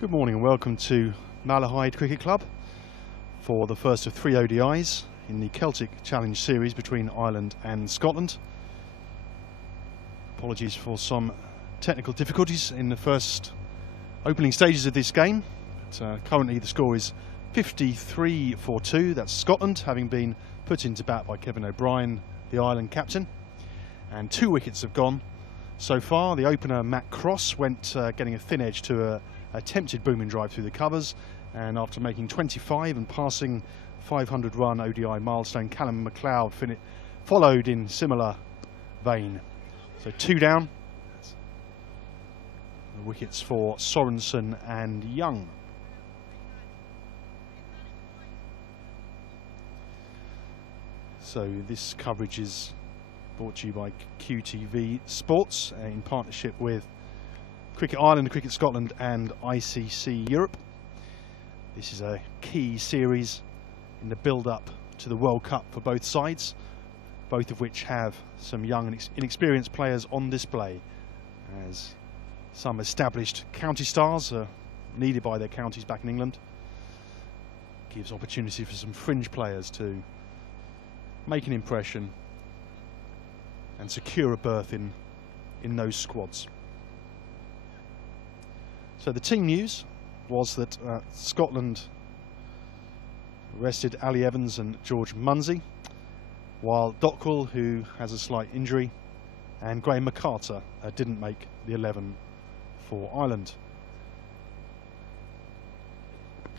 Good morning and welcome to Malahide Cricket Club for the first of 3 ODIs in the Celtic Challenge series between Ireland and Scotland. Apologies for some technical difficulties in the first opening stages of this game, but currently the score is 53-2. That's Scotland, having been put into bat by Kevin O'Brien, the Ireland captain, and 2 wickets have gone so far. The opener Matt Cross went getting a thin edge to a attempted booming drive through the covers, and after making 25 and passing 500-run ODI milestone, Callum MacLeod followed in similar vein. So 2 down. The wickets for Sorensen and Young. So this coverage is brought to you by QTV Sports in partnership with Cricket Ireland, Cricket Scotland and ICC Europe. This is a key series in the build-up to the World Cup for both sides, both of which have some young and inexperienced players on display, as some established county stars are needed by their counties back in England. Gives opportunity for some fringe players to make an impression and secure a berth in those squads. So the team news was that Scotland rested Ali Evans and George Munsey, while Dockwell, who has a slight injury, and Graham McCarter didn't make the 11 for Ireland.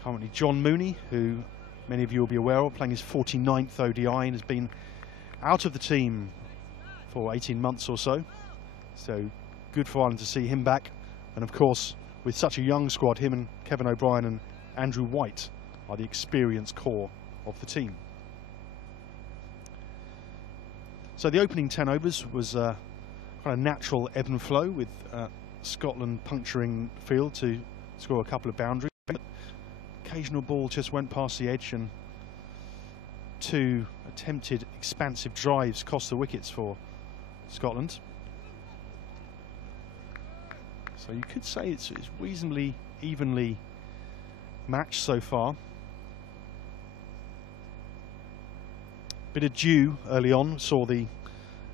Currently John Mooney, who many of you will be aware of, playing his 49th ODI and has been out of the team for 18 months or so. So good for Ireland to see him back, and of course with such a young squad, him and Kevin O'Brien and Andrew White are the experienced core of the team. So the opening 10 overs was kind of natural ebb and flow, with Scotland puncturing the field to score a couple of boundaries. Occasional ball just went past the edge, and 2 attempted expansive drives cost the wickets for Scotland. So you could say it's reasonably evenly matched so far. Bit of dew early on saw the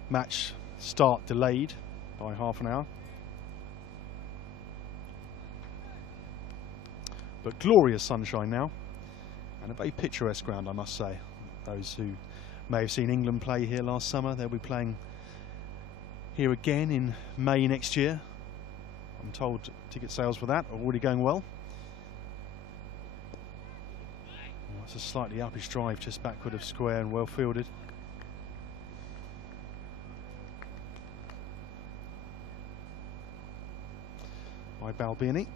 match start delayed by half an hour. But glorious sunshine now, and a very picturesque ground, I must say. Those who may have seen England play here last summer, they'll be playing here again in May next year. I'm told ticket sales for that are already going well. That's a slightly uppish drive just backward of square and well fielded. By Balbini.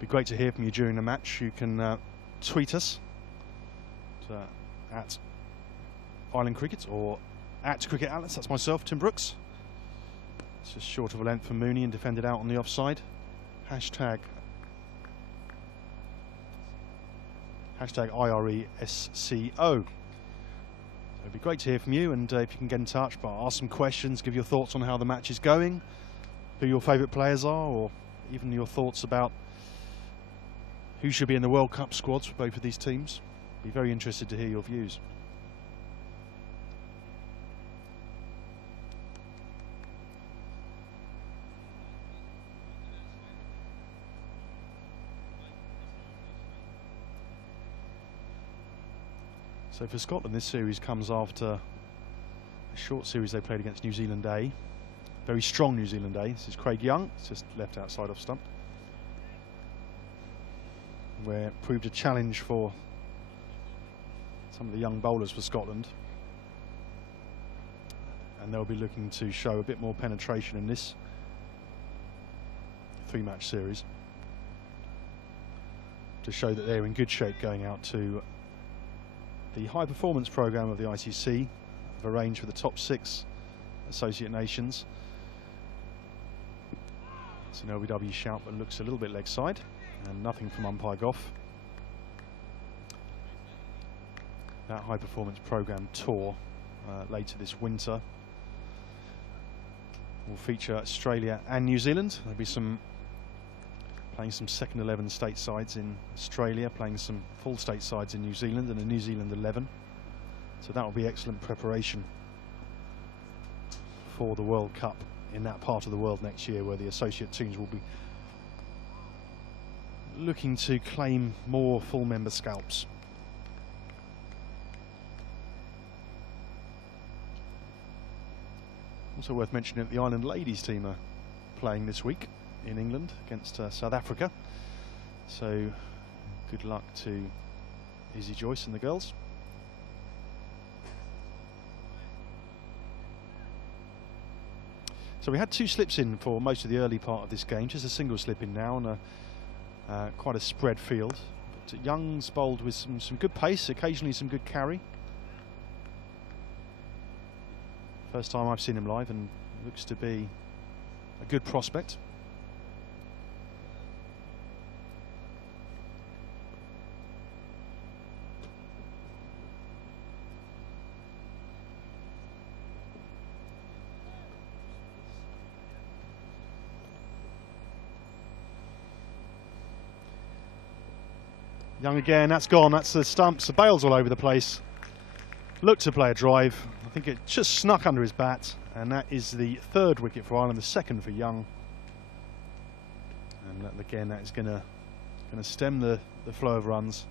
Be great to hear from you during the match. You can tweet us at Ireland Cricket or at Cricket Atlas. That's myself, Tim Brooks. It's just short of a length for Mooney and defended out on the offside. Hashtag IRESCO. It'd be great to hear from you, and if you can get in touch, but ask some questions, give your thoughts on how the match is going, who your favourite players are, or even your thoughts about who should be in the World Cup squads for both of these teams. Be very interested to hear your views. So for Scotland, this series comes after a short series they played against New Zealand A. Very strong New Zealand A. This is Craig Young, it's just left outside off stump, where it proved a challenge for some of the young bowlers for Scotland, and they'll be looking to show a bit more penetration in this 3-match series to show that they're in good shape going out to the high performance programme of the ICC, have arranged for the top 6 associate nations. It's an LBW shout, but looks a little bit leg side, and nothing from umpire Goff. that high performance program tour later this winter will feature Australia and New Zealand. There'll be playing some second 11 state sides in Australia, playing some full state sides in New Zealand, and a New Zealand 11. So that will be excellent preparation for the World Cup in that part of the world next year, where the associate teams will be looking to claim more full member scalps. Also worth mentioning that the Ireland ladies team are playing this week in England against South Africa. So good luck to Izzy Joyce and the girls. So we had 2 slips in for most of the early part of this game, just a single slip in now, and quite a spread field. But Young's bowled with some good pace, occasionally some good carry. First time I've seen him live, and looks to be a good prospect. Young again, that's gone, that's the stumps, the bails all over the place. Looked to play a drive, I think it just snuck under his bat, and that is the 3rd wicket for Ireland, the 2nd for Young. And that, again, that is going to stem the flow of runs.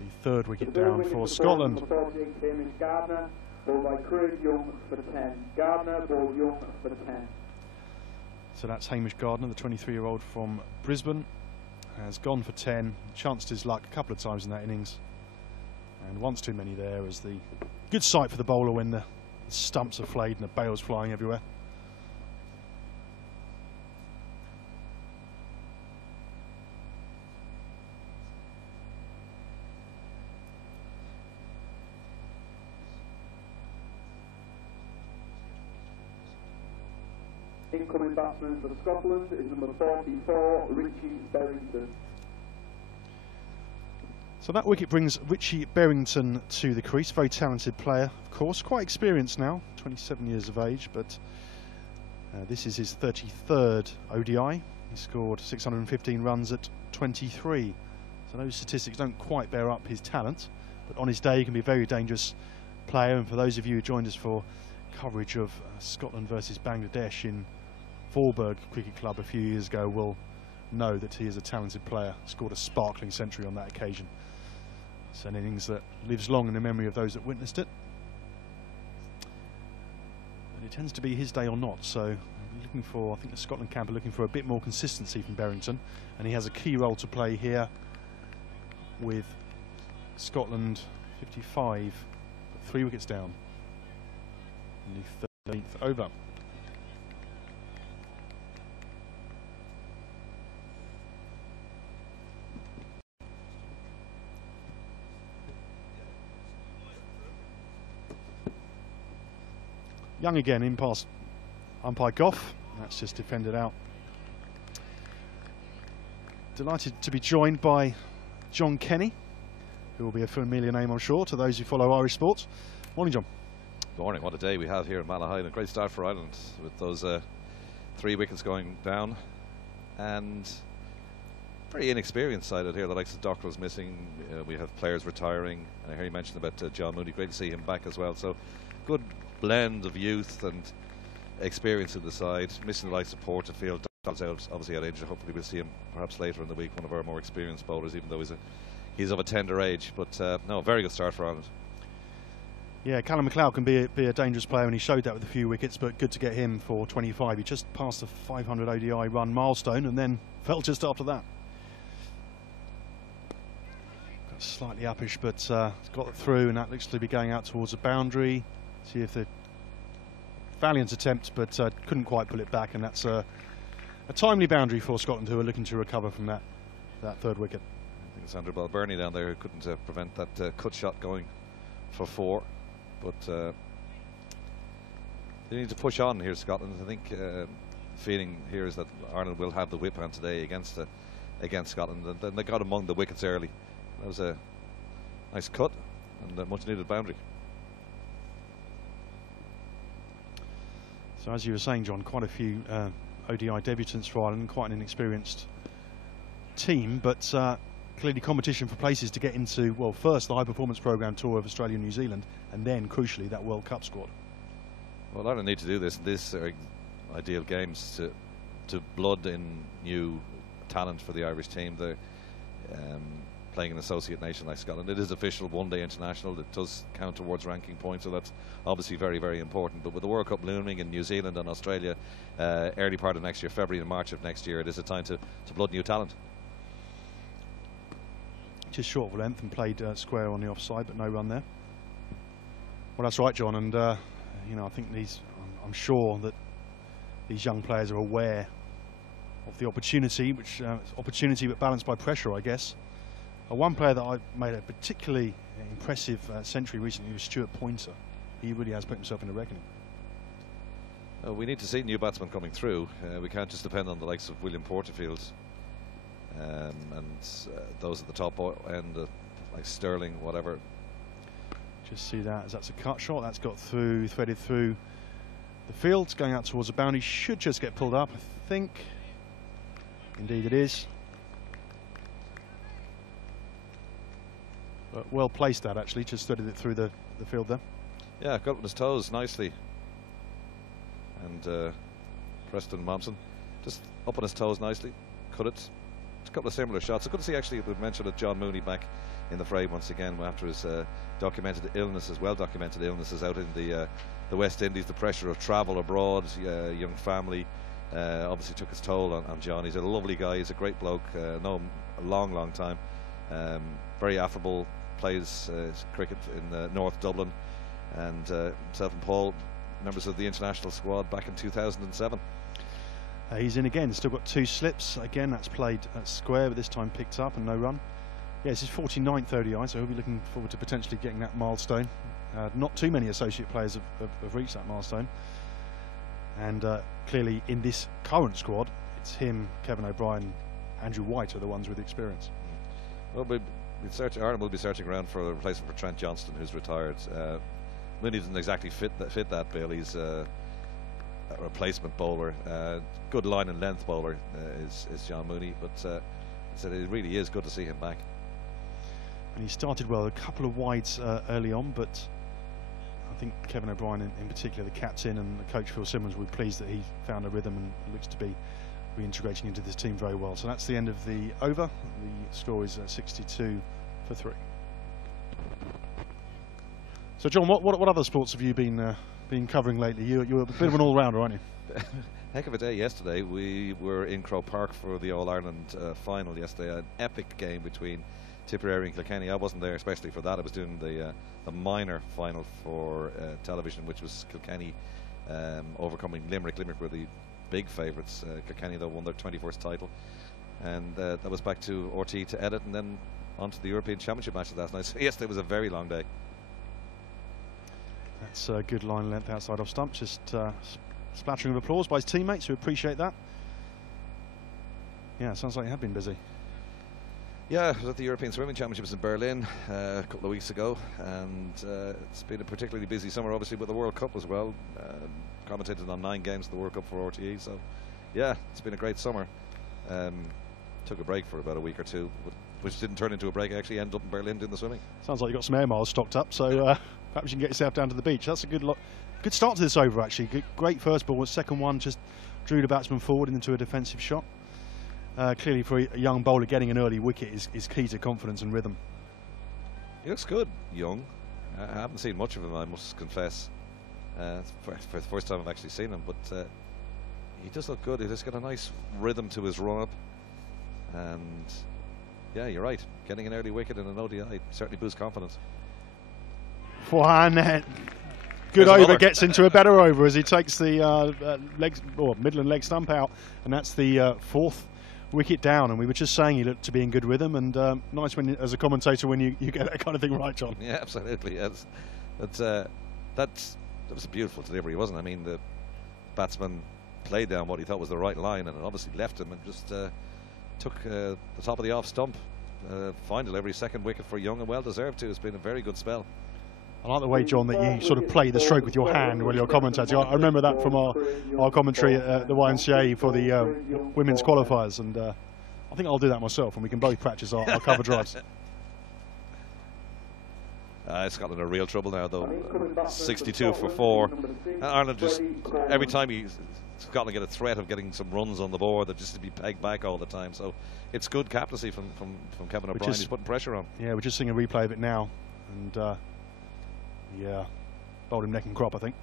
The 3rd wicket down for Scotland. Gardner, bowled by Craig Young for 10. Gardner, bowled Young for 10. So that's Hamish Gardner, the 23-year-old from Brisbane. Has gone for 10, chanced his luck a couple of times in that innings, and once too many there as the good sight for the bowler when the stumps are flayed and the bails flying everywhere. Incoming batsman for Scotland is number 44, Richie Berrington. So that wicket brings Richie Berrington to the crease. Very talented player, of course, quite experienced now, 27 years of age, but this is his 33rd ODI. He scored 615 runs at 23. So those statistics don't quite bear up his talent, but on his day he can be a very dangerous player. And for those of you who joined us for coverage of Scotland versus Bangladesh in Vorburg Cricket Club a few years ago will know that he is a talented player. Scored a sparkling century on that occasion. It's an innings that lives long in the memory of those that witnessed it. And it tends to be his day or not, so looking for, I think the Scotland camp are looking for a bit more consistency from Berrington, and he has a key role to play here with Scotland 55, 3 wickets down in the 13th over. Young again in past umpire Gough. That's just defended out. Delighted to be joined by John Kenny, who will be a familiar name, I'm sure, to those who follow Irish sports. Morning, John. Morning. What a day we have here in Malahide. A great start for Ireland with those 3 wickets going down, and very inexperienced side out here. The likes of Doctor's missing. We have players retiring. I hear you mentioned about John Mooney. Great to see him back as well. So good blend of youth and experience in the side. Missing the likes of Porterfield. Donald's out, obviously out injured. Hopefully we'll see him perhaps later in the week. One of our more experienced bowlers, even though he's of a tender age. But no, very good start for Ireland. Yeah, Callum McLeod can be a dangerous player, and he showed that with a few wickets, but good to get him for 25. He just passed the 500 ODI run milestone and then fell just after that. Got slightly uppish, but got it through, and that looks to be going out towards the boundary. See if the valiant attempt, but couldn't quite pull it back, and that's a timely boundary for Scotland, who are looking to recover from that 3rd wicket. I think it's Andrew Balbirnie down there who couldn't prevent that cut shot going for 4. But they need to push on here, Scotland. I think feeling here is that Ireland will have the whip hand today against Scotland, and then they got among the wickets early. That was a nice cut, and a much needed boundary. So as you were saying, John, quite a few ODI debutants for Ireland, quite an inexperienced team, but clearly competition for places to get into, well, first the high performance programme tour of Australia and New Zealand, and then crucially that World Cup squad. Well, Ireland need to do this ideal games to blood in new talent for the Irish team. They're playing an associate nation like Scotland. It is official one-day international. It does count towards ranking points, so that's obviously very, very important. But with the World Cup looming in New Zealand and Australia early part of next year, February and March of next year, it is a time to blood new talent. Just short of length and played square on the offside, but no run there. Well, that's right, John, and you know, I think I'm sure that these young players are aware of the opportunity, which opportunity but balanced by pressure, I guess. One player that I made a particularly impressive century recently was Stuart Pointer. He really has put himself in a reckoning. We need to see new batsmen coming through. We can't just depend on the likes of William Porterfield and those at the top end, like Sterling, whatever. Just see that as that's a cut shot. That's got through, threaded through the field. It's going out towards the boundary. Should just get pulled up, I think. Indeed it is. But well placed that, actually. Just threaded it through the field there. Yeah, got it with his toes nicely. And Preston Momsen just up on his toes nicely. Cut it. A couple of similar shots. I couldn't see, actually, we mentioned that John Mooney back in the fray once again after his documented illnesses, well-documented illnesses out in the West Indies. The pressure of travel abroad, young family, obviously took his toll on John. He's a lovely guy. He's a great bloke. Know him a long, long time. Very affable. Plays cricket in North Dublin, and himself and Paul, members of the international squad back in 2007. He's in again. Still got 2 slips. Again, that's played at square, but this time picked up and no run. Yeah, it's his 49th ODI, so he'll be looking forward to potentially getting that milestone. Not too many associate players have reached that milestone. And clearly in this current squad, it's him, Kevin O'Brien, Andrew White are the ones with experience. Well, Ireland will be searching around for a replacement for Trent Johnston, who's retired. Mooney doesn't exactly fit that bill. He's a replacement bowler. Good line and length bowler is John Mooney, but said it really is good to see him back. And he started well, a couple of wides early on, but I think Kevin O'Brien in particular, the captain, and the coach Phil Simmons were pleased that he found a rhythm and looks to be reintegrating into this team very well. So that's the end of the over. The score is 62 for 3. So John, what other sports have you been covering lately? You're a bit of an all-rounder, aren't you? Heck of a day yesterday. We were in Croke Park for the All-Ireland final yesterday. An epic game between Tipperary and Kilkenny. I wasn't there especially for that. I was doing the minor final for television, which was Kilkenny overcoming Limerick. Limerick were the big favourites. Kilkenny, though, won their 21st title. And that was back to RT to edit, and then on to the European Championship matches last night. So yesterday was a very long day. That's a good line length outside off stump. Just splattering of applause by his teammates who appreciate that. Yeah, sounds like you have been busy. Yeah, I was at the European Swimming Championships in Berlin a couple of weeks ago, and it's been a particularly busy summer, obviously, with the World Cup as well. Commentated on 9 games of the World Cup for RTE, so yeah, it's been a great summer. Took a break for about a week or two, which didn't turn into a break. I actually ended up in Berlin doing the swimming. Sounds like you've got some air miles stocked up, so perhaps you can get yourself down to the beach. That's a good start to this over, actually. Great first ball. Second one just drew the batsman forward into a defensive shot. Clearly for a young bowler, getting an early wicket is key to confidence and rhythm. He looks good, young. I haven't seen much of him, I must confess. For the first time I've actually seen him, but he does look good. He just got a nice rhythm to his run-up. And yeah, you're right. Getting an early wicket in an ODI certainly boosts confidence. Good over, gets into a better over as he takes the middle and leg stump out, and that's the 4th wicket down. And we were just saying he looked to be in good rhythm, and nice when, as a commentator, when you get that kind of thing right, John. Yeah, absolutely. Yes. That was a beautiful delivery, wasn't it? I mean, the batsman played down what he thought was the right line, and it obviously left him and just took the top of the off stump. final every second wicket for Young, and well deserved too. It's been a very good spell. I like the way, John, that you sort of play the stroke with your hand when you're commentating. I remember that from our commentary at the YMCA for the women's qualifiers, and I think I'll do that myself, and we can both practice our cover drives. Scotland are real trouble now, though. 62 for 4. Ireland just, every time Scotland get a threat of getting some runs on the board, they're just to be pegged back all the time. So it's good captaincy from Kevin O'Brien. He's putting pressure on. Yeah, we're just seeing a replay of it now, and yeah, bowled him neck and crop, I think.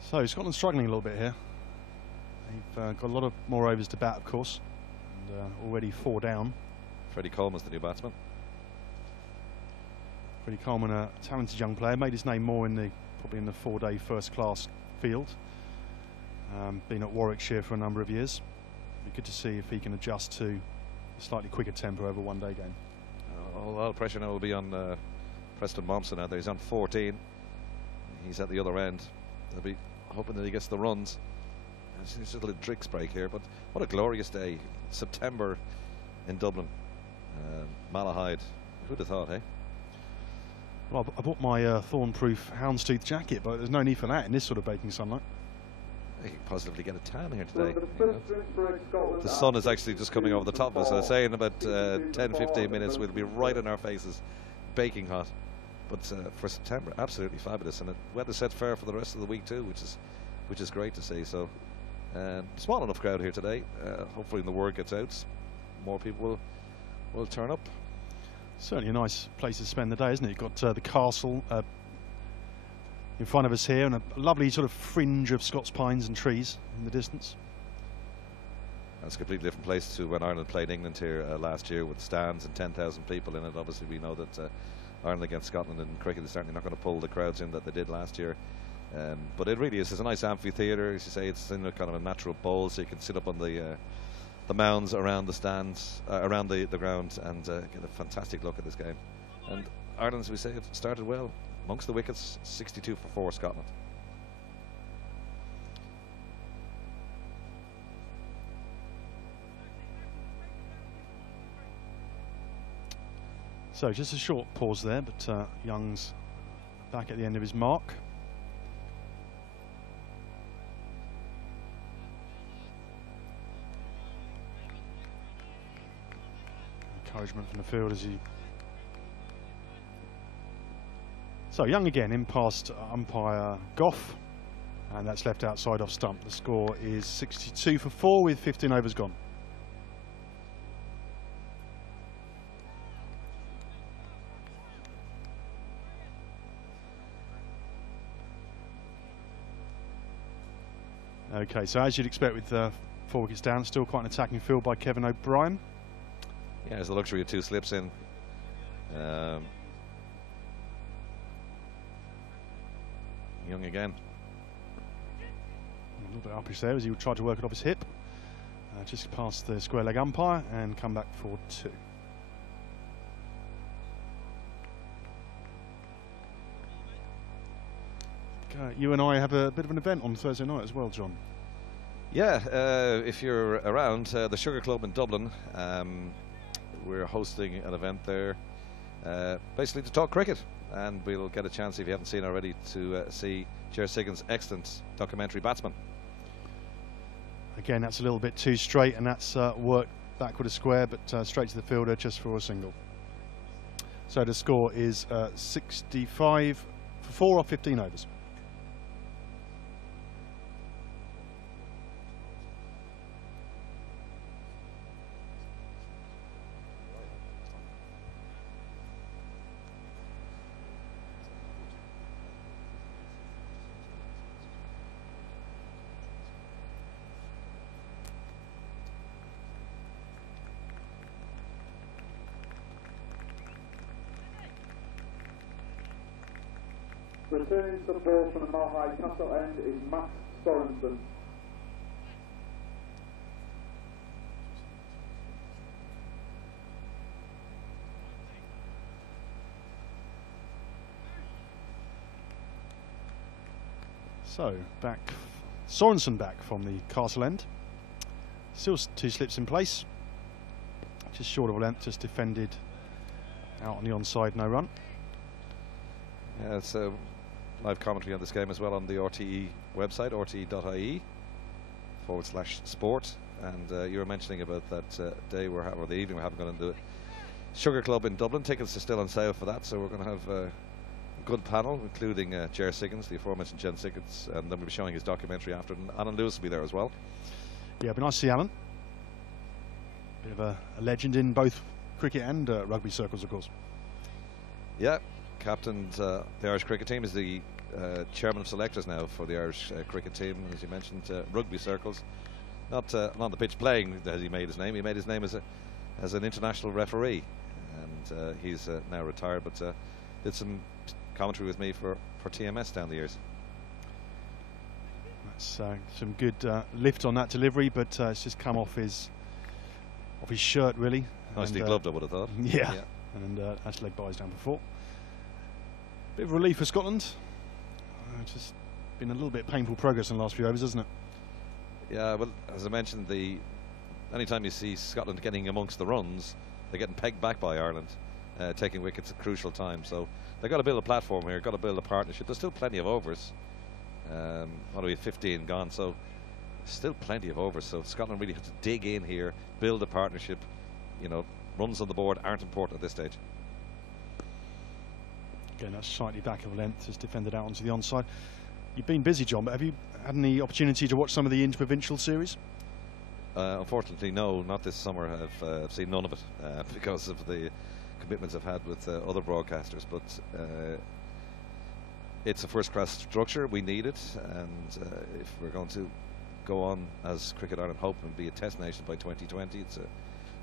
So Scotland struggling a little bit here. They've got a lot of more overs to bat, of course, and already 4 down. Freddie Coleman's the new batsman. Freddie Coleman, a talented young player, made his name more in probably in the 4-day first-class field. Been at Warwickshire for a number of years. Be good to see if he can adjust to a slightly quicker tempo over a one-day game. A lot of pressure now will be on Preston Mompson out there. He's on 14. He's at the other end. They'll be hoping that he gets the runs. It's just a little drinks break here, but what a glorious day. September in Dublin. Malahide. Who'd have thought, eh? Well, I bought my thorn-proof houndstooth jacket, but there's no need for that in this sort of baking sunlight. You can positively get a tan here today. The sun is actually just coming over the top of us. I say in about 10-15 minutes we'll be right in our faces, baking hot. But for September, absolutely fabulous, and the weather set fair for the rest of the week too, which is great to see. So, small enough crowd here today. Hopefully, when the word gets out, more people will turn up. Certainly a nice place to spend the day, isn't it? You've got the castle in front of us here, and a lovely sort of fringe of Scots pines and trees in the distance. That's a completely different place to when Ireland played England here last year, with stands and 10,000 people in it. Obviously, we know that Ireland against Scotland in cricket is certainly not going to pull the crowds in that they did last year. But it really is. It's a nice amphitheatre, as you say. It's in a kind of a natural bowl, so you can sit up on the mounds around the stands, around the ground, and get a fantastic look at this game. And Ireland, as we say, it started well. Amongst the wickets, 62 for 4 Scotland. So just a short pause there, but Young's back at the end of his mark. Encouragement from the field as he... So Young again in past umpire Gough, and that's left outside off stump. The score is 62 for 4 with 15 overs gone. Okay, so as you'd expect with 4 wickets down, still quite an attacking field by Kevin O'Brien. Yeah, there's the luxury of 2 slips in. Young again. A little bit uppish there as he tried to work it off his hip. Just past the square leg umpire and come back for 2. You and I have a bit of an event on Thursday night as well, John. Yeah, if you're around, the Sugar Club in Dublin, we're hosting an event there basically to talk cricket, and we'll get a chance, if you haven't seen already, to see Ger Siggin's excellent documentary Batsman. Again, that's a little bit too straight, and that's worked backward a square, but straight to the fielder just for a single. So the score is 65 for 4 off 15 overs. Returning to the ball from the Malahide Castle end is Matt Sorensen. So back, Sorensen back from the castle end. Still 2 slips in place. Just short of a length, just defended out on the onside, no run. Yeah, it's a live commentary on this game as well on the RTE website, rte.ie/sport. And you were mentioning about that day or the evening we're having going to do Sugar Club in Dublin. Tickets are still on sale for that, so we're going to have a good panel, including Ger Siggins, the aforementioned Jen Siggins, and then we'll be showing his documentary after, and Alan Lewis will be there as well. Yeah, it'd be nice to see Alan. Bit of a legend in both cricket and rugby circles, of course. Yeah, captained the Irish cricket team, is the chairman of selectors now for the Irish cricket team, as you mentioned, rugby circles. Not on the pitch playing has he made his name. He made his name as an international referee, and he's now retired, but did some commentary with me for TMS down the years. That's some good lift on that delivery, but it's just come off his shirt, really. Nicely gloved, I would have thought. Yeah. And that's leg buys down before. Bit of relief for Scotland. Just been a little bit painful progress in the last few overs, hasn't it? Yeah, well, as I mentioned, anytime you see Scotland getting amongst the runs, they're getting pegged back by Ireland, taking wickets at crucial times. So they've got to build a platform here, got to build a partnership. There's still plenty of overs. What do we have, 15 gone? So still plenty of overs. So Scotland really have to dig in here, build a partnership. You know, runs on the board aren't important at this stage. Again, that's slightly back of length, just defended out onto the onside. You've been busy, John, but have you had any opportunity to watch some of the interprovincial series? Unfortunately, no, not this summer. I've seen none of it because of the commitments I've had with other broadcasters. But it's a first-class structure. We need it, and if we're going to go on as Cricket Ireland hope and be a test nation by 2020, it's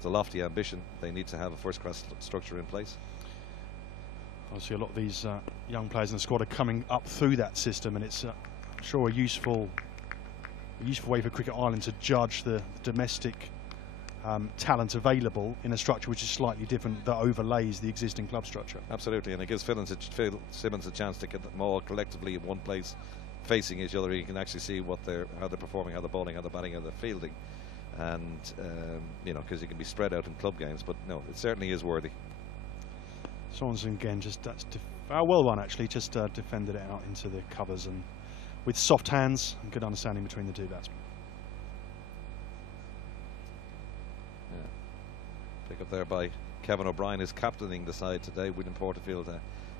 a lofty ambition. They need to have a first-class structure in place. Obviously, a lot of these young players in the squad are coming up through that system, and it's I'm sure a useful way for Cricket Ireland to judge the domestic talent available in a structure which is slightly different, that overlays the existing club structure. Absolutely, and it gives Phil Simmons a chance to get them all collectively in one place, facing each other. You can actually see how they're performing, how they're bowling, how they're batting, how they're fielding, and you know, because you can be spread out in club games. But no, it certainly is worthy. Sorensen again, that's well run actually, just defended it out into the covers and with soft hands and good understanding between the 2 batsmen. Yeah. Pick up there by Kevin O'Brien, who's captaining the side today. William Porterfield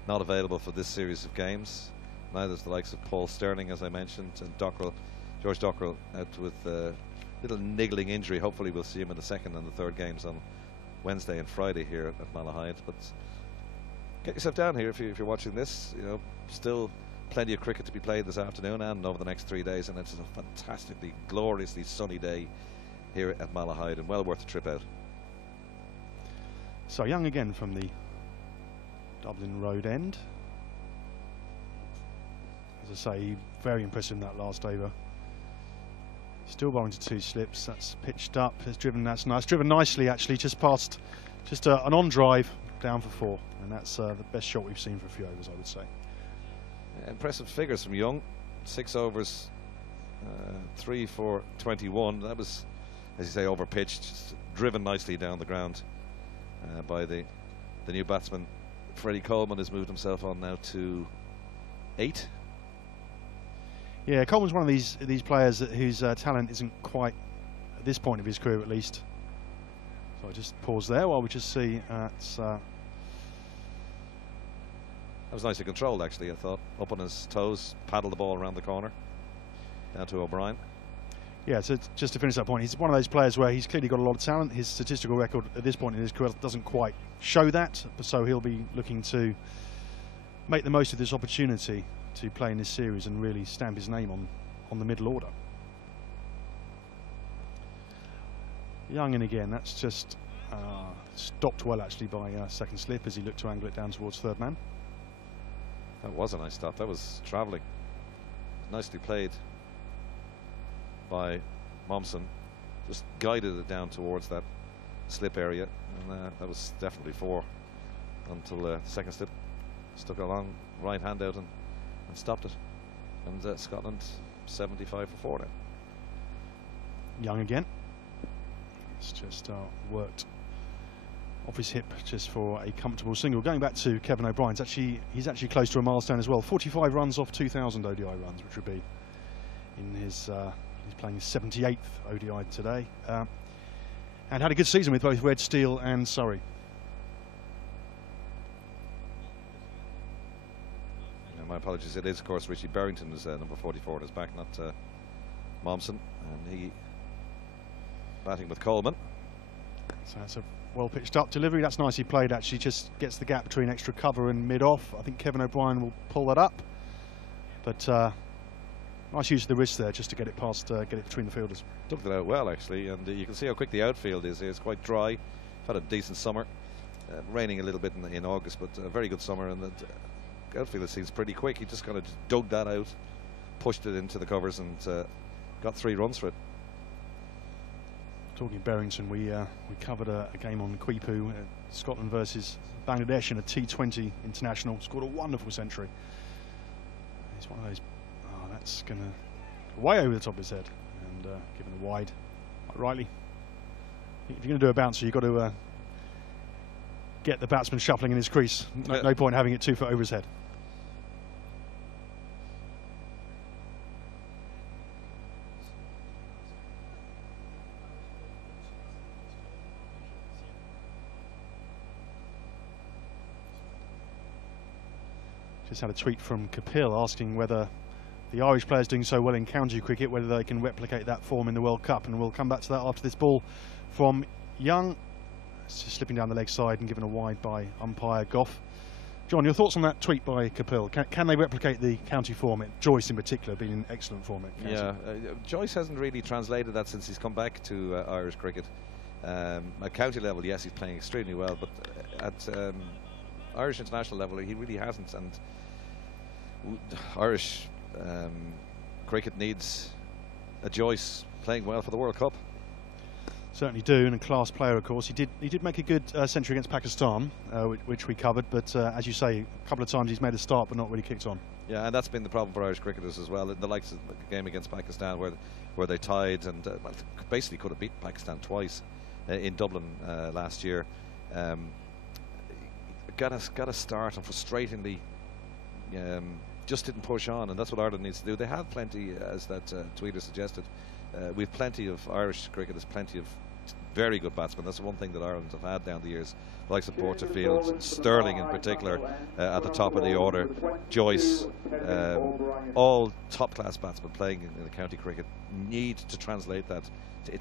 not available for this series of games. Neither is the likes of Paul Sterling, as I mentioned, and George Dockrell out with a little niggling injury. Hopefully we'll see him in the second and the third games on Wednesday and Friday here at Malahide. But get yourself down here if you're watching this. You know, still plenty of cricket to be played this afternoon and over the next 3 days, and it's a fantastically, gloriously sunny day here at Malahide, and well worth the trip out. So Young again from the Dublin Road end. As I say, very impressive in that last over. Still bowling to 2 slips. That's pitched up. It's driven. That's nice. Driven nicely, actually, just past, an on drive down for 4, and that's the best shot we've seen for a few overs, I would say. Impressive figures from Young. 6 overs, 3 for 21. That was, as you say, over pitched, just driven nicely down the ground by the new batsman. Freddie Coleman has moved himself on now to 8. Yeah, Coleman's one of these players whose talent isn't quite, at this point of his career at least. So I just pause there while we just see that was nicely controlled, actually, I thought. Up on his toes, paddled the ball around the corner, down to O'Brien. Yeah, so just to finish that point, he's one of those players where he's clearly got a lot of talent. His statistical record at this point in his career doesn't quite show that, so he'll be looking to make the most of this opportunity to play in this series and really stamp his name on the middle order. Young in again, that's just stopped well actually by second slip as he looked to angle it down towards third man. That was a nice stop. That was travelling. Nicely played by Momsen. Just guided it down towards that slip area, and that was definitely 4 until the second slip stuck a long right hand out and stopped it. And Scotland 75 for 4 now. Young again. It's just worked off his hip just for a comfortable single. Going back to Kevin O'Brien, he's actually close to a milestone as well. 45 runs off 2,000 ODI runs, which would be in his he's playing his 78th ODI today, and had a good season with both Red Steel and Surrey. Yeah, my apologies. It is, of course, Richie Berrington is number 44 at his back, not Momsen, and he batting with Coleman. So that's a well pitched up delivery. That's nicely played, actually. Just gets the gap between extra cover and mid off. I think Kevin O'Brien will pull that up, but nice use of the wrist there just to get it past, get it between the fielders. Took it out well, actually, and you can see how quick the outfield is. It's quite dry. Had a decent summer, raining a little bit in August, but a very good summer, and the outfield seems pretty quick. He just kind of dug that out, pushed it into the covers, and got 3 runs for it. Talking Berrington, we covered a game on Quipu, Scotland versus Bangladesh in a T20 international. Scored a wonderful century. He's one of those. Oh, that's going to way over the top of his head and given a wide. Quite rightly. If you're going to do a bouncer, you've got to get the batsman shuffling in his crease. No point having it 2 foot over his head. Just had a tweet from Kapil asking whether the Irish players doing so well in county cricket, whether they can replicate that form in the World Cup, and we'll come back to that after this ball from Young. It's just slipping down the leg side and given a wide by umpire Goff. John, your thoughts on that tweet by Kapil? Can they replicate the county form? Joyce in particular being in excellent form at county. Yeah, Joyce hasn't really translated that since he's come back to Irish cricket. At county level, yes, he's playing extremely well, but at Irish international level, he really hasn't. And Irish cricket needs a Joyce playing well for the World Cup. Certainly do, and a class player, of course. He did make a good century against Pakistan, which we covered. But as you say, a couple of times he's made a start, but not really kicked on. Yeah, and that's been the problem for Irish cricketers as well. In the likes of the game against Pakistan, where they tied and basically could have beaten Pakistan twice in Dublin last year. Got a start, and frustratingly, just didn't push on, and that's what Ireland needs to do. They have plenty, as that tweeter suggested. We've plenty of Irish cricketers, plenty of very good batsmen. That's the one thing that Ireland have had down the years. The likes of Porterfield, Sterling in particular, at the top of the order. Joyce, all top-class batsmen playing in the county cricket need to translate that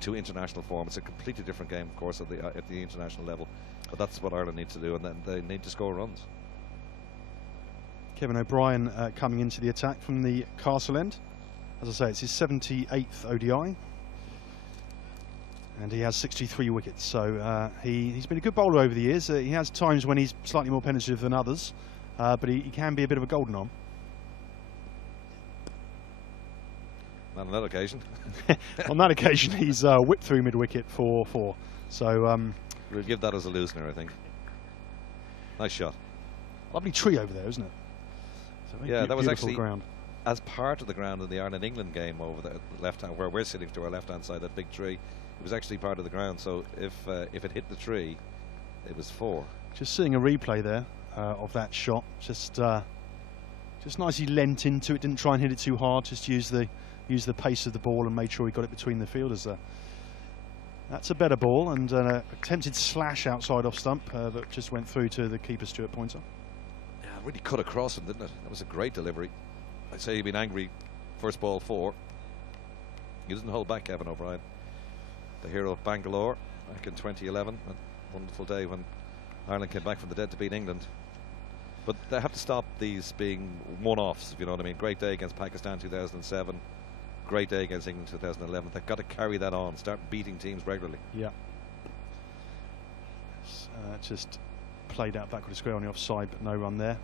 to international form. It's a completely different game, of course, at the international level. But that's what Ireland needs to do, and then they need to score runs. Kevin O'Brien coming into the attack from the Castle end. As I say, it's his 78th ODI, and he has 63 wickets. So he's been a good bowler over the years. He has times when he's slightly more penetrative than others, but he can be a bit of a golden arm. On that occasion. On that occasion, he's whipped through mid-wicket for 4. So we'll give that as a loosener, I think. Nice shot. Lovely tree over there, isn't it? Yeah, that was actually ground. As part of the ground in the Ireland-England game over the left hand, where we're sitting to our left-hand side, that big tree. It was actually part of the ground. So if it hit the tree, it was 4. Just seeing a replay there of that shot. Just nicely leant into it. Didn't try and hit it too hard. Just use the pace of the ball and made sure he got it between the fielders there. That's a better ball, and an attempted slash outside off stump that just went through to the keeper, Stuart Pointer. Yeah, it really cut across him, didn't it? That was a great delivery. I'd say he'd been angry. First ball 4. He doesn't hold back, Kevin O'Brien, the hero of Bangalore back in 2011. A wonderful day when Ireland came back from the dead to beat England. But they have to stop these being one-offs, if you know what I mean. Great day against Pakistan 2007. Great day against England 2011. They've got to carry that on, start beating teams regularly. Yeah. Just played out backward square on the offside, but no run there.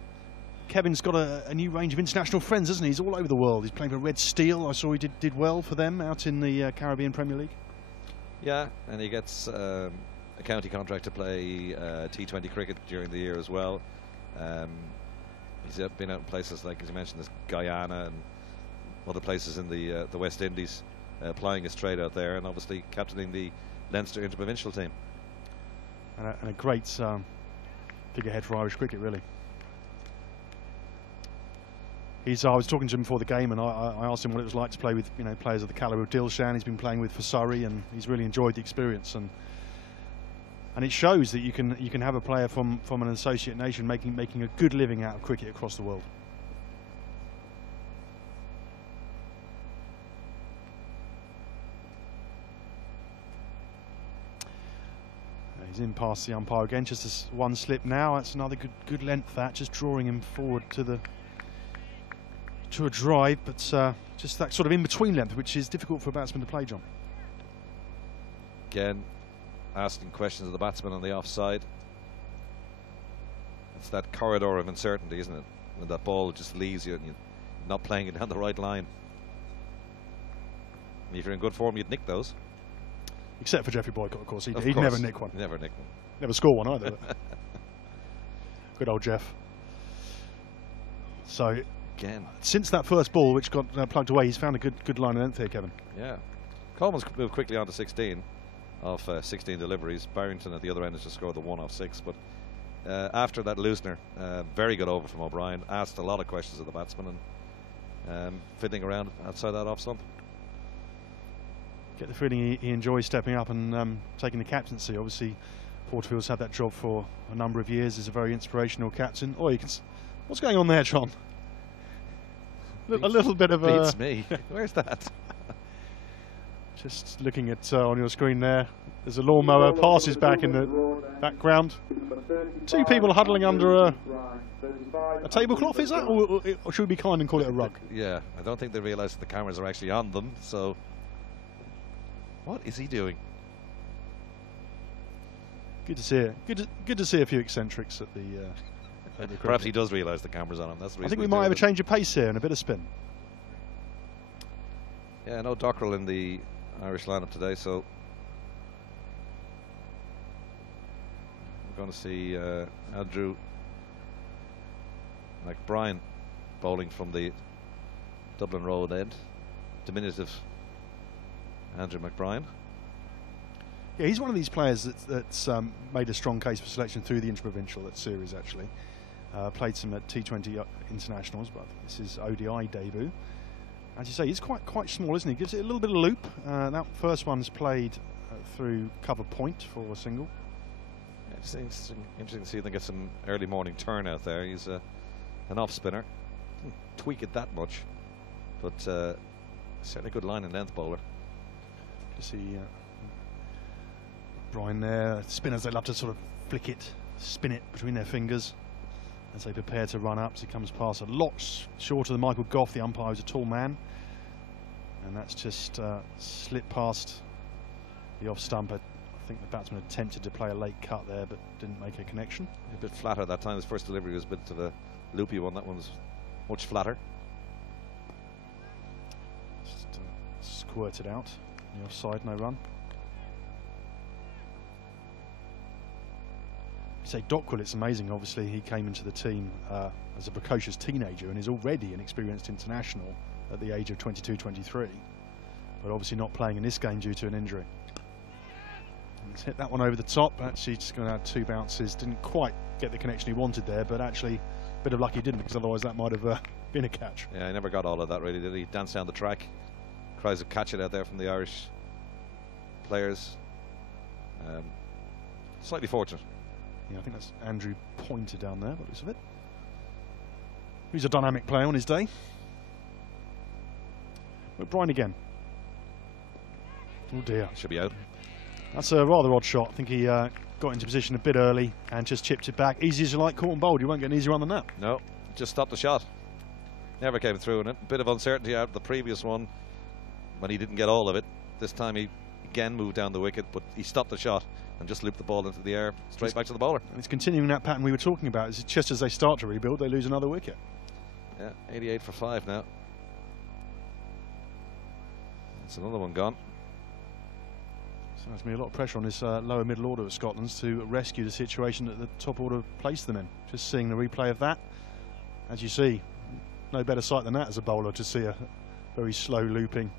Kevin's got a new range of international friends, hasn't he? He's all over the world. He's playing for Red Steel. I saw he did well for them out in the Caribbean Premier League. Yeah, and he gets a county contract to play T20 cricket during the year as well. He's been out in places like, as you mentioned, this Guyana other places in the West Indies, plying his trade out there, and obviously captaining the Leinster interprovincial team. And a great figurehead for Irish cricket, really. I was talking to him before the game, and I asked him what it was like to play with players of the calibre of Dilshan. He's been playing with for Surrey, and he's really enjoyed the experience. And it shows that you can have a player from an associate nation making a good living out of cricket across the world. He's in past the umpire again, just as one slip now. That's another good length, that just drawing him forward to a drive, but just that sort of in-between length, which is difficult for a batsman to play, John. Again, asking questions of the batsman on the offside. It's that corridor of uncertainty, isn't it? When that ball just leaves you and you're not playing it down the right line. And if you're in good form, you'd nick those. Except for Geoffrey Boycott, of course. He'd course. never nick one. Never nick one. Never score one either. Good old Jeff. So again, since that first ball, which got plugged away, he's found a good line of length here, Kevin. Yeah. Coleman's moved quickly on to 16 off 16 deliveries. Barrington at the other end has just scored the 1 off 6. But after that loosener, very good over from O'Brien. Asked a lot of questions of the batsman and fiddling around outside that off stump. Get the feeling he enjoys stepping up and taking the captaincy. Obviously, Porterfield's had that job for a number of years. He's a very inspirational captain. Oh, what's going on there, John? A little bit of a... Beats me. Where's that? Just looking at on your screen there, there's a lawnmower, passes back in the background. 2 people huddling under a tablecloth, is that? Or should we be kind and call it a rug? Yeah, I don't think they realise that the cameras are actually on them, so... What is he doing? Good to see it. Good to see a few eccentrics at the. Perhaps he does realise the camera's on him. That's the reason. I think we might have a change of pace here and a bit of spin. Yeah, no Dockrell in the Irish lineup today, so we're going to see Andrew McBride bowling from the Dublin Road end. Diminutive Andrew McBride. Yeah, he's one of these players that's made a strong case for selection through the interprovincial series, actually. Played some at T20 internationals, but this is ODI debut. As you say, he's quite small, isn't he? Gives it a little bit of loop. That first one's played through cover point for a single. Yeah, it's interesting to see if they get some early morning turn out there. He's an off spinner. Didn't tweak it that much, but certainly a good line and length bowler. You see Brian there. Spinners, they love to sort of flick it, spin it between their fingers as they prepare to run up. So he comes past a lot shorter than Michael Goff. The umpire is a tall man, and that's just slipped past the off stump. I think the batsman attempted to play a late cut there, but didn't make a connection. A bit flatter that time. His first delivery was a bit of a loopy one. That one was much flatter. Just squirted out. The offside, no run. You say Dockwell, it's amazing. Obviously, he came into the team as a precocious teenager and is already an experienced international at the age of 22, 23. But obviously not playing in this game due to an injury. And he's hit that one over the top. Actually, just going to add 2 bounces. Didn't quite get the connection he wanted there, but actually, a bit of luck he didn't, because otherwise that might have been a catch. Yeah, he never got all of that, really, did he? Danced down the track. Cries of catch it out there from the Irish players. Slightly fortunate. Yeah, I think that's Andrew Pointer down there, by the looks of it. He's a dynamic player on his day. But Brian again. Oh dear. Should be out. That's a rather odd shot. I think he got into position a bit early and just chipped it back. Easy as you like, caught and bowled. You won't get an easier one than that. No, just stopped the shot. Never came through in it. A bit of uncertainty out of the previous one when he didn't get all of it. This time he again moved down the wicket, but he stopped the shot and just looped the ball into the air, straight back to the bowler. And it's continuing that pattern we were talking about. It's just as they start to rebuild, they lose another wicket. Yeah, 88 for 5 now. That's another one gone. So there's going to be a lot of pressure on this lower middle order of Scotland's to rescue the situation that the top order placed them in. Just seeing the replay of that, as you see, no better sight than that as a bowler, to see a very slow looping.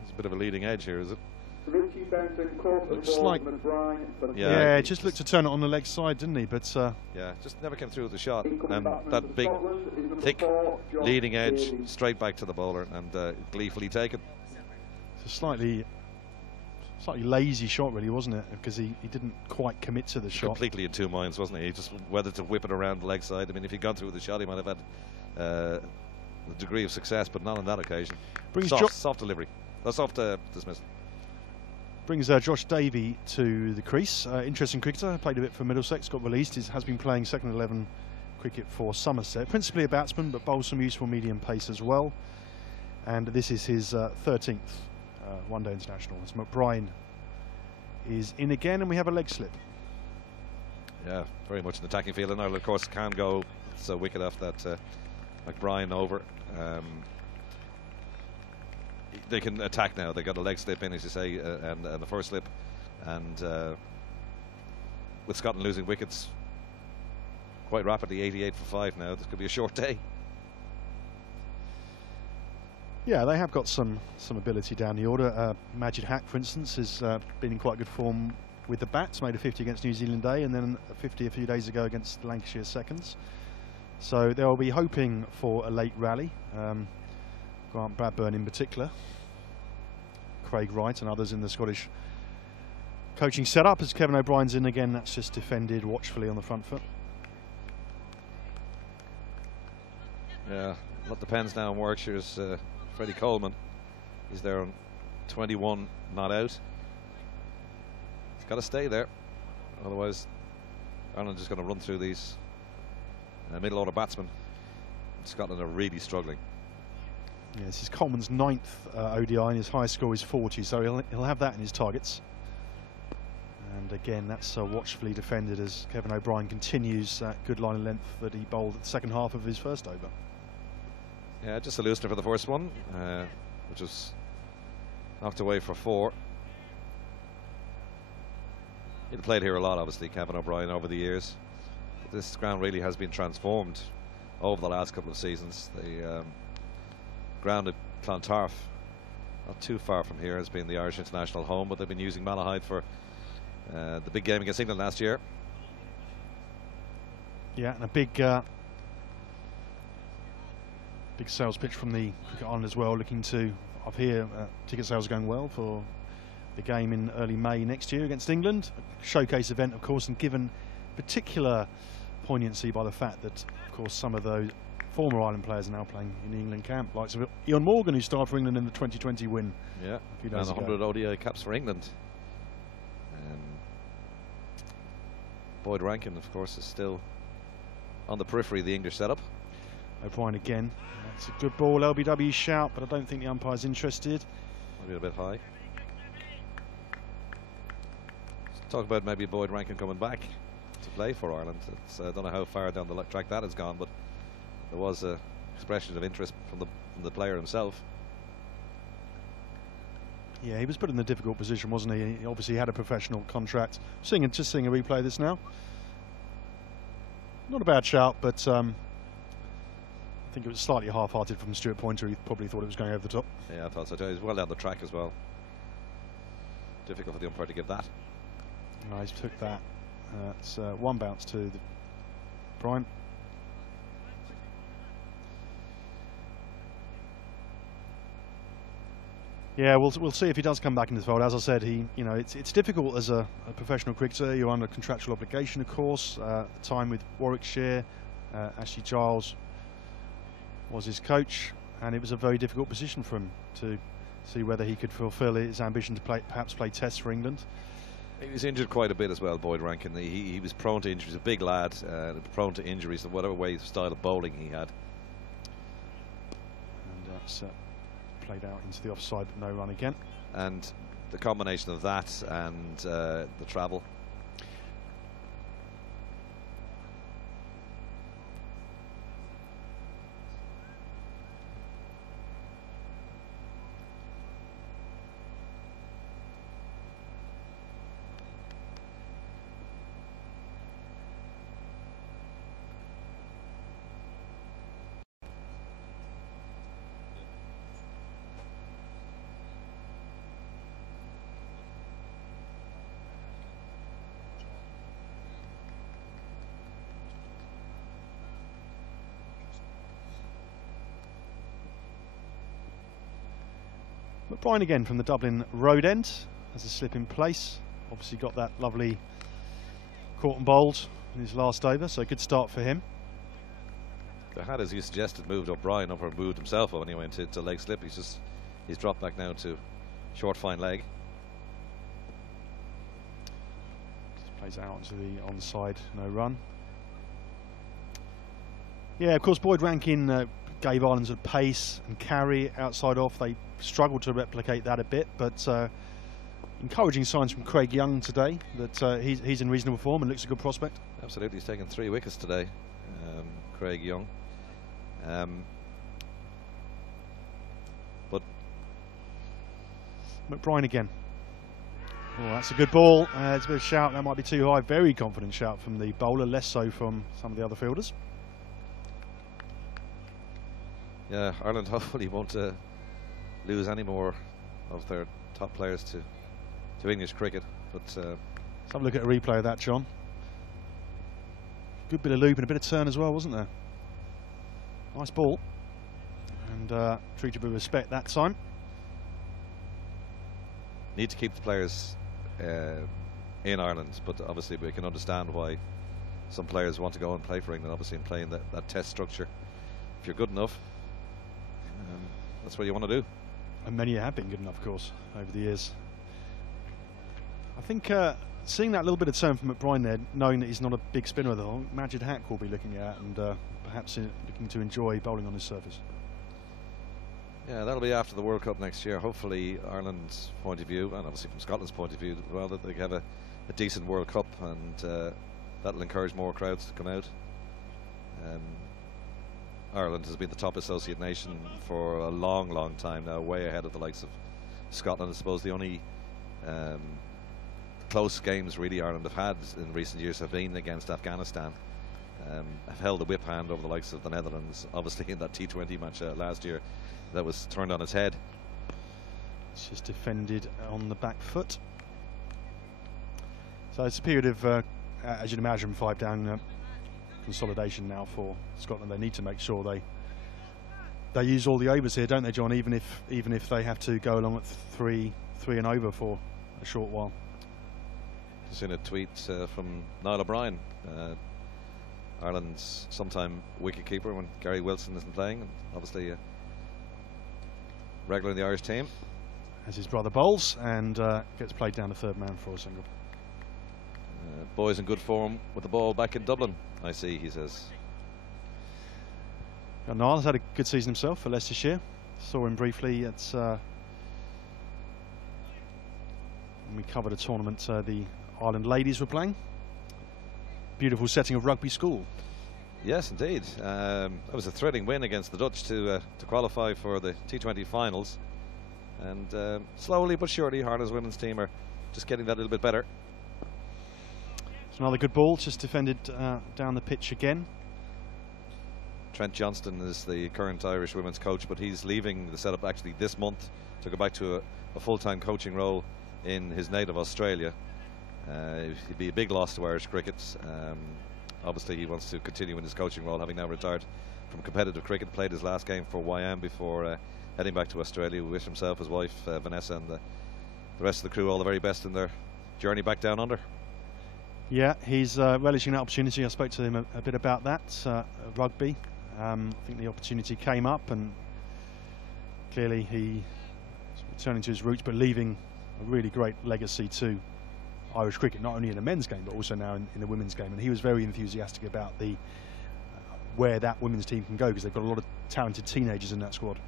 There's a bit of a leading edge here, is it? Richie Benson caught the Looks ball like- from McBride for the Yeah, just looked to turn it on the leg side, didn't he? But Yeah, just never came through with the shot. Incoming And batsman that for big, Scotland is number thick 4, John leading edge Daly. straight back to the bowler and gleefully taken. it's a slightly lazy shot, really, wasn't it? Because he didn't quite commit to the shot. Completely in two minds, wasn't he? He just whether to whip it around the leg side. I mean, if he'd gone through with the shot, he might have had a degree of success, but not on that occasion. Brings Soft delivery. Soft dismissal. Brings Josh Davey to the crease. Interesting cricketer, played a bit for Middlesex, got released. Has been playing second 11 cricket for Somerset. Principally a batsman, but bowls some useful medium pace as well. And this is his 13th one-day international. As McBride is in again, and we have a leg slip. Yeah, very much an attacking field. And Ireland, of course, can go so wicket off that McBride over. They can attack now. They got a leg slip in, as you say, and the first slip, and with Scotland losing wickets quite rapidly, 88 for 5 now. This could be a short day. Yeah, they have got some ability down the order. Majid Haq, for instance, has been in quite good form with the bats. Made a 50 against New Zealand Day, and then a 50 a few days ago against the Lancashire Seconds. So they'll be hoping for a late rally. Grant Bradburn in particular, Craig Wright and others in the Scottish coaching setup. As Kevin O'Brien's in again, that's just defended watchfully on the front foot. Yeah, a lot depends now on Warwickshire's Freddie Coleman. He's there on 21 not out. He's got to stay there, otherwise Ireland is going to run through these middle order batsmen. Scotland are really struggling. Yeah, this is Coleman's 9th ODI, and his highest score is 40, so he'll have that in his targets. And again, that's watchfully defended as Kevin O'Brien continues that good line of length that he bowled at the second half of his first over. Yeah, just a loosener for the first one, which was knocked away for 4. He'd played here a lot, obviously, Kevin O'Brien, over the years. But this ground really has been transformed over the last couple of seasons. The ground at Clontarf, not too far from here, has been the Irish international home, but they've been using Malahide for the big game against England last year. Yeah, and a big sales pitch from the Cricket Island as well, looking to, up here, ticket sales are going well for the game in early May next year against England. A showcase event, of course, and given particular poignancy by the fact that, of course, some of those former Ireland players are now playing in the England camp, like Ian Morgan, who started for England in the 2020 win. Yeah, a few and days 100 ago. ODI caps for England. Boyd Rankin, of course, is still on the periphery of the English setup. O'Brien again. That's a good ball, LBW shout, but I don't think the umpire's interested. Maybe a bit high. Let's talk about maybe Boyd Rankin coming back to play for Ireland. I don't know how far down the track that has gone, but there was a expression of interest from the player himself. Yeah, he was put in a difficult position, wasn't he? He obviously had a professional contract. Just seeing a replay of this now. Not a bad shout, but I think it was slightly half-hearted from Stuart Pointer. He probably thought it was going over the top. Yeah, I thought so too. He was well down the track as well. Difficult for the umpire to give that. Nice, took that. It's one bounce to the Brian. Yeah, we'll see if he does come back into the fold. As I said, it's difficult as a professional cricketer. You're under contractual obligation, of course. The time with Warwickshire, Ashley Giles was his coach, and it was a very difficult position for him to see whether he could fulfil his ambition to perhaps play Tests for England. He was injured quite a bit as well, Boyd Rankin. He was prone to injuries. A big lad, prone to injuries, whatever way style of bowling he had. And that's played out into the offside, but no run again. And the combination of that and the travel. McBride again from the Dublin road end has a slip in place. Obviously got that lovely caught and bowled in his last over, so a good start for him. They had, as you suggested, moved O'Brien up, or moved himself up when he went to leg slip. He's dropped back now to short fine leg. Just plays out to the onside, no run. Yeah, of course, Boyd Rankin gave Ireland sort of pace and carry outside off. They struggled to replicate that a bit, but encouraging signs from Craig Young today that he's in reasonable form and looks a good prospect. Absolutely, he's taken 3 wickets today, Craig Young. But McBride again. Oh, that's a good ball. It's a bit of a shout. That might be too high. Very confident shout from the bowler, less so from some of the other fielders. Yeah, Ireland hopefully won't lose any more of their top players to English cricket. But let's have a look at a replay of that, John. Good bit of loop and a bit of turn as well, wasn't there? Nice ball, and treated with respect that time. Need to keep the players in Ireland, but obviously we can understand why some players want to go and play for England, obviously, and play in that test structure. If you're good enough, that's what you want to do. And many have been good enough, of course, over the years. I think seeing that little bit of turn from McBride there, knowing that he's not a big spinner, though, Majid Haq will be looking at and perhaps looking to enjoy bowling on his surface. Yeah, that'll be after the World Cup next year. Hopefully, Ireland's point of view, and obviously from Scotland's point of view as well, that they have a decent World Cup, and that'll encourage more crowds to come out. Ireland has been the top associate nation for a long, long time now, way ahead of the likes of Scotland. I suppose the only close games really Ireland have had in recent years have been against Afghanistan. Have held the whip hand over the likes of the Netherlands, obviously in that T20 match last year that was turned on its head. It's just defended on the back foot. So it's a period of, as you'd imagine, 5 down consolidation now for Scotland. They need to make sure they use all the overs here, don't they, John? Even if they have to go along at 3 and over for a short while. Just seen a tweet from Niall O'Brien, Ireland's sometime wicketkeeper when Gary Wilson isn't playing, and obviously regular in the Irish team. As his brother bowls and gets played down to third man for a single. Boys in good form with the ball back in Dublin, I see, he says. Niall has had a good season himself for Leicestershire. Saw him briefly at when we covered a tournament the Ireland ladies were playing. Beautiful setting of Rugby School. Yes, indeed. That was a thrilling win against the Dutch to qualify for the T20 finals. And slowly but surely, Ireland's women's team are just getting that little bit better. It's another good ball, just defended down the pitch again. Trent Johnston is the current Irish women's coach, but he's leaving the setup actually this month to go back to a full-time coaching role in his native Australia. It'd be a big loss to Irish cricket. Obviously he wants to continue in his coaching role, having now retired from competitive cricket. Played his last game for YM before heading back to Australia. We wish himself, his wife Vanessa, and the rest of the crew all the very best in their journey back down under. Yeah, he's relishing that opportunity. I spoke to him a bit about that, rugby. I think the opportunity came up, and clearly he's returning to his roots, but leaving a really great legacy to Irish cricket, not only in the men's game, but also now in the women's game. And he was very enthusiastic about where that women's team can go, because they've got a lot of talented teenagers in that squad.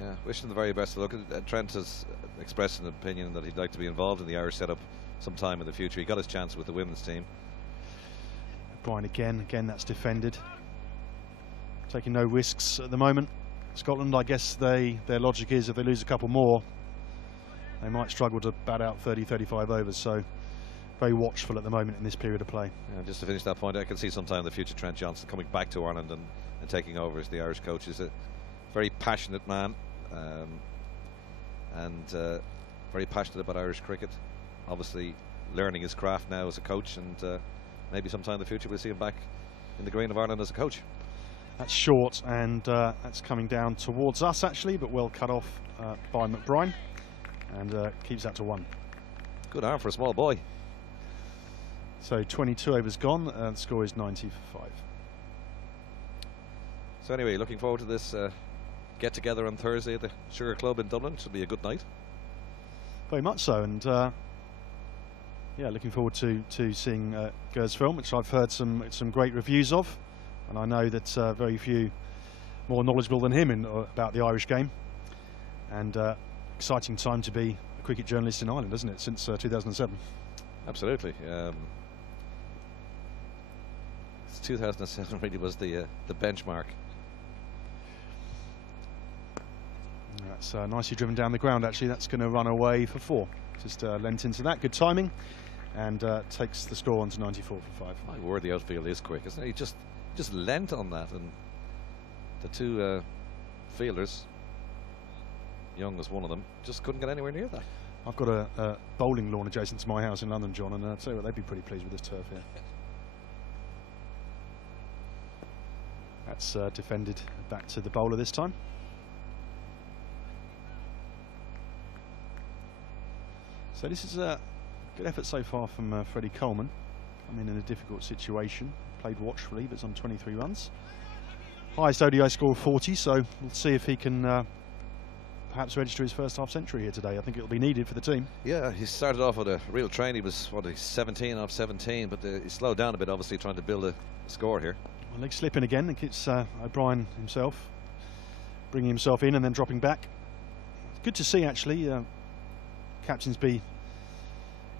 Yeah, wishing the very best. Look, Trent has expressed an opinion that he'd like to be involved in the Irish setup sometime in the future. He got his chance with the women's team. Brian again, that's defended. Taking no risks at the moment. Scotland, I guess their logic is if they lose a couple more, they might struggle to bat out 30-35 overs. So very watchful at the moment in this period of play. Yeah, just to finish that point, I can see sometime in the future Trent Johnston coming back to Ireland and taking over as the Irish coach. He's a very passionate man, and very passionate about Irish cricket. Obviously learning his craft now as a coach, and maybe sometime in the future we'll see him back in the green of Ireland as a coach. That's short, and that's coming down towards us actually, but well cut off by McBride, and keeps that to 1. Good arm for a small boy. So 22 overs gone, and the score is 90 for 5. So anyway, looking forward to this get together on Thursday at the Sugar Club in Dublin. Should be a good night. Very much so, and yeah, looking forward to seeing Ger's film, which I've heard some great reviews of, and I know that very few more knowledgeable than him about the Irish game. And exciting time to be a cricket journalist in Ireland, isn't it? Since 2007. Absolutely. 2007 really was the benchmark. That's nicely driven down the ground. Actually, that's going to run away for 4. Just lent into that. Good timing, and takes the score on to 94 for 5. My word, the outfield is quick, isn't it? He just lent on that, and the two fielders, Young was one of them, just couldn't get anywhere near that. I've got a bowling lawn adjacent to my house in London, John, and I'll tell you what, they'd be pretty pleased with this turf here. That's defended back to the bowler this time. So this is a good effort so far from Freddie Coleman. Come in a difficult situation, played watchfully, but it's on 23 runs. Highest ODI score of 40, so we'll see if he can perhaps register his first half century here today. I think it'll be needed for the team. Yeah, he started off with a real train. He was, what, 17 off 17, but he slowed down a bit, obviously trying to build a score here. Well, leg slipping again. I think it's O'Brien himself bringing himself in and then dropping back. Good to see, actually, captains be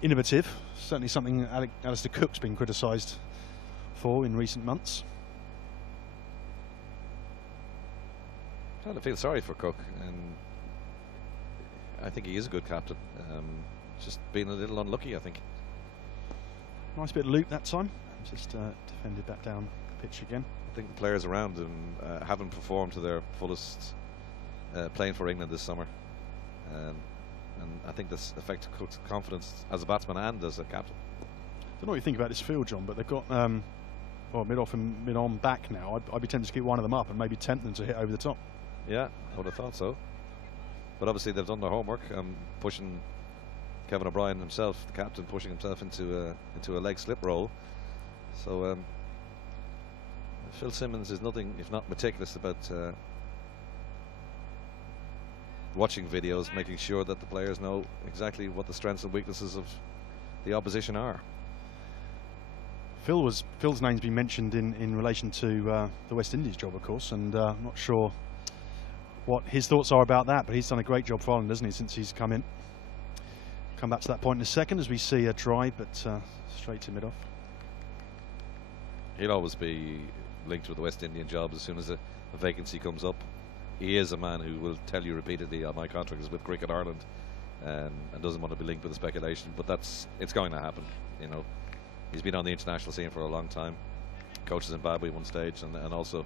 innovative. Certainly something Alistair Cook's been criticised for in recent months. I feel sorry for Cook, and I think he is a good captain. Just being a little unlucky, I think. Nice bit of loop that time. Just defended back down the pitch again. I think the players around him haven't performed to their fullest playing for England this summer. And I think this affected Cook's confidence as a batsman and as a captain. I don't know what you think about this field, John, but they've got well, mid-off and mid-on back now. I'd be tempted to keep one of them up and maybe tempt them to hit over the top. Yeah, I would have thought so. But obviously they've done their homework, pushing Kevin O'Brien himself, the captain, pushing himself into a leg slip role. So Phil Simmons is nothing if not meticulous about watching videos, making sure that the players know exactly what the strengths and weaknesses of the opposition are. Phil's name's been mentioned in relation to the West Indies job, of course, and I'm not sure what his thoughts are about that, but he's done a great job for Ireland, hasn't he, since he's come in. Come back to that point in a second as we see a drive, but straight to mid-off. He'll always be linked with the West Indian job as soon as a vacancy comes up. He is a man who will tell you repeatedly, my contract is with Cricket Ireland, and doesn't want to be linked with the speculation, but it's going to happen. You know, he's been on the international scene for a long time, coached Zimbabwe one stage, and also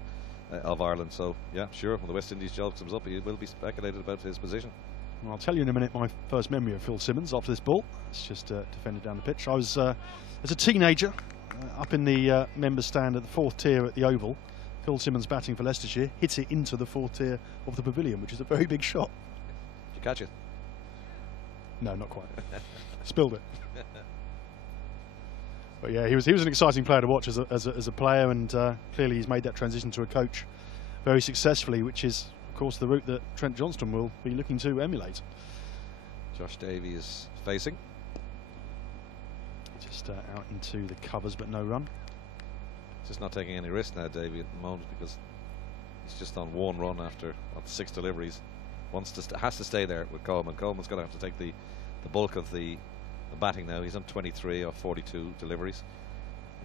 of Ireland. So yeah, sure, when the West Indies job comes up, he will be speculated about his position. Well, I'll tell you in a minute my first memory of Phil Simmons after this ball. It's just defended down the pitch. I was as a teenager up in the member stand at the 4th tier at the Oval. Phil Simmons batting for Leicestershire, hit it into the 4th tier of the pavilion, which is a very big shot. Did you catch it? No, not quite. Spilled it. But yeah, he was an exciting player to watch as a player, and clearly he's made that transition to a coach very successfully, which is of course the route that Trent Johnston will be looking to emulate. Josh Davey is facing. Just out into the covers, but no run. Just not taking any risk now, Davey, at the moment, because he's just on 1 run after 6 deliveries. Has to stay there with Coleman. Coleman's going to have to take the bulk of the batting now. He's on 23 or 42 deliveries.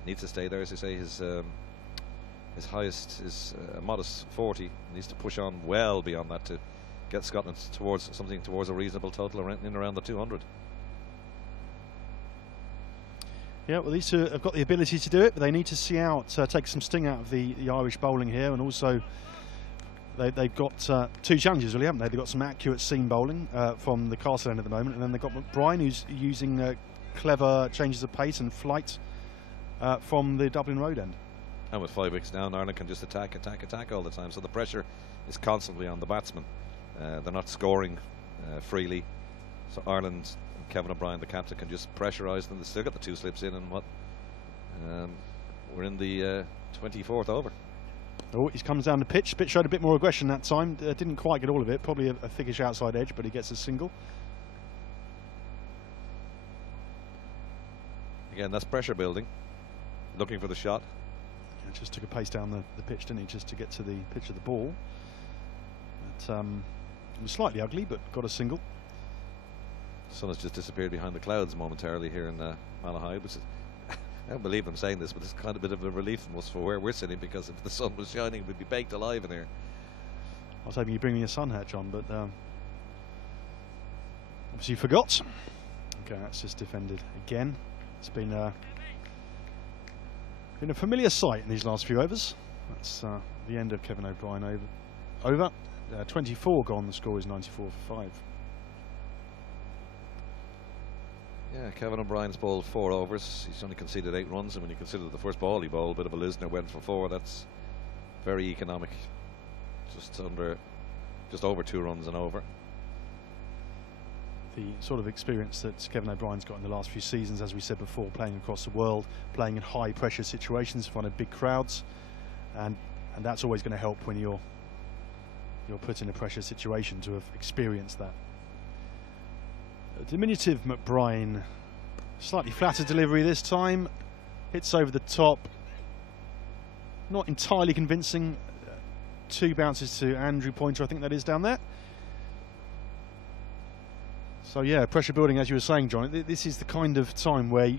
Needs to stay there, as you say. His highest is a modest 40. He needs to push on well beyond that to get Scotland towards a reasonable total around the 200. Yeah, well, these two have got the ability to do it, but they need to see out, take some sting out of the Irish bowling here, and also they've got 2 challenges, really, haven't they? They've got some accurate seam bowling from the Castle end at the moment, and then they've got McBride, who's using clever changes of pace and flight from the Dublin Road end. And with 5 wickets down, Ireland can just attack all the time. So the pressure is constantly on the batsmen. They're not scoring freely. So Ireland, Kevin O'Brien, the captain, can just pressurise them. They still got the 2 slips in, and what? We're in the 24th over. Oh, he comes down the pitch. Pitch showed a bit more aggression that time. Didn't quite get all of it. Probably a thickish outside edge, but he gets a single. Again, that's pressure building. Looking for the shot. Yeah, just took a pace down the pitch, didn't he, just to get to the pitch of the ball. But, it was slightly ugly, but got a single. The sun has just disappeared behind the clouds momentarily here in Malahide, which is, I don't believe I'm saying this, but it's kind of a bit of a relief from us for where we're sitting, because if the sun was shining, we'd be baked alive in here. I was hoping you'd bring me a sun hat, John, but obviously you forgot. Okay, that's just defended again. It's been a familiar sight in these last few overs. That's the end of Kevin O'Brien over. 24 gone, the score is 94 for 5. Yeah, Kevin O'Brien's bowled 4 overs. He's only conceded 8 runs, and when you consider the first ball he bowled, a bit of a listener, went for 4. That's very economic. Just over 2 runs and over. The sort of experience that Kevin O'Brien's got in the last few seasons, as we said before, playing across the world, playing in high pressure situations in front of big crowds, and that's always going to help when you're put in a pressure situation, to have experienced that. A diminutive McBride, slightly flatter delivery this time, hits over the top, not entirely convincing. 2 bounces to Andrew Pointer, I think that is, down there. So yeah, pressure building, as you were saying, John. This is the kind of time where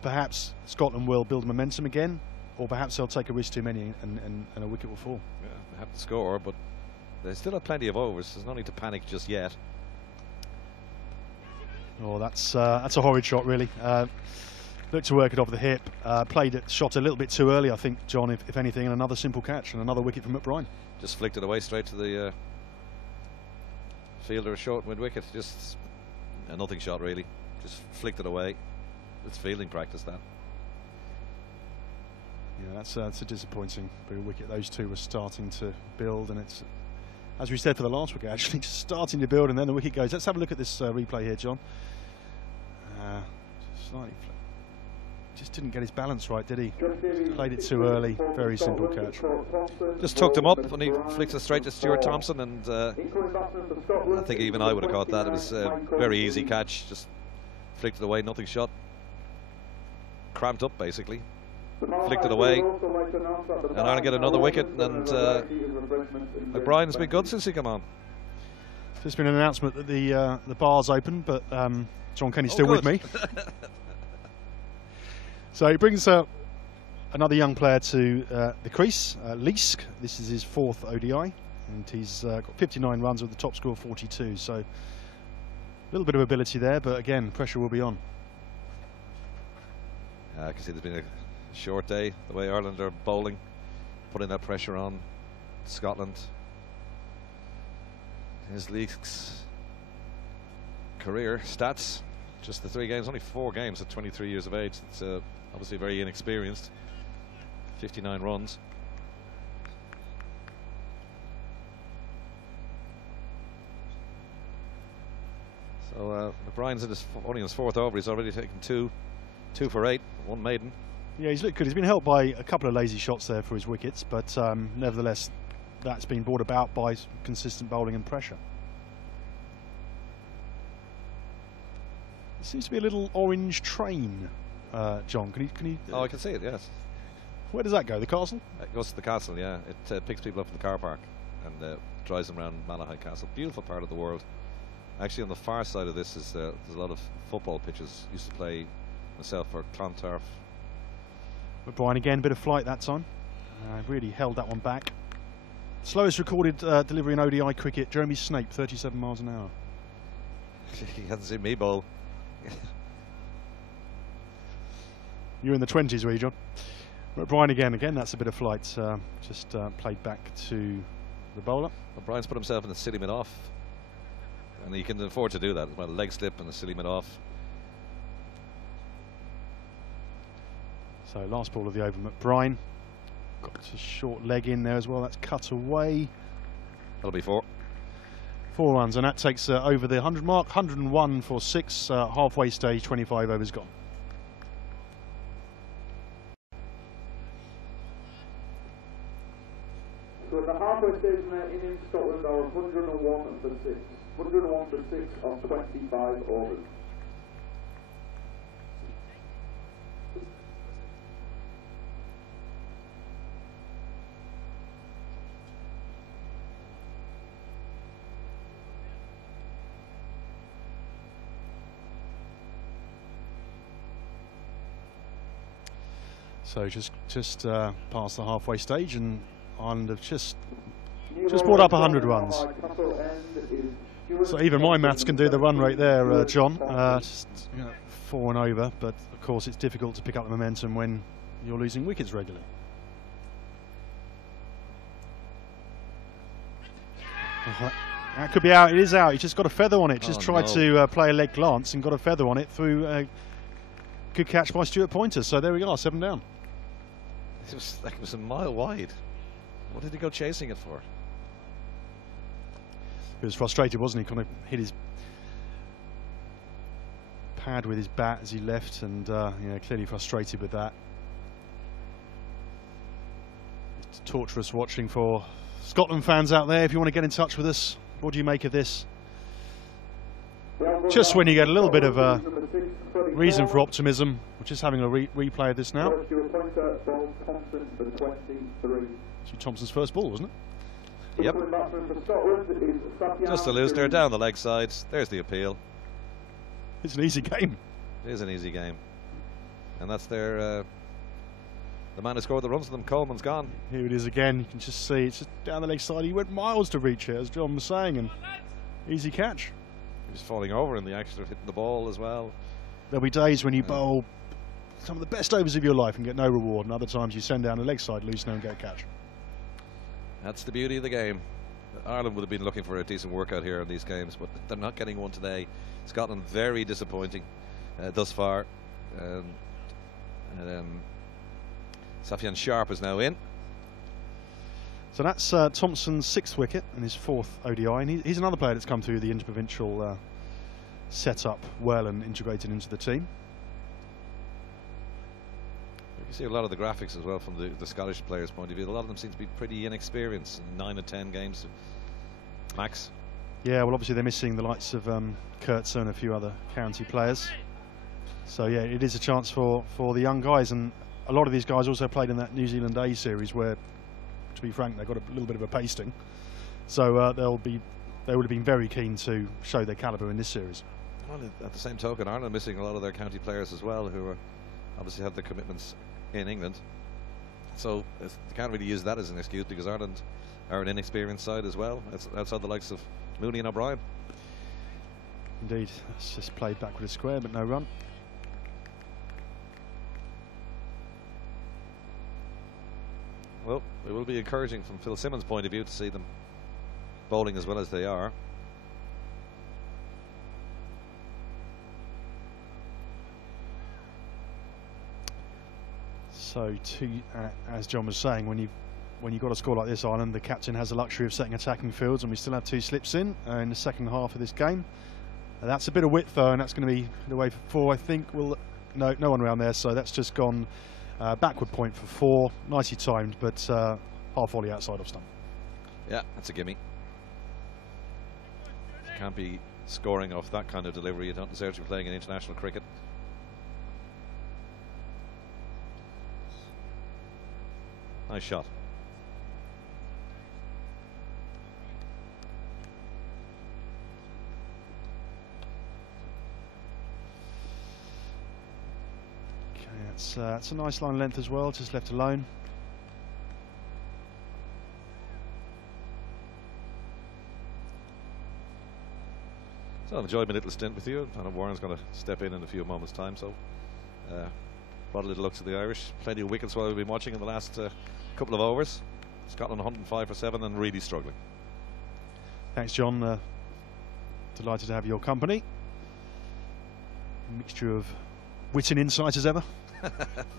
perhaps Scotland will build momentum again, or perhaps they'll take a risk too many and a wicket will fall. Yeah, they have to score, but they still have plenty of overs. There's no need to panic just yet. Oh, that's a horrid shot, really. Looked to work it off the hip. Played it, shot a little bit too early, I think, John, if anything, and another simple catch and another wicket from McBride. Just flicked it away straight to the fielder, short mid-wicket. Just a nothing shot, really. Just flicked it away. It's fielding practice, that. Yeah, that's a disappointing bit of wicket. Those 2 were starting to build, and it's, as we said for the last wicket, actually just starting to build, and then the wicket goes. Let's have a look at this replay here, John. Slightly just didn't get his balance right, did he? Played it too early. Very simple catch. Just tucked him up when he flicked it straight to Stuart Thompson, and I think even I would have caught that. It was a very easy catch. Just flicked it away, nothing shot. Cramped up, basically. Flicked it away, and Ireland get another wicket, and McBride's been good since he came on. There's been an announcement that the bar's open, but John Kenny's still with me. So he brings another young player to the crease, Leask. This is his 4th ODI, and he's got 59 runs with the top score of 42. So a little bit of ability there, but again, pressure will be on. I can see there's been a short day, the way Ireland are bowling, putting that pressure on Scotland. Here's Leask's career stats. Just the 3 games, only 4 games at 23 years of age. It's obviously very inexperienced. 59 runs. So McBride's only in his 4th over. He's already taken 2 for 8, 1 maiden. Yeah, he's looked good. He's been helped by a couple of lazy shots there for his wickets, but nevertheless, that's been brought about by consistent bowling and pressure. There seems to be a little orange train, John. Can you? Oh, I can see it. Yes. Where does that go? The castle? It goes to the castle. Yeah, it picks people up from the car park and drives them around Malahide Castle. Beautiful part of the world. Actually, on the far side of this is there's a lot of football pitches. Used to play myself for Clontarf. McBride again, bit of flight that time. Really held that one back. Slowest recorded delivery in ODI cricket, Jeremy Snape, 37 miles an hour. He hasn't seen me bowl. You're in the 20s, were you, John? McBride again, that's a bit of flight. Just played back to the bowler. McBride's put himself in the silly mid-off, and he can afford to do that. Well, leg slip and a silly mid-off. So last ball of the over, McBride. Got a short leg in there as well. That's cut away. That'll be 4. 4 runs, and that takes over the 100 mark. 101 for 6. Halfway stage, 25 overs gone. So the halfway stage in Scotland are 101 for 6. 101 for 6 of 25 overs. So just past the halfway stage, and Ireland have just brought up 100 runs. So even my maths can do the run rate there, John. Just, 4 and over, but of course it's difficult to pick up the momentum when you're losing wickets regularly. That could be out. It is out. He just got a feather on it. Just tried to play a leg glance and got a feather on it through a good catch by Stuart Pointer. So there we are, 7 down. It was like it was a mile wide. What did he go chasing it for? He was frustrated, wasn't he? Kind of hit his pad with his bat as he left, and clearly frustrated with that. It's torturous watching for Scotland fans out there. If you want to get in touch with us, what do you make of this? Just when you get a little bit of a reason for optimism, we're just having a replay of this now. It's Thompson's first ball, wasn't it? Yep. Just a loose there down the leg side. There's the appeal. It's an easy game. It is an easy game. And that's their the man who scored the runs for them. Coleman's gone. Here it is again. You can just see it's just down the leg side. He went miles to reach it, as John was saying, and easy catch. He was falling over in the action of hitting the ball as well. There'll be days when you bowl some of the best overs of your life and get no reward, and other times you send down the leg side loose now and get a catch. That's the beauty of the game. Ireland would have been looking for a decent workout here in these games, but they're not getting one today. Scotland very disappointing thus far. Safyan Sharp is now in. So that's Thompson's 6th wicket and his 4th ODI, and he's another player that's come through the interprovincial setup well and integrated into the team. You see a lot of the graphics as well from the Scottish players' point of view. A lot of them seem to be pretty inexperienced. 9 or 10 games max. Yeah, well, obviously they're missing the likes of Kurtzer and a few other county players. So yeah, it is a chance for the young guys, and a lot of these guys also played in that New Zealand A series where, to be frank, they got a little bit of a pasting. So they would have been very keen to show their calibre in this series. Well, at the same token, Ireland are missing a lot of their county players as well, who are obviously have their commitments in England. So they can't really use that as an excuse, because Ireland are an inexperienced side as well, outside the likes of Mooney and O'Brien. Indeed, it's just played back with a square, but no run. Well, it will be encouraging from Phil Simmons' point of view to see them bowling as well as they are. So, as John was saying, when you've got a score like this, Ireland, the captain has the luxury of setting attacking fields, and we still have 2 slips in the second half of this game. That's a bit of width though, and that's going to be the way for 4, I think. No one around there, so that's just gone backward point for 4. Nicely timed, but half volley outside of stump. Yeah, that's a gimme. You can't be scoring off that kind of delivery. You don't deserve to be playing in international cricket. Nice shot. Okay, that's a nice line length as well, just left alone. So I've enjoyed my little stint with you. I know Warren's going to step in a few moments' time, so brought a little look to the Irish. Plenty of wickets while we've been watching in the last couple of overs. Scotland 105 for 7 and really struggling. Thanks, John. Delighted to have your company. A mixture of wit and insight as ever.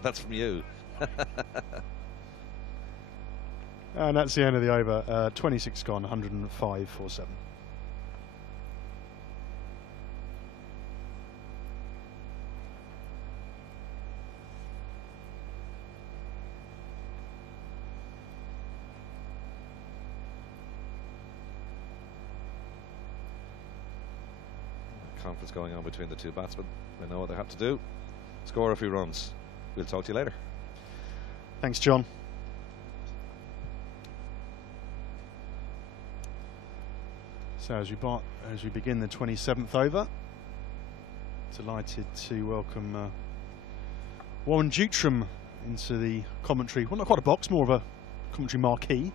That's from you. And that's the end of the over. 26 gone, 105 for 7. Conference going on between the two batsmen. They know what they have to do. Score a few runs. We'll talk to you later. Thanks, John. So as we begin the 27th over, delighted to welcome Warren Dutram into the commentary. Well, not quite a box, more of a commentary marquee.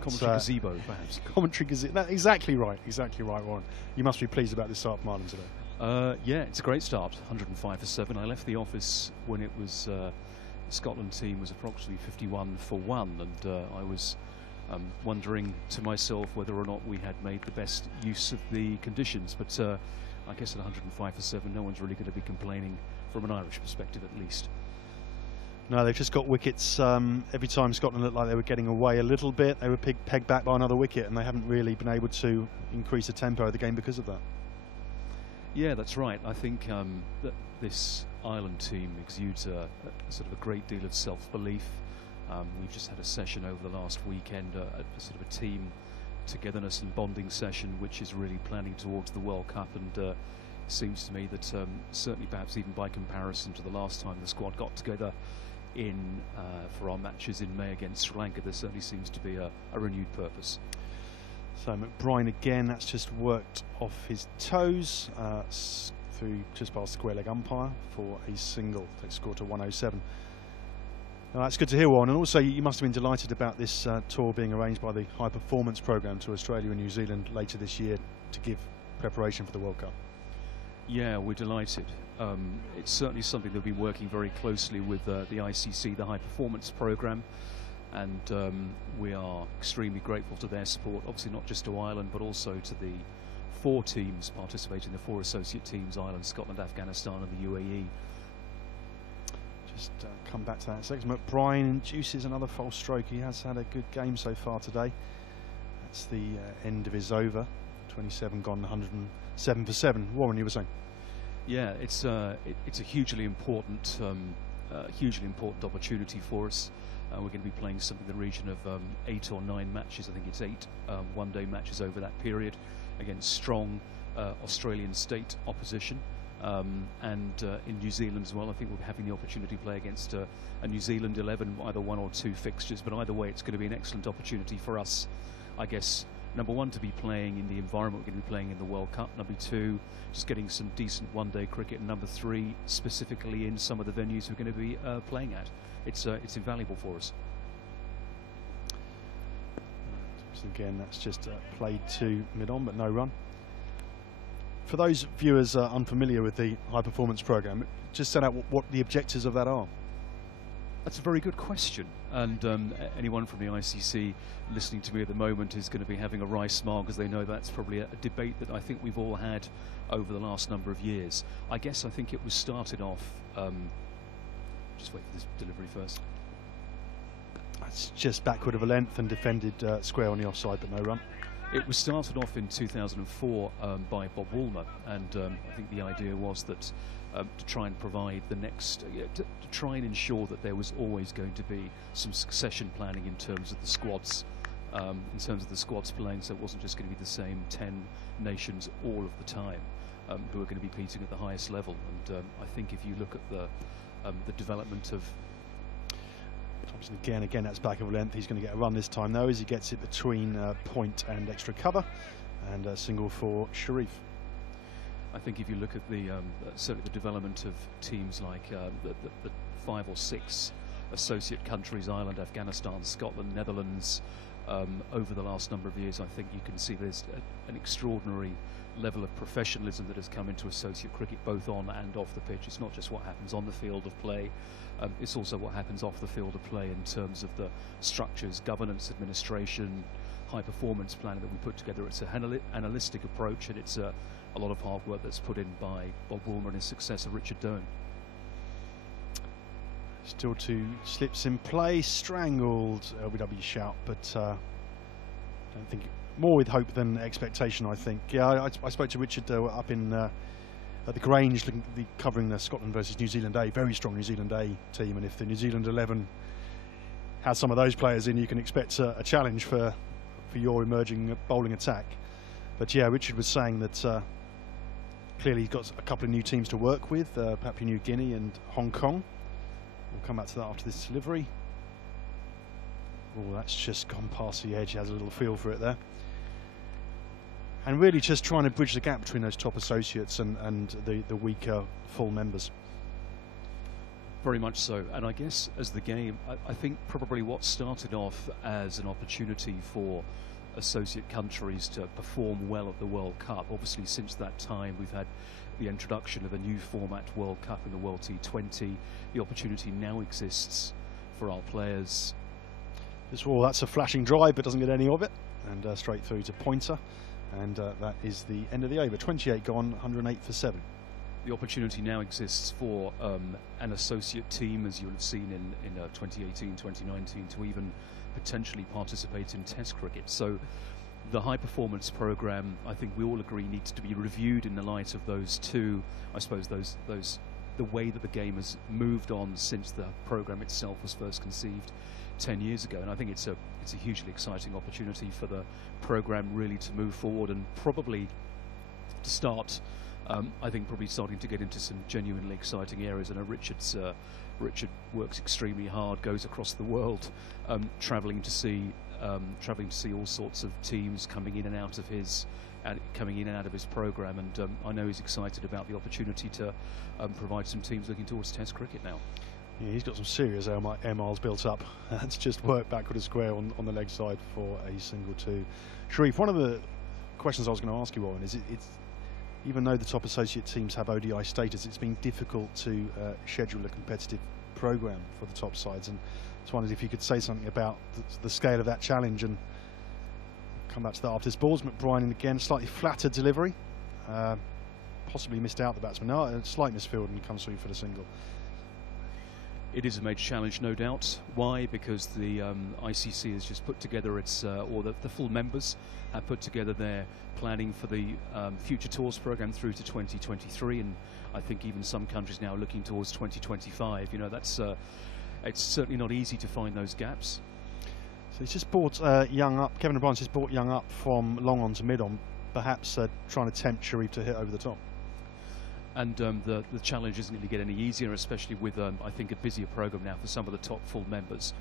Commentary gazebo, perhaps. Commentary gazebo. Exactly right, Warren. You must be pleased about this start from Ireland today. Yeah, it's a great start. 105 for 7. I left the office when it was the Scotland team was approximately 51 for 1, and I was wondering to myself whether or not we had made the best use of the conditions. But I guess at 105 for 7, no one's really going to be complaining from an Irish perspective, at least. No, they've just got wickets. Every time Scotland looked like they were getting away a little bit, they were pegged back by another wicket, and they haven't really been able to increase the tempo of the game because of that. Yeah, that's right. I think that this Ireland team exudes a sort of a great deal of self-belief. We've just had a session over the last weekend, a sort of a team togetherness and bonding session, which is really planning towards the World Cup, and it seems to me that certainly perhaps even by comparison to the last time the squad got together for our matches in May against Sri Lanka, there certainly seems to be a renewed purpose. So McBride again, that's just worked off his toes through just past square leg umpire for a single. Takes score to 107. That's good to hear, Warren. And also you must have been delighted about this tour being arranged by the High Performance Programme to Australia and New Zealand later this year to give preparation for the World Cup. Yeah, we're delighted. It's certainly something they've been working very closely with the ICC, the High Performance Programme, and we are extremely grateful to their support, obviously not just to Ireland but also to the 4 teams participating, the 4 associate teams, Ireland, Scotland, Afghanistan and the UAE. Just come back to that in a second. McBride induces another false stroke. He has had a good game so far today. That's the end of his over. 27 gone, 107 for 7. Warren, you were saying? Yeah, it's a hugely important opportunity for us. We're going to be playing something in the region of 8 or 9 matches. I think it's 8 one-day matches over that period against strong Australian state opposition. And in New Zealand as well, I think we'll be having the opportunity to play against a New Zealand 11, either 1 or 2 fixtures. But either way, it's going to be an excellent opportunity for us, I guess. Number 1, to be playing in the environment we're going to be playing in the World Cup. Number 2, just getting some decent one-day cricket. And number 3, specifically in some of the venues we're going to be playing at. It's invaluable for us. So again, that's just played to mid-on, but no run. For those viewers unfamiliar with the High Performance Programme, just set out what the objectives of that are. That's a very good question, and anyone from the ICC listening to me at the moment is going to be having a wry smile because they know that's probably a debate that I think we've all had over the last number of years. I guess I think it was started off, just wait for this delivery first. It's just backward of a length and defended square on the offside, but no run. It was started off in 2004 by Bob Woolmer, and I think the idea was that to try and provide the next, to try and ensure that there was always going to be some succession planning in terms of the squads, playing, so it wasn't just going to be the same 10 nations all of the time who are going to be competing at the highest level. And I think if you look at the development of Thompson again, that's back of length. He's going to get a run this time though, as he gets it between point and extra cover, and a single for Sharif. I think if you look at the certainly the development of teams like the 5 or 6 associate countries, Ireland, Afghanistan, Scotland, Netherlands, over the last number of years, I think you can see there's an extraordinary level of professionalism that has come into associate cricket, both on and off the pitch. It's not just what happens on the field of play, it's also what happens off the field of play in terms of the structures, governance, administration, high performance planning that we put together. It's an analytic approach, and it's a lot of hard work that's put in by Bob Woolmer and his successor Richard Doan. Still two slips in play, strangled LBW shout, but I don't think, more with hope than expectation, I think. Yeah, I spoke to Richard up in at the Grange, covering the Scotland versus New Zealand A, very strong New Zealand A team, and if the New Zealand 11 has some of those players in, you can expect a challenge for your emerging bowling attack. But yeah, Richard was saying that clearly he's got a couple of new teams to work with, Papua New Guinea and Hong Kong. We'll come back to that after this delivery. Oh, that's just gone past the edge. He has a little feel for it there. And really just trying to bridge the gap between those top associates and the weaker full members. Very much so. And I guess as the game, I think probably what started off as an opportunity for associate countries to perform well at the World Cup. Obviously, since that time, we've had the introduction of a new format, World Cup and the World T20. The opportunity now exists for our players. That's a flashing drive, but doesn't get any of it. And straight through to pointer. And that is the end of the over. 28 gone, 108 for 7. The opportunity now exists for an associate team, as you'll have seen in 2018, 2019, to even potentially participate in Test cricket. So the high performance programme, I think we all agree, needs to be reviewed in the light of those two, I suppose, the way that the game has moved on since the programme itself was first conceived 10 years ago. And I think it's a hugely exciting opportunity for the programme really to move forward and probably to start, I think, probably starting to get into some genuinely exciting areas. I know Richard works extremely hard, goes across the world, travelling to see all sorts of teams coming in and out of his programme, and I know he's excited about the opportunity to provide some teams looking towards Test cricket now. Yeah, he's got some serious air miles built up. That's just work backward and square on the leg side for a single two. Sharif, one of the questions I was going to ask you, Warren, is it's even though the top associate teams have ODI status, it's been difficult to schedule a competitive programme for the top sides, and I just wondered if you could say something about the scale of that challenge, and come back to that after this. Balls, McBrien again, slightly flatter delivery, possibly missed out the batsman. No, a slight misfield and comes through for the single. It is a major challenge, no doubt. Why? Because the ICC has just put together its, or the full members have put together their planning for the future tours programme through to 2023, and I think even some countries now are looking towards 2025. You know, that's it's certainly not easy to find those gaps. So he's just brought Young up. Kevin O'Brien's just brought Young up from long on to mid on, perhaps trying to tempt Sharif to hit over the top. And the challenge isn't going to get any easier, especially with, I think, a busier programme now for some of the top full members.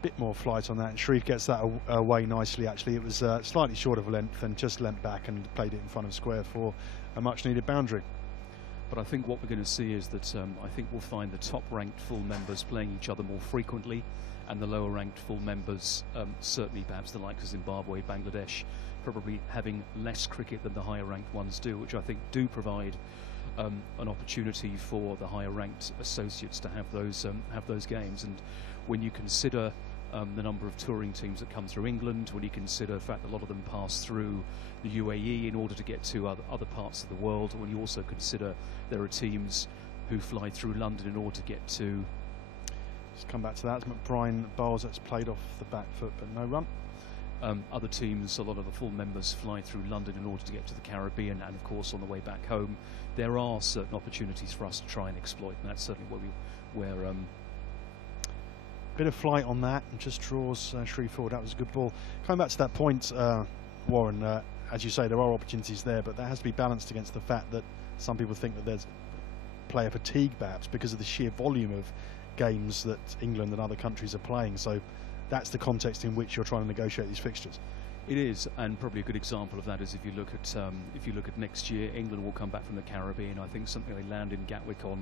A bit more flight on that, and Sharif gets that away nicely, actually. It was slightly short of length and just leant back and played it in front of square for a much-needed boundary. But I think what we're going to see is that I think we'll find the top-ranked full members playing each other more frequently, and the lower-ranked full members, certainly perhaps the likes of Zimbabwe, Bangladesh, probably having less cricket than the higher-ranked ones do, which I think do provide an opportunity for the higher-ranked associates to have those games. And when you consider the number of touring teams that come through England, when you consider the fact that a lot of them pass through the UAE in order to get to other parts of the world, when you also consider there are teams who fly through London in order to get to... Just come back to that. McBrien bowls, that's played off the back foot, but no run. Other teams, a lot of the full members fly through London in order to get to the Caribbean, and of course on the way back home there are certain opportunities for us to try and exploit, and that's certainly where bit of flight on that, and just draws Sharif forward. That was a good ball. Coming back to that point, Warren, as you say, there are opportunities there, but that has to be balanced against the fact that some people think that there's player fatigue perhaps because of the sheer volume of games that England and other countries are playing. So that's the context in which you're trying to negotiate these fixtures. It is, and probably a good example of that is if you look at next year, England will come back from the Caribbean. I think something they land in Gatwick on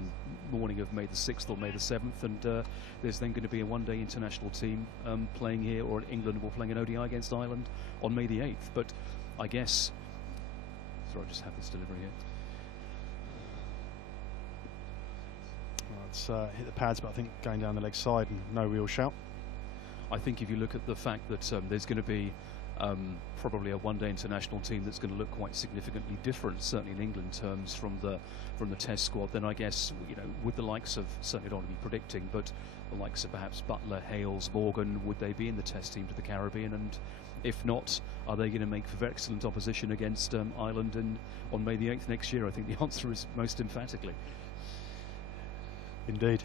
morning of May the 6th or May the 7th, and there's then going to be a one-day international team playing here, or England will playing an ODI against Ireland on May the 8th. But I guess, sorry, I just have this delivery here. Let's hit the pads, but I think going down the leg side and no real shout. I think if you look at the fact that there's going to be Probably a one-day international team that's going to look quite significantly different, certainly in England terms, from the Test squad. Then I guess, you know, with the likes of, certainly don't want to be predicting, but the likes of perhaps Butler, Hales, Morgan, would they be in the Test team to the Caribbean? And if not, are they going to make for excellent opposition against Ireland on May the 8th next year? I think the answer is most emphatically. Indeed.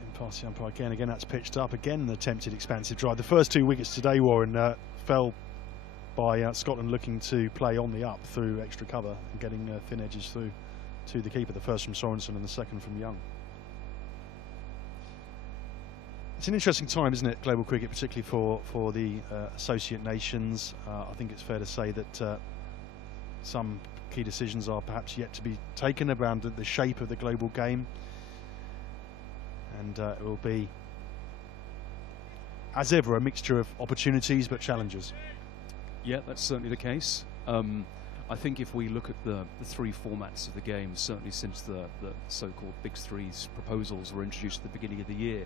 In past the umpire again, that's pitched up. Again, the attempted expansive drive. The first 2 wickets today, Warren, fell by Scotland looking to play on the up through extra cover and getting thin edges through to the keeper. The first from Sorensen and the second from Young. It's an interesting time, isn't it, global cricket, particularly for the associate nations. I think it's fair to say that some key decisions are perhaps yet to be taken around the shape of the global game, and it will be, as ever, a mixture of opportunities but challenges. Yeah, that's certainly the case. I think if we look at the three formats of the game, certainly since the so-called Big Three's proposals were introduced at the beginning of the year,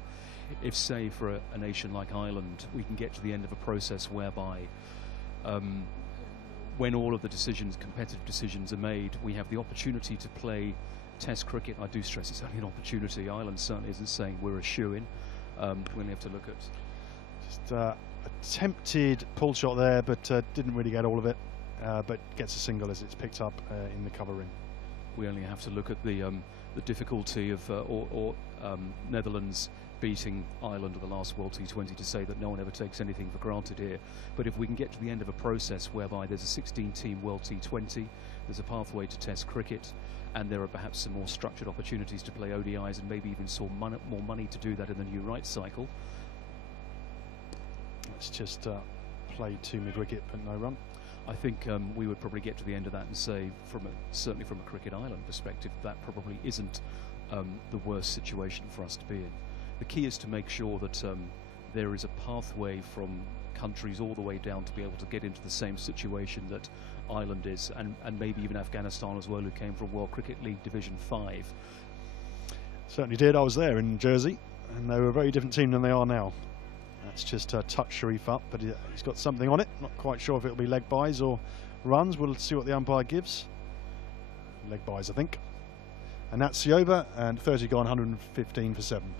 if, say, for a nation like Ireland, we can get to the end of a process whereby when all of the decisions, competitive decisions are made, we have the opportunity to play Test cricket. I do stress it's only an opportunity. Ireland certainly isn't saying we're a shoo-in. We only have to look at... Just attempted pull shot there, but didn't really get all of it, but gets a single as it's picked up in the cover ring. We only have to look at the difficulty of Netherlands beating Ireland at the last World T20 to say that no one ever takes anything for granted here. But if we can get to the end of a process whereby there's a 16-team World T20, there's a pathway to Test cricket, and there are perhaps some more structured opportunities to play ODIs and maybe even more money to do that in the new rights cycle. It's just played to mid-wicket but no run. I think we would probably get to the end of that and say, certainly from a Cricket Island perspective, that probably isn't the worst situation for us to be in. The key is to make sure that there is a pathway from countries all the way down to be able to get into the same situation that Ireland is, and maybe even Afghanistan as well, who came from World Cricket League Division 5. Certainly did. I was there in Jersey, and they were a very different team than they are now. That's just touch Sharif up, but he's got something on it. Not quite sure if it'll be leg buys or runs. We'll see what the umpire gives. Leg buys, I think. And that's the over, and 30 gone, 115 for 7.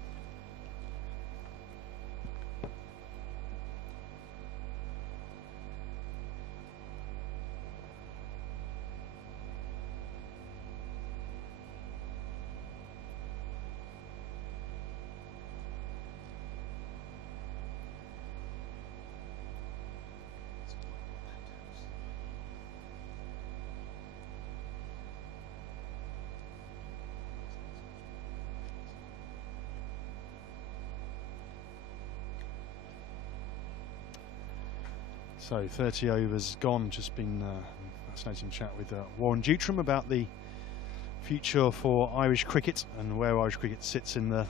So 30 overs gone. Just been a fascinating chat with Warren Dutram about the future for Irish cricket and where Irish cricket sits in the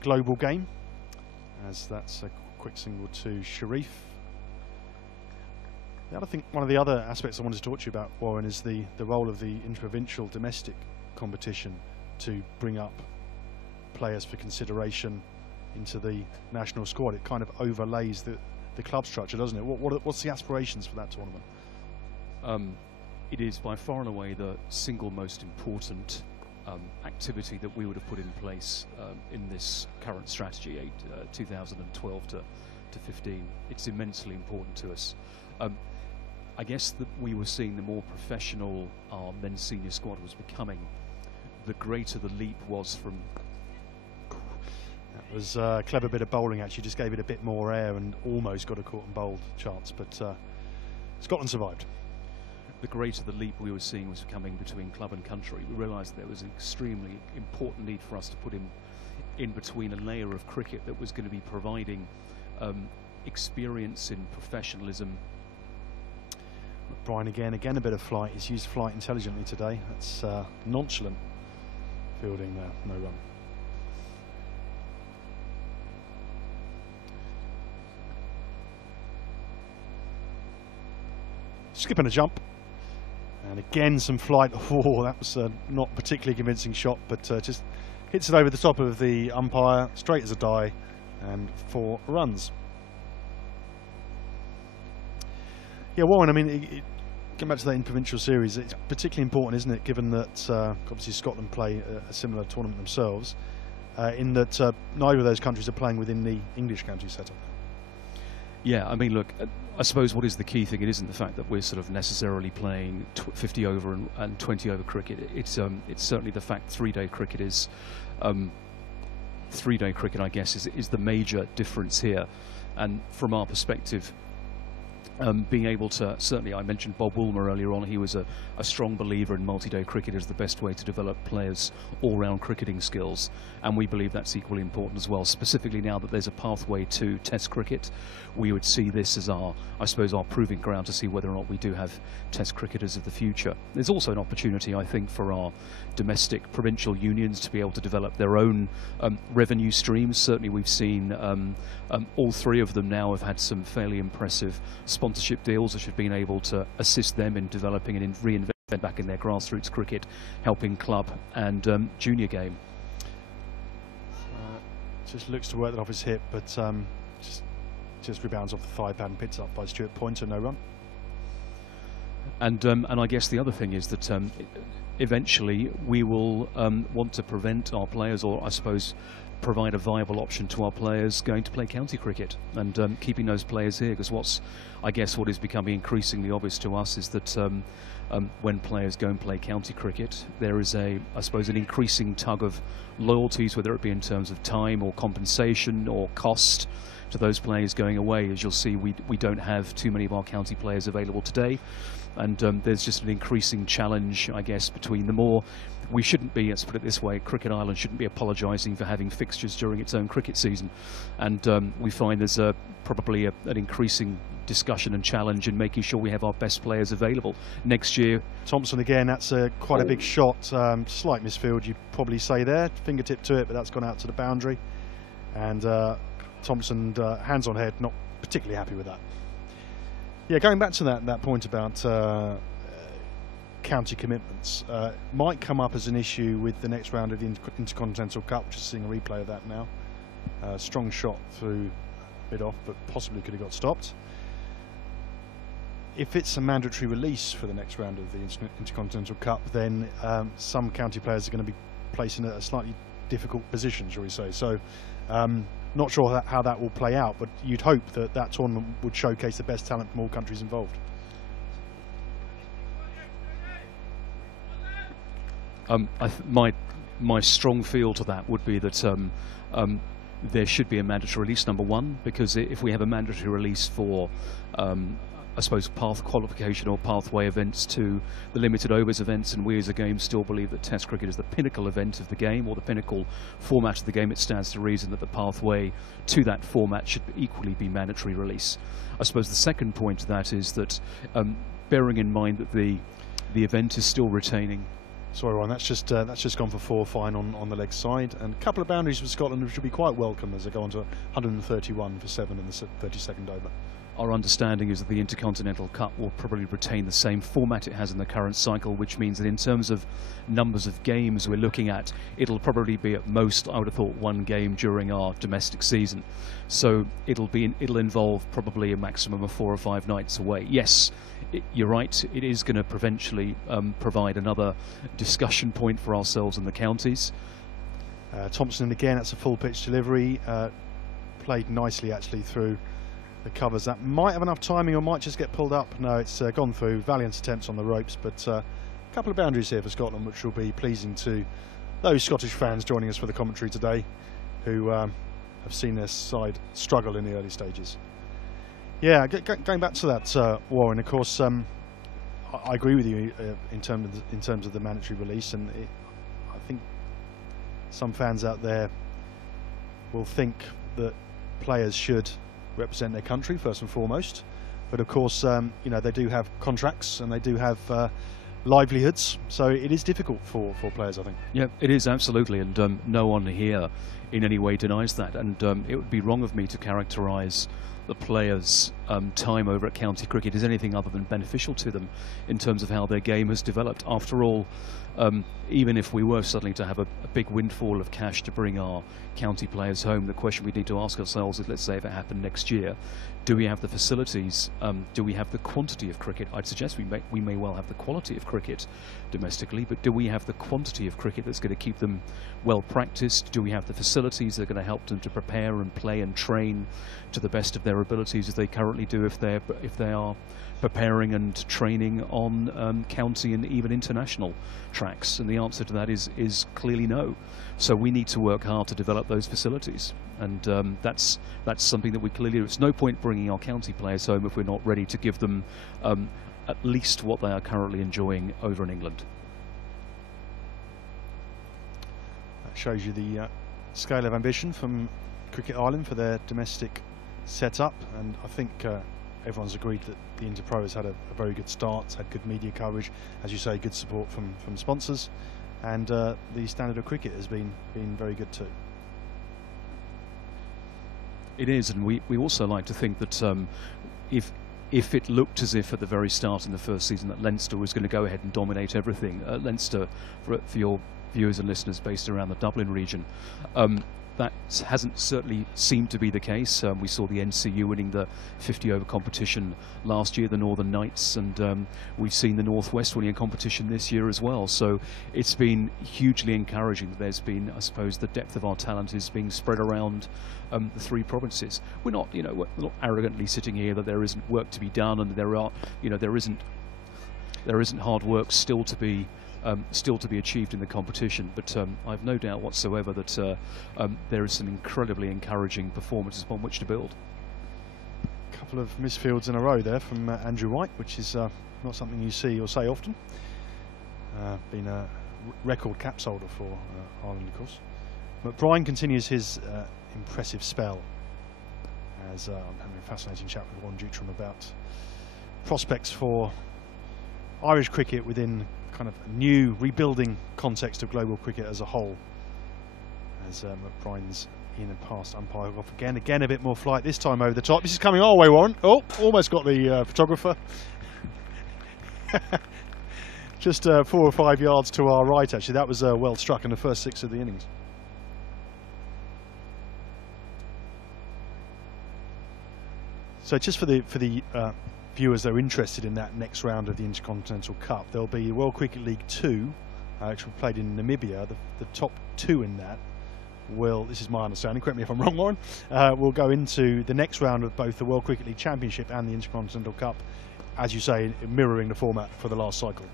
global game, as that's a quick single to Sharif. I think one of the other aspects I wanted to talk to you about, Warren, is the role of the interprovincial domestic competition to bring up players for consideration into the national squad. It kind of overlays the club structure, doesn't it? What's the aspirations for that tournament? It is by far and away the single most important activity that we would have put in place in this current strategy, 2012 to 15. It's immensely important to us. I guess that we were seeing the more professional our men's senior squad was becoming, the greater the leap was from... That was a clever bit of bowling, actually. Just gave it a bit more air and almost got a caught and bowled chance, but Scotland survived. The greater the leap we were seeing was coming between club and country. We realised there was an extremely important need for us to put in between a layer of cricket that was going to be providing experience in professionalism. Brian again a bit of flight. He's used flight intelligently today. That's nonchalant fielding there, no run. Skip and a jump, and again some flight. Oh, that was not a particularly convincing shot, but just hits it over the top of the umpire, straight as a die, and 4 runs. Yeah, Warren, I mean, going back to that interprovincial series, it's particularly important, isn't it, given that obviously Scotland play a similar tournament themselves, in that neither of those countries are playing within the English county setup. Yeah, I mean, look, I suppose what is the key thing, it isn't the fact that we're sort of necessarily playing 50 over and 20 over cricket. It's certainly the fact 3-day cricket is, 3-day cricket, I guess, is the major difference here. And from our perspective, being able to, certainly I mentioned Bob Woolmer earlier on, he was a strong believer in multi-day cricket as the best way to develop players' all-round cricketing skills, and we believe that's equally important as well. Specifically now that there's a pathway to Test cricket, we would see this as our, I suppose, our proving ground to see whether or not we do have Test cricketers of the future. There's also an opportunity, I think, for our domestic provincial unions to be able to develop their own revenue streams. Certainly we've seen all three of them now have had some fairly impressive sponsorship deals which have been able to assist them in developing and reinvesting back in their grassroots cricket, helping club and junior game. Just looks to work that off his hip, but just rebounds off the thigh pad and picked up by Stuart Pointer, no run. And I guess the other thing is that eventually we will want to prevent our players, or I suppose provide a viable option to our players going to play county cricket, and keeping those players here, because what is becoming increasingly obvious to us is that when players go and play county cricket, there is I suppose an increasing tug of loyalties, whether it be in terms of time or compensation or cost, to those players going away. As you'll see, we don't have too many of our county players available today, and there's just an increasing challenge, I guess, between them all. We shouldn't be, let's put it this way, Cricket Ireland shouldn't be apologising for having fixtures during its own cricket season, and we find there's probably an increasing discussion and challenge in making sure we have our best players available next year. Thompson again, that's quite a big shot, slight misfield you'd probably say there, fingertip to it, but that's gone out to the boundary, and Thompson, hands on head, not particularly happy with that. Yeah, going back to that point about county commitments, might come up as an issue with the next round of the Intercontinental Cup, which is seeing a replay of that now. Strong shot through mid off, but possibly could have got stopped. If it's a mandatory release for the next round of the Intercontinental Cup, then some county players are going to be placed in a slightly difficult position, shall we say. So not sure how that will play out, but you'd hope that that tournament would showcase the best talent from all countries involved. My strong feel to that would be that there should be a mandatory release, number one, because if we have a mandatory release for I suppose path qualification or pathway events to the limited overs events, and we as a game still believe that Test cricket is the pinnacle event of the game, or the pinnacle format of the game, it stands to reason that the pathway to that format should equally be mandatory release. I suppose the second point to that is that bearing in mind that the event is still retaining. Sorry, Ron, that's just gone for 4 fine on the leg side, and a couple of boundaries for Scotland which should be quite welcome as they go on to 131 for 7 in the 32nd over. Our understanding is that the Intercontinental Cup will probably retain the same format it has in the current cycle, which means that in terms of numbers of games we're looking at, it'll probably be at most, I would have thought, 1 game during our domestic season. So it'll involve probably a maximum of 4 or 5 nights away. Yes, you're right, it is going to provincially provide another discussion point for ourselves and the counties. Thompson again, that's a full pitch delivery, played nicely actually through the covers. That might have enough timing or might just get pulled up. No, it's gone through. Valiant attempts on the ropes, but a couple of boundaries here for Scotland, which will be pleasing to those Scottish fans joining us for the commentary today, who have seen their side struggle in the early stages. Yeah, going back to that, Warren, of course, I agree with you in terms of the mandatory release, and I think some fans out there will think that players should represent their country first and foremost, but of course they do have contracts and they do have livelihoods, so it is difficult for players, I think. Yeah, it is, absolutely, and no one here in any way denies that, and it would be wrong of me to characterise the players' time over at county cricket is anything other than beneficial to them in terms of how their game has developed. After all, even if we were suddenly to have a big windfall of cash to bring our county players home, the question we need to ask ourselves is, let's say if it happened next year, do we have the facilities, do we have the quantity of cricket? I'd suggest we may well have the quality of cricket domestically, but do we have the quantity of cricket that's going to keep them well practiced? Do we have the facilities that are going to help them to prepare and play and train to the best of their abilities as they currently do if they are preparing and training on county and even international tracks? And the answer to that is clearly no. So we need to work hard to develop those facilities, and that's something that we clearly do. It's no point bringing our county players home if we're not ready to give them at least what they are currently enjoying over in England. That shows you the scale of ambition from Cricket Ireland for their domestic setup, and I think everyone's agreed that the Interpro has had a very good start. It's had good media coverage, as you say, good support from sponsors, and the standard of cricket has been very good too. It is, and we also like to think that if it looked as if at the very start in the first season that Leinster was going to go ahead and dominate everything, Leinster, for your viewers and listeners based around the Dublin region, that hasn't certainly seemed to be the case. We saw the NCU winning the 50-over competition last year, the Northern Knights, and we've seen the Northwest winning a competition this year as well. So it's been hugely encouraging that there's been, I suppose, the depth of our talent is being spread around the three provinces. We're not, we're not arrogantly sitting here that there isn't work to be done, and there isn't hard work still to be achieved in the competition, but I've no doubt whatsoever that there is some incredibly encouraging performances upon which to build. A couple of misfields in a row there from Andrew White, which is not something you see or say often. Been a record caps holder for Ireland, of course. But Brian continues his impressive spell, as I'm having a fascinating chat with Warren Dutram about prospects for Irish cricket within kind of a new rebuilding context of global cricket as a whole, as McBrien's in and past umpire off again a bit more flight, this time over the top. This is coming our way, Warren. Oh, almost got the photographer. Just 4 or 5 yards to our right, actually. That was well struck in the first 6 of the innings. So just for the viewers that are interested in that next round of the Intercontinental Cup, there'll be World Cricket League 2, which will be played in Namibia. The top 2 in that will, this is my understanding, correct me if I'm wrong, Warren, will go into the next round of both the World Cricket League Championship and the Intercontinental Cup, as you say, mirroring the format for the last cycle.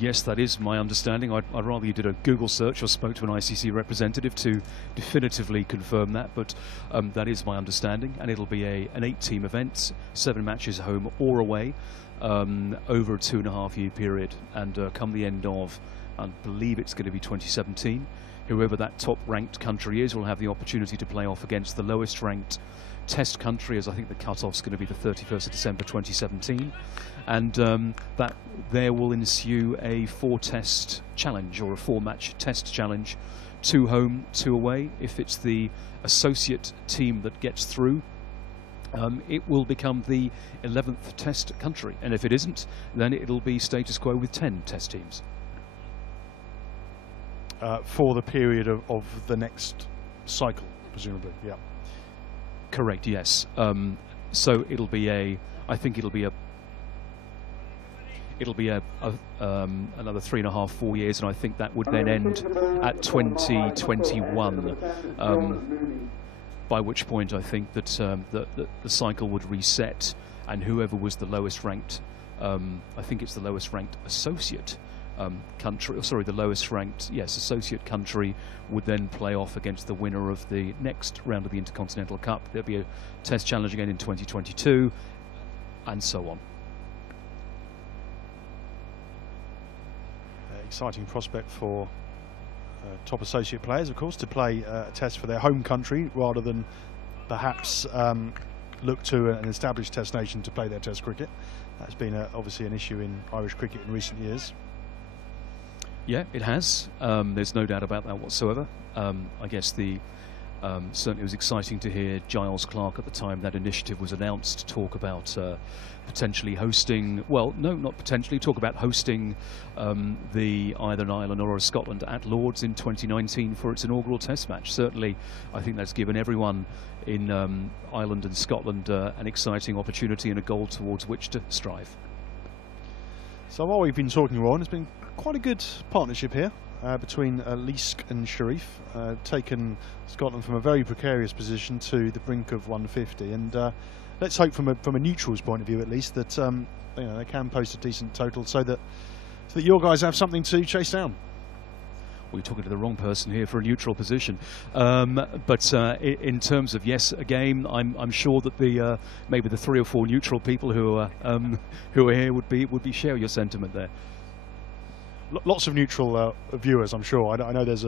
Yes, that is my understanding. I'd rather you did a Google search or spoke to an ICC representative to definitively confirm that, but that is my understanding, and it'll be an 8-team event, 7 matches home or away, over a 2.5-year period, and come the end of, I believe it's going to be 2017, whoever that top-ranked country is will have the opportunity to play off against the lowest-ranked test country, as I think the cut-off's going to be the 31st of December 2017, and that there will ensue a 4-test challenge or a 4-match test challenge, 2 home, 2 away. If it's the associate team that gets through, it will become the 11th test country, and if it isn't, then it'll be status quo with 10 test teams. For the period of the next cycle, presumably, yeah. Correct, yes. So it'll be another 3.5, 4 years, and I think that would then end at 2021. By which point I think that the cycle would reset, and whoever was the lowest ranked, I think it's the lowest ranked associate country, or sorry, the lowest ranked, yes, associate country would then play off against the winner of the next round of the Intercontinental Cup. There'll be a test challenge again in 2022, and so on. Exciting prospect for top associate players, of course, to play a test for their home country rather than perhaps look to an established test nation to play their test cricket. That's been obviously an issue in Irish cricket in recent years. Yeah, it has. There's no doubt about that whatsoever. I guess the Certainly it was exciting to hear Giles Clark at the time that initiative was announced talk about potentially hosting, well, no, not potentially, talk about hosting the either an Ireland or a Scotland at Lords in 2019 for its inaugural Test match. Certainly, I think that's given everyone in Ireland and Scotland an exciting opportunity and a goal towards which to strive. So while we've been talking, Ron, it's been quite a good partnership here between Leask and Sharif, taken Scotland from a very precarious position to the brink of 150, and let's hope from a neutral's point of view at least that you know, they can post a decent total so that your guys have something to chase down. We're talking to the wrong person here for a neutral position, but in terms of yes, a game, I'm sure that the maybe the 3 or 4 neutral people who are here would be share your sentiment there. Lots of neutral viewers, I'm sure. I know there's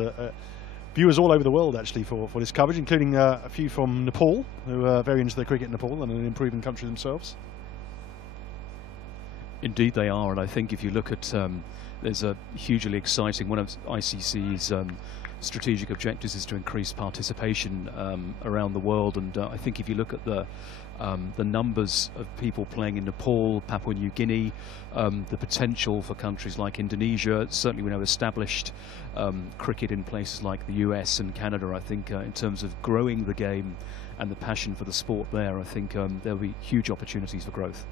viewers all over the world actually for this coverage, including a few from Nepal who are very into their cricket in Nepal and an improving country themselves. Indeed they are, and I think if you look at there's a hugely exciting, one of ICC's strategic objectives is to increase participation around the world, and I think if you look at the numbers of people playing in Nepal, Papua New Guinea, the potential for countries like Indonesia, certainly we know established cricket in places like the US and Canada. I think in terms of growing the game and the passion for the sport there, I think there'll be huge opportunities for growth.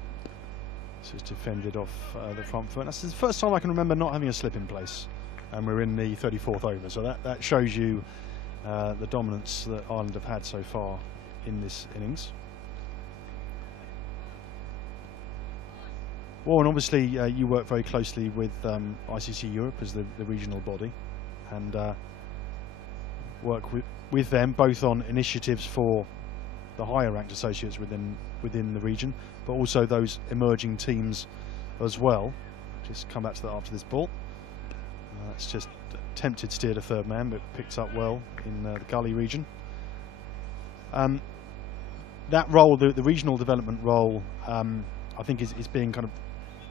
So it's defended off the front foot. That's the first time I can remember not having a slip in place, and we're in the 34th over, so that shows you the dominance that Ireland have had so far in this innings. Warren, obviously you work very closely with ICC Europe as the regional body, and work with them both on initiatives for the higher ranked associates within the region, but also those emerging teams as well. Just come back to that after this ball. It's just attempted steer to third man, but picked up well in the gully region. That role, the regional development role, I think is being kind of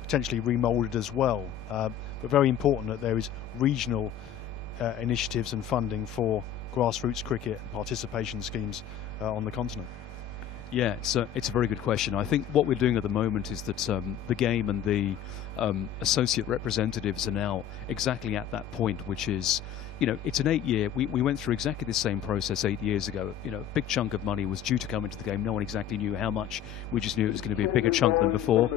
potentially remoulded as well, but very important that there is regional initiatives and funding for grassroots cricket and participation schemes on the continent. Yeah, it's a very good question. I think what we're doing at the moment is that the game and the associate representatives are now exactly at that point, which is, you know, it's an 8-year. We went through exactly the same process 8 years ago. You know, a big chunk of money was due to come into the game. No one exactly knew how much. We just knew it was going to be a bigger chunk than before.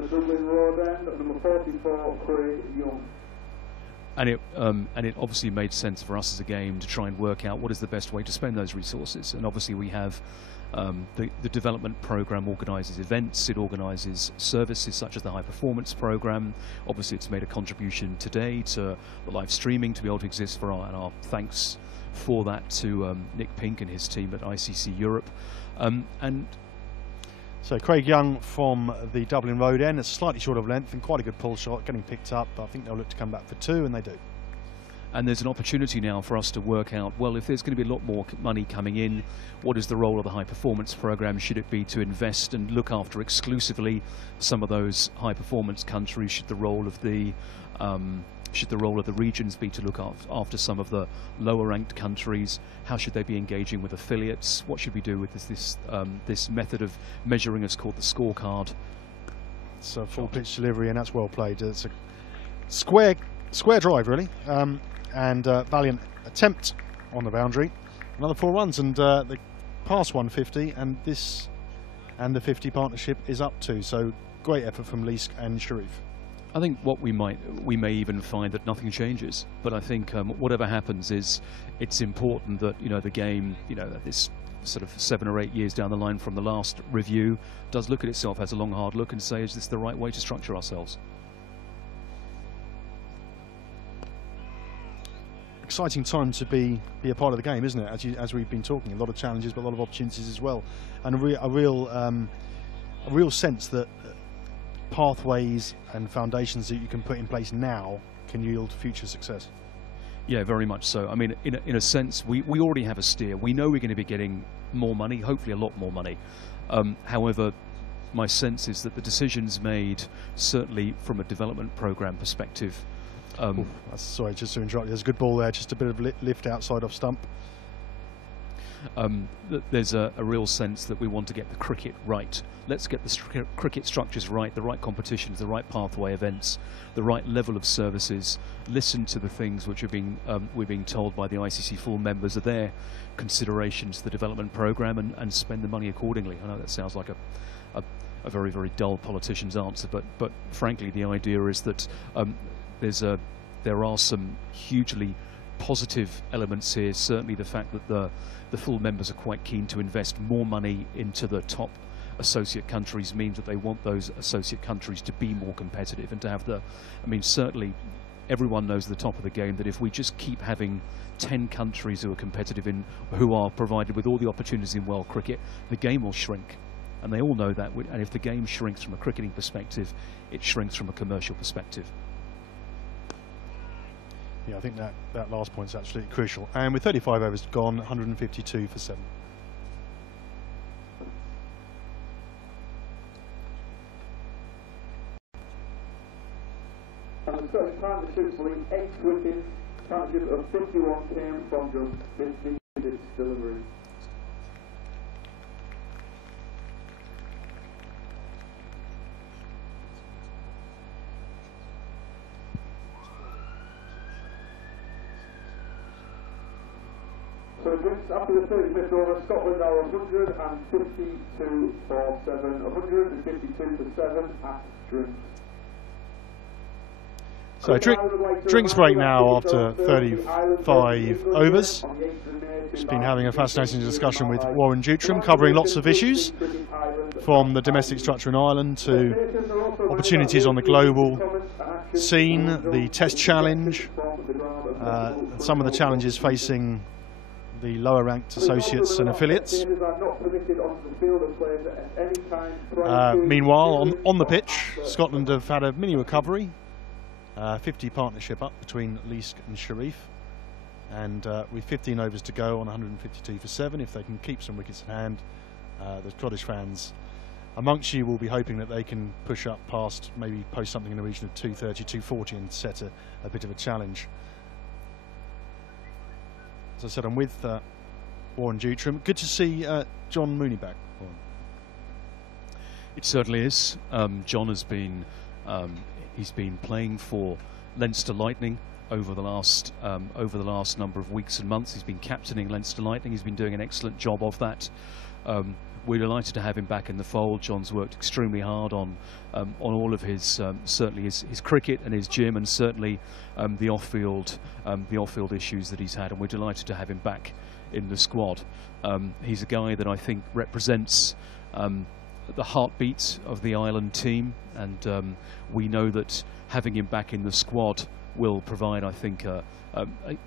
And it obviously made sense for us as a game to try and work out what is the best way to spend those resources. And obviously we have the development program organises events, it organises services such as the high performance program. Obviously it's made a contribution today to the live streaming to be able to exist for our thanks for that to Nick Pink and his team at ICC Europe. And so Craig Young from the Dublin road end, it's slightly short of length and quite a good pull shot, getting picked up. I think they'll look to come back for 2, and they do. And there's an opportunity now for us to work out, well, if there's going to be a lot more money coming in, what is the role of the high performance program? Should it be to invest and look after exclusively some of those high performance countries? Should the role of the regions be to look after some of the lower ranked countries? How should they be engaging with affiliates? What should we do with this method of measuring is called the scorecard? It's a full pitch delivery, and that's well played. It's a square drive really. And valiant attempt on the boundary. Another 4 runs, and they pass 150, and the 50 partnership is up to. So great effort from Leask and Sharif. I think what we may even find that nothing changes, but I think whatever happens is it's important that, you know, the game, you know, this sort of 7 or 8 years down the line from the last review does look at itself, has a long hard look and say, is this the right way to structure ourselves? Exciting time to be a part of the game, isn't it? As we've been talking, a lot of challenges, but a lot of opportunities as well, and a real sense that pathways and foundations that you can put in place now can yield future success. Yeah, very much so. I mean, in a sense, we already have a steer. We know we're going to be getting more money, hopefully a lot more money. However, my sense is that the decisions made, certainly from a development program perspective. Sorry, just to interrupt. There's a good ball there, just a bit of lift outside off stump. there's a real sense that we want to get the cricket right. Let's get the cricket structures right, the right competitions, the right pathway events, the right level of services. Listen to the things which are we're being told by the ICC full members are their considerations to the development programme, and spend the money accordingly. I know that sounds like a very, very dull politician's answer, but frankly the idea is that there are some hugely positive elements here. Certainly the fact that the full members are quite keen to invest more money into the top associate countries means that they want those associate countries to be more competitive and to have certainly everyone knows at the top of the game that if we just keep having 10 countries who are competitive who are provided with all the opportunities in world cricket, the game will shrink. And they all know that, and if the game shrinks from a cricketing perspective, it shrinks from a commercial perspective. Yeah, I think that last point is absolutely crucial. And with 35 overs gone, 152 for 7. And the Scottish Partnership's lead 8 wickets, partnership of 51 came from just 50 minutes delivery. So just after the 30th over, Scotland are 152 for 7, 152 for 7 at drinks. So drinks break now after 35 overs. Just been having a fascinating discussion with Warren Dutram, covering lots of issues from the domestic structure in Ireland to opportunities on the global scene, the Test Challenge, some of the challenges facing the lower ranked associates and affiliates. Meanwhile, on the pitch, Scotland have had a mini recovery. 50 partnership up between Leask and Sharif, and with 15 overs to go on 152 for 7, if they can keep some wickets in hand, the Scottish fans amongst you will be hoping that they can push up past, maybe post something in the region of 230, 240 and set a bit of a challenge. As I said, I'm with Warren Dutram. Good to see John Mooney back. It certainly is. John has been he's been playing for Leinster Lightning over the last number of weeks and months. He's been captaining Leinster Lightning. He's been doing an excellent job of that. We're delighted to have him back in the fold. John's worked extremely hard on all of his certainly his cricket and his gym, and certainly the off-field issues that he's had. And we're delighted to have him back in the squad. He's a guy that I think represents the heartbeat of the Ireland team, and we know that having him back in the squad will provide, I think, a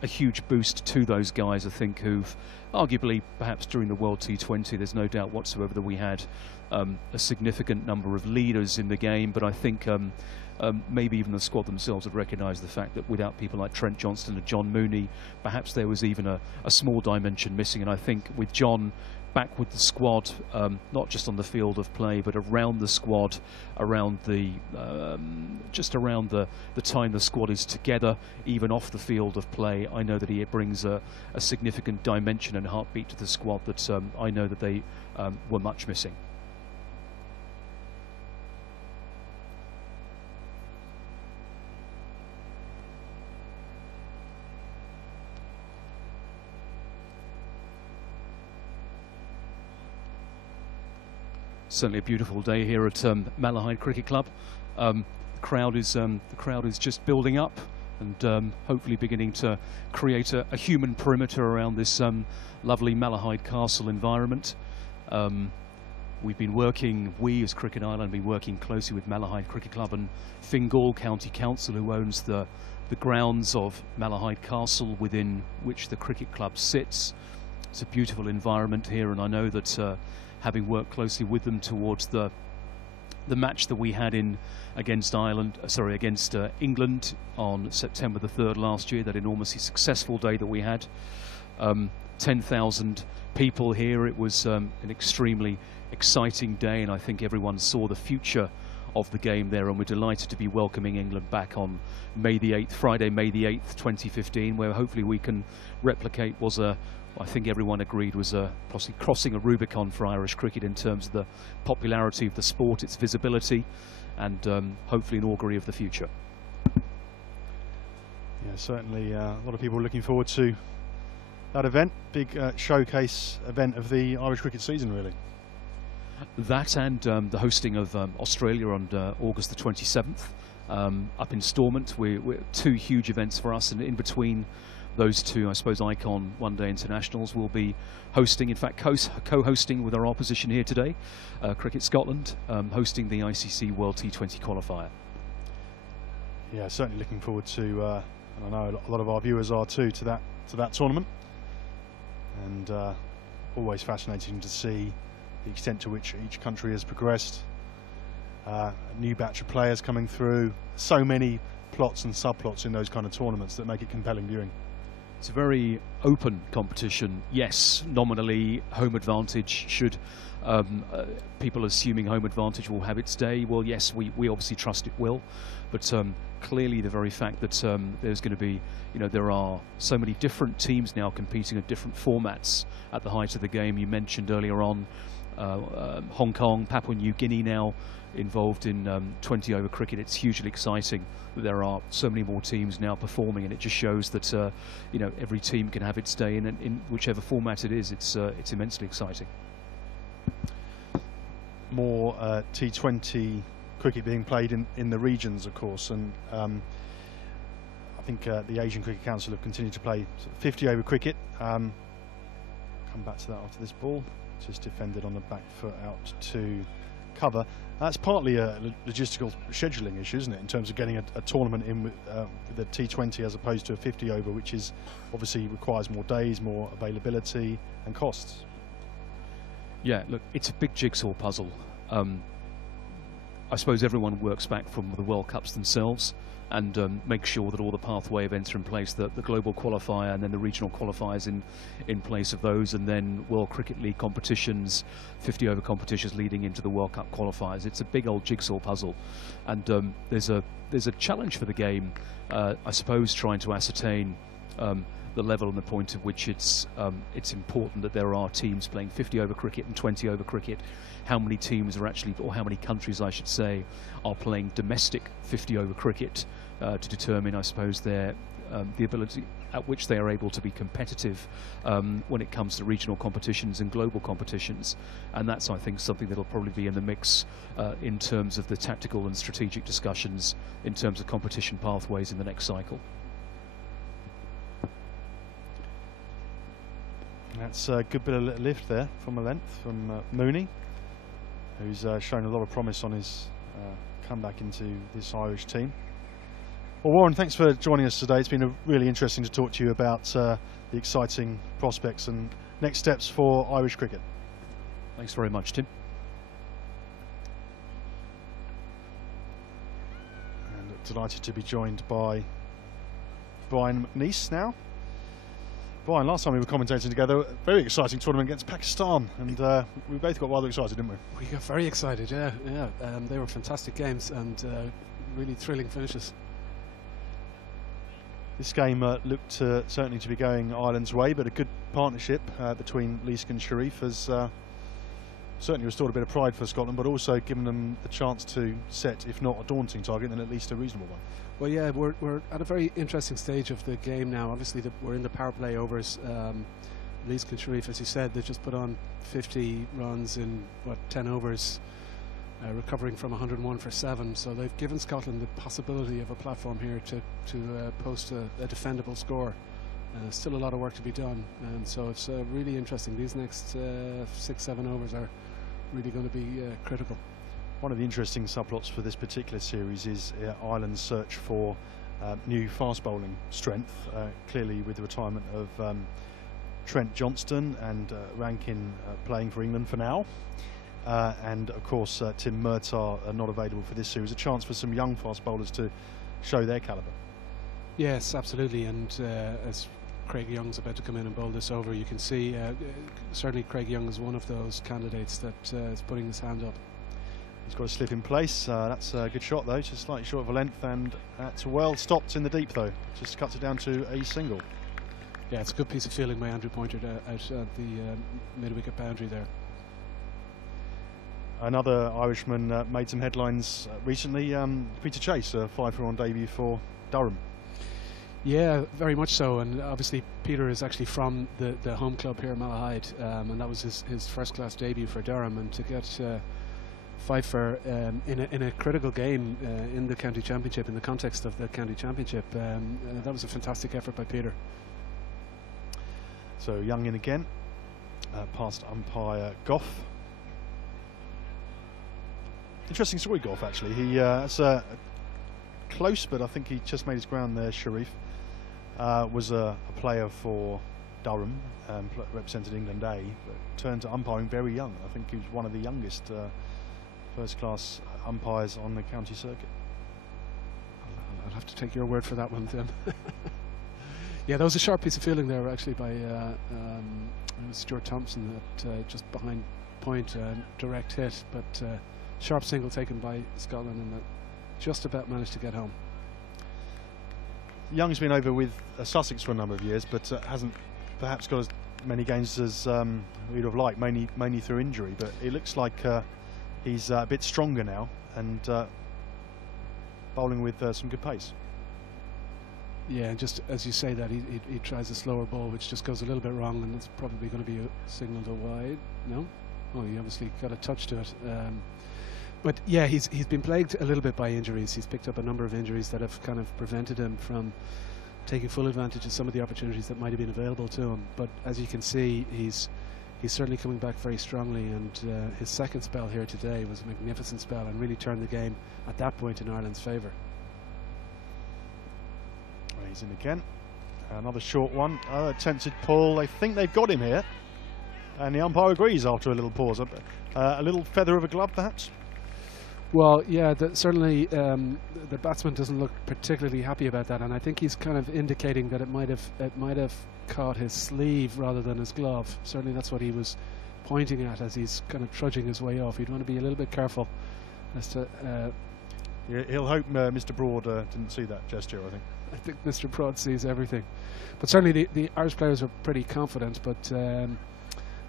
huge boost to those guys, I think, who've arguably, perhaps during the World T20, there's no doubt whatsoever that we had a significant number of leaders in the game, but I think maybe even the squad themselves have recognised the fact that without people like Trent Johnston and John Mooney, perhaps there was even a small dimension missing. And I think with John back with the squad, not just on the field of play, but around the squad, around the just around the time the squad is together, even off the field of play, I know that he brings a significant dimension and heartbeat to the squad that I know that they were much missing. Certainly a beautiful day here at Malahide Cricket Club. The crowd is just building up, and hopefully beginning to create a human perimeter around this lovely Malahide Castle environment. We've been working, we as Cricket Ireland have been working closely with Malahide Cricket Club and Fingal County Council, who owns the grounds of Malahide Castle within which the cricket club sits. It's a beautiful environment here, and I know that having worked closely with them towards the match that we had against England on September the 3rd last year, that enormously successful day that we had. 10,000 people here. It was an extremely exciting day, and I think everyone saw the future of the game there, and we're delighted to be welcoming England back on May the 8th, Friday, May the 8th, 2015, where hopefully we can replicate what I think everyone agreed was possibly crossing a Rubicon for Irish cricket in terms of the popularity of the sport, its visibility, and hopefully an augury of the future. Yeah, certainly a lot of people looking forward to that event. Big showcase event of the Irish cricket season, really. That and the hosting of Australia on August the 27th up in Stormont. We're two huge events for us, and in between those two, I suppose, icon one-day internationals will be hosting, in fact co-hosting with our opposition here today, Cricket Scotland, hosting the ICC World T20 qualifier. Yeah, certainly looking forward to, and I know a lot of our viewers are too, to that tournament. And always fascinating to see the extent to which each country has progressed. A new batch of players coming through. So many plots and subplots in those kind of tournaments that make it compelling viewing. It's a very open competition. Yes, nominally home advantage should people assuming home advantage will have its day. Well, yes, we obviously trust it will, but clearly the very fact that there's going to be, there are so many different teams now competing at different formats at the height of the game. You mentioned earlier on Hong Kong, Papua New Guinea now involved in 20-over cricket. It's hugely exciting that there are so many more teams now performing, and it just shows that every team can have its day in whichever format it is. It's immensely exciting. More T20 cricket being played in the regions, of course, and I think the Asian Cricket Council have continued to play 50-over cricket. Come back to that after this ball. Just defended on the back foot out to cover. That's partly a logistical scheduling issue, isn't it, in terms of getting a tournament in with the T20 as opposed to a 50-over, which is obviously requires more days, more availability and costs. Yeah, look, it's a big jigsaw puzzle. I suppose everyone works back from the World Cups themselves and make sure that all the pathway events are in place, the global qualifier and then the regional qualifiers in place of those, and then World Cricket League competitions, 50-over competitions leading into the World Cup qualifiers. It's a big old jigsaw puzzle, and there's a challenge for the game, I suppose, trying to ascertain the level and the point at which it's important that there are teams playing 50-over cricket and 20-over cricket. How many teams are actually, or how many countries I should say, are playing domestic 50-over cricket to determine, I suppose, the ability at which they are able to be competitive when it comes to regional competitions and global competitions. And that's, I think, something that'll probably be in the mix in terms of the tactical and strategic discussions in terms of competition pathways in the next cycle. That's a good bit of lift there from a length from Mooney, who's shown a lot of promise on his comeback into this Irish team. Well, Warren, thanks for joining us today. It's been really interesting to talk to you about the exciting prospects and next steps for Irish cricket. Thanks very much, Tim. And delighted to be joined by Brian McNeice now. Brian, last time we were commentating together, a very exciting tournament against Pakistan, and we both got rather excited, didn't we? We got very excited, yeah. They were fantastic games and really thrilling finishes. This game looked certainly to be going Ireland's way, but a good partnership between Leask and Sharif has certainly restored a bit of pride for Scotland, but also given them the chance to set, if not a daunting target, then at least a reasonable one. Well, yeah, we're at a very interesting stage of the game now. Obviously, we're in the power play overs. Leask and Sharif, as you said, they've just put on 50 runs in, 10 overs, recovering from 101 for 7. So they've given Scotland the possibility of a platform here to post a defendable score. Still a lot of work to be done, and so it's really interesting. These next 6-7 overs are really going to be critical. One of the interesting subplots for this particular series is Ireland's search for new fast bowling strength, clearly with the retirement of Trent Johnston and Rankin playing for England for now, and of course Tim Murtagh not available for this series. A chance for some young fast bowlers to show their calibre. Yes, absolutely, and as Craig Young's about to come in and bowl this over, you can see certainly Craig Young is one of those candidates that is putting his hand up. He's got a slip in place. That's a good shot though, just slightly short of a length, and that's well stopped in the deep though. Just cuts it down to a single. Yeah, it's a good piece of fielding by Andrew Pointer out at the mid-wicket boundary there. Another Irishman made some headlines recently, Peter Chase, a 5-for-1 debut for Durham. Yeah, very much so, and obviously Peter is actually from the home club here, Malahide, and that was his first-class debut for Durham, and to get 5 for in a critical game in the county championship, in the context of the county championship, that was a fantastic effort by Peter. So Young in again, past umpire Goff. Interesting story, Goff, actually. It's close, but I think he just made his ground there. Sharif was a player for Durham, represented England A, but turned to umpiring very young. I think he was one of the youngest first-class umpires on the county circuit. I'll have to take your word for that one, Tim. Yeah, that was a sharp piece of fielding there, actually, by it was Stuart Thompson that just behind point, direct hit, but sharp single taken by Scotland, and that just about managed to get home. Young's been over with Sussex for a number of years, but hasn't perhaps got as many games as we'd have liked, mainly through injury. But it looks like he's a bit stronger now, and bowling with some good pace. Yeah, and just as you say that, he tries a slower ball, which just goes a little bit wrong, and it's probably going to be a signal to wide. No? Oh, he obviously got a touch to it. But yeah, he's been plagued a little bit by injuries. He's picked up a number of injuries that have kind of prevented him from taking full advantage of some of the opportunities that might have been available to him. But as you can see, he's certainly coming back very strongly, and his second spell here today was a magnificent spell and really turned the game at that point in Ireland's favour. He's in again. Another short one. Attempted pull. They think they've got him here, and the umpire agrees after a little pause. A little feather of a glove, perhaps. Well, yeah, certainly the batsman doesn't look particularly happy about that, and I think he's kind of indicating that it might have caught his sleeve rather than his glove. Certainly, that's what he was pointing at as he's kind of trudging his way off. You'd want to be a little bit careful as to. Yeah, he'll hope Mr. Broad didn't see that gesture. I think Mr. Broad sees everything, but certainly the Irish players are pretty confident. But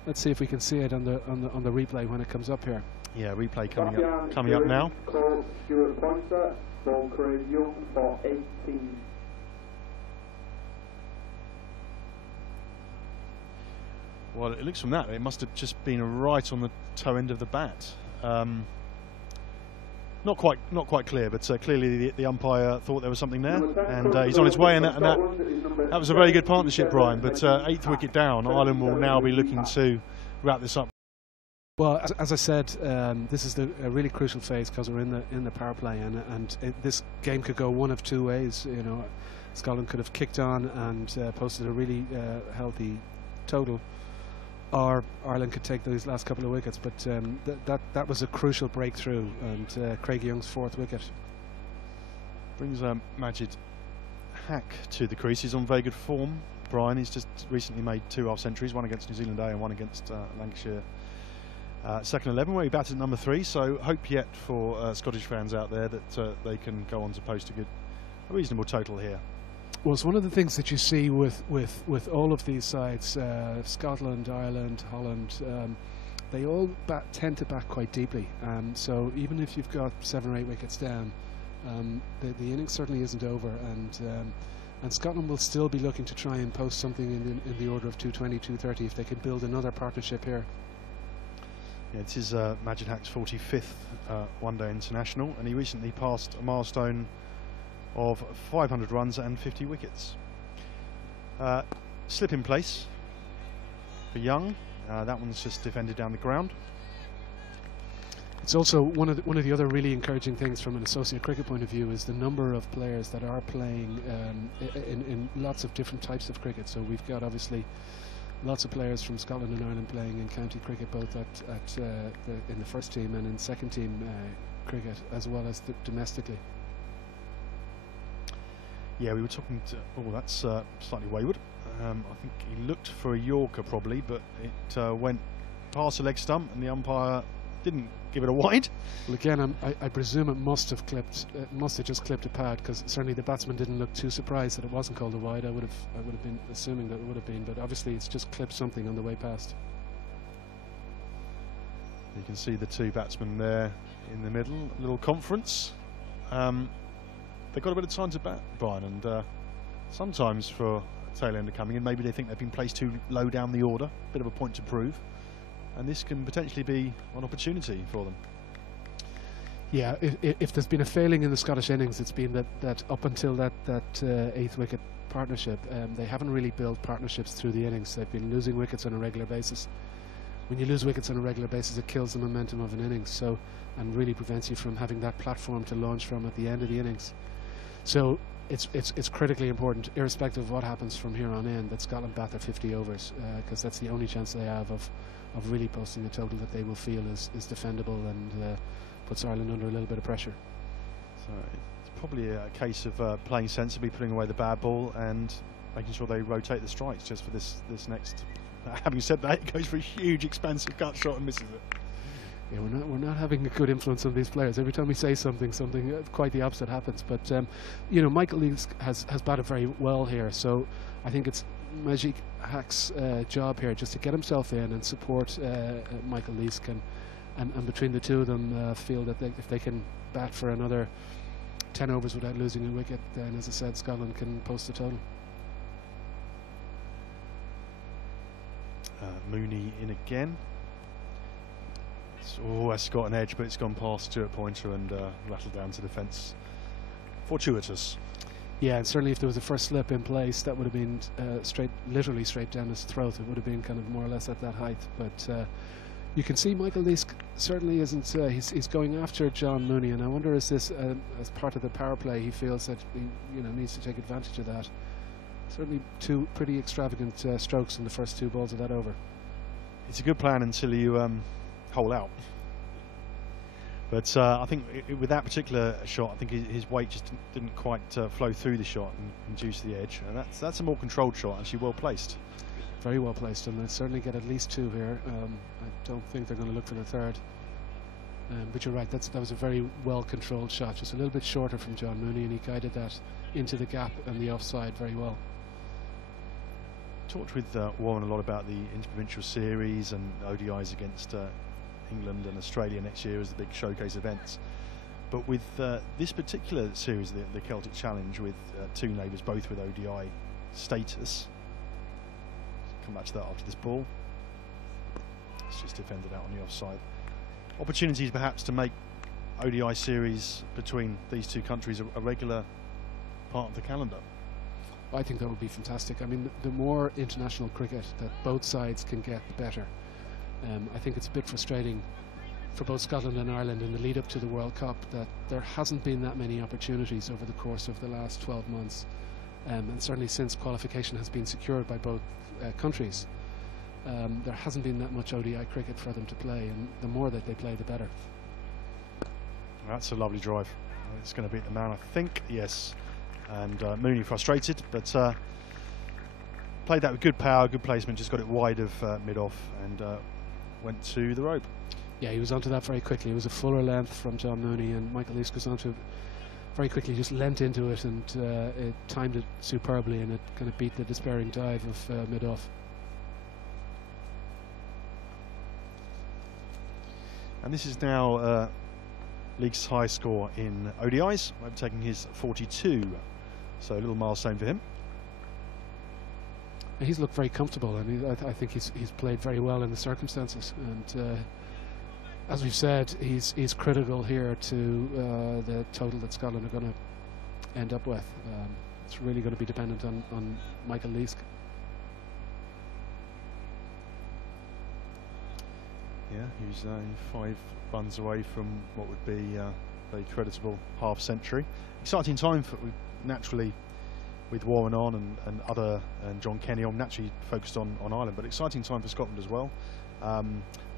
let's see if we can see it on the replay when it comes up here. Yeah, replay coming up now. Call Stuart Pointer for Craig Young for 18. Well, it looks from that it must have just been right on the toe end of the bat. Not quite clear, but clearly the umpire thought there was something there, and he's on his way. And that was a very good partnership, Brian. But 8th wicket down, Ireland will now be looking to wrap this up. Well, as I said, this is a really crucial phase because we're in the power play, and this game could go one of two ways. You know, Scotland could have kicked on and posted a really healthy total, or Ireland could take those last couple of wickets. But that was a crucial breakthrough, and Craig Young's 4th wicket brings Majid Hack to the crease. He's on very good form. Brian, he's just recently made 2 half-centuries, one against New Zealand A and one against Lancashire. Second 11, where he batted at number 3. So hope yet for Scottish fans out there that they can go on to post a reasonable total here. Well, it's one of the things that you see with all of these sides, Scotland, Ireland, Holland, they all tend to bat quite deeply. So even if you've got 7 or 8 wickets down, the innings certainly isn't over, and Scotland will still be looking to try and post something in the order of 220, 230 if they can build another partnership here. Yeah, this is Majid Hack's 45th one-day international, and he recently passed a milestone of 500 runs and 50 wickets. Slip in place for Young. That one's just defended down the ground. It's also one of the other really encouraging things from an associate cricket point of view is the number of players that are playing in lots of different types of cricket. So we've got obviously lots of players from Scotland and Ireland playing in county cricket, both in the first team and in second team cricket, as well as domestically. Yeah, we were talking to. Oh, that's slightly wayward. I think he looked for a Yorker probably, but it went past the leg stump, and the umpire didn't give it a wide. Well, again, I presume it must have just clipped a pad, because certainly the batsman didn't look too surprised that it wasn't called a wide. I would have been assuming that it would have been, but obviously it's just clipped something on the way past. You can see the two batsmen there in the middle, a little conference. They've got a bit of time to bat, Brian, and sometimes for a tail ender coming in, maybe they think they've been placed too low down the order, bit of a point to prove, and this can potentially be an opportunity for them. Yeah, if there's been a failing in the Scottish innings, it's been that up until that 8th wicket partnership, they haven't really built partnerships through the innings. They've been losing wickets on a regular basis. When you lose wickets on a regular basis, it kills the momentum of an innings, and really prevents you from having that platform to launch from at the end of the innings. So it's critically important, irrespective of what happens from here on in, that Scotland bat their 50 overs, because that's the only chance they have of really posting a total that they will feel is defendable and puts Ireland under a little bit of pressure. So it's probably a case of playing sensibly, putting away the bad ball and making sure they rotate the strikes just for this next. Having said that, it goes for a huge expansive cut shot and misses it. Yeah, we're not having a good influence on these players. Every time we say something quite the opposite happens. But you know, Michael Leask has batted very well here, so I think it's Majid Haq's job here just to get himself in and support Michael Leask, and between the two of them feel that if they can bat for another 10 overs without losing a wicket, then, as I said, Scotland can post a total. Mooney in again. That's got an edge, but it's gone past Stuart Pointer and rattled down to the fence. Fortuitous. Yeah, and certainly if there was a first slip in place, that would have been literally straight down his throat. It would have been kind of more or less at that height. But you can see Michael Leask certainly isn't. He's going after John Mooney, and I wonder, is this as part of the power play? He feels that he needs to take advantage of that. Certainly two pretty extravagant strokes in the first 2 balls of that over. It's a good plan until you hole out. But I think with that particular shot, I think his weight just didn't quite flow through the shot and induce the edge. And that's a more controlled shot, actually well placed. Very well placed, and they'll certainly get at least 2 here. I don't think they're going to look for the third. But you're right, that was a very well controlled shot, just a little bit shorter from John Mooney, and he guided that into the gap and the offside very well. Talked with Warren a lot about the interprovincial series and ODIs against England and Australia next year as the big showcase events. But with this particular series, the Celtic Challenge, with 2 neighbours both with ODI status, come back to that after this ball. It's just defended out on the offside. Opportunities perhaps to make ODI series between these 2 countries a regular part of the calendar. I think that would be fantastic. I mean, the more international cricket that both sides can get, the better. I think it's a bit frustrating for both Scotland and Ireland in the lead up to the World Cup that there hasn't been that many opportunities over the course of the last 12 months, and certainly since qualification has been secured by both countries, there hasn't been that much ODI cricket for them to play, and the more that they play, the better. That's a lovely drive. It's going to beat the man, I think. Yes. And Mooney frustrated, but played that with good power, good placement, just got it wide of mid-off and went to the rope. Yeah, he was onto that very quickly. It was a fuller length from John Mooney, and Michael Leask was onto it very quickly, just leant into it, and it timed it superbly, and it kind of beat the despairing dive of mid-off. And this is now League's high score in ODIs, overtaking his 42. So a little milestone for him. He's looked very comfortable, and I think he's played very well in the circumstances. And as we've said, he's critical here to the total that Scotland are going to end up with. It's really going to be dependent on Michael Leask. Yeah, he's 5 runs away from what would be a very creditable half century. Exciting time for, naturally, with Warren on and John Kenny on, naturally focused on Ireland, but exciting time for Scotland as well.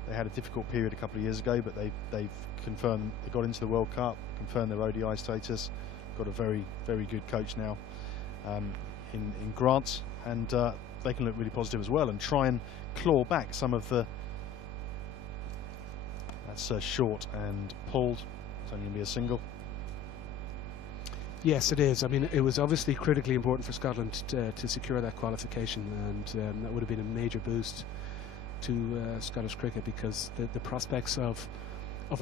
They had a difficult period a couple of years ago, but they've confirmed they got into the World Cup, confirmed their ODI status, got a very, very good coach now in Grant, and they can look really positive as well and try and claw back some of the That's short and pulled. It's only going to be a single. Yes, it is. I mean, it was obviously critically important for Scotland to secure that qualification, and that would have been a major boost to Scottish cricket, because the prospects of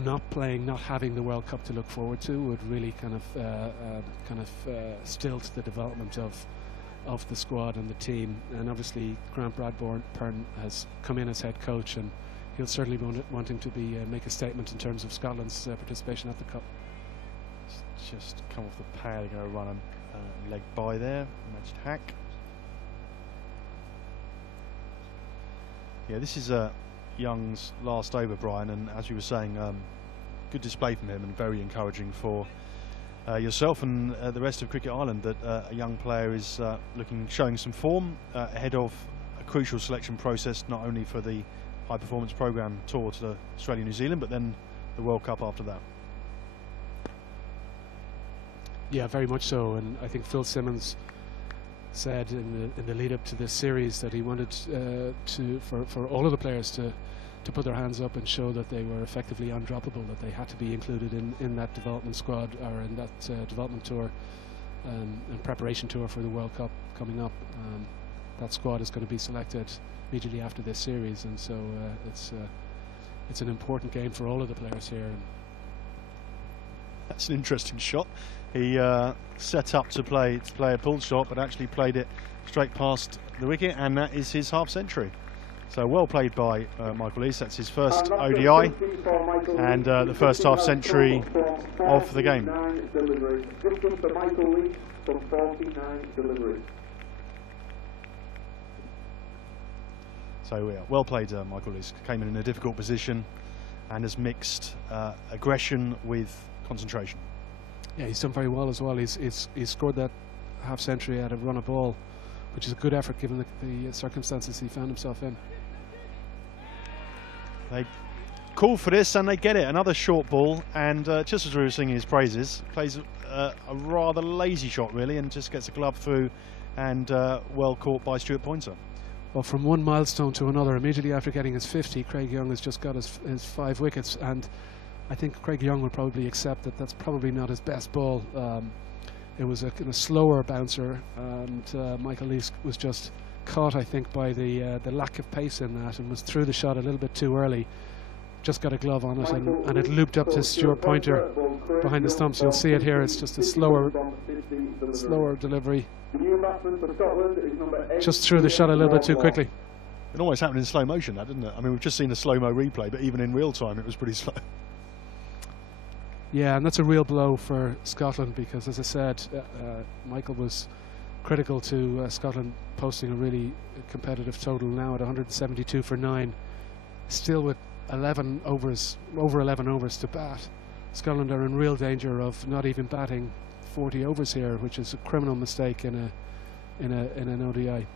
not playing, not having the World Cup to look forward to, would really kind of stilt the development of the squad and the team. And obviously Grant Bradburn has come in as head coach, and he'll certainly be wanting to make a statement in terms of Scotland's participation at the Cup. Just come off the pad, they're going to run a leg by there, matched hack. Yeah, this is Young's last over, Brian, and as you were saying, good display from him, and very encouraging for yourself and the rest of Cricket Ireland, that a young player is showing some form ahead of a crucial selection process, not only for the high performance programme tour to Australia, New Zealand, but then the World Cup after that. Yeah, very much so. And I think Phil Simmons said in the lead up to this series that he wanted for all of the players to put their hands up and show that they were effectively undroppable, that they had to be included in that development squad, or in that development tour and preparation tour for the World Cup coming up. That squad is going to be selected immediately after this series, and so it's an important game for all of the players here. That's an interesting shot. He set up to play a pulled shot, but actually played it straight past the wicket, and that is his half century. So well played by Michael Lees. That's his first ODI and the first half century of the game. So yeah, well played, Michael Lees. Came in a difficult position and has mixed aggression with concentration. Yeah, he's done very well as well. He's scored that half century out of run a ball, which is a good effort given the circumstances he found himself in. They call for this and they get it. Another short ball, and just as we were singing his praises, plays a rather lazy shot really, and just gets a glove through, and well caught by Stuart Pointer. Well, from one milestone to another, immediately after getting his 50, Craig Young has just got his 5 wickets, and I think Craig Young will probably accept that that's probably not his best ball. It was a kind of slower bouncer, and Michael Lees was just caught, I think, by the lack of pace in that, and was through the shot a little bit too early. Just got a glove on it, and it looped up to Stuart Pointer behind the stumps. You'll see it here. It's just a slower delivery. Just threw the shot a little bit too quickly. It almost happened in slow motion, that, didn't it? I mean, we've just seen a slow-mo replay, but even in real time, it was pretty slow. Yeah, and that's a real blow for Scotland, because, as I said, Michael was critical to Scotland posting a really competitive total now at 172 for 9, still with 11 overs, over 11 overs to bat. Scotland are in real danger of not even batting 40 overs here, which is a criminal mistake in an ODI.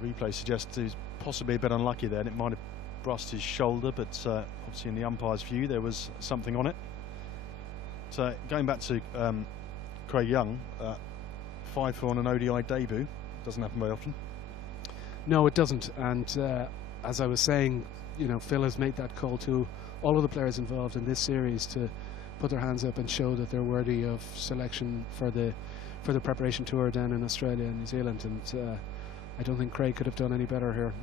The replay suggests he's possibly a bit unlucky there, and it might have brushed his shoulder, but obviously in the umpire's view there was something on it. So going back to Craig Young, 5 for on an ODI debut, doesn't happen very often. No, it doesn't, and as I was saying, you know, Phil has made that call to all of the players involved in this series to put their hands up and show that they're worthy of selection for the preparation tour down in Australia and New Zealand, and I don't think Craig could have done any better here.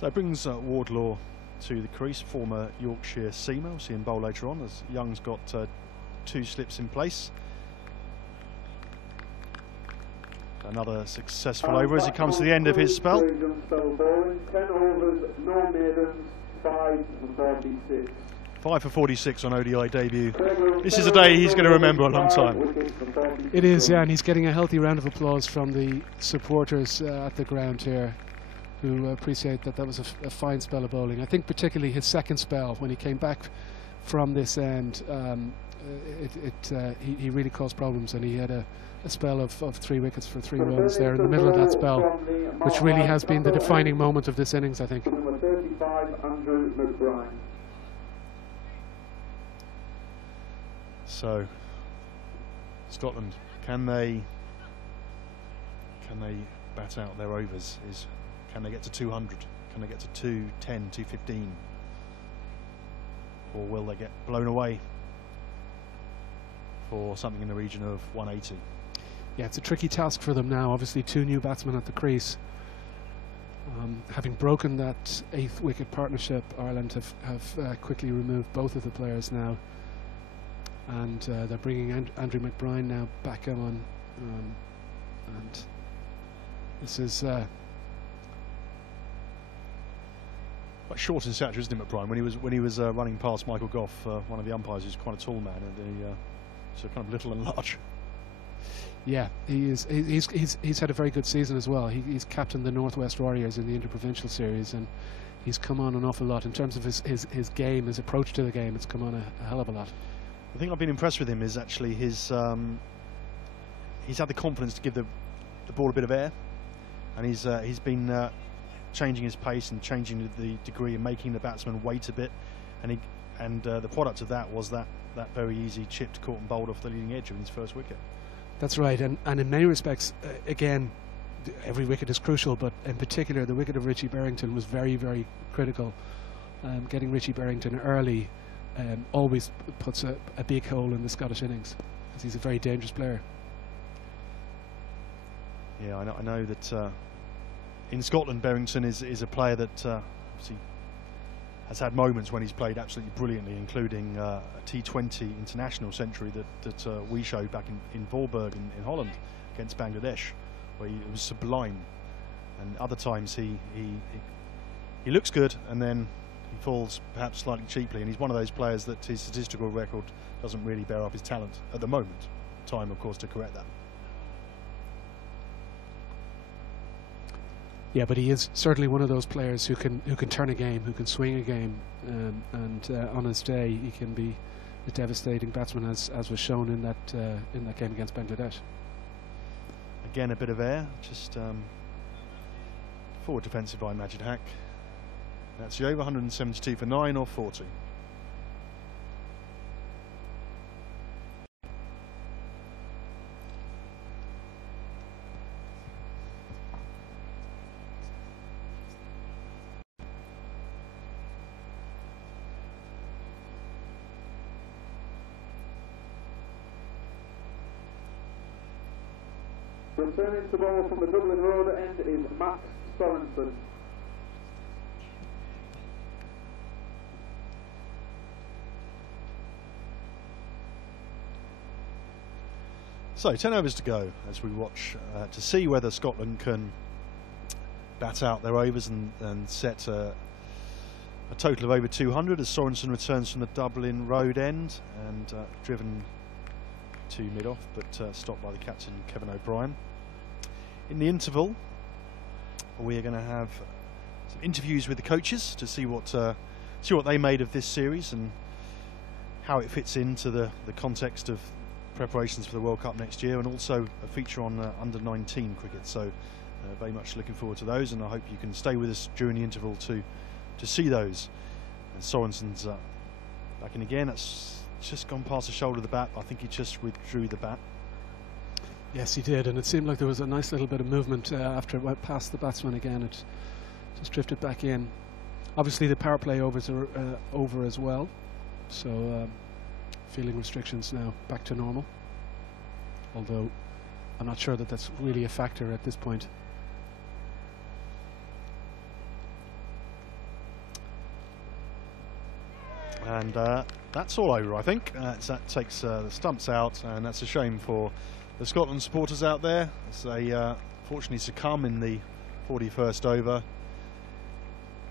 So it brings Wardlaw to the crease, former Yorkshire seamer. We'll see him bowl later on, as Young's got 2 slips in place. Another successful over as he comes to the end of his spell. 10 overs, no maidens, 5 for 46. 5 for 46 on ODI debut. This is a day he's going to remember a long time. It is, yeah, and he's getting a healthy round of applause from the supporters at the ground here, who appreciate that was a fine spell of bowling. I think particularly his second spell, when he came back from this end, he really caused problems, and he had a spell of 3 wickets for 3 runs there in the middle of that spell, which really has been the defining moment of this innings, I think. So Scotland, can they bat out their overs? Can they get to 200? Can they get to 210, 215? or will they get blown away for something in the region of 180? Yeah, it's a tricky task for them now. Obviously, 2 new batsmen at the crease. Having broken that 8th wicket partnership, Ireland have quickly removed both of the players now, and they're bringing Andrew McBride now back on, and this is quite short in stature, isn't it, McBride? When he was running past Michael Goff, one of the umpires, who's quite a tall man, and so kind of little and large. Yeah, he is. He's had a very good season as well. He's captained the Northwest Warriors in the Interprovincial Series, and he's come on an awful lot in terms of his game, his approach to the game. It's come on a hell of a lot. The thing I've been impressed with him is actually his. He's had the confidence to give the ball a bit of air, and he's been changing his pace and changing the degree and making the batsman wait a bit, and the product of that was that very easy chipped, caught and bowled off the leading edge of his first wicket. That's right, and in many respects, again, every wicket is crucial, but in particular the wicket of Richie Berrington was very, very critical. Getting Richie Berrington early always puts a big hole in the Scottish innings, because he's a very dangerous player. Yeah, I know that in Scotland Berrington is a player that obviously has had moments when he's played absolutely brilliantly, including a T20 international century that we showed back in Voorburg in Holland against Bangladesh, where it was sublime. And other times he looks good and then he falls perhaps slightly cheaply, and he's one of those players that his statistical record doesn't really bear up his talent at the moment. Time, of course, to correct that. Yeah, but he is certainly one of those players who can turn a game, who can swing a game, and on his day he can be a devastating batsman, as was shown in that game against Bangladesh. Again, a bit of air, just forward defensive by Majid Haq. That's the over, 172 for 9 or 40. Returning to ball from the Dublin Road end is Max Sorensen. So 10 overs to go as we watch to see whether Scotland can bat out their overs and set a total of over 200 as Sorensen returns from the Dublin Road end and driven to mid-off, but stopped by the captain Kevin O'Brien. In the interval, we are going to have some interviews with the coaches to see what they made of this series and how it fits into the context of preparations for the World Cup next year, and also a feature on under-19 cricket. So very much looking forward to those, and I hope you can stay with us during the interval to see those. And Sorensen's back in again. That's just gone past the shoulder of the bat. I think he just withdrew the bat. Yes, he did, and it seemed like there was a nice little bit of movement after it went past the batsman again. It just drifted back in. Obviously the power play overs are over as well, so fielding restrictions now back to normal, although I'm not sure that that's really a factor at this point. And that's all over, I think. That takes the stumps out, and that's a shame for the Scotland supporters out there, as they fortunately succumb in the 41st over,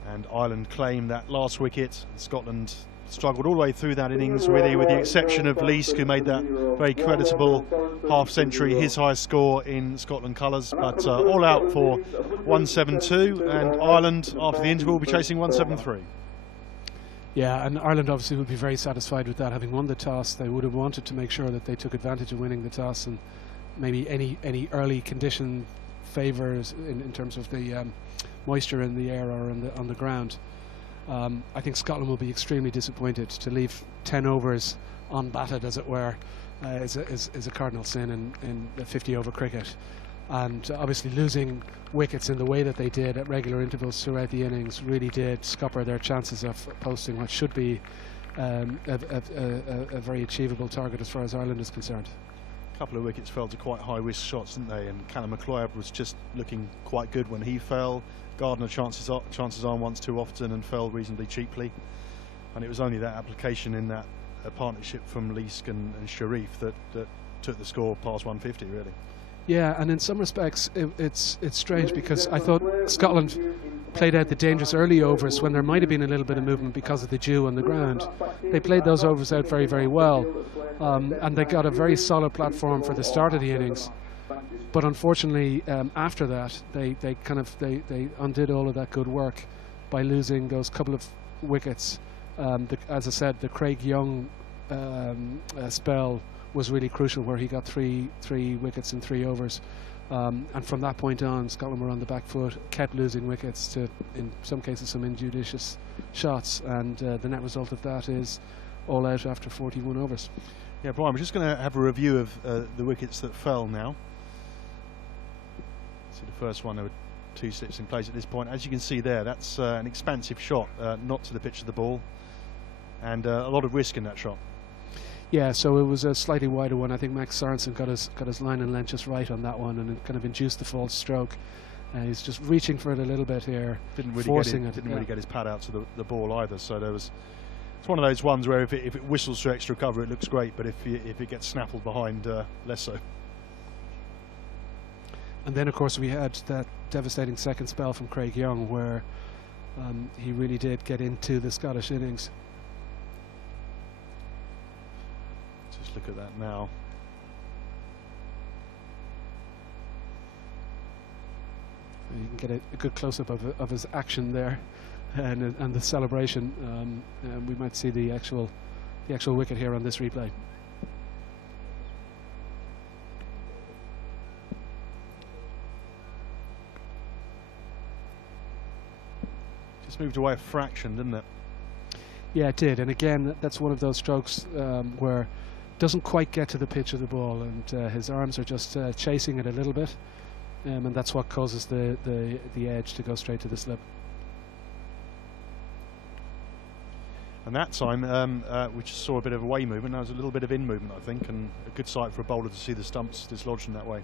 and Ireland claim that last wicket. Scotland struggled all the way through that innings, really, with the exception of Leask, who made that very creditable half-century, his highest score in Scotland colours. But all out for 172, and Ireland, after the interval, will be chasing 173. Yeah, and Ireland obviously would be very satisfied with that. Having won the toss, they would have wanted to make sure that they took advantage of winning the toss, and maybe any early condition favours in terms of the moisture in the air or on the ground. I think Scotland will be extremely disappointed. To leave 10 overs unbatted, as it were, is a cardinal sin in 50-over cricket. And obviously losing wickets in the way that they did at regular intervals throughout the innings really did scupper their chances of posting what should be a very achievable target as far as Ireland is concerned. A couple of wickets fell to quite high risk shots, didn't they? And Callum McLeod was just looking quite good when he fell. Gardner chances on once too often and fell reasonably cheaply. And it was only that application in that partnership from Leask and Sharif that took the score past 150, really. Yeah, and in some respects it's strange, because I thought Scotland played out the dangerous early overs when there might have been a little bit of movement because of the dew on the ground. They played those overs out very, very well, and they got a very solid platform for the start of the innings. But unfortunately, after that, they undid all of that good work by losing those couple of wickets. As I said, the Craig Young spell was really crucial, where he got three wickets in 3 overs. And from that point on, Scotland were on the back foot, kept losing wickets to, in some cases, some injudicious shots, and the net result of that is all out after 41 overs. Yeah, Brian, we're just going to have a review of the wickets that fell now. So the first one, there were 2 slips in place at this point. As you can see there, that's an expansive shot, not to the pitch of the ball, and a lot of risk in that shot. Yeah, so it was a slightly wider one. I think Max Sorensen got his line and length just right on that one, and it kind of induced the false stroke. He's just reaching for it a little bit here, didn't really forcing get it. Didn't really get his pad out to the ball either. So there was. It's one of those ones where if it whistles through extra cover, it looks great, but if it gets snaffled behind, less so. And then, of course, we had that devastating second spell from Craig Young, where he really did get into the Scottish innings. Just look at that now. You can get a good close-up of his action there, and the celebration. We might see the actual wicket here on this replay. Just moved away a fraction, didn't it? Yeah, it did. And again, that's one of those strokes where it doesn't quite get to the pitch of the ball, and his arms are just chasing it a little bit, and that's what causes the edge to go straight to the slip. And that time, we just saw a bit of away movement. There was a little bit of in movement, I think, and a good sight for a bowler to see the stumps dislodged in that way.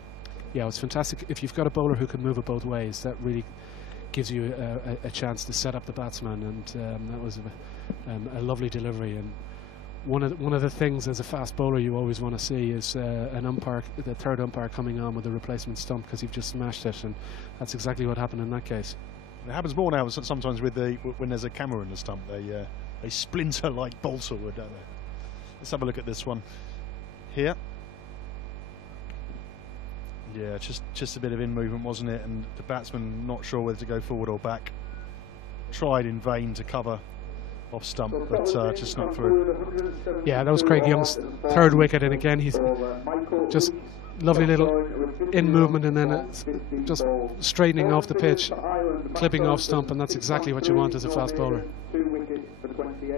Yeah, it's fantastic. If you've got a bowler who can move it both ways, that really gives you a chance to set up the batsman, and that was a lovely delivery. And one of the things as a fast bowler you always want to see is an umpire, the third umpire, coming on with a replacement stump because you've just smashed it, and that's exactly what happened in that case. It happens more now sometimes with when there's a camera in the stump. They splinter like balsa wood, don't they? Let's have a look at this one here. Yeah, just a bit of in movement, wasn't it? And the batsman not sure whether to go forward or back. Tried in vain to cover off stump, but just not through. Yeah, that was Craig Young's third wicket, and again he's just lovely little in movement, and then just straightening off the pitch, clipping off stump, and that's exactly what you want as a fast bowler. 2 wickets for 28.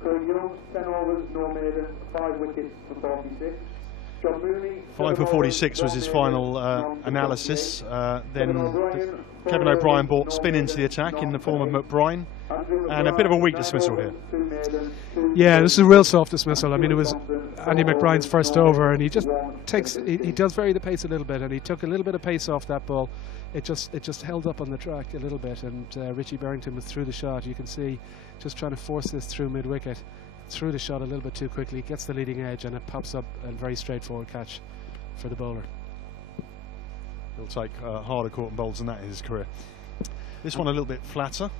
Craig Young, 10 overs, no maiden, 5 wickets for 46. 5 for 46 was his final analysis. Then Kevin O'Brien brought spin into the attack in the form of McBride, and a bit of a weak dismissal here. Yeah, this is a real soft dismissal. I mean, it was Andy McBride's first over, and he just he does vary the pace a little bit, and he took a little bit of pace off that ball. It just held up on the track a little bit, and Richie Barrington was through the shot. You can see just trying to force this through mid-wicket. Threw the shot a little bit too quickly, gets the leading edge, and it pops up a very straightforward catch for the bowler. He'll take harder caught and bowls than that in his career. This one a little bit flatter,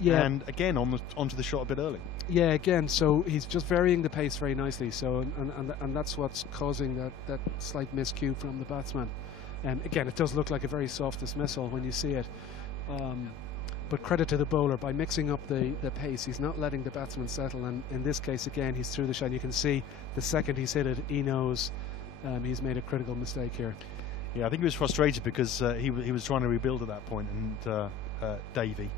yeah, and again onto the shot a bit early. Yeah, again, so he's just varying the pace very nicely. So and that's what's causing that slight miscue from the batsman. And again, it does look like a very soft dismissal when you see it. But credit to the bowler, by mixing up the pace, he's not letting the batsman settle, and in this case again he's through the shot. You can see the second he's hit it, he knows he's made a critical mistake here. Yeah, I think he was frustrated because he was trying to rebuild at that point, and Davey,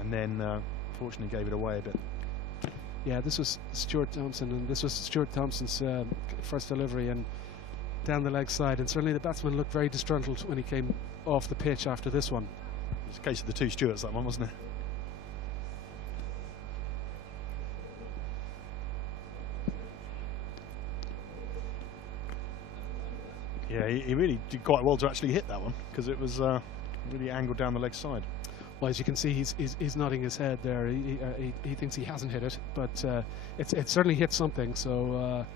and then unfortunately gave it away a bit. Yeah, this was Stuart Thompson, and this was Stuart Thompson's first delivery, and down the leg side, and certainly the batsman looked very disgruntled when he came off the pitch after this one. It's a case of the 2 Stuarts, that one, wasn't it? Yeah, he really did quite well to actually hit that one, because it was really angled down the leg side. Well, as you can see, he's nodding his head there. He thinks he hasn't hit it, but it certainly hit something. So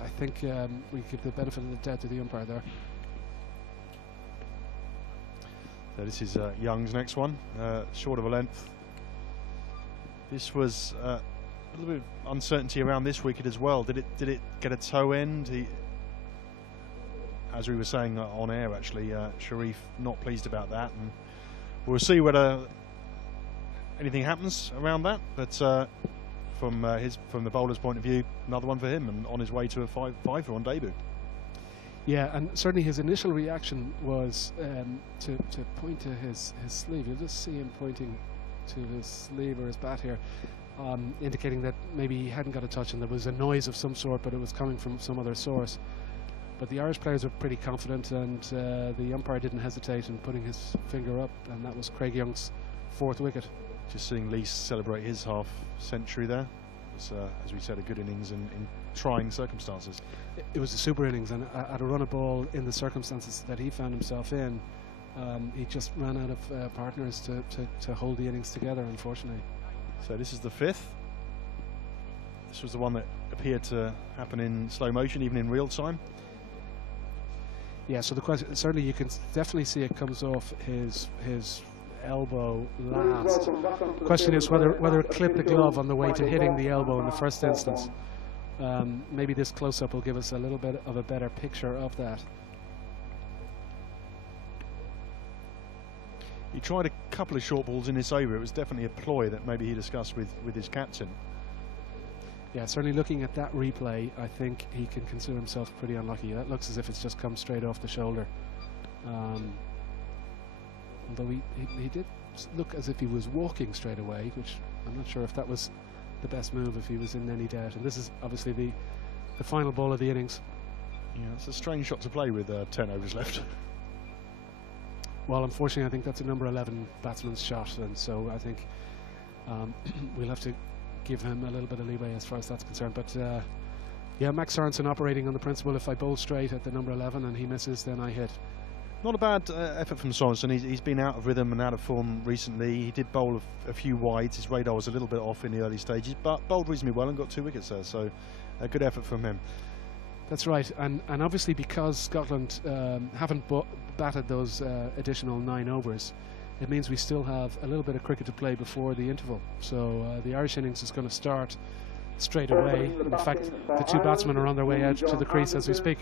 I think we give the benefit of the doubt to the umpire there. So this is Young's next one, short of a length. This was a little bit of uncertainty around this wicket as well. Did it get a toe end? As we were saying on air, actually, Sharif not pleased about that, and we'll see whether anything happens around that. But from the bowler's point of view, another one for him, and on his way to a fiver on debut. Yeah, and certainly his initial reaction was to point to his sleeve. You'll just see him pointing to his sleeve or his bat here, indicating that maybe he hadn't got a touch and there was a noise of some sort, but it was coming from some other source. But the Irish players were pretty confident, and the umpire didn't hesitate in putting his finger up, and that was Craig Young's 4th wicket. Just seeing Lee celebrate his half century there. It was, as we said, a good innings in trying circumstances. It was a super innings, and at a run of ball in the circumstances that he found himself in, he just ran out of partners to hold the innings together, unfortunately. So this is the 5th. This was the one that appeared to happen in slow motion, even in real time. Yeah, so the question, certainly you can definitely see it comes off his elbow last. The question is whether it clipped the glove on the way to hitting the elbow in the first instance. Maybe this close-up will give us a little bit of a better picture of that. He tried a couple of short balls in this over. It was definitely a ploy that maybe he discussed with his captain. Yeah, certainly looking at that replay, I think he can consider himself pretty unlucky. That looks as if it's just come straight off the shoulder. Although he did look as if he was walking straight away, which I'm not sure if that was the best move, if he was in any doubt. And this is obviously the final ball of the innings. Yeah, it's a strange shot to play with 10 overs left. Well, unfortunately, I think that's a number 11 batsman's shot, and so I think we'll have to give him a little bit of leeway as far as that's concerned. But yeah, Max Sorensen operating on the principle, if I bowl straight at the number 11 and he misses, then I hit. Not a bad effort from Sorensen. He's been out of rhythm and out of form recently. He did bowl a few wides. His radar was a little bit off in the early stages, but bowled reasonably well and got 2 wickets there, so a good effort from him. That's right, and obviously because Scotland haven't batted those additional 9 overs, it means we still have a little bit of cricket to play before the interval. So the Irish innings is going to start straight away. In fact, the 2 batsmen are on their way out to the crease as we speak.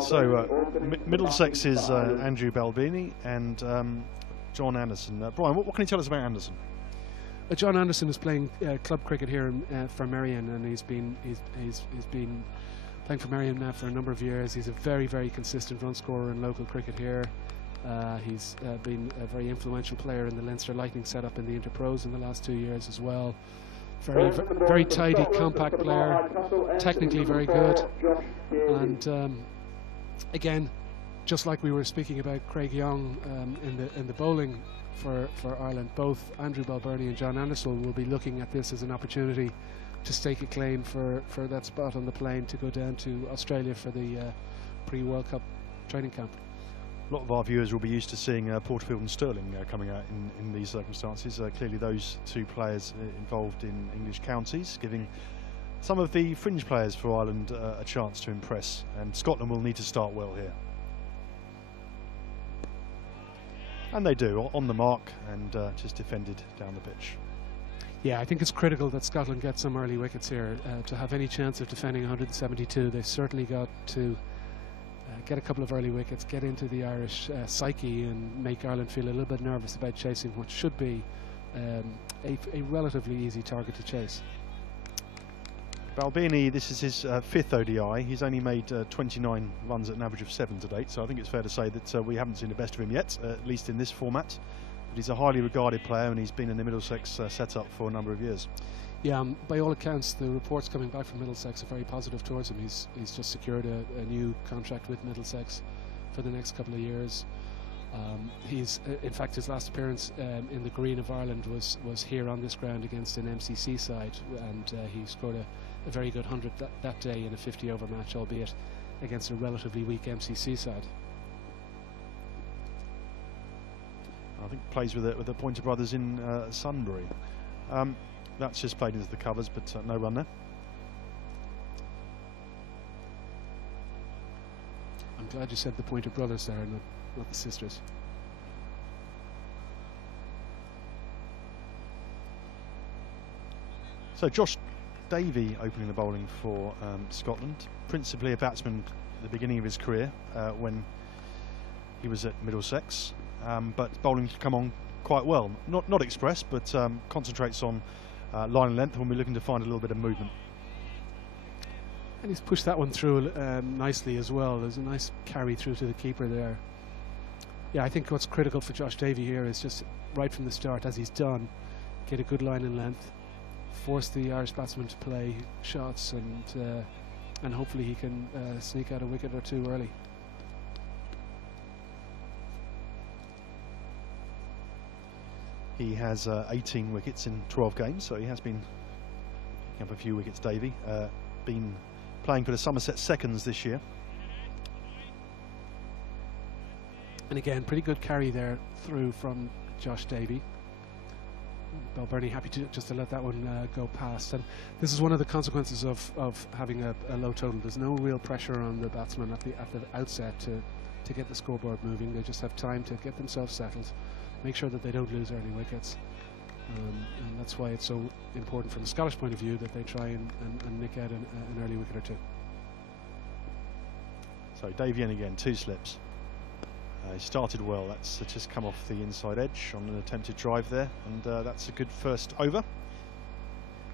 So Middlesex is Andrew Balbini and John Anderson. Brian, what can you tell us about Anderson? John Anderson is playing club cricket here for Merrion, and he's been playing for Merrion now for a number of years. He's a very, very consistent run scorer in local cricket here. He's been a very influential player in the Leinster Lightning setup in the Interpros in the last 2 years as well. Very tidy, compact player, technically very good. And again, just like we were speaking about Craig Young in the bowling for Ireland, both Andrew Balbirnie and John Anderson will be looking at this as an opportunity to stake a claim for that spot on the plane to go down to Australia for the pre-World Cup training camp. A lot of our viewers will be used to seeing Porterfield and Sterling coming out in these circumstances. Clearly those 2 players involved in English counties, giving some of the fringe players for Ireland a chance to impress, and Scotland will need to start well here. And they do, on the mark, and just defended down the pitch. Yeah, I think it's critical that Scotland get some early wickets here. To have any chance of defending 172, they've certainly got to get a couple of early wickets, get into the Irish psyche and make Ireland feel a little bit nervous about chasing what should be a relatively easy target to chase. Balbini, this is his 5th ODI. He's only made 29 runs at an average of 7 to date, so I think it's fair to say that we haven't seen the best of him yet, at least in this format. But he's a highly regarded player, and he's been in the Middlesex setup for a number of years. Yeah, by all accounts, the reports coming back from Middlesex are very positive towards him. He's just secured a new contract with Middlesex for the next couple of years. He's, in fact, his last appearance in the green of Ireland was here on this ground against an MCC side, and he scored a very good 100 that day in a 50-over match, albeit against a relatively weak MCC side. I think plays with the Pointer brothers in Sunbury. That's just played into the covers, but no run there. I'm glad you said the Pointer brothers there, and not the sisters. So Josh Davey opening the bowling for Scotland, principally a batsman at the beginning of his career when he was at Middlesex, but bowling to come on quite well. Not express, but concentrates on line and length when we're looking to find a little bit of movement. And he's pushed that one through nicely as well. There's a nice carry through to the keeper there. Yeah, I think what's critical for Josh Davey here is just right from the start, as he's done, get a good line and length, force the Irish batsman to play shots, and hopefully he can sneak out a wicket or two early. He has 18 wickets in 12 games, so he has been picking up a few wickets, Davey. Been playing for the Somerset Seconds this year. And again, pretty good carry there through from Josh Davey. Balbirnie happy just to let that one go past. And this is one of the consequences of having a low total. There's no real pressure on the batsman at the outset to get the scoreboard moving. They just have time to get themselves settled, make sure that they don't lose early wickets. And that's why it's so important from a Scottish point of view that they try and nick out an early wicket or two. So Davey in again, 2 slips. He started well. That's just come off the inside edge on an attempted drive there, and that's a good first over. I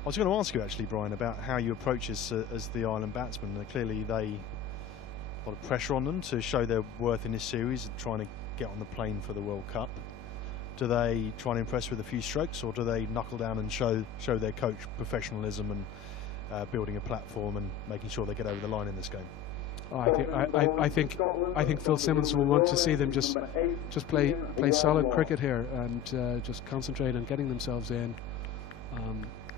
was going to ask you actually, Brian, about how you approach this as the Ireland batsman. Clearly they a lot of pressure on them to show their worth in this series and trying to get on the plane for the World Cup. Do they try and impress with a few strokes, or do they knuckle down and show their coach professionalism and building a platform and making sure they get over the line in this game? I think Phil Simmons will want to see them just play solid cricket here and just concentrate on getting themselves in,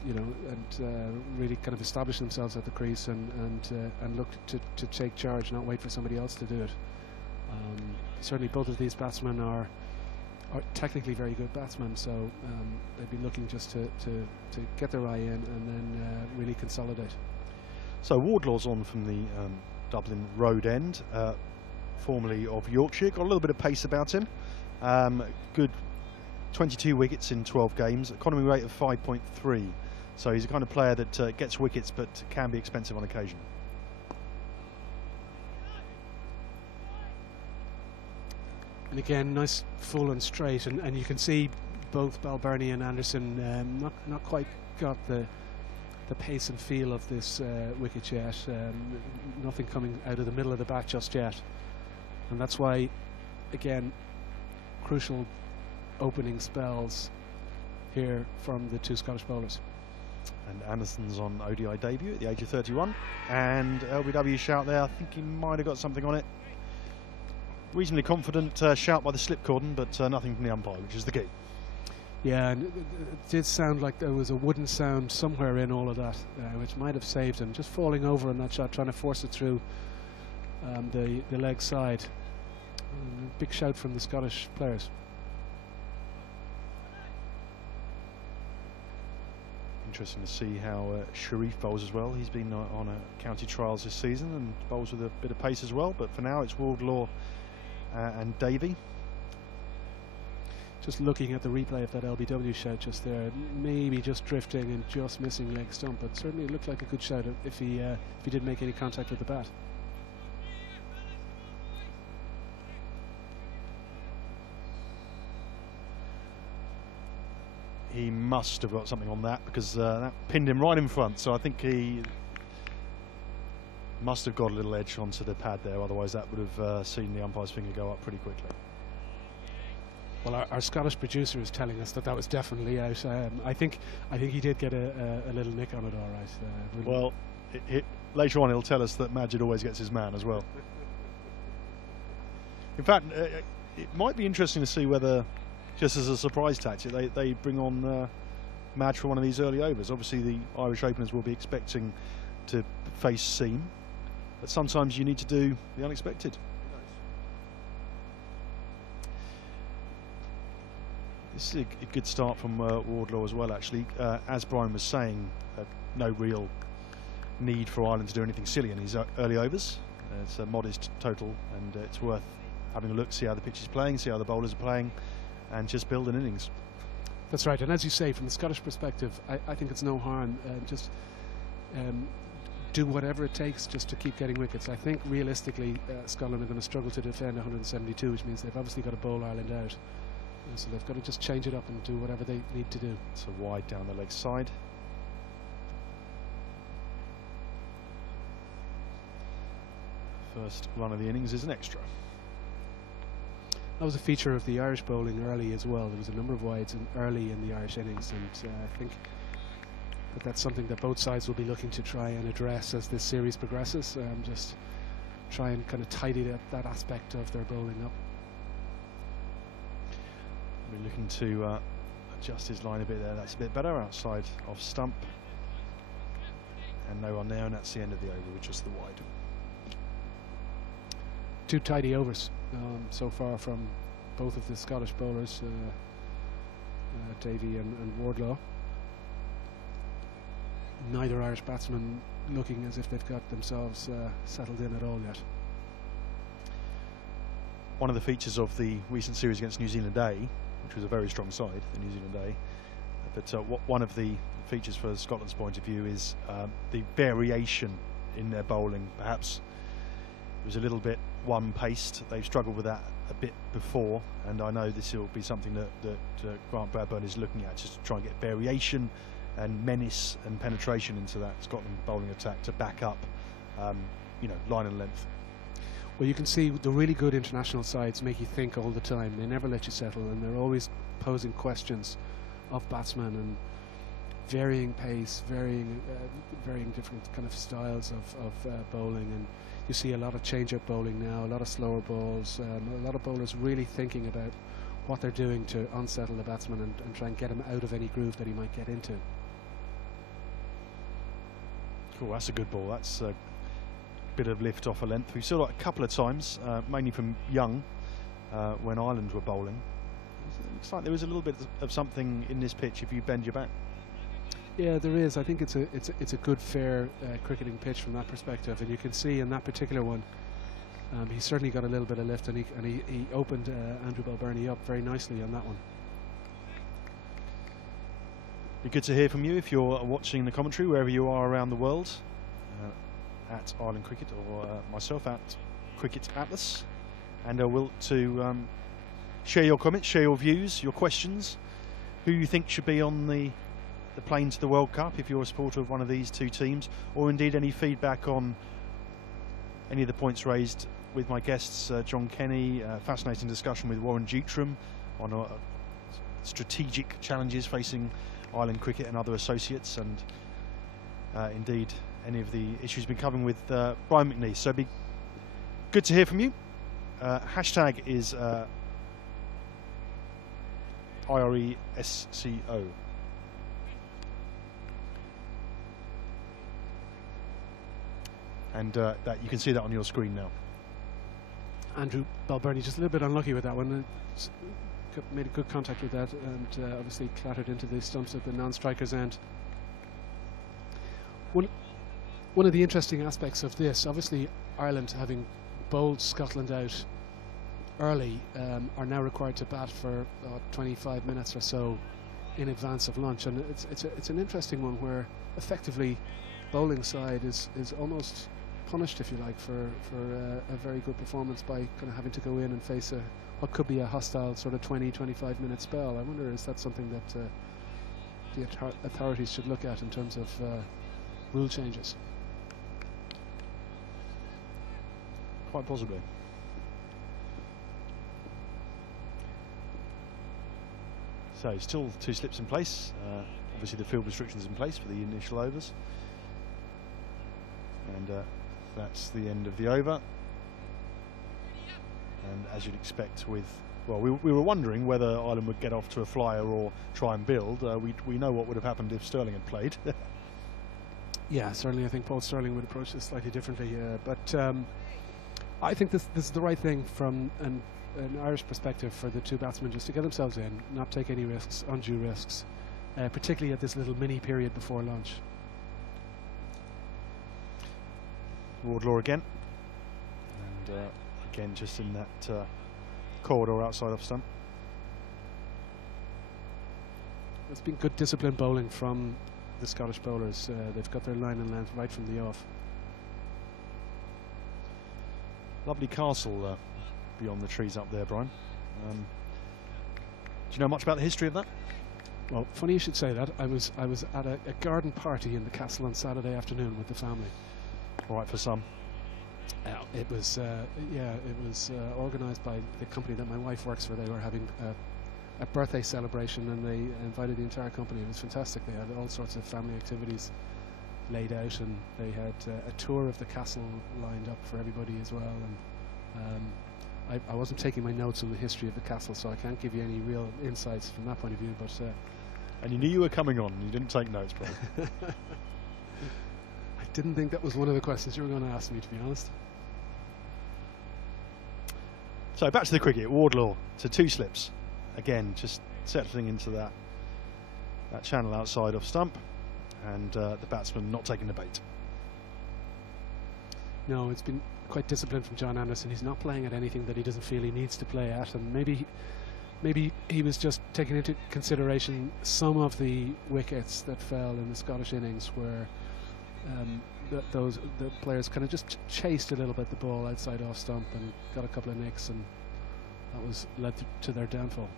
you know, and really kind of establish themselves at the crease and look to take charge, not wait for somebody else to do it. Certainly, both of these batsmen are technically very good batsmen, so they'd be looking just to get their eye in and then really consolidate. So Wardlaw's on from the Dublin road end, formerly of Yorkshire. Got a little bit of pace about him. Good 22 wickets in 12 games, economy rate of 5.3. So he's the kind of player that gets wickets but can be expensive on occasion. And again, nice full and straight, and you can see both Balbirnie and Anderson not quite got the pace and feel of this wicket yet. Nothing coming out of the middle of the bat just yet, and that's why, again, crucial opening spells here from the 2 Scottish bowlers. And Anderson's on ODI debut at the age of 31, and LBW shout there. I think he might have got something on it. Reasonably confident shout by the slip cordon, but nothing from the umpire, which is the key. Yeah, and it did sound like there was a wooden sound somewhere in all of that, which might have saved him. Just falling over on that shot, trying to force it through the leg side. Big shout from the Scottish players. Interesting to see how Sharif bowls as well. He's been on county trials this season and bowls with a bit of pace as well, but for now it's Wardlaw and Davey. Just looking at the replay of that LBW shout just there, maybe just drifting and just missing leg stump, but certainly it looked like a good shout if he didn't make any contact with the bat. He must have got something on that, because that pinned him right in front, so I think he must have got a little edge onto the pad there, otherwise that would have seen the umpire's finger go up pretty quickly. Well, our Scottish producer is telling us that was definitely out. I think he did get a little nick on it, all right. Really. Well, later on he'll tell us that Majid always gets his man as well. In fact, it might be interesting to see whether, just as a surprise tactic, they bring on Madge for one of these early overs. Obviously the Irish openers will be expecting to face seam, but sometimes you need to do the unexpected. This is a good start from Wardlaw as well, actually. As Brian was saying, no real need for Ireland to do anything silly in these early overs. It's a modest total, and it's worth having a look, see how the pitch is playing, see how the bowlers are playing, and just build an innings. That's right, and as you say, from the Scottish perspective, I think it's no harm. Just do whatever it takes just to keep getting wickets. I think realistically Scotland are going to struggle to defend 172, which means they've obviously got to bowl Ireland out. So they've got to just change it up and do whatever they need to do. It's a wide down the leg side. First run of the innings is an extra. That was a feature of the Irish bowling early as well. There was a number of wides early in the Irish innings, and I think that's something that both sides will be looking to try and address as this series progresses. Just try and kind of tidy that aspect of their bowling up. We're looking to adjust his line a bit there. That's a bit better, outside off stump, and no one there, and that's the end of the over with just the wide. 2 tidy overs so far from both of the Scottish bowlers, Davy and Wardlaw. Neither Irish batsman looking as if they've got themselves settled in at all yet. One of the features of the recent series against New Zealand A, which was a very strong side, the New Zealand A, but one of the features for Scotland's point of view is the variation in their bowling. Perhaps it was a little bit one-paced. They've struggled with that a bit before, and I know this will be something that Grant Bradburn is looking at, just to try and get variation and menace and penetration into that Scotland bowling attack to back up, line and length. Well, you can see the really good international sides make you think all the time. They never let you settle, and they're always posing questions of batsmen and varying pace, varying different kind of styles of bowling. And you see a lot of change-up bowling now, a lot of slower balls, a lot of bowlers really thinking about what they're doing to unsettle the batsman and try and get him out of any groove that he might get into. Cool, that's a good ball. That's a bit of lift off a length. We saw it a couple of times, mainly from Young, when Ireland were bowling. It looks like there was a little bit of something in this pitch if you bend your back. Yeah, there is. I think it's a good, fair cricketing pitch from that perspective, and you can see in that particular one, he certainly got a little bit of lift, and he opened Andrew Balbirnie up very nicely on that one. Be good to hear from you if you're watching the commentary wherever you are around the world, at Ireland Cricket or myself at Cricket Atlas, and we'll to share your comments, share your views, your questions, who you think should be on the plane to the World Cup if you're a supporter of one of these two teams, or indeed any feedback on any of the points raised with my guests, John Kenny. Fascinating discussion with Warren Jeetram on strategic challenges facing Ireland Cricket and other associates, and indeed any of the issues been covering with Brian McNeese. So it'd be good to hear from you. Hashtag is IRESCO. And that you can see that on your screen now. Andrew Balbirnie just a little bit unlucky with that one. Made a good contact with that, and obviously clattered into the stumps at the non-striker's end. One of the interesting aspects of this, obviously Ireland, having bowled Scotland out early, are now required to bat for 25 minutes or so in advance of lunch, and it's an interesting one where effectively bowling side is almost punished, if you like, for a very good performance by kind of having to go in and face what could be a hostile sort of 20-25 minute spell. I wonder, is that something that the authorities should look at in terms of rule changes? Quite possibly. So still 2 slips in place. Obviously the field restrictions in place for the initial overs, and that's the end of the over. And as you'd expect with, well, we were wondering whether Ireland would get off to a flyer or try and build. We know what would have happened if Sterling had played. Yeah, certainly I think Paul Sterling would approach this slightly differently, but I think this is the right thing from an Irish perspective for the two batsmen, just to get themselves in, not take any risks, undue risks, particularly at this little mini period before lunch. Wardlaw again, and again just in that corridor outside off stump. It's been good disciplined bowling from the Scottish bowlers. They've got their line and length right from the off. Lovely castle beyond the trees up there, Brian. Do you know much about the history of that? Well, funny you should say that. I was at a garden party in the castle on Saturday afternoon with the family. All right for some. It was organised by the company that my wife works for. They were having a birthday celebration, and they invited the entire company. It was fantastic. They had all sorts of family activities laid out, and they had a tour of the castle lined up for everybody as well. And I wasn't taking my notes on the history of the castle, so I can't give you any real insights from that point of view. But and you knew you were coming on, and you didn't take notes, Brian. I didn't think that was one of the questions you were going to ask me, to be honest. So back to the cricket. Wardlaw to 2 slips. Again, just settling into that channel outside off stump, and the batsman not taking the bait. No, it's been quite disciplined from John Anderson. He's not playing at anything that he doesn't feel he needs to play at, and maybe he was just taking into consideration some of the wickets that fell in the Scottish innings, where the players kind of just chased a little bit the ball outside off stump and got a couple of nicks, and that was led to their downfall.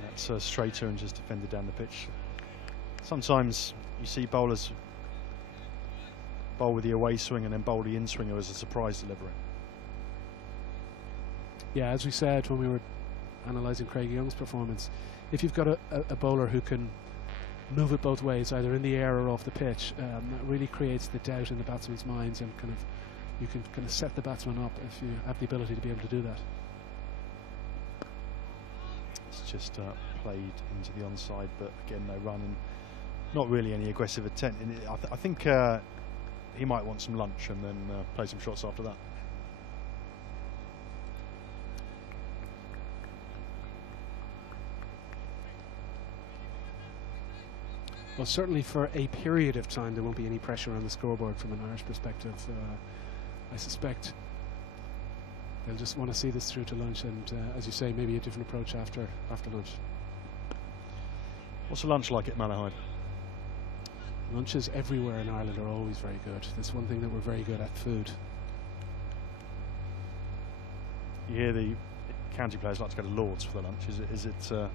That's straighter and just defended down the pitch. Sometimes you see bowlers bowl with the away swing and then bowl the in swinger as a surprise delivery. Yeah, as we said when we were analysing Craig Young's performance, if you've got a bowler who can move it both ways, either in the air or off the pitch, that really creates the doubt in the batsman's minds, and you can kind of set the batsman up if you have the ability to be able to do that. It's just played into the onside, but again no run, and not really any aggressive attempt. I think he might want some lunch and then play some shots after that. Well, certainly for a period of time there won't be any pressure on the scoreboard from an Irish perspective. I suspect they'll just want to see this through to lunch, and as you say, maybe a different approach after lunch. What's the lunch like at Malahide? Lunches everywhere in Ireland are always very good. There's one thing that we're very good at: food. You hear the county players like to go to Lords for the lunch. Is it the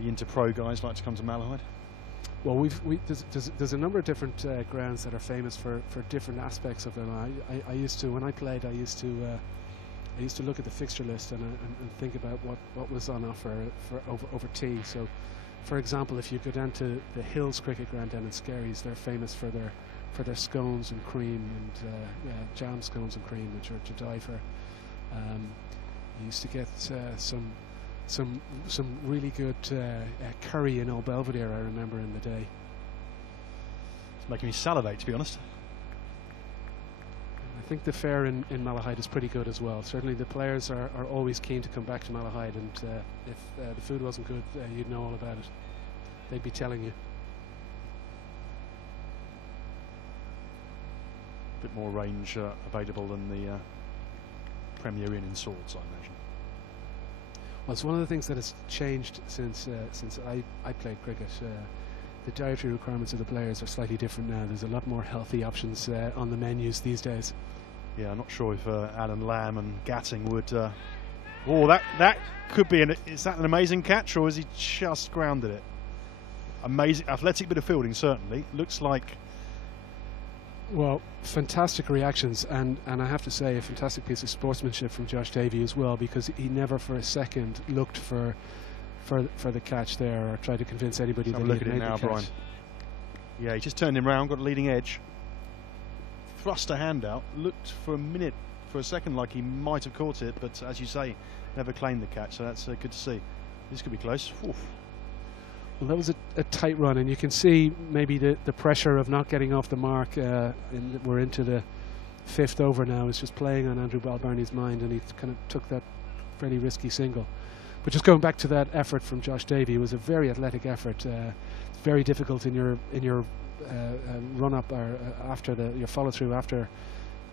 inter-pro guys like to come to Malahide? Well, there's a number of different grounds that are famous for different aspects of them. I used to, when I played, I used to look at the fixture list and think about what was on offer for over tea. So, for example, if you go down to the Hills Cricket Ground down in Skerries, they're famous for their scones and cream, and jam scones and cream, which are to die for. You used to get some really good curry in Old Belvedere, I remember, in the day. It's making me salivate, to be honest. I think the fare in Malahide is pretty good as well. Certainly the players are always keen to come back to Malahide, and if the food wasn't good, you'd know all about it. They'd be telling you. A bit more range available than the Premier Inn in Swords, I imagine. Well, it's one of the things that has changed since I played cricket. The dietary requirements of the players are slightly different now. There's a lot more healthy options on the menus these days. Yeah, I'm not sure if Alan Lamb and Gatting would. Oh, that could be is that an amazing catch, or has he just grounded it? Amazing, athletic bit of fielding, certainly. Looks like. Well, fantastic reactions, and I have to say a fantastic piece of sportsmanship from Josh Davey as well, because he never for a second looked for the catch there or tried to convince anybody that he had made the catch. Brian. Yeah, he just turned him round, got a leading edge. thrust a hand out, looked for a second like he might have caught it, but as you say, never claimed the catch, so that's good to see. This could be close. Oof. Well, that was a tight run, and you can see maybe the pressure of not getting off the mark. We're into the 5th over now. It's just playing on Andrew Balbarney's mind, and he kind of took that fairly risky single. But just going back to that effort from Josh Davey, it was a very athletic effort. It's very difficult in your run up or after your follow through after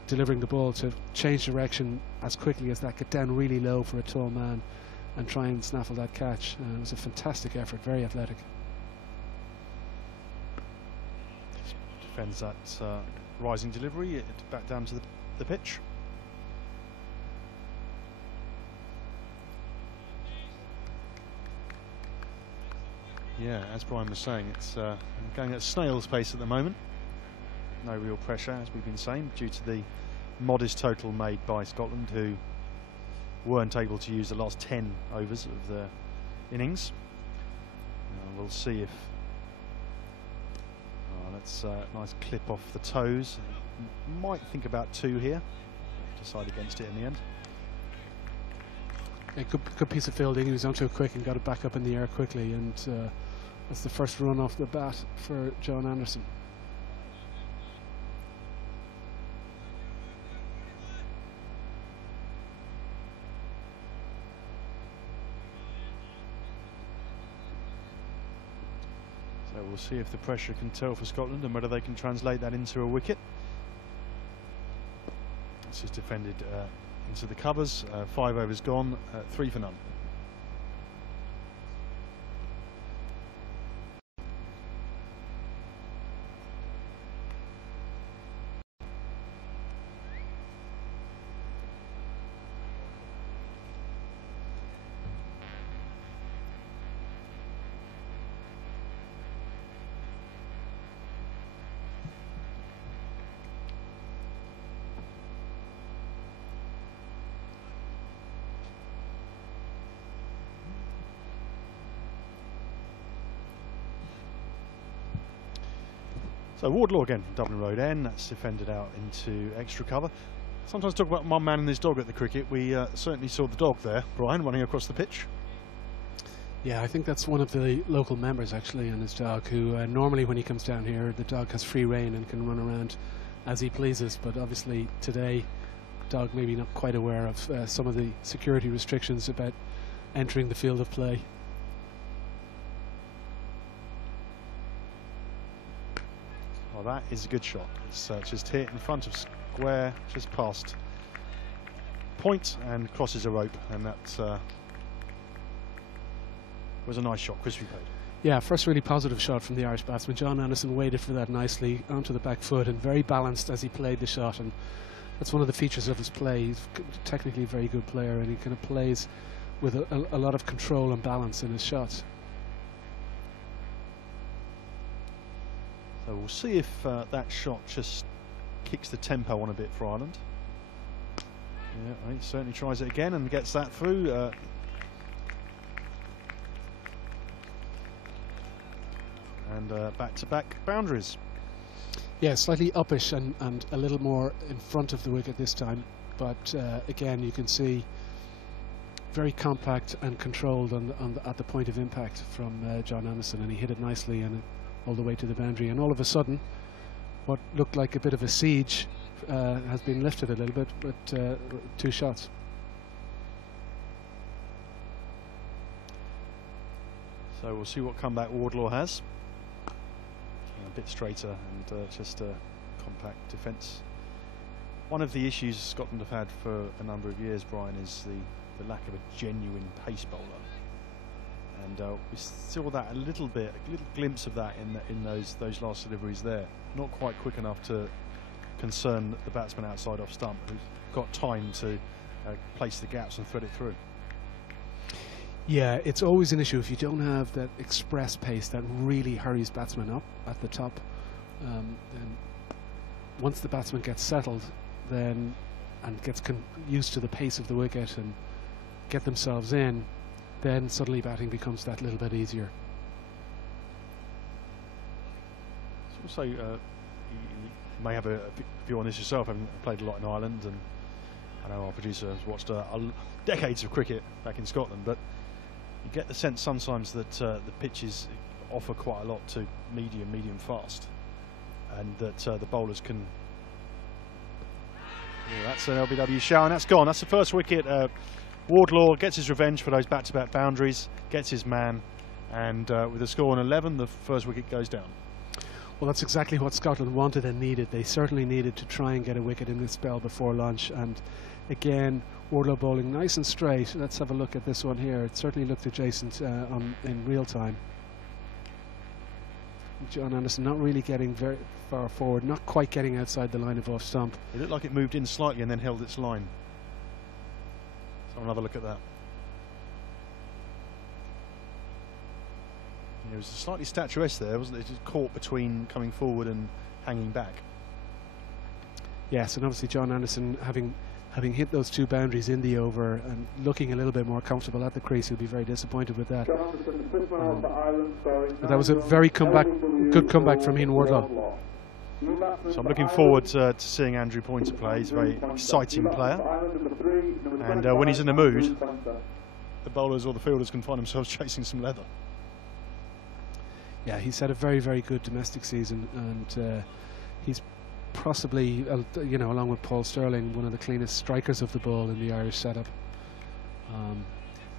delivering the ball to change direction as quickly as that, get down really low for a tall man and try and snaffle that catch. It was a fantastic effort, very athletic. Defends that rising delivery, back down to the pitch. Yeah, as Brian was saying, it's going at snail's pace at the moment. No real pressure, as we've been saying, due to the modest total made by Scotland, who weren't able to use the last 10 overs of the innings. We'll see if that's a nice clip off the toes. Might think about 2 here. Decide against it in the end. A good piece of fielding. He was onto it quick and got it back up in the air quickly, and that's the first run off the bat for John Anderson. So we'll see if the pressure can tell for Scotland and whether they can translate that into a wicket. This is defended into the covers. 5 overs gone, 3 for none. So Wardlaw again from Dublin Road End, that's defended out into extra cover. Sometimes talk about one man and his dog at the cricket. We certainly saw the dog there, Brian, running across the pitch. Yeah, I think that's one of the local members actually, and his dog, who normally when he comes down here the dog has free rein and can run around as he pleases, but obviously today the dog maybe not quite aware of some of the security restrictions about entering the field of play. Well, that is a good shot. It's just hit in front of square, just past point, and crosses a rope, and that was a nice shot, crispy paid. Yeah, first really positive shot from the Irish batsman. John Anderson waited for that nicely onto the back foot and very balanced as he played the shot, and that's one of the features of his play. He's technically a very good player, and he kind of plays with a lot of control and balance in his shots. So we'll see if that shot just kicks the tempo on a bit for Ireland. Yeah, he certainly tries it again and gets that through. And back-to-back boundaries. Yeah, slightly uppish and a little more in front of the wicket this time, but again you can see very compact and controlled at the point of impact from John Anderson, and he hit it nicely and all the way to the boundary, and all of a sudden what looked like a bit of a siege has been lifted a little bit, but 2 shots. So we'll see what comeback Wardlaw has. A bit straighter and just a compact defence. One of the issues Scotland have had for a number of years, Brian, is the lack of a genuine pace bowler. And we saw that a little glimpse of that in those last deliveries there. Not quite quick enough to concern the batsman outside off stump, who's got time to place the gaps and thread it through. Yeah, it's always an issue if you don't have that express pace that really hurries batsmen up at the top. Then once the batsman gets settled, then and gets used to the pace of the wicket and get themselves in, then suddenly batting becomes that little bit easier. It's also you may have a view on this yourself, having played a lot in Ireland, and I know our producer has watched decades of cricket back in Scotland, but you get the sense sometimes that the pitches offer quite a lot to medium fast, and that the bowlers can. Yeah, that's an LBW shower, and that's gone. That's the first wicket. Wardlaw gets his revenge for those back-to-back boundaries, gets his man, and with a score on 11, the first wicket goes down. Well, that's exactly what Scotland wanted and needed. They certainly needed to try and get a wicket in this spell before lunch, and again, Wardlaw bowling nice and straight. Let's have a look at this one here. It certainly looked adjacent in real time. John Anderson not really getting very far forward, not quite getting outside the line of off stump. It looked like it moved in slightly and then held its line. So another look at that. It was slightly statuesque there, wasn't it? It just caught between coming forward and hanging back. Yes, and obviously John Anderson having hit those 2 boundaries in the over and looking a little bit more comfortable at the crease, he'll be very disappointed with that. But that was a very good comeback from Ian Wardlaw. So I'm looking forward to seeing Andrew Pointer play. He's a very exciting player, and when he's in the mood, the bowlers or the fielders can find themselves chasing some leather. Yeah, he's had a very good domestic season, and he's possibly, you know, along with Paul Sterling, one of the cleanest strikers of the ball in the Irish setup.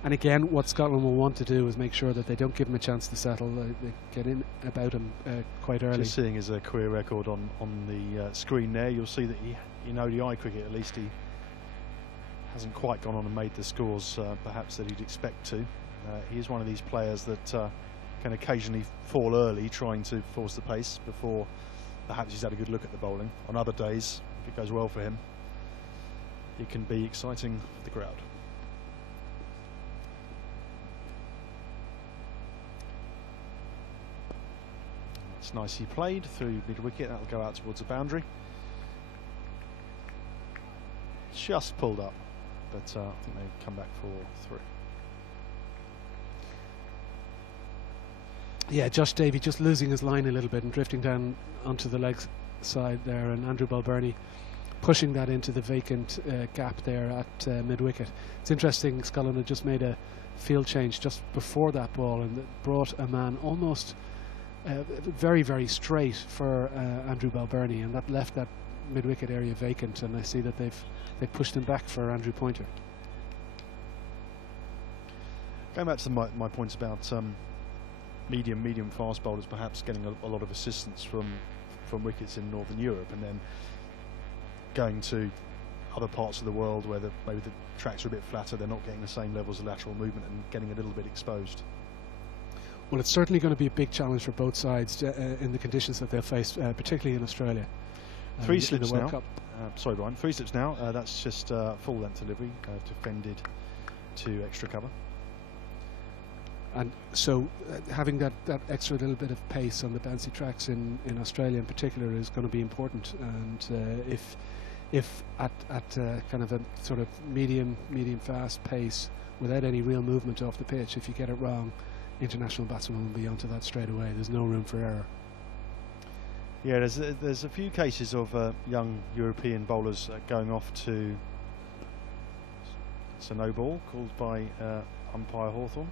And again, what Scotland will want to do is make sure that they don't give him a chance to settle. They get in about him quite early. Just seeing his career record on the screen there, you'll see that in ODI cricket at least he hasn't quite gone on and made the scores perhaps that he'd expect to. He is one of these players that can occasionally fall early trying to force the pace before perhaps he's had a good look at the bowling. On other days, if it goes well for him, it can be exciting for the crowd. It's nicely played through mid-wicket. That'll go out towards the boundary. Just pulled up, but I think they come back for 3. Yeah, Josh Davey just losing his line a little bit and drifting down onto the leg side there, and Andrew Balbirnie pushing that into the vacant gap there at mid-wicket. It's interesting, Scotland had just made a field change just before that ball, and it brought a man almost very straight for Andrew Balbirnie, and that left that mid-wicket area vacant, and I see that they've pushed him back for Andrew Pointer. Going back to my points about medium fast bowlers perhaps getting a lot of assistance from wickets in Northern Europe, and then going to other parts of the world where maybe the tracks are a bit flatter, they're not getting the same levels of lateral movement and getting a little bit exposed. Well, it's certainly going to be a big challenge for both sides in the conditions that they'll face, particularly in Australia. 3 slips in the World now. Cup. Sorry, Brian. 3 slips now. That's just full length delivery, defended to extra cover. And so having that extra little bit of pace on the bouncy tracks in Australia in particular is going to be important. And if at kind of a sort of medium fast pace without any real movement off the pitch, if you get it wrong, international batsmen will be onto that straight away. There's no room for error. Yeah, there's a few cases of young European bowlers going off to. It's a no ball called by umpire Hawthorne.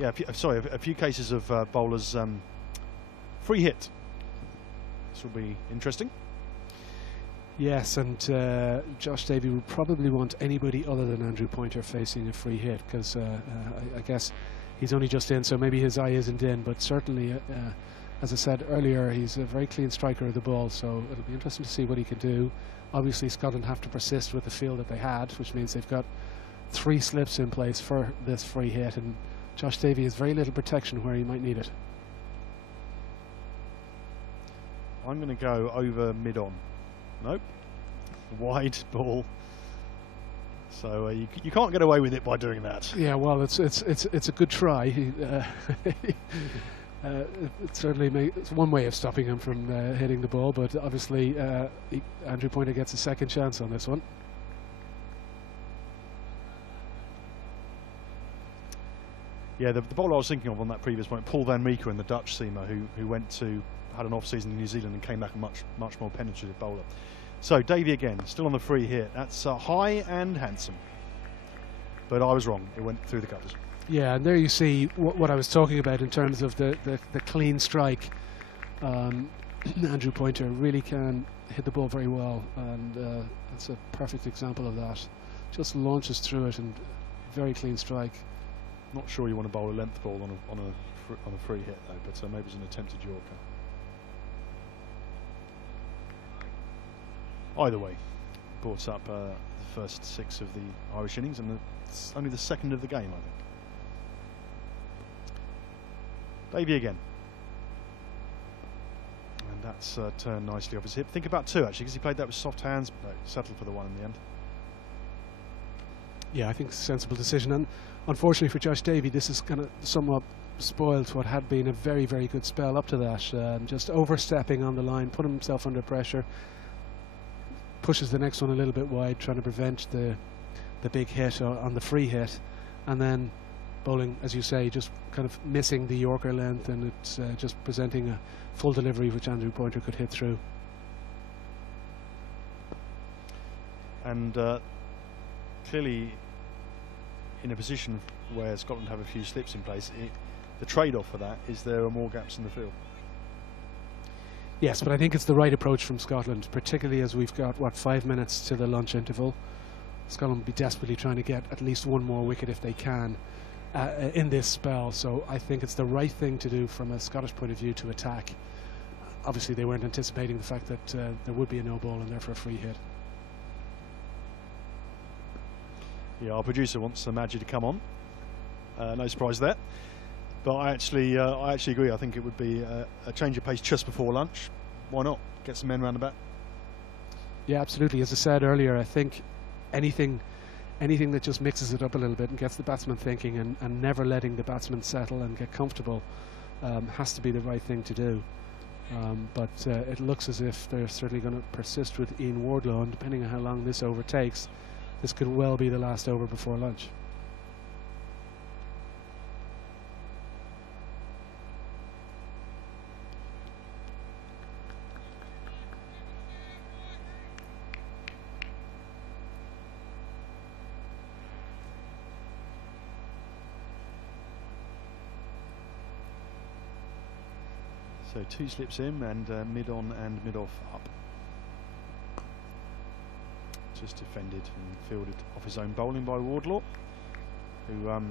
Yeah, a few cases of bowlers free hit. This will be interesting. Yes, and Josh Davey would probably want anybody other than Andrew Pointer facing a free hit, because I guess he's only just in, so maybe his eye isn't in, but certainly, as I said earlier, he's a very clean striker of the ball, so it'll be interesting to see what he can do. Obviously, Scotland have to persist with the field that they had, which means they've got 3 slips in place for this free hit, and Josh Davey has very little protection where he might need it. I'm going to go over mid-on. Nope. Wide ball. So you can't get away with it by doing that. Yeah, well, it's a good try. It certainly it's one way of stopping him from hitting the ball, but obviously Andrew Pointer gets a second chance on this one. Yeah, the bowler I was thinking of on that previous point, Paul van Meeker, and the Dutch seamer who went to had an off-season in New Zealand and came back a much more penetrative bowler. So Davey again, still on the free hit. That's high and handsome. But I was wrong. It went through the covers. Yeah, and there you see what I was talking about in terms of the clean strike. Andrew Pointer really can hit the ball very well, and that's a perfect example of that. Just launches through it, and very clean strike. Not sure you want to bowl a length ball on a free hit though, but maybe it's an attempted Yorker. Either way, brought up the first 6 of the Irish innings, and it's only the second of the game, I think. Davey again. And that's turned nicely off his hip. Think about 2 actually, because he played that with soft hands, but no, settled for the 1 in the end. Yeah, I think it's a sensible decision, and unfortunately for Josh Davey, this is kind of somewhat spoiled what had been a very, very good spell up to that. Just overstepping on the line, put himself under pressure, pushes the next one a little bit wide, trying to prevent the big hit on the free hit, and then bowling, as you say, just kind of missing the Yorker length, and it's just presenting a full delivery which Andrew Pointer could hit through. And clearly in a position where Scotland have a few slips in place, the trade-off for that is there are more gaps in the field. Yes, but I think it's the right approach from Scotland, particularly as we've got, what, 5 minutes to the lunch interval. Scotland will be desperately trying to get at least 1 more wicket if they can in this spell, so I think it's the right thing to do from a Scottish point of view to attack. Obviously they weren't anticipating the fact that there would be a no ball and therefore a free hit. Yeah, our producer wants Maggie to come on. No surprise there. But I actually agree. I think it would be a change of pace just before lunch. Why not? Get some men round the bat. Yeah, absolutely. As I said earlier, I think anything that just mixes it up a little bit and gets the batsman thinking and never letting the batsman settle and get comfortable has to be the right thing to do. But it looks as if they're certainly going to persist with Ian Wardlaw, and depending on how long this over takes, this could well be the last over before lunch. So 2 slips in and mid on and mid off up. Just defended and fielded off his own bowling by Wardlaw, who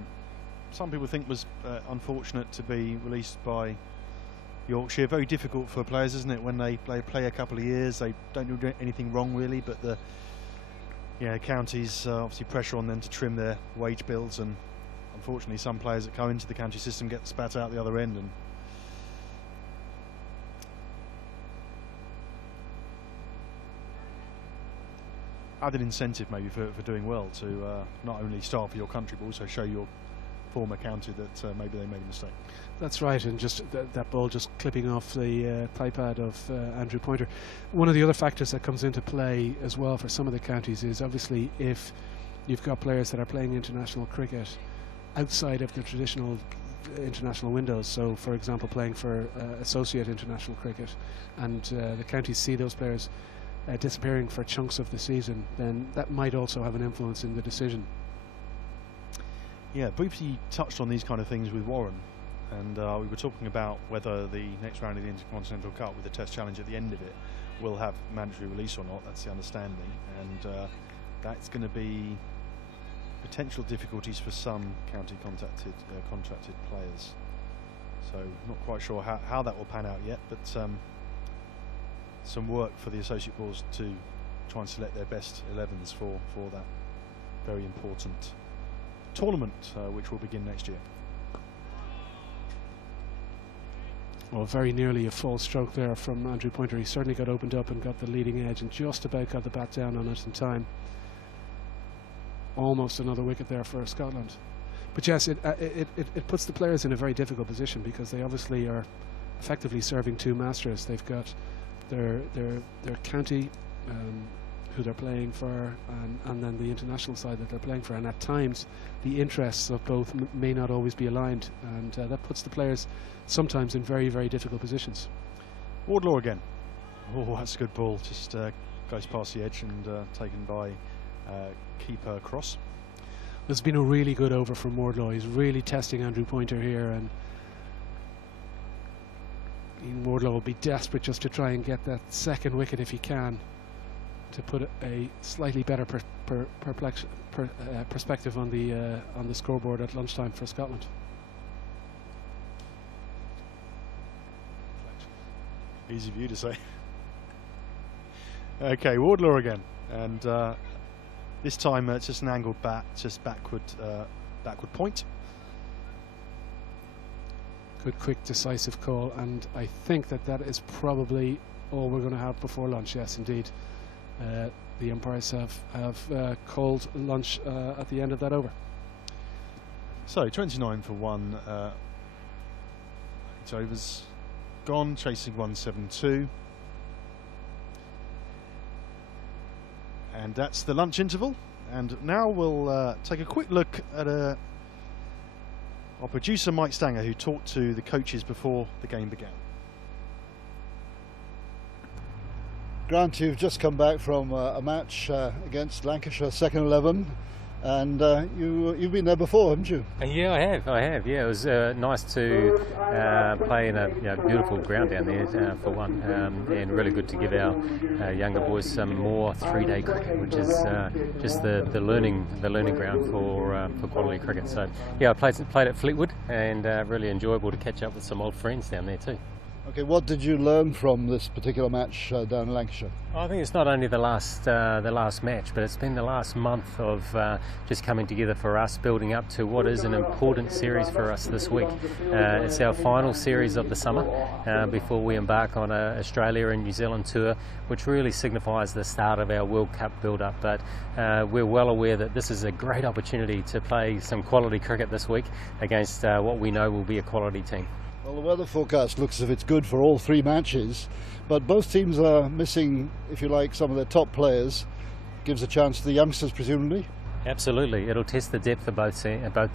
some people think was unfortunate to be released by Yorkshire. Very difficult for players, isn't it, when they play a couple of years, they don't do anything wrong really, but the counties obviously pressure on them to trim their wage bills, and unfortunately some players that go into the county system get spat out the other end. And added incentive maybe for doing well to not only start for your country but also show your former county that maybe they made a mistake. That's right, and just that ball just clipping off the thigh pad of Andrew Pointer. One of the other factors that comes into play as well for some of the counties is obviously if you've got players that are playing international cricket outside of the traditional international windows, so for example playing for associate international cricket, and the counties see those players disappearing for chunks of the season, then that might also have an influence in the decision. Yeah, briefly touched on these kind of things with Warren, and we were talking about whether the next round of the Intercontinental Cup with the Test Challenge at the end of it will have mandatory release or not. That's the understanding, and that's going to be potential difficulties for some county contracted players. So not quite sure how that will pan out yet, but some work for the associate boards to try and select their best 11s for that very important tournament, which will begin next year. Well, very nearly a full stroke there from Andrew Pointer. He certainly got opened up and got the leading edge and just about got the bat down on it in time. Almost another wicket there for Scotland. But yes, it puts the players in a very difficult position because they obviously are effectively serving 2 masters. They've got their county who they're playing for, and then the international side that they're playing for, and at times the interests of both may not always be aligned, and that puts the players sometimes in very, very difficult positions. Wardlaw again. Oh, that's a good ball. Just goes past the edge and taken by keeper Cross. It's been a really good over from Wardlaw. He's really testing Andrew Pointer here, and Wardlaw will be desperate just to try and get that second wicket if he can, to put a slightly better perspective on the scoreboard at lunchtime for Scotland. Easy for you to say. Okay, Wardlaw again, and this time it's just an angled bat, just backward point. Good, quick, decisive call, and I think that is probably all we're going to have before lunch. Yes, indeed. The umpires have called lunch at the end of that over. So 29 for 1. 8 overs gone, chasing 172. And that's the lunch interval. And now we'll take a quick look at our producer Mike Stanger, who talked to the coaches before the game began. Grant, you've just come back from a match against Lancashire, second 11, and you've been there before, haven't you? Yeah, I have. Yeah, it was nice to play in a beautiful ground down there for one, and really good to give our younger boys some more three-day cricket, which is just the learning ground for quality cricket. So yeah, I played at Fleetwood, and really enjoyable to catch up with some old friends down there too. Okay, what did you learn from this particular match down in Lancashire? I think it's not only the last match, but it's been the last month of just coming together for us, building up to what is an important series for us this week. It's our final series of the summer before we embark on a Australia and New Zealand tour, which really signifies the start of our World Cup build-up. But we're well aware that this is a great opportunity to play some quality cricket this week against what we know will be a quality team. Well, the weather forecast looks as if it's good for all three matches, but both teams are missing, if you like, some of their top players. Gives a chance to the youngsters, presumably. Absolutely, it'll test the depth of both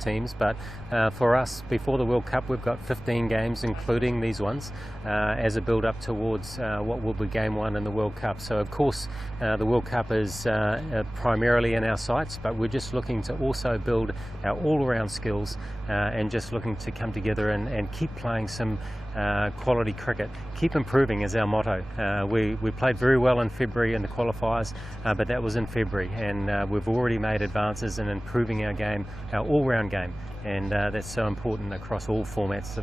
teams, but for us, before the World Cup, we've got 15 games, including these ones, as a build-up towards what will be Game 1 in the World Cup. So, of course, the World Cup is primarily in our sights, but we're just looking to also build our all-around skills and just looking to come together and keep playing some quality cricket. Keep improving is our motto. We played very well in February in the qualifiers, but that was in February, and we've already made advances in improving our game, our all-round game, and that's so important across all formats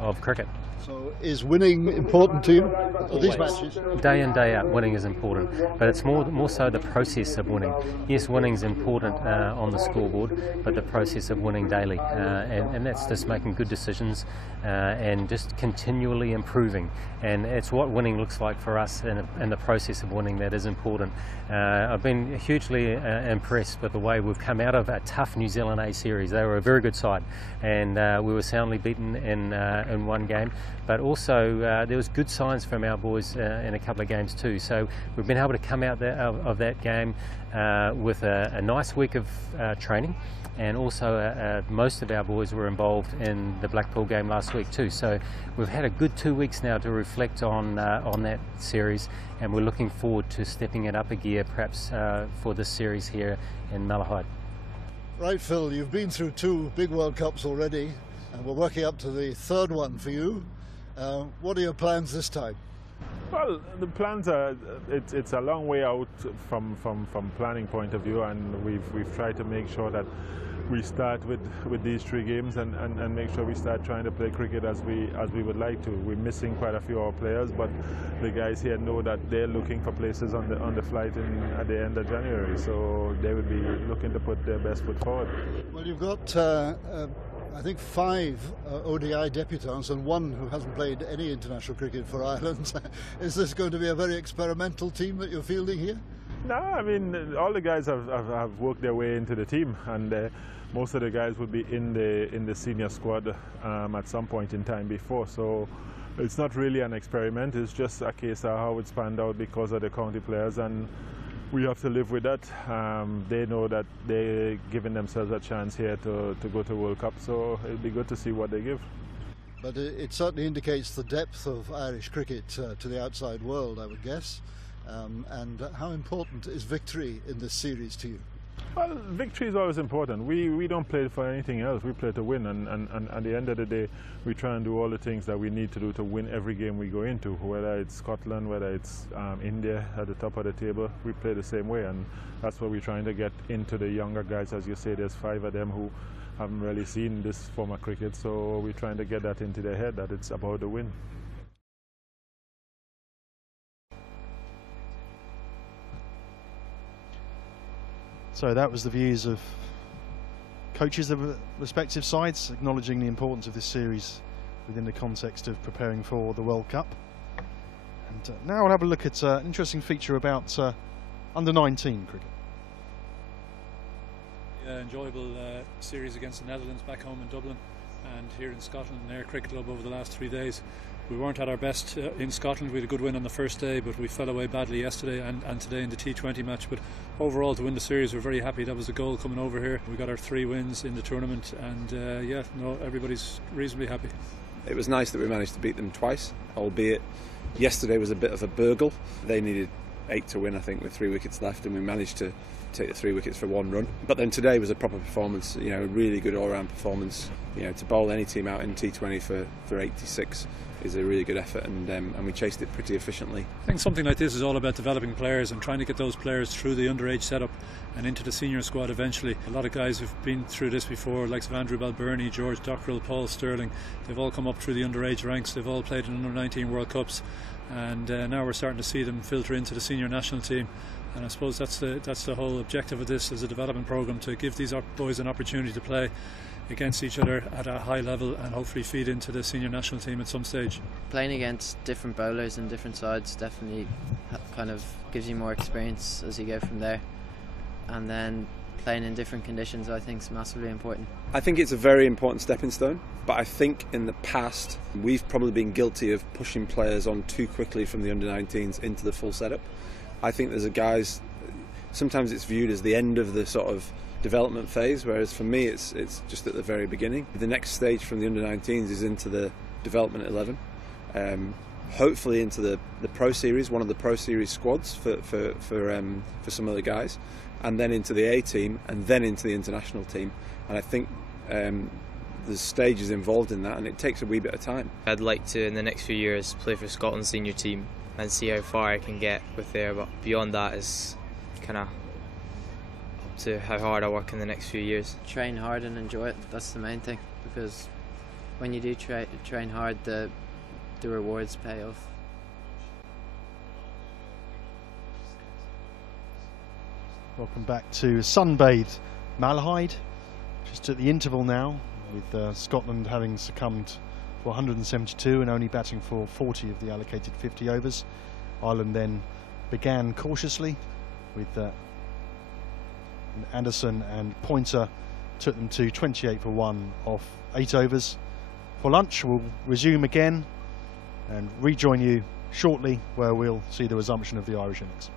of cricket. So is winning important to you? These matches? Day in, day out, winning is important, but it's more so the process of winning. Yes, winning is important on the scoreboard, but the process of winning daily, and that's just making good decisions and just continually improving. And it's what winning looks like for us, and the process of winning that is important. I've been hugely impressed with the way we've come out of a tough New Zealand A series. They were a very good side, and we were soundly beaten in one game. But also there was good signs from our boys in a couple of games too. So we've been able to come out of that game with a nice week of training, and also most of our boys were involved in the Blackpool game last week too. So we've had a good 2 weeks now to reflect on that series, and we're looking forward to stepping it up a gear perhaps for this series here in Malahide. Right, Phil, you've been through 2 big World Cups already, and we're working up to the third one for you. What are your plans this time? Well, the plans are, it's a long way out from planning point of view, and we've tried to make sure that we start with these 3 games and make sure we start trying to play cricket as we would like to. We're missing quite a few of our players, but the guys here know that they're looking for places on the flight at the end of January, so they will be looking to put their best foot forward. Well, you've got I think 5 ODI debutants and 1 who hasn't played any international cricket for Ireland. Is this going to be a very experimental team that you're fielding here? No, I mean, all the guys have worked their way into the team, and most of the guys would be in the senior squad at some point in time before. So it's not really an experiment. It's just a case of how it's panned out because of the county players, and we have to live with that. They know that they're giving themselves a chance here to go to World Cup, so it'll be good to see what they give. but it certainly indicates the depth of Irish cricket to the outside world, I would guess. And how important is victory in this series to you? Well, victory is always important. We don't play for anything else. We play to win, and at the end of the day, we try and do all the things that we need to do to win every game we go into. Whether it's Scotland, whether it's India at the top of the table, we play the same way, and that's what we're trying to get into the younger guys. As you say, there's 5 of them who haven't really seen this form of cricket, so we're trying to get that into their head that it's about the win. So that was the views of coaches of the respective sides, acknowledging the importance of this series within the context of preparing for the World Cup. And now we'll have a look at an interesting feature about under-19 cricket. Enjoyable series against the Netherlands back home in Dublin and here in Scotland in Ayr Cricket Club over the last 3 days. We weren't at our best in Scotland. We had a good win on the first day, but we fell away badly yesterday and today in the T20 match. But overall, to win the series, we're very happy. That was the goal coming over here. We got our 3 wins in the tournament, and everybody's reasonably happy. It was nice that we managed to beat them twice, albeit yesterday was a bit of a burgle. They needed 8 to win, I think, with 3 wickets left, and we managed to take the 3 wickets for 1 run. But then today was a proper performance, a really good all-round performance. To bowl any team out in T20 for 86 is a really good effort, and we chased it pretty efficiently. I think something like this is all about developing players and trying to get those players through the underage setup and into the senior squad eventually. A lot of guys who've been through this before, like Andrew Balbirnie, George Dockrell, Paul Sterling, they've all come up through the underage ranks. They've all played in under-19 World Cups, and now we're starting to see them filter into the senior national team. And I suppose that's the whole objective of this as a development programme, to give these boys an opportunity to play against each other at a high level and hopefully feed into the senior national team at some stage. Playing against different bowlers and different sides definitely kind of gives you more experience as you go from there, and then playing in different conditions I think is massively important. I think it's a very important stepping stone, but I think in the past we've probably been guilty of pushing players on too quickly from the under-19s into the full setup. I think there's guys, sometimes it's viewed as the end of the sort of development phase, whereas for me it's just at the very beginning. The next stage from the under-19s is into the development 11, hopefully into the Pro Series, one of the Pro Series squads for some of the guys, and then into the A team, and then into the international team. And I think there's stages involved in that, and it takes a wee bit of time. I'd like to in the next few years play for Scotland's senior team and see how far I can get with there, but beyond that is kind of up to how hard I work in the next few years. Train hard and enjoy it, that's the main thing, because when you do train hard, the rewards pay off. Welcome back to sunbathed Malahide, just at the interval now, with Scotland having succumbed for 172 and only batting for 40 of the allocated 50 overs. Ireland then began cautiously with Anderson and Pointer took them to 28 for 1 off 8 overs. For lunch we'll resume again and rejoin you shortly, where we'll see the resumption of the Irish innings.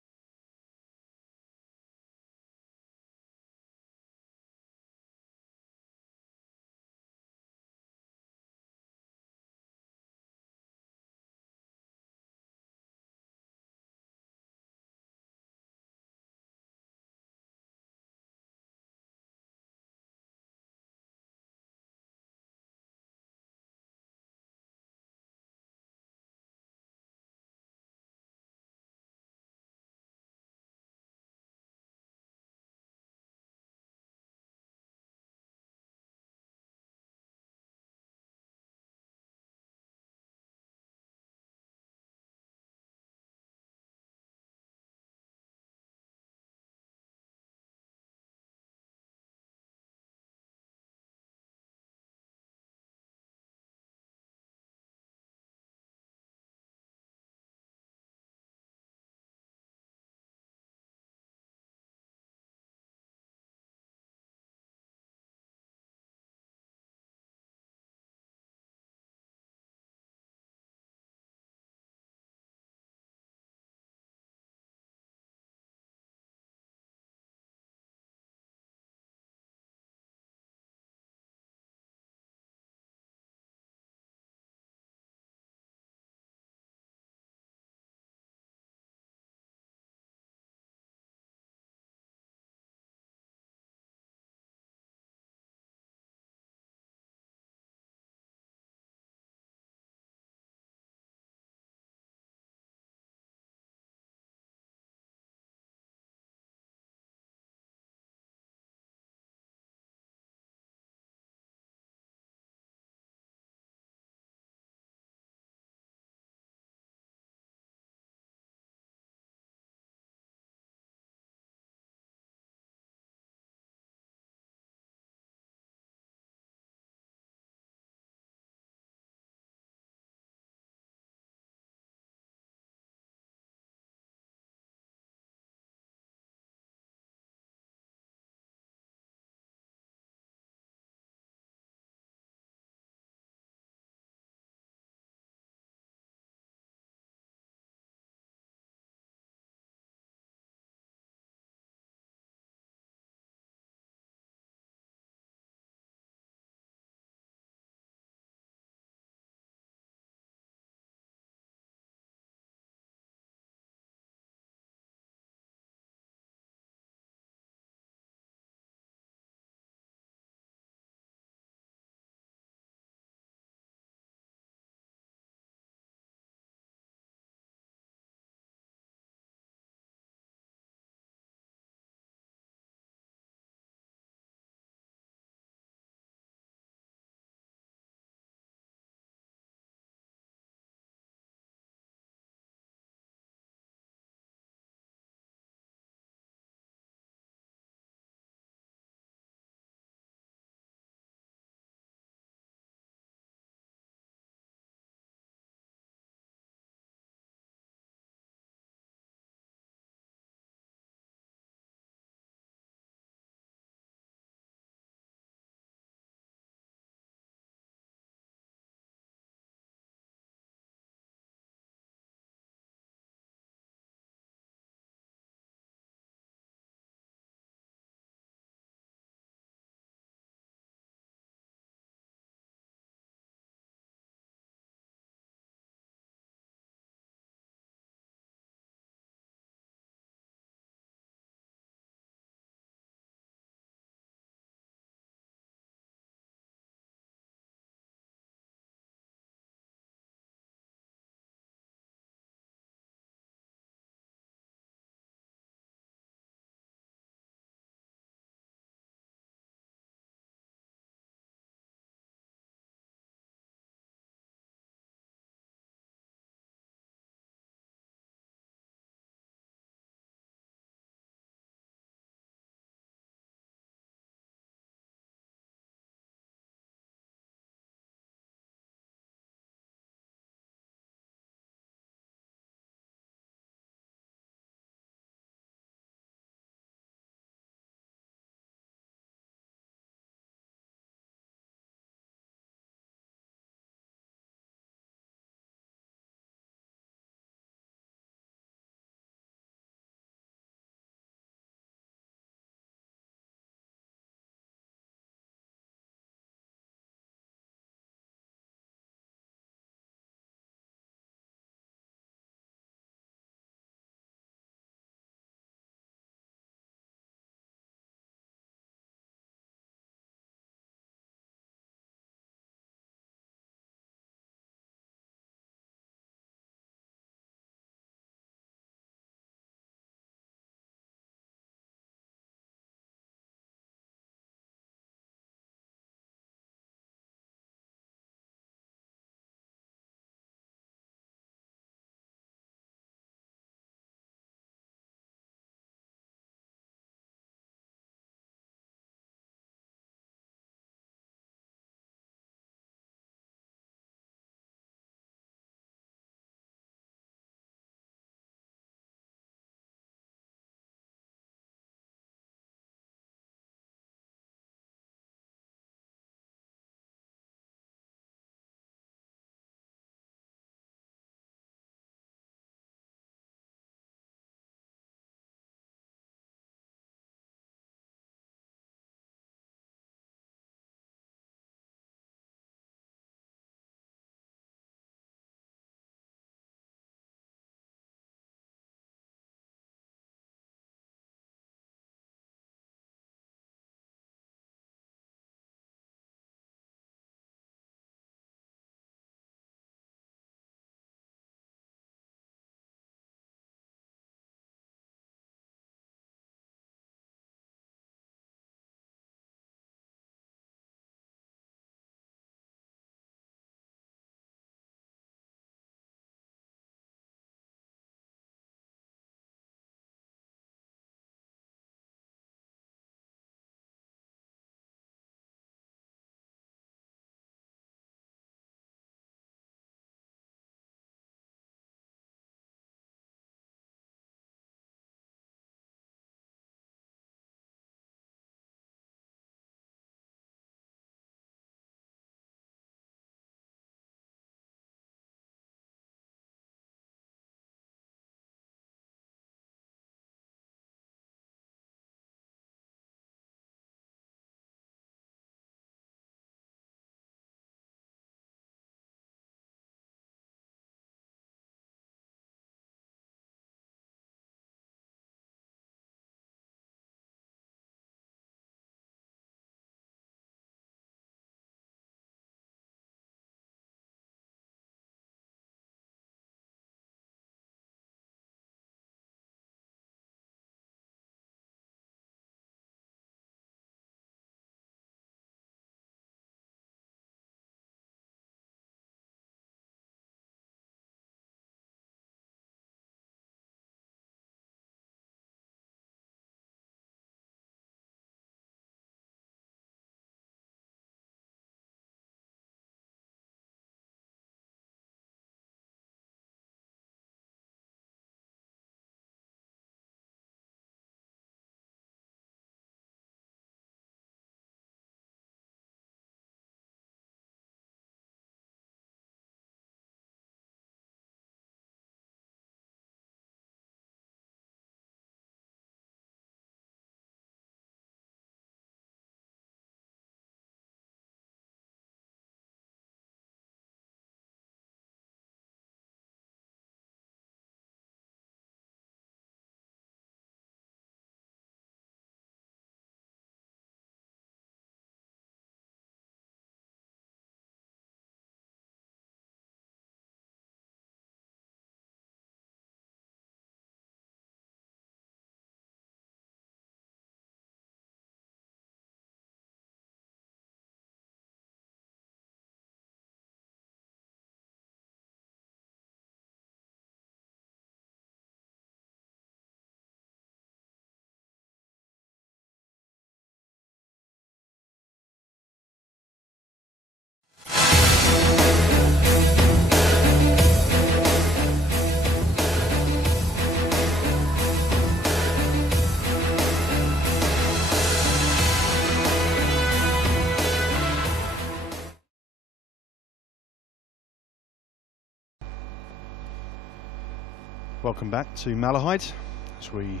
Welcome back to Malahide as we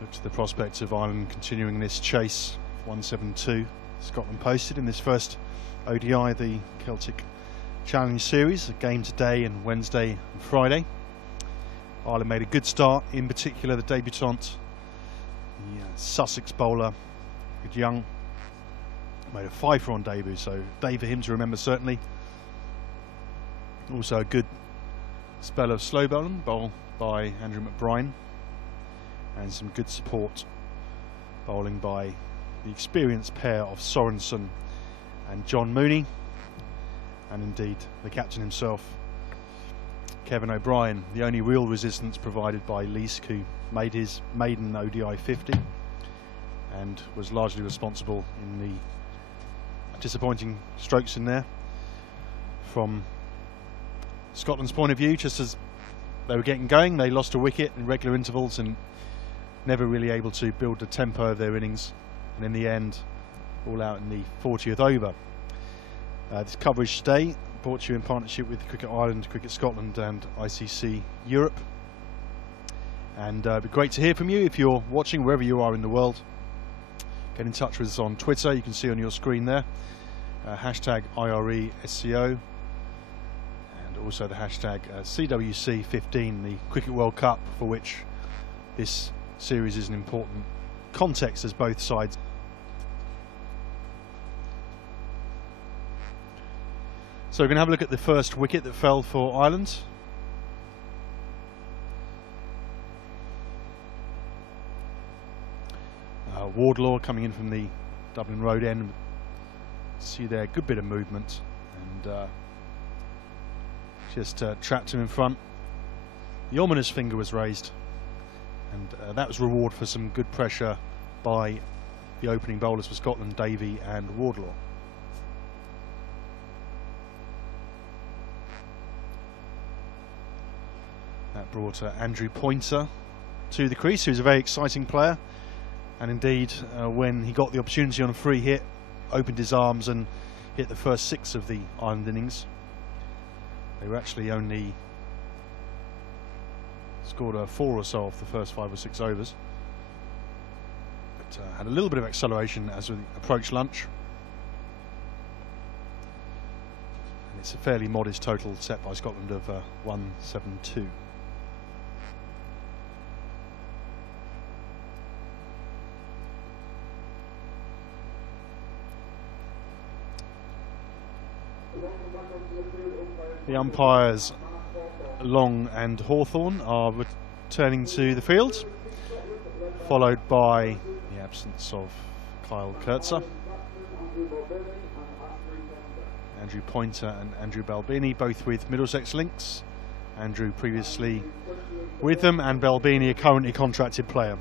look to the prospect of Ireland continuing this chase. 172 Scotland posted in this first ODI, the Celtic Challenge Series. A game today and Wednesday and Friday. Ireland made a good start, in particular the debutant, the Sussex bowler, Young, made a 5 for on debut, so day for him to remember certainly. Also a good spell of slow bowling, bowled by Andrew McBride, and some good support bowling by the experienced pair of Sorensen and John Mooney, and indeed the captain himself, Kevin O'Brien. The only real resistance provided by Leask, who made his maiden ODI 50 and was largely responsible in the disappointing strokes in there. From Scotland's point of view, just as they were getting going, they lost a wicket in regular intervals and never really able to build the tempo of their innings, and in the end all out in the 40th over. This coverage today brought to you in partnership with Cricket Ireland, Cricket Scotland and ICC Europe, and it'd be great to hear from you if you're watching wherever you are in the world. Get in touch with us on Twitter, you can see on your screen there, hashtag IRESCO, also the hashtag CWC15, the Cricket World Cup, for which this series is an important context as both sides. So we're going to have a look at the first wicket that fell for Ireland. Wardlaw coming in from the Dublin road end. See there, good bit of movement, and just trapped him in front. The ominous finger was raised, and that was reward for some good pressure by the opening bowlers for Scotland, Davey and Wardlaw. That brought Andrew Pointer to the crease, who's a very exciting player, and indeed when he got the opportunity on a free hit, opened his arms and hit the first 6 of the Ireland innings. They were actually only scored a 4 or so off the first 5 or 6 overs, but had a little bit of acceleration as we approached lunch, and it's a fairly modest total set by Scotland of 172. The umpires Long and Hawthorne are returning to the field, followed by the absence of Kyle Kurtzer, Andrew Pointer and Andrew Balbini, both with Middlesex links. Andrew previously with them, and Balbini a currently contracted player.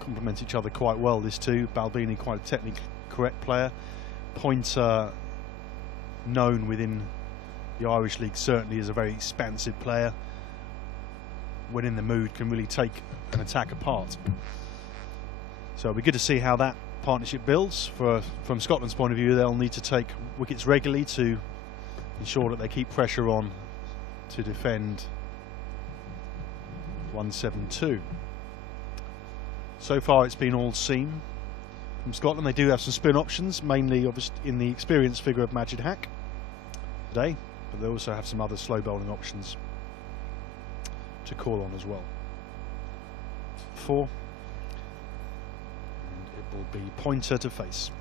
Complement each other quite well, this two. Balbini quite a technically correct player. Pointer, known within the Irish League certainly as a very expansive player. When in the mood, can really take an attack apart. So it'll be good to see how that partnership builds. From Scotland's point of view, they'll need to take wickets regularly to ensure that they keep pressure on to defend 172. So far it's been all seam from Scotland. They do have some spin options, mainly obviously in the experienced figure of Majid Haq today, but they also have some other slow bowling options to call on as well. 4, and it will be Pointer to face.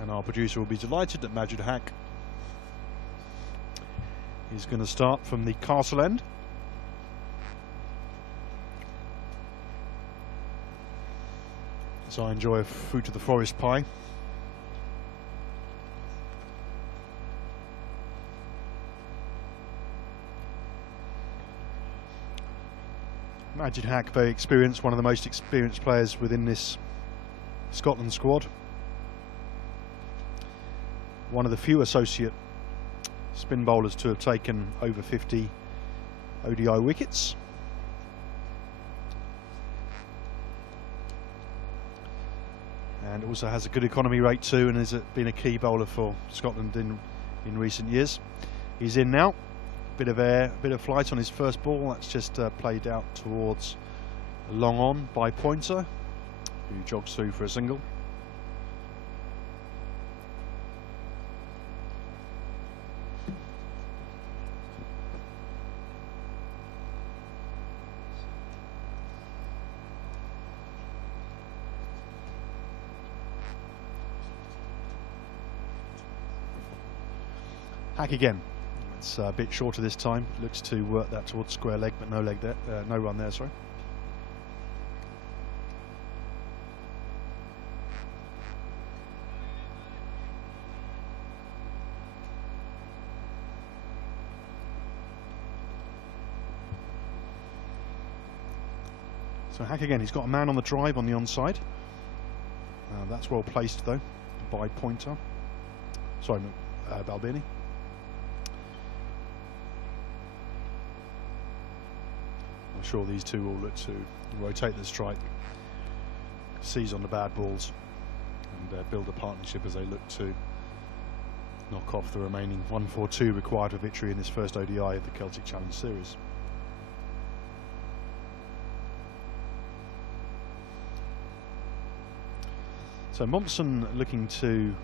And our producer will be delighted that Majid Haq is going to start from the castle end. So I enjoy a fruit of the forest pie. Majid Haq, very experienced, one of the most experienced players within this Scotland squad. one of the few associate spin bowlers to have taken over 50 ODI wickets. And also has a good economy rate too, and has been a key bowler for Scotland in recent years. He's in now. Bit of air, a bit of flight on his first ball. That's just played out towards long on by Pointer, who jogs through for a single. Hack again. It's a bit shorter this time. Looks to work that towards square leg, but no leg there. No run there. Sorry. So Hack again. He's got a man on the drive on the onside. That's well placed though by Pointer. Sorry, Balbini. I'm sure these two will look to rotate the strike, seize on the bad balls, and build a partnership as they look to knock off the remaining 142 required for victory in this first ODI of the Celtic Challenge Series. So Mompson looking to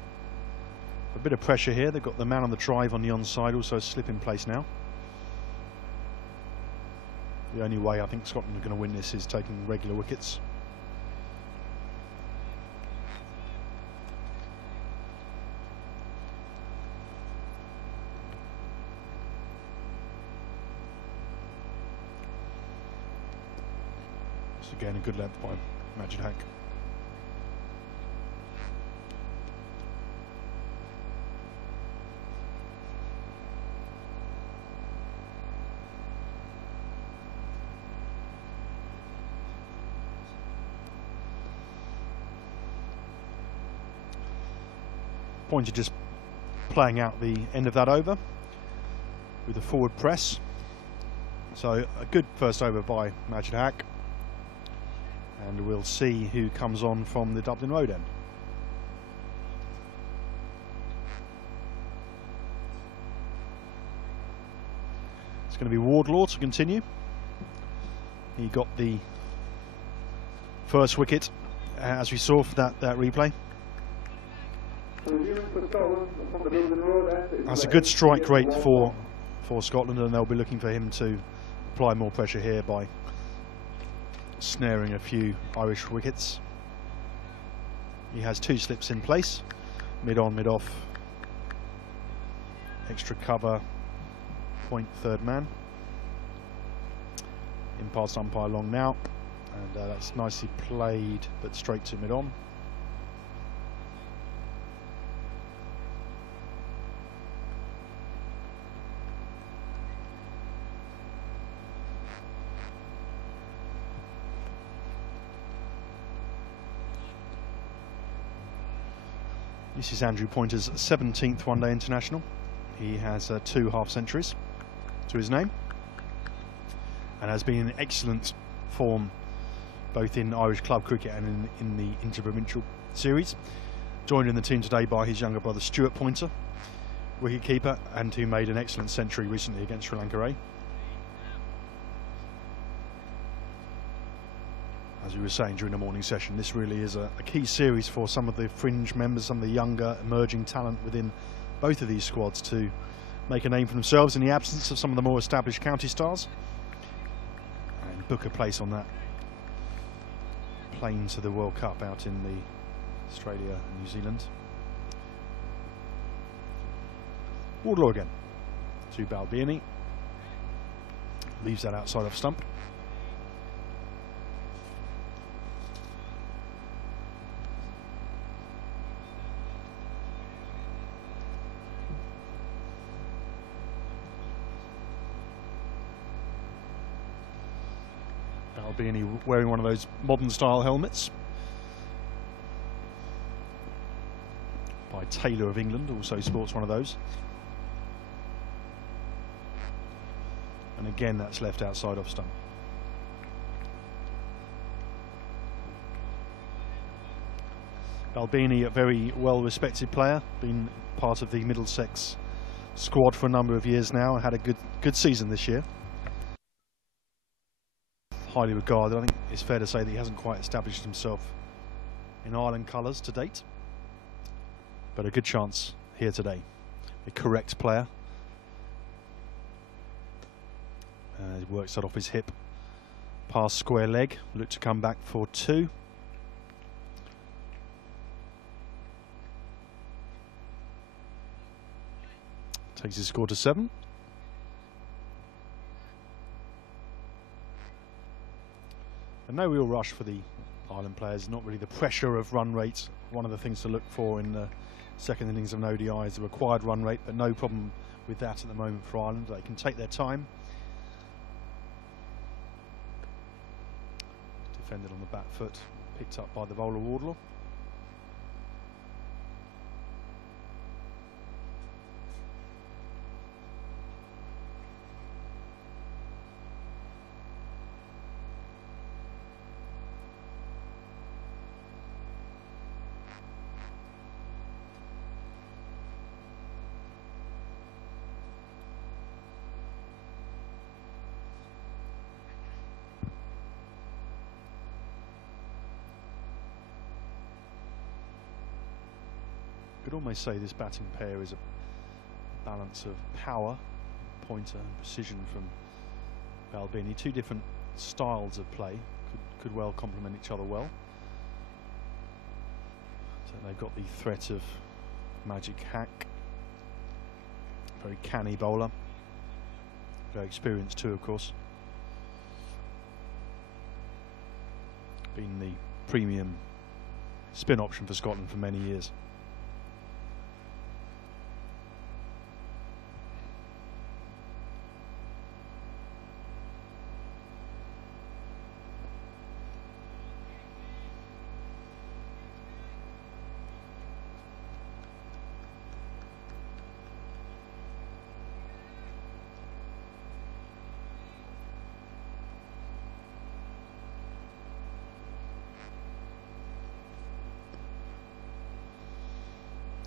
a bit of pressure here. They've got the man on the drive on the onside, also a slip in place now. The only way I think Scotland are going to win this is taking regular wickets. It's again a good length by Majid Hack. Pointer just playing out the end of that over with a forward press. So a good first over by Majid Hack, and we'll see who comes on from the Dublin Road end. It's going to be Wardlaw to continue. He got the first wicket as we saw for that replay. That's a good strike rate for Scotland, and they'll be looking for him to apply more pressure here by snaring a few Irish wickets. He has two slips in place, mid on, mid off, extra cover, point third man. In past umpire long now, and that's nicely played, but straight to mid on. This is Andrew Pointer's 17th one-day international. He has 2 half-centuries to his name and has been in excellent form both in Irish club cricket and in the interprovincial series. Joined in the team today by his younger brother Stuart Pointer, wicketkeeper, and who made an excellent century recently against Sri Lanka A. As we were saying during the morning session, this really is a key series for some of the fringe members, some of the younger emerging talent within both of these squads to make a name for themselves in the absence of some of the more established county stars and book a place on that plane to the World Cup out in the Australia and New Zealand. Wardlaw again to Balbini, leaves that outside off stump. Albini wearing one of those modern style helmets by Taylor of England, also sports one of those. And again, that's left outside off stump. Balbini, a very well-respected player, been part of the Middlesex squad for a number of years now, and had a good season this year. Highly regarded. I think it's fair to say that he hasn't quite established himself in Ireland colours to date, but a good chance here today. A correct player. He works that off his hip, past square leg, look to come back for 2. Takes his score to 7. And no real rush for the Ireland players, not really the pressure of run rate. One of the things to look for in the second innings of an ODI is the required run rate, but no problem with that at the moment for Ireland. They can take their time. Defended on the back foot, picked up by the bowler Wardlaw. Could almost say this batting pair is a balance of power, pointer, and precision from Balbini. Two different styles of play, could well complement each other well. So they've got the threat of Magic Hack, very canny bowler, very experienced too, of course. Been the premium spin option for Scotland for many years.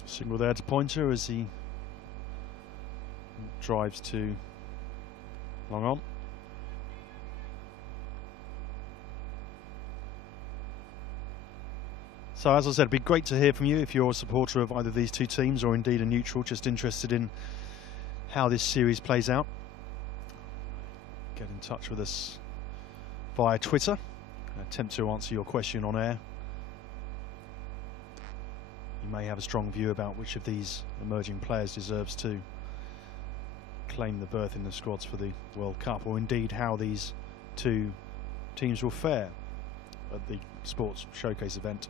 Single there to Pointer as he drives to long on. So as I said, it'd be great to hear from you if you're a supporter of either of these two teams or indeed a neutral, just interested in how this series plays out. Get in touch with us via Twitter. Attempt to answer your question on air. You may have a strong view about which of these emerging players deserves to claim the berth in the squads for the World Cup, or indeed how these two teams will fare at the Sports Showcase event.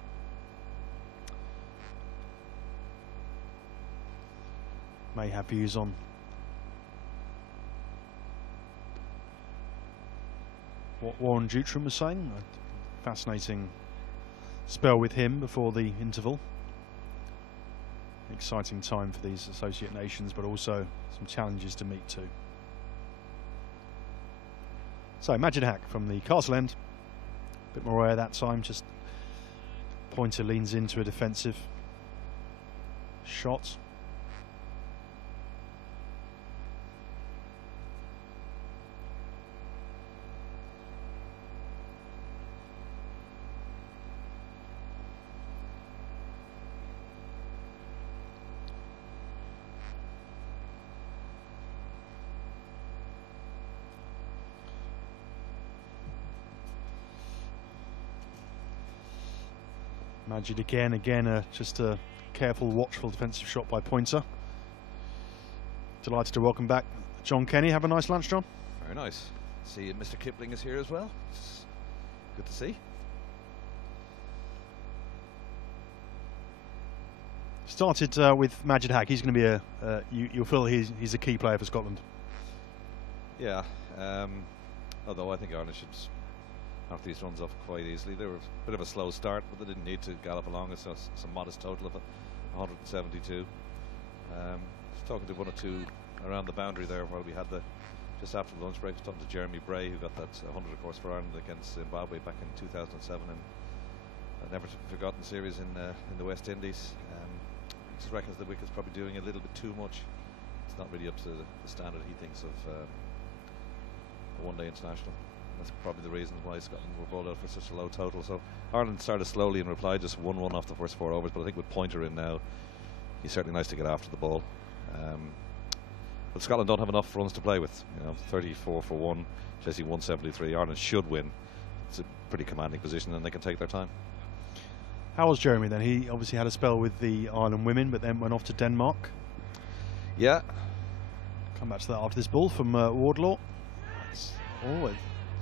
May have views on what Warren Dutram was saying. A fascinating spell with him before the interval. Exciting time for these associate nations, but also some challenges to meet too. So Magic Hack from the Castle End, a bit more air that time, just Pointer leans into a defensive shot. Majid again, just a careful, watchful defensive shot by Pointer. Delighted to welcome back John Kenny. Have a nice lunch, John. Very nice. See, Mr. Kipling is here as well. It's good to see. Started with Majid Hack. He's going to be you'll feel he's a key player for Scotland. Yeah, although I think Ireland should knock these runs off quite easily. They were a bit of a slow start, but they didn't need to gallop along. It's a modest total of 172. Just talking to one or two around the boundary there while we had just after the lunch break. I was talking to Jeremy Bray, who got that 100 of course for Ireland against Zimbabwe back in 2007, and a never forgotten series in the West Indies. He just reckons the wicket's probably doing a little bit too much. It's not really up to the standard he thinks of a one-day international. That's probably the reason why Scotland were bowled out for such a low total. So Ireland started slowly in reply, just 1-1 off the first 4 overs, but I think with Pointer in now, he's certainly nice to get after the ball. But Scotland don't have enough runs to play with. 34 for 1, Chelsea 173. Ireland should win. It's a pretty commanding position, and they can take their time. How was Jeremy then? He obviously had a spell with the Ireland women, but then went off to Denmark. Yeah. Come back to that after this ball from Wardlaw. A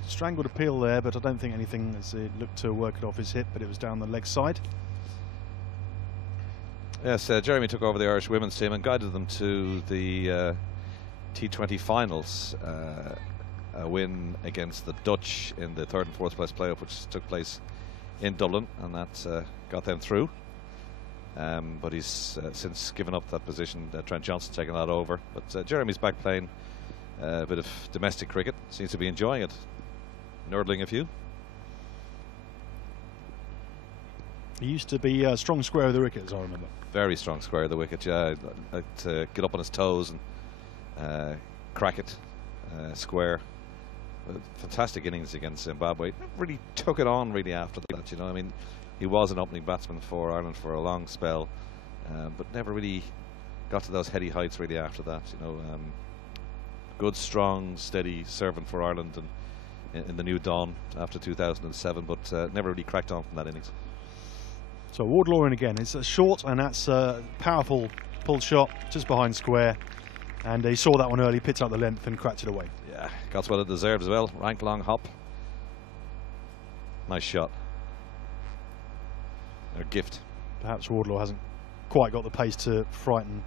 strangled appeal there, but I don't think anything as it looked to work it off his hip, but it was down the leg side. Yes, Jeremy took over the Irish women's team and guided them to the T20 finals, a win against the Dutch in the 3rd and 4th place playoff, which took place in Dublin, and that got them through. But he's since given up that position. Trent Johnson taking that over. But Jeremy's back playing a bit of domestic cricket. Seems to be enjoying it. Nurdling a few. He used to be strong square of the wicket, as I remember. Very strong square of the wicket, yeah. Like to get up on his toes and crack it square. Fantastic innings against Zimbabwe. Really took it on really after that, I mean, he was an opening batsman for Ireland for a long spell, but never really got to those heady heights really after that, good, strong, steady servant for Ireland and in the new dawn after 2007, but never really cracked on from that innings. So Wardlaw in again. It's a short, and that's a powerful pulled shot just behind square, and he saw that one early, picked up the length and cracked it away. Yeah, got what it deserved as well. Rank long hop. Nice shot. A gift. Perhaps Wardlaw hasn't quite got the pace to frighten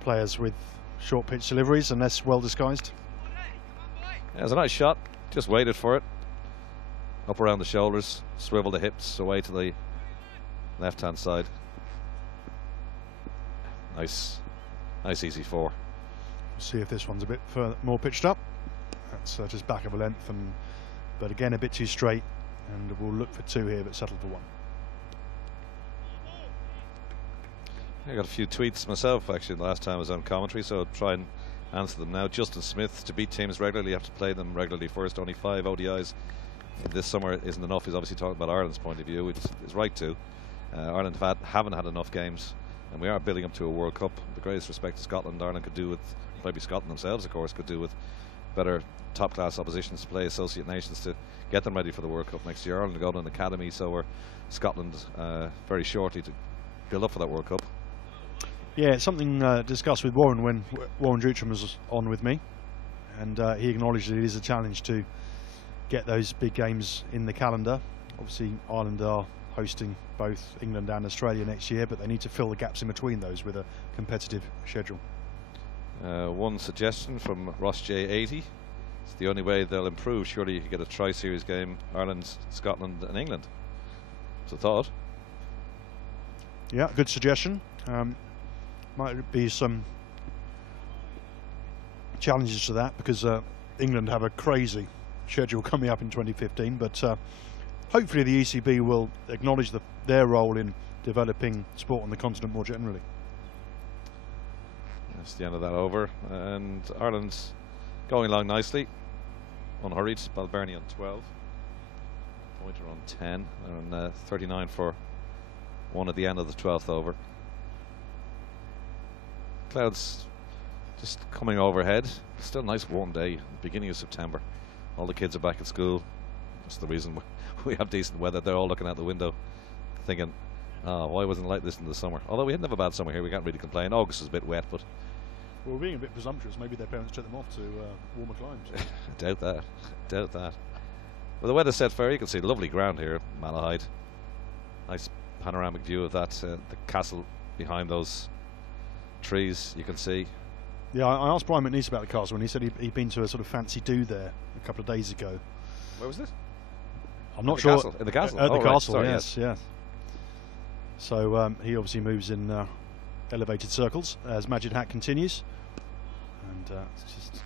players with short pitch deliveries unless well disguised. Yeah, it was a nice shot. Just waited for it. Up around the shoulders, swivel the hips away to the left hand side. Nice easy 4. See if this one's a bit more pitched up. That's just back of a length, but again a bit too straight, and we'll look for 2 here but settle for 1. I got a few tweets myself actually the last time I was on commentary, so I'll try and answer them now. Justin Smith: to beat teams regularly, you have to play them regularly first. Only 5 ODIs this summer isn't enough. He's obviously talking about Ireland's point of view, which is right too. Ireland haven't had enough games, and we are building up to a World Cup. The greatest respect to Scotland, Ireland could do with, maybe Scotland themselves of course, could do with better top class oppositions to play associate nations to get them ready for the World Cup next year. Ireland go to an academy, so we're Scotland very shortly to build up for that World Cup. Yeah, it's something discussed with Warren when Warren Dutram was on with me, and he acknowledged that it is a challenge to get those big games in the calendar. Obviously Ireland are hosting both England and Australia next year, but they need to fill the gaps in between those with a competitive schedule. One suggestion from Ross J80: it's the only way they'll improve. Surely you could get a tri-series game, Ireland, Scotland and England. It's a thought. Yeah, good suggestion. Might be some challenges to that because England have a crazy schedule coming up in 2015, but hopefully the ECB will acknowledge their role in developing sport on the continent more generally. That's the end of that over, and Ireland's going along nicely, unhurried. Balbirnie on 12, Pointer on 10, and 39 for 1 at the end of the 12th over. Clouds just coming overhead. Still a nice warm day, beginning of September. All the kids are back at school. That's the reason we have decent weather. They're all looking out the window thinking, oh, why wasn't it like this in the summer? Although we didn't have a bad summer here, we can't really complain. August was a bit wet, but well, we're being a bit presumptuous. Maybe their parents took them off to warmer climes. Doubt that. Doubt that. Well, the weather's set fair. You can see lovely ground here, Malahide. Nice panoramic view of that. The castle behind those trees, you can see. Yeah, I asked Brian McNeice about the castle, and he said he'd been to a sort of fancy do there a couple of days ago. Where was this? I'm not sure. In the castle? At the castle, Sorry, yes. So he obviously moves in elevated circles as Majid Hat continues, and it's just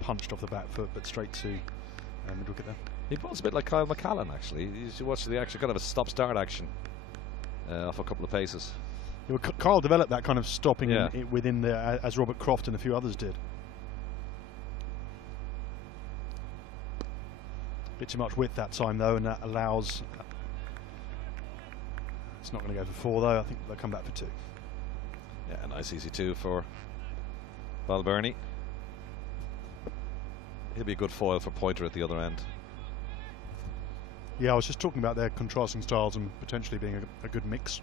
punched off the back foot, but straight to mid wicket there. He bowls a bit like Kyle McCallan, actually. You should watch the action, kind of a stop-start action off a couple of paces. Yeah, well, Kyle developed that kind of stopping within the, as Robert Croft and a few others did. Bit too much width that time though, and that allows. It's not going to go for 4 though. I think they'll come back for 2. Yeah, a nice easy 2 for Balbirnie. He'll be a good foil for Pointer at the other end. Yeah, I was just talking about their contrasting styles and potentially being a good mix.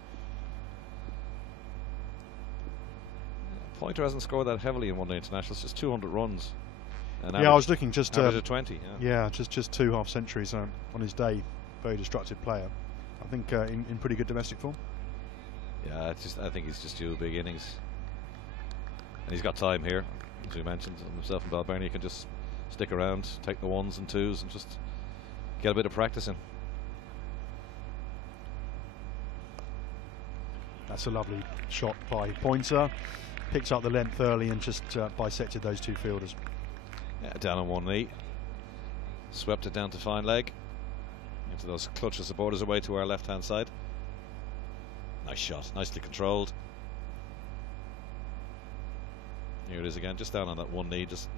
Pointer hasn't scored that heavily in one-day internationals, just 200 runs. Yeah, I was looking just average of 20. Yeah, just 2 half centuries on his day. Very destructive player. I think in pretty good domestic form. Yeah, I think he's just due a big innings, and he's got time here, as we mentioned. And himself and Balbirnie can just stick around, take the 1s and 2s, and just get a bit of practice in. That's a lovely shot by Pointer. Picked up the length early and just bisected those 2 fielders. Yeah, down on 1 knee, swept it down to fine leg, into those clutch of supporters away to our left-hand side. Nice shot, nicely controlled. Here it is again, just down on that 1 knee, just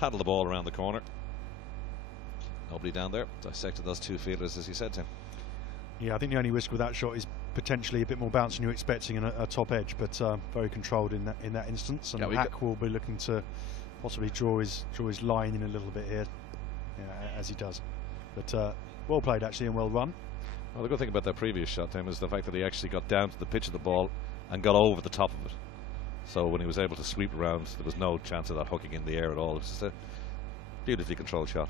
paddle the ball around the corner. Nobody down there. Dissected those 2 fielders, as you said, Tim. Yeah, I think the only risk with that shot is potentially a bit more bounce than you're expecting in a top edge, but very controlled in that instance. And Hack will be looking to possibly draw his line in a little bit here, as he does. But well played actually, and well run. Well, the good thing about that previous shot, Tim, is the fact that he actually got down to the pitch of the ball and got over the top of it. So when he was able to sweep around, there was no chance of that hooking in the air at all. It was just a beautifully controlled shot.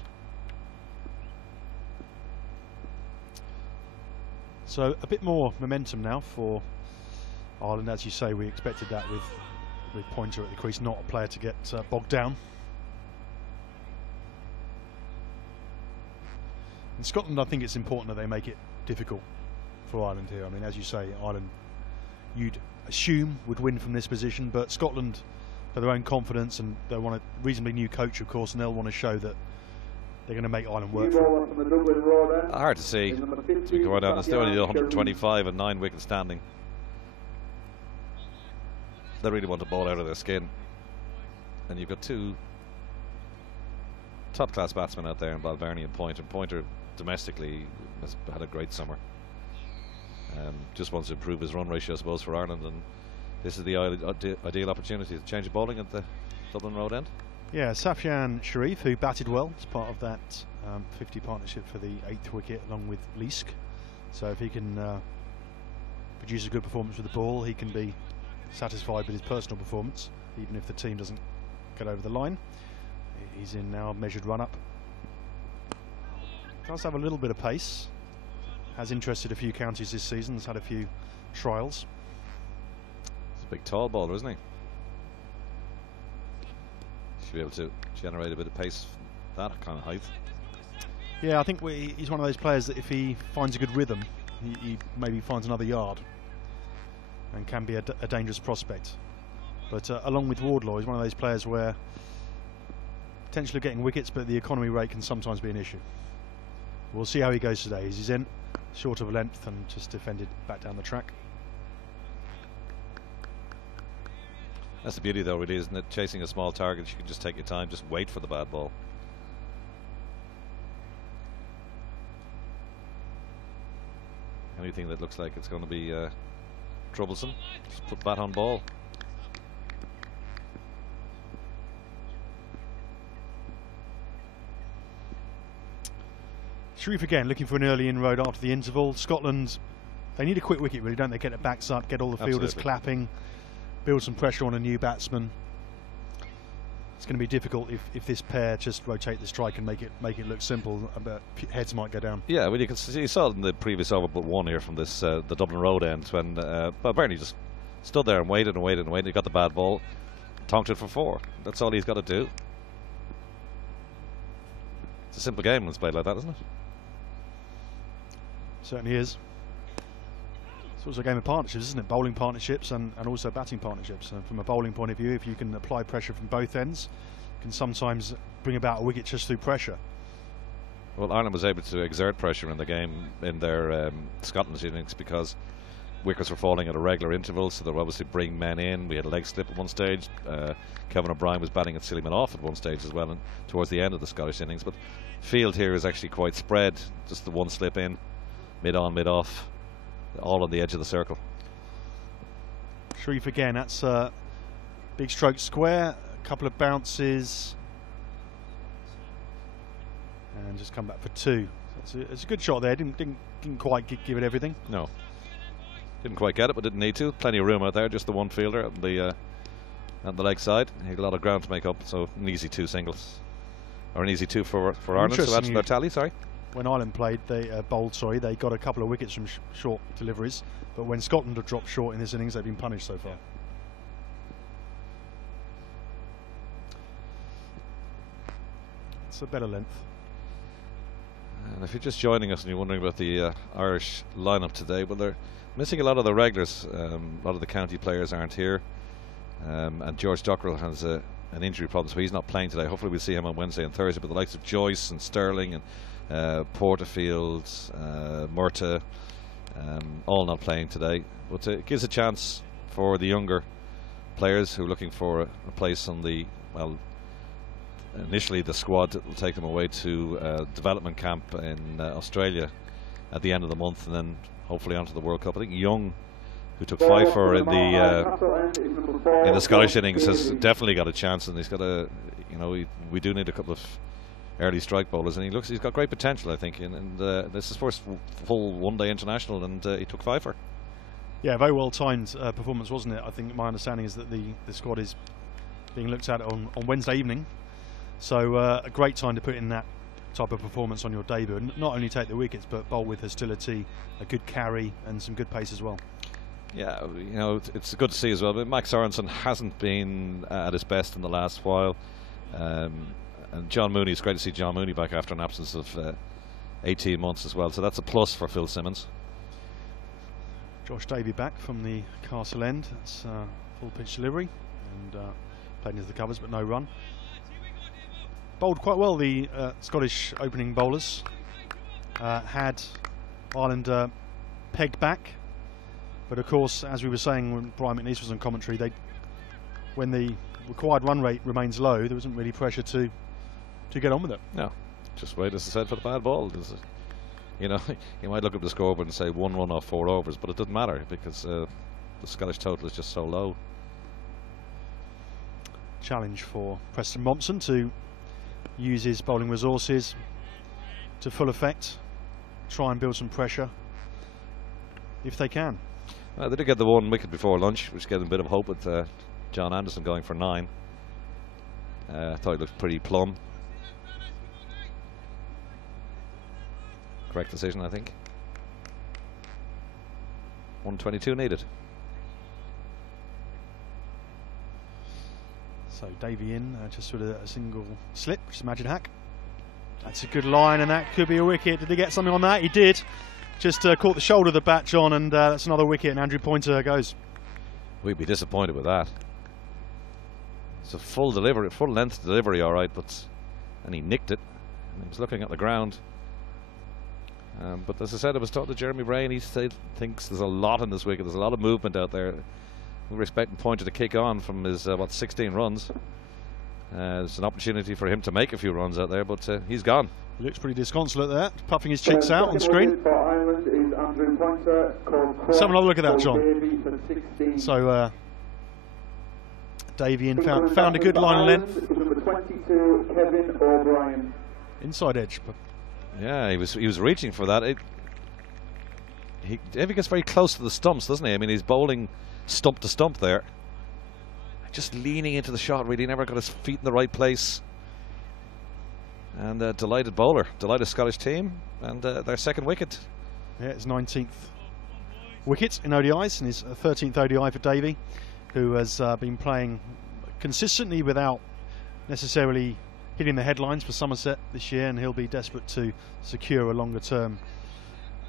So a bit more momentum now for Ireland. As you say, we expected that with Pointer at the crease, not a player to get bogged down. In Scotland, I think it's important that they make it difficult for Ireland here. I mean, as you say, Ireland, you'd assume, would win from this position, but Scotland, for their own confidence, and they want a reasonably new coach, of course, and they'll want to show that they're going to make Ireland work for it. Hard to see. We go down. It's still only 125 and 9 wickets standing. They really want the ball out of their skin, and you've got 2 top-class batsmen out there in Balbirnie and Pointer. Pointer domestically has had a great summer. Just wants to improve his run ratio, I suppose, for Ireland, and this is the ideal opportunity to change bowling at the Dublin Road end. Yeah, Safian Sharif, who batted well as part of that 50 partnership for the 8th wicket, along with Leask. So if he can produce a good performance with the ball, he can be satisfied with his personal performance, even if the team doesn't get over the line. He's in now a measured run-up. Does have a little bit of pace. Has interested a few counties this season. Has had a few trials. He's a big tall bowler, isn't he? Should be able to generate a bit of pace from that kind of height. Yeah, I think he's one of those players that if he finds a good rhythm, he maybe finds another yard and can be a dangerous prospect. But along with Wardlaw, he's one of those players where potentially getting wickets, but the economy rate can sometimes be an issue. We'll see how he goes today. He's in short of length and just defended back down the track. That's the beauty, though, really, isn't it? Chasing a small target, you can just take your time, just wait for the bad ball. Anything that looks like it's going to be troublesome, just put bat on ball. Sharif again looking for an early inroad after the interval. Scotland, they need a quick wicket, really, don't they? Get the backs up, get all the fielders Absolutely. clapping, build some pressure on a new batsman. It's going to be difficult if this pair just rotate the strike and make it look simple, but heads might go down. Yeah, well, you can see, you saw it in the previous over but 1 here from this the Dublin Road end, when Balbirnie just stood there and waited and waited and waited. He got the bad ball, tonked it for 4. That's all he's got to do. It's a simple game when it's played like that, isn't it? Certainly is. It's also a game of partnerships, isn't it? Bowling partnerships and also batting partnerships. And from a bowling point of view, if you can apply pressure from both ends, you can sometimes bring about a wicket just through pressure. Well, Ireland was able to exert pressure in the game in their Scotland innings because wickets were falling at a regular interval, so they were obviously bring men in. We had a leg slip at one stage. Kevin O'Brien was batting at silly men off at one stage as well, and towards the end of the Scottish innings. But field here is actually quite spread. Just the one slip in, mid on, mid off, all on the edge of the circle. Sharif again, that's big stroke square, a couple of bounces, and just come back for 2. So it's a good shot there. Didn't quite give it everything. No, didn't quite get it, but didn't need to. Plenty of room out there. Just the one fielder on the leg side. He had a lot of ground to make up. So an easy 2 singles, or an easy 2 for Ireland. So that's their tally. Sorry. When Ireland played, they bowled. Sorry, they got a couple of wickets from short deliveries. But when Scotland have dropped short in this innings, they've been punished so far. It's a better length. And if you're just joining us and you're wondering about the Irish lineup today, well, they're missing a lot of the regulars. A lot of the county players aren't here, and George Dockrell has an injury problem, so he's not playing today. Hopefully we'll see him on Wednesday and Thursday. But the likes of Joyce and Sterling and Porterfield, Murtagh, all not playing today. But it gives a chance for the younger players who are looking for a place on the, well, initially the squad will take them away to development camp in Australia at the end of the month, and then hopefully onto the World Cup. I think Young, who took 5 for in the Scottish innings, has definitely got a chance, and he's got a, you know, we do need a couple of early strike bowlers, and he's got great potential, I think, and this is his first full one-day international, and he took 5 for. Yeah, very well timed performance, wasn't it? I think my understanding is that the squad is being looked at on Wednesday evening. So a great time to put in that type of performance on your debut, and not only take the wickets but bowl with hostility, a good carry and some good pace as well. Yeah, you know, it's good to see as well. But Max Sorensen hasn't been at his best in the last while, and John Mooney, it's great to see John Mooney back after an absence of 18 months as well, so that's a plus for Phil Simmons. Josh Davey back from the Castle End. That's full pitch delivery and played into the covers but no run. Bowled quite well, the Scottish opening bowlers. Had Ireland pegged back, but of course, as we were saying when Brian McNeice was on commentary, when the required run rate remains low, there wasn't really pressure to get on with it. No, just wait, as I said, for the bad ball. You know, you might look at the scoreboard and say 1 run off 4 overs, but it doesn't matter because the Scottish total is just so low. Challenge for Preston Mompson to use his bowling resources to full effect, try and build some pressure if they can. They did get the 1 wicket before lunch, which gave them a bit of hope with John Anderson going for 9. I thought he looked pretty plumb. Correct decision, I think. 122 needed. So Davey in just with a single slip, which is a magic hack. That's a good line, and that could be a wicket. Did he get something on that? He did. Just caught the shoulder of the bat, John, and that's another wicket, and Andrew Pointer goes. We'd be disappointed with that. It's a full delivery, full length delivery, all right, and he nicked it. And he was looking at the ground. But as I said, I was talking to Jeremy Brain. He thinks there's a lot in this wicket. There's a lot of movement out there. We were expecting Pointer to kick on from his 16 runs. There's an opportunity for him to make a few runs out there, but he's gone. He looks pretty disconsolate there, puffing his cheeks out on screen. Let's have another look at that, John. So Davey in found a good line of length. Inside edge. Yeah, he was reaching for that. Davey gets very close to the stumps, doesn't he? I mean, he's bowling stump to stump there. Just leaning into the shot, really never got his feet in the right place. And delighted bowler, delighted Scottish team, and their second wicket. Yeah, it's 19th wicket in ODIs, and his 13th ODI for Davey, who has been playing consistently without necessarily hitting the headlines for Somerset this year, and he'll be desperate to secure a longer term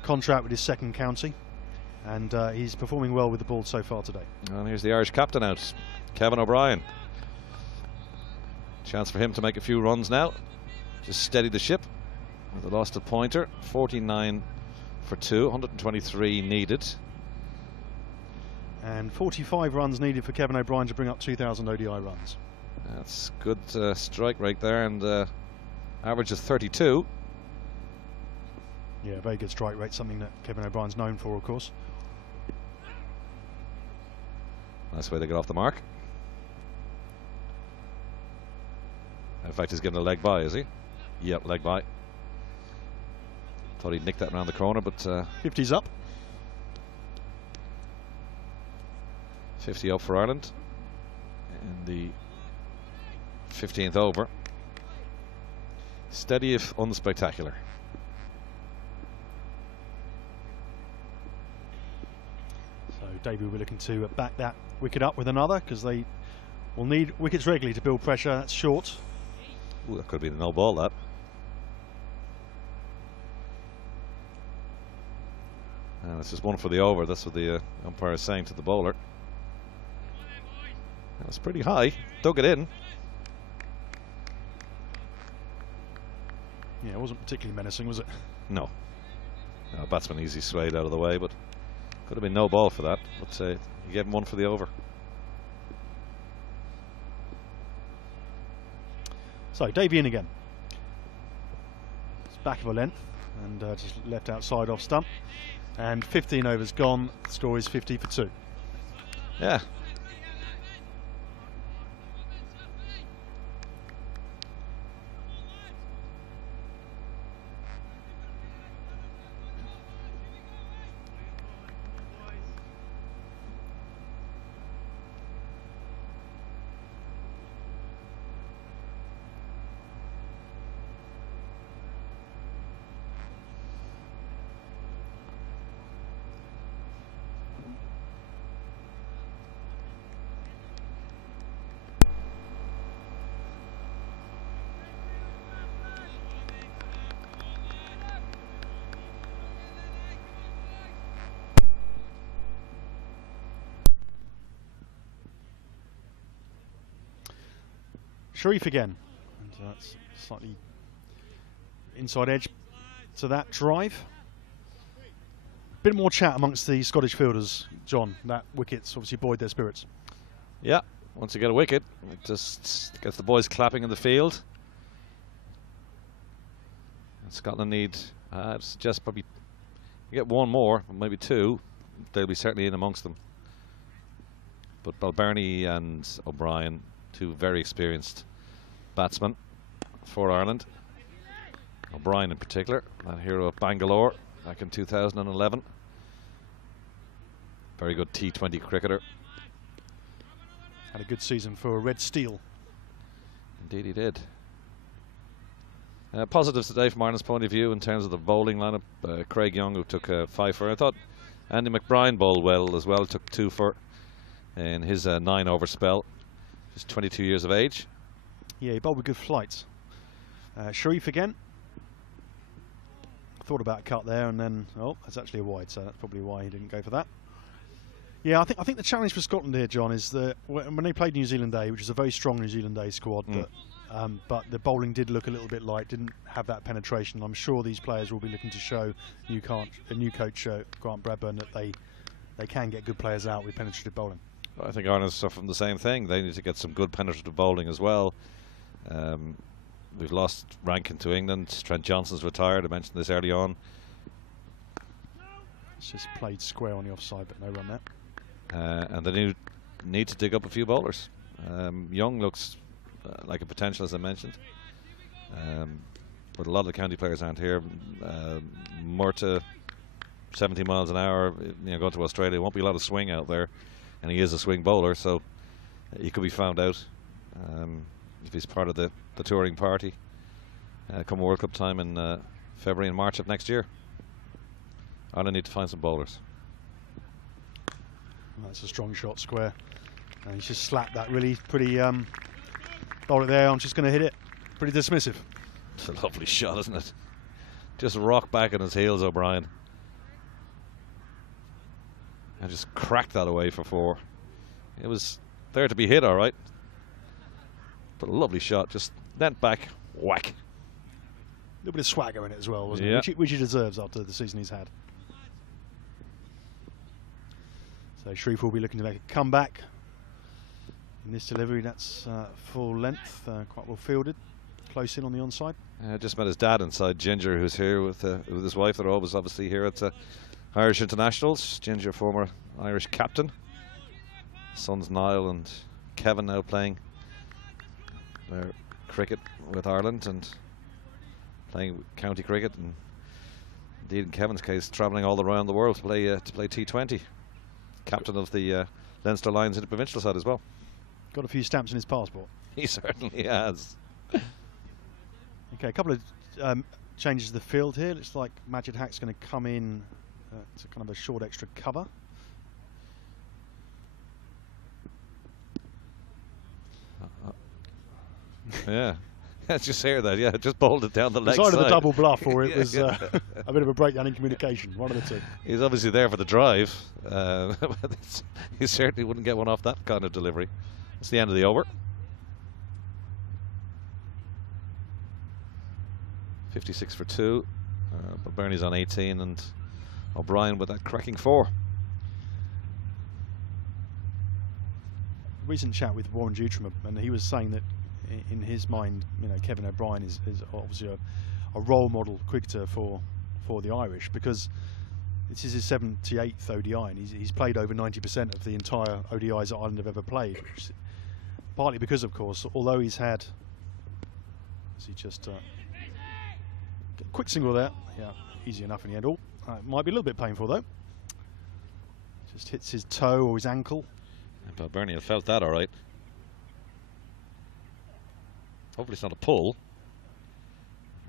contract with his second county. and he's performing well with the ball so far today. And here's the Irish captain out, Kevin O'Brien. Chance for him to make a few runs now. Just steady the ship. They lost a pointer, 49 for 2, 123 needed. And 45 runs needed for Kevin O'Brien to bring up 2,000 ODI runs. That's good strike rate there, and average is 32. Yeah, very good strike rate, something that Kevin O'Brien's known for, of course. Nice way to get off the mark. In fact, he's given a leg by, is he? Yep, leg by. Thought he'd nick that around the corner, but 50's up. 50 up for Ireland in the 15th over. Steady if unspectacular. So Davey will be looking to back that wicket up with another, because they will need wickets regularly to build pressure. That's short. Ooh, that could be the no ball, that. And it's just one for the over. That's what the umpire is saying to the bowler. That's pretty high. Dug it in. Yeah, it wasn't particularly menacing, was it? No. No, batsman easy swayed out of the way, but could have been no ball for that. But he gave him one for the over. So Davey in again. It's back of a length and just left outside off stump. And 15 overs gone. The score is 50 for 2. Yeah. Sharif again, and that's slightly inside edge to that drive. Bit more chat amongst the Scottish fielders, John. That wicket's obviously buoyed their spirits. Yeah, once you get a wicket, it just gets the boys clapping in the field. And Scotland need, I'd suggest probably you get one more, maybe two. They'll be certainly in amongst them. But Balbirnie and O'Brien, two very experienced batsmen for Ireland. O'Brien in particular, that hero of Bangalore back in 2011. Very good T20 cricketer. Had a good season for Red Steel. Indeed he did. Positives today from Ireland's point of view in terms of the bowling lineup. Craig Young, who took 5 for. I thought Andy McBride bowled well as well, took 2 for in his 9 over spell. Just 22 years of age. Yeah, he bowled with good flights. Sharif again. Thought about a cut there, and then that's actually a wide, so that's probably why he didn't go for that. Yeah, I think the challenge for Scotland here, John, is that when they played New Zealand A, which is a very strong New Zealand A squad, but the bowling did look a little bit light, didn't have that penetration. I'm sure these players will be looking to show the new coach Grant Bradburn that they can get good players out with penetrative bowling. I think Ireland's suffering the same thing. They need to get some good penetrative bowling as well. We've lost Rankin to England. Trent Johnson's retired. I mentioned this early on. It's just played square on the offside, but no run there. And they need to dig up a few bowlers. Young looks like a potential, as I mentioned. But a lot of the county players aren't here. Murtagh, 70 miles an hour, going to Australia. Won't be a lot of swing out there. And he is a swing bowler, so he could be found out if he's part of the touring party come World Cup time in February and March of next year. Ireland need to find some bowlers. That's a strong shot square. And he's just slapped that really pretty bowler there. I'm just going to hit it. Pretty dismissive. It's a lovely shot, isn't it? Just rock back on his heels, O'Brien. And just cracked that away for 4. It was there to be hit, all right. But a lovely shot, just leant back, whack. A little bit of swagger in it as well, wasn't Yeah. it? Which he deserves after the season he's had. So Shreve will be looking to make a comeback. In this delivery, that's full length, quite well fielded, close in on the onside. Just met his dad inside, Ginger, who's here with his wife. They're always obviously here at Irish Internationals. Ginger, former Irish captain. Sons Niall and Kevin now playing their cricket with Ireland and playing county cricket, and indeed in Kevin's case travelling all around the world to play T20. Captain of the Leinster Lions interprovincial side as well. Got a few stamps in his passport. He certainly has. Okay, a couple of changes to the field here. Looks like Majid Haq's going to come in to kind of a short extra cover. Yeah, just hear that. Yeah, just bowled it down the leg It's either side. the double bluff or it was a bit of a breakdown in communication. One of the two. He's obviously there for the drive. He certainly wouldn't get one off that kind of delivery. It's the end of the over. 56 for 2. But Bernie's on 18 and O'Brien with that cracking 4. Recent chat with Warren Dutram, and he was saying that in his mind, you know, Kevin O'Brien is obviously a role model cricketer for the Irish, because this is his 78th ODI and he's played over 90% of the entire ODIs that Ireland have ever played, which is partly because, of course, although he's had, quick single there, yeah, easy enough in the end. Oh, might be a little bit painful though. Just hits his toe or his ankle. But Bernie had felt that all right. Hopefully it's not a pull.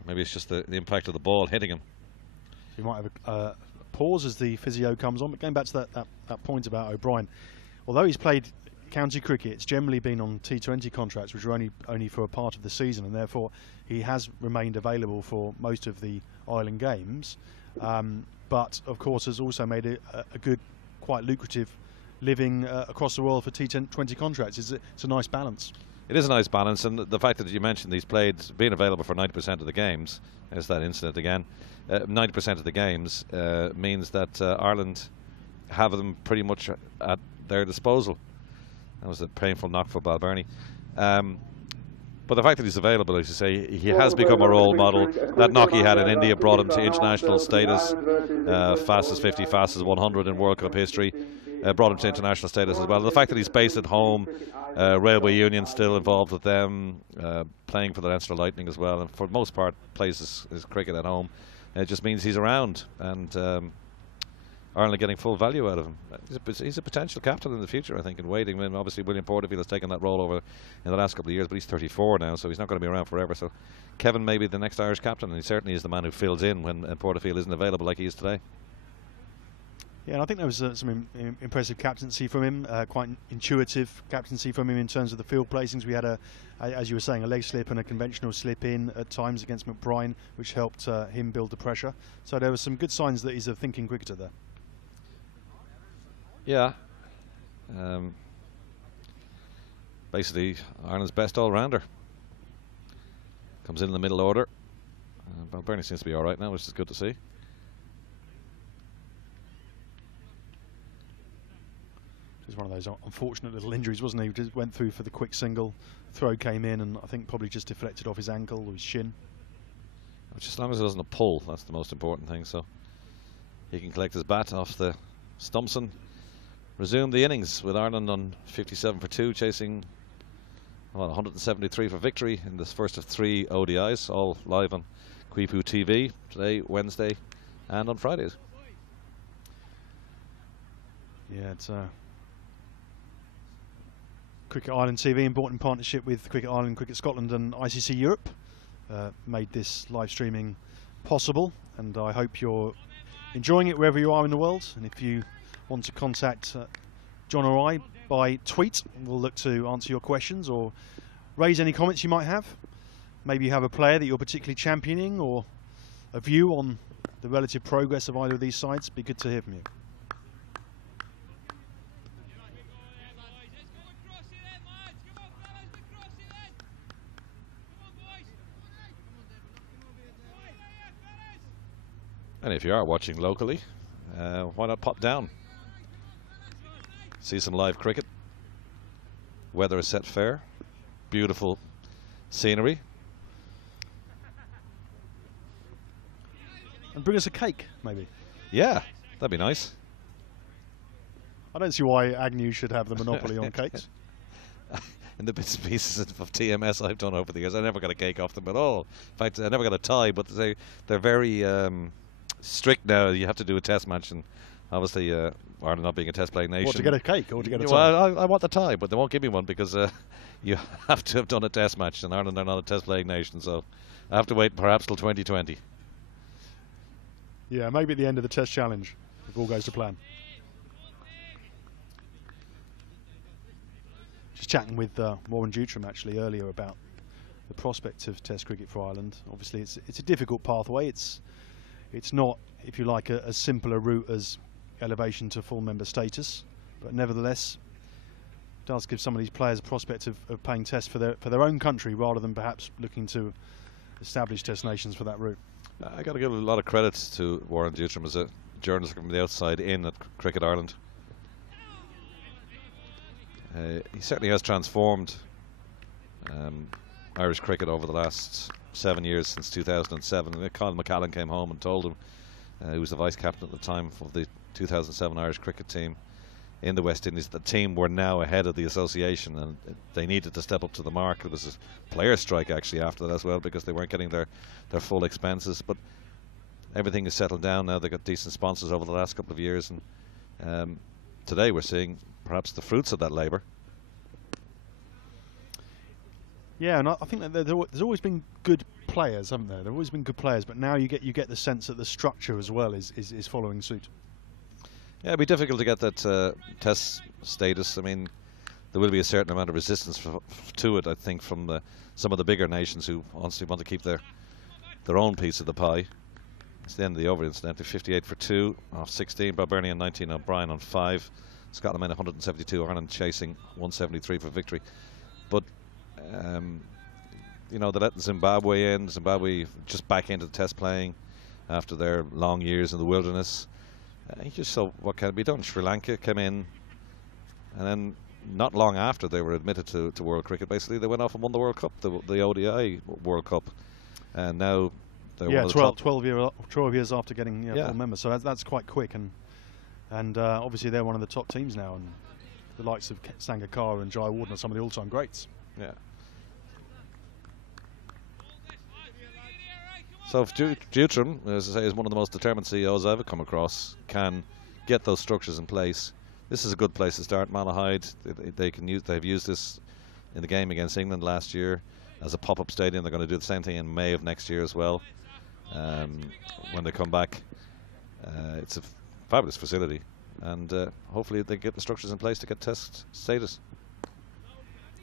Maybe it's just the impact of the ball hitting him. So you might have a pause as the physio comes on. But going back to that point about O'Brien, although he's played county cricket, it's generally been on T20 contracts, which are only for a part of the season, and therefore he has remained available for most of the Ireland games. But of course has also made it a good, quite lucrative living across the world for T20 contracts. It's a nice balance. It is a nice balance, and the fact that you mentioned he's played, being available for 90% of the games, there's that incident again, 90% of the games means that Ireland have them pretty much at their disposal. That was a painful knock for Balbirnie. But the fact that he's available, as you say, he has become a role model. That knock he had in India brought him to international status, fastest 50, fastest 100 in World Cup history. Brought him to international status as well. The fact that he's based at home, Railway Union still involved with them, playing for the Leinster Lightning as well, and for the most part plays his cricket at home. It just means he's around, and Ireland are getting full value out of him. He's a potential captain in the future, I think, in waiting. I mean, obviously William Porterfield has taken that role over in the last couple of years, but he's 34 now, so he's not going to be around forever. So Kevin may be the next Irish captain, and he certainly is the man who fills in when Porterfield isn't available like he is today. Yeah, and I think there was some impressive captaincy from him, quite intuitive captaincy from him in terms of the field placings. We had, as you were saying, a leg slip and a conventional slip in at times against McBride, which helped him build the pressure. So there were some good signs that he's a thinking cricketer there. Yeah. Basically, Ireland's best all-rounder. Comes in the middle order. Balbirnie seems to be all right now, which is good to see. It was one of those unfortunate little injuries, wasn't he? He just went through for the quick single, throw came in, and I think probably just deflected off his ankle or his shin. Which, as long as it wasn't a pull, that's the most important thing. So he can collect his bat off the stumps and resume the innings with Ireland on 57 for 2, chasing 173 for victory in this first of 3 ODIs, all live on Quipu TV today, Wednesday, and on Fridays. Yeah, it's Cricket Ireland TV, important partnership with Cricket Ireland, Cricket Scotland and ICC Europe, made this live streaming possible, and I hope you're enjoying it wherever you are in the world. And if you want to contact John or I by tweet, we'll look to answer your questions or raise any comments you might have. Maybe you have a player that you're particularly championing, or a view on the relative progress of either of these sides. Be good to hear from you. And if you are watching locally, why not pop down? See some live cricket. Weather is set fair. Beautiful scenery. And bring us a cake, maybe. Yeah, that'd be nice. I don't see why Agnew should have the monopoly on cakes. In the bits and pieces of TMS I've done over the years, I never got a cake off them at all. In fact, I never got a tie, but they're very strict now. You have to do a test match, and obviously Ireland not being a test playing nation. What, to get a cake or to get a tie? Well, I want the tie, but they won't give me one because you have to have done a test match, and Ireland are not a test playing nation, so I have to wait perhaps till 2020. Yeah, maybe at the end of the test challenge, if all goes to plan. Just chatting with Warren Dutram actually earlier about the prospect of Test cricket for Ireland. Obviously, it's a difficult pathway. It's not, if you like, as simple a route as elevation to full member status, but nevertheless, does give some of these players a prospect of playing Test for their own country rather than perhaps looking to establish Test nations for that route. I got to give a lot of credit to Warren Dutram as a journalist from the outside in at Cricket Ireland. He certainly has transformed Irish cricket over the last 7 years, since 2007. Colin McCallan came home and told him, who was the vice captain at the time of the 2007 Irish cricket team in the West Indies, the team were now ahead of the association and they needed to step up to the mark. There was a player strike actually after that as well, because they weren't getting their full expenses, but everything is settled down now. They got decent sponsors over the last couple of years, and today we're seeing perhaps the fruits of that labour. Yeah, and I think that there's always been good players, haven't there? There have always been good players, but now you get the sense that the structure as well is following suit. Yeah, it'd be difficult to get that test status. I mean, there will be a certain amount of resistance to it, I think, from some of the bigger nations who honestly want to keep their own piece of the pie. It's the end of the over, incidentally. 58 for 2 off 16. Balbirnie on 19, O'Brien on 5. Scotland men 172, Ireland chasing 173 for victory. But you know, they let Zimbabwe in. Zimbabwe just back into the test playing after their long years in the wilderness. You just saw what can be done. Sri Lanka came in, and then not long after they were admitted to World Cricket, basically they went off and won the World Cup, the ODI World Cup, and now they're one of the top 12 years after getting full members. So that's quite quick, and obviously they're one of the top teams now, and the likes of Sangakkara and Jai Warden are some of the all-time greats. Yeah. So if Dutram, as I say, is one of the most determined CEOs I've ever come across, can get those structures in place, this is a good place to start. Malahide, they've used this in the game against England last year as a pop-up stadium. They're going to do the same thing in May of next year as well. When they come back, it's a fabulous facility, and hopefully they get the structures in place to get test status.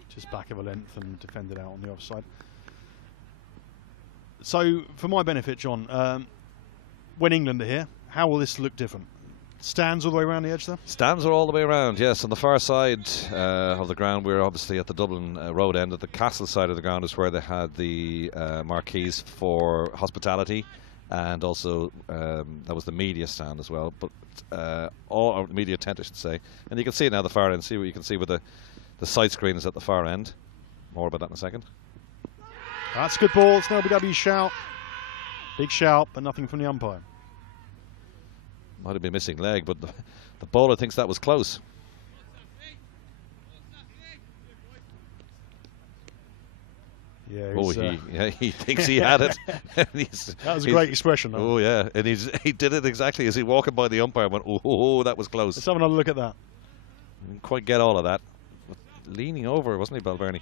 Just back of a length and defended out on the offside. So, for my benefit, John, when England are here, how will this look different? Stands all the way around the edge there? Stands are all the way around, yes. On the far side of the ground, we're obviously at the Dublin road end. At the castle side of the ground is where they had the marquees for hospitality, and also that was the media stand as well. But all media tent, I should say. And you can see it now at the far end. See what you can see with the side screen is at the far end. More about that in a second. That's a good ball. It's an LBW shout. Big shout, but nothing from the umpire. Might have been missing leg, but the bowler thinks that was close. Yeah, he thinks he had it. That was a great expression. Oh yeah, and he did it exactly as he walking by the umpire and went, oh, that was close. Let's have another look at that. Didn't quite get all of that. But leaning over, wasn't he, Balbirnie?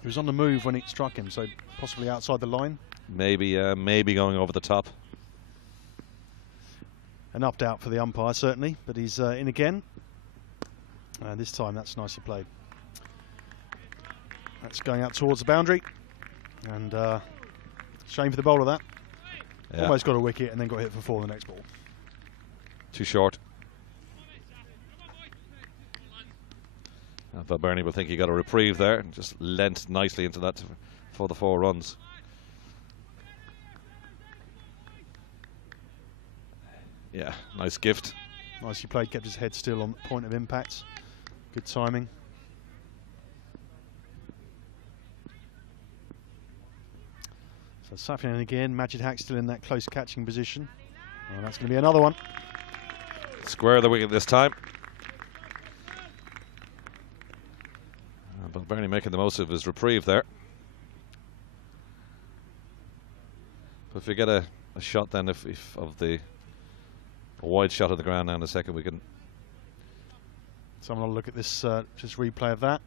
He was on the move when it struck him, so possibly outside the line. Maybe going over the top. Enough doubt for the umpire, certainly, but he's in again. And this time that's nicely played. That's going out towards the boundary. And shame for the bowler, that. Yeah. Almost got a wicket and then got hit for 4 the next ball. Too short. Balbirnie will think he got a reprieve there and just leant nicely into that for the 4 runs. Yeah, nice gift. Nicely played, kept his head still on the point of impact. Good timing. So Safian again, Majid Haq still in that close catching position. Oh, that's going to be another one. Square the wicket this time. But Bernie making the most of his reprieve there. But if we get a shot then if of the a wide shot of the ground now in a second, we can. Someone will look at this just replay of that.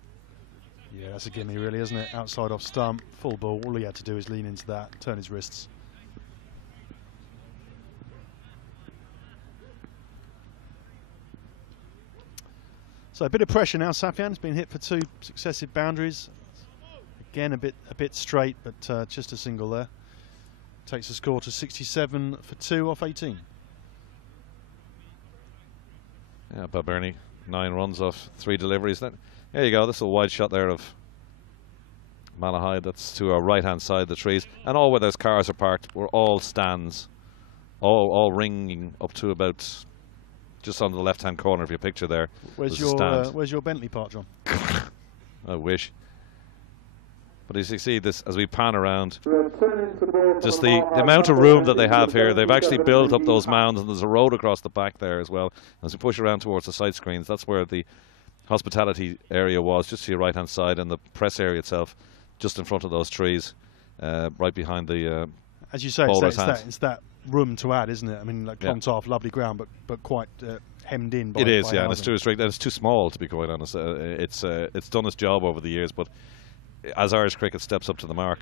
Yeah, that's a gimme really, isn't it? Outside off stump, full ball. All he had to do is lean into that, turn his wrists. So a bit of pressure now. Safian's been hit for 2 successive boundaries. Again, a bit straight, but just a single there. Takes the score to 67 for 2 off 18. Yeah, Balbirnie 9 runs off 3 deliveries. Then there you go. This little wide shot there of Malahide. That's to our right-hand side of the trees, and all where those cars are parked were all stands, all ringing up to about just on the left-hand corner of your picture there. Where's your Bentley parked, John? I wish. But as you see this, as we pan around, just the amount of room that they have here, they've actually built up those mounds, and there's a road across the back there as well. As we push around towards the side screens, that's where the hospitality area was, just to your right-hand side, and the press area itself, just in front of those trees, right behind the as you say, it's that room to add, isn't it? I mean, like Clontarf, lovely ground, but quite hemmed in by. It is, by yeah, and it's too restricted, and it's too small, to be quite honest. It's done its job over the years, but as Irish cricket steps up to the mark,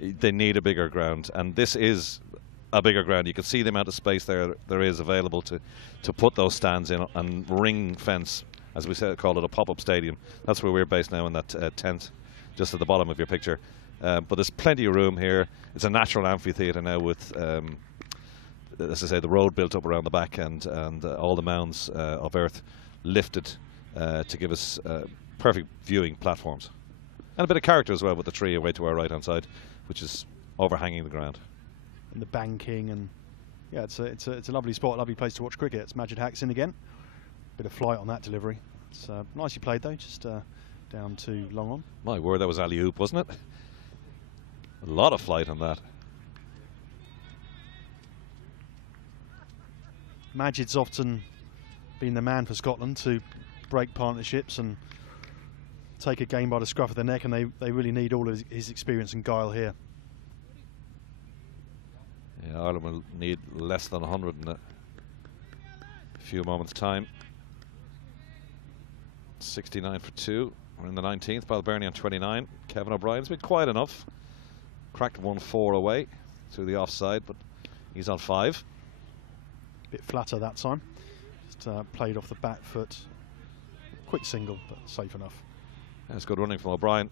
they need a bigger ground, and this is a bigger ground. You can see the amount of space there is available to put those stands in and ring fence, as we call it, a pop-up stadium. That's where we're based now, in that tent just at the bottom of your picture. But there's plenty of room here. It's a natural amphitheatre now with, as I say, the road built up around the back, and all the mounds of earth lifted to give us perfect viewing platforms. And a bit of character as well with the tree away to our right-hand side, which is overhanging the ground. And the banking, and yeah, it's a lovely spot, lovely place to watch cricket. It's Majid Haq in again. Bit of flight on that delivery. It's nicely played though, just down too long on. My word, that was alley-oop, wasn't it? A lot of flight on that. Majid's often been the man for Scotland to break partnerships and take a game by the scruff of the neck, and they really need all of his experience and guile here. Yeah, Ireland will need less than 100 in a few moments' time. 69 for 2. We're in the 19th. Balbirnie on 29. Kevin O'Brien's been quiet enough. Cracked 1-4 away to the offside, but he's on 5. Bit flatter that time. Just played off the back foot. Quick single, but safe enough. That's good running from O'Brien.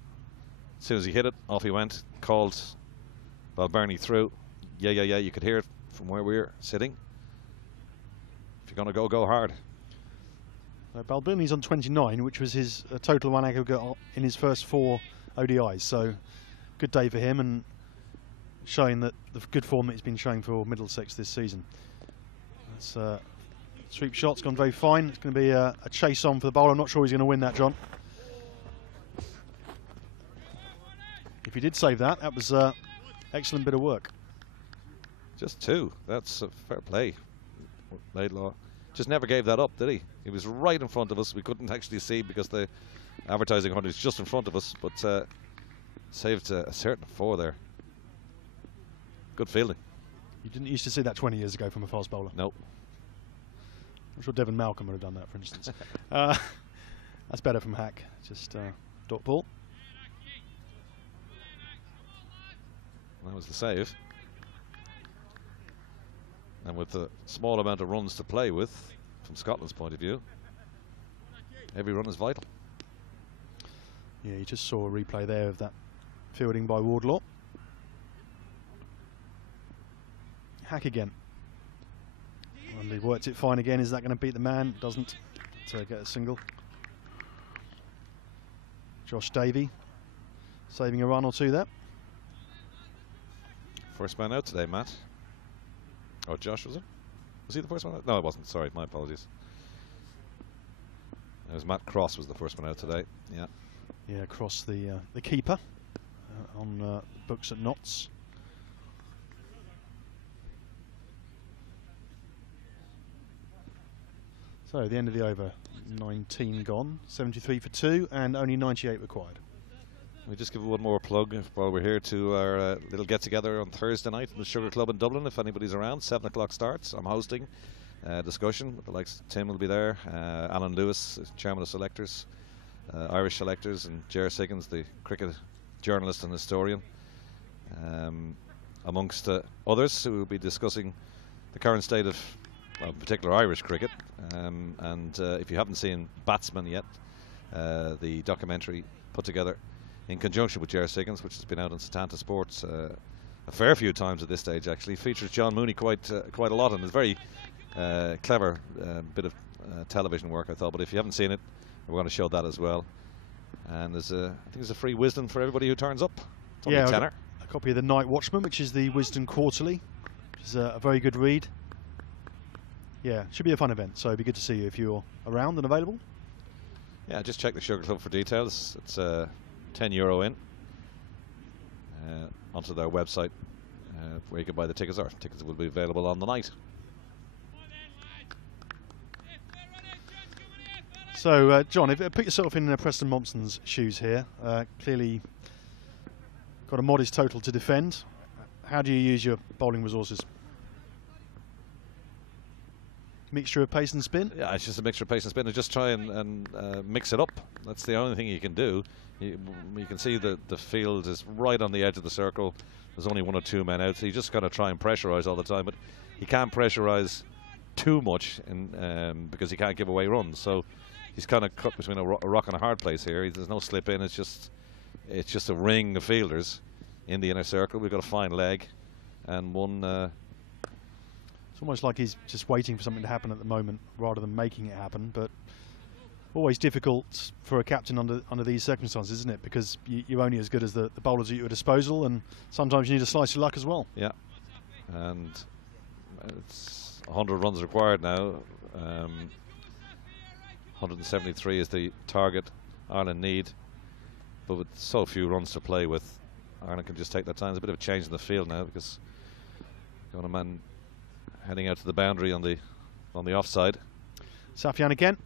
As soon as he hit it, off he went. Called Balbirnie through. Yeah, you could hear it from where we're sitting. If you're going to go hard. Balbirnie's on 29, which was his total one aggregate in his first 4 ODIs. So good day for him, and showing that the good form that he's been showing for Middlesex this season. That's sweep shot's gone very fine. It's going to be a chase on for the bowler. I'm not sure he's going to win that, John. If he did save that, that was excellent bit of work. Just 2. That's a fair play. Laidlaw just never gave that up, did he? He was right in front of us. We couldn't actually see because the advertising hunter is just in front of us, but saved a certain 4 there. Good fielding. You didn't used to see that 20 years ago from a fast bowler. Nope. I'm sure Devon Malcolm would have done that, for instance. That's better from Haq. Just dot ball. That was the save. And with the small amount of runs to play with, from Scotland's point of view, every run is vital. Yeah, you just saw a replay there of that fielding by Wardlaw. Haq again. And he worked it fine again. Is that going to beat the man? Doesn't. To get a single. Josh Davey saving a run or 2 there. First man out today, Matt. Oh, Josh, was it? Was he the first one out? No, it wasn't. Sorry, my apologies. It was Matt Cross was the first one out today. Yeah. Yeah, Cross, the keeper, on books at Notts. So the end of the over, 19 gone, 73 for 2, and only 98 required. We just give one more plug while we're here to our little get-together on Thursday night in the Sugar Club in Dublin. If anybody's around, 7 o'clock starts. I'm hosting discussion. The likes of Tim will be there. Alan Lewis, chairman of selectors, Irish selectors, and Ger Siggins, the cricket journalist and historian, amongst others who will be discussing the current state of, well, in particular, Irish cricket. And if you haven't seen Batsman yet, the documentary put together in conjunction with Ger Siggins, which has been out on Setanta Sports a fair few times at this stage, actually, features John Mooney quite a lot, and is very clever bit of television work, I thought. But if you haven't seen it, we're going to show that as well. And there's I think there's a free Wisden for everybody who turns up. It's only Yeah, a tenner. A copy of the Night Watchman, which is the Wisden Quarterly, which is a very good read. Yeah, should be a fun event, so it'd be good to see you if you're around and available. Yeah, just check the Sugar Club for details. It's €10 in onto their website where you can buy the tickets, or tickets will be available on the night. So, John, put yourself in Preston Mompson's shoes here. Clearly got a modest total to defend. How do you use your bowling resources? Mixture of pace and spin? Yeah, it's just a mixture of pace and spin, and just try and mix it up. That's the only thing you can do. You can see the field is right on the edge of the circle. There's only 1 or 2 men out, so you just got to try and pressurise all the time. But he can't pressurise too much because he can't give away runs. So he's kind of cut between a rock and a hard place here. There's no slip in. It's just a ring of fielders in the inner circle. We've got a fine leg and one. It's almost like he's just waiting for something to happen at the moment rather than making it happen, but always difficult for a captain under these circumstances, isn't it? Because you're only as good as the bowlers at your disposal, and sometimes you need a slice of luck as well. Yeah, and it's 100 runs required now. 173 is the target Ireland need, but with so few runs to play with, Ireland can just take their time. There's a bit of a change in the field now because you've got a man heading out to the boundary on the offside. Safian again.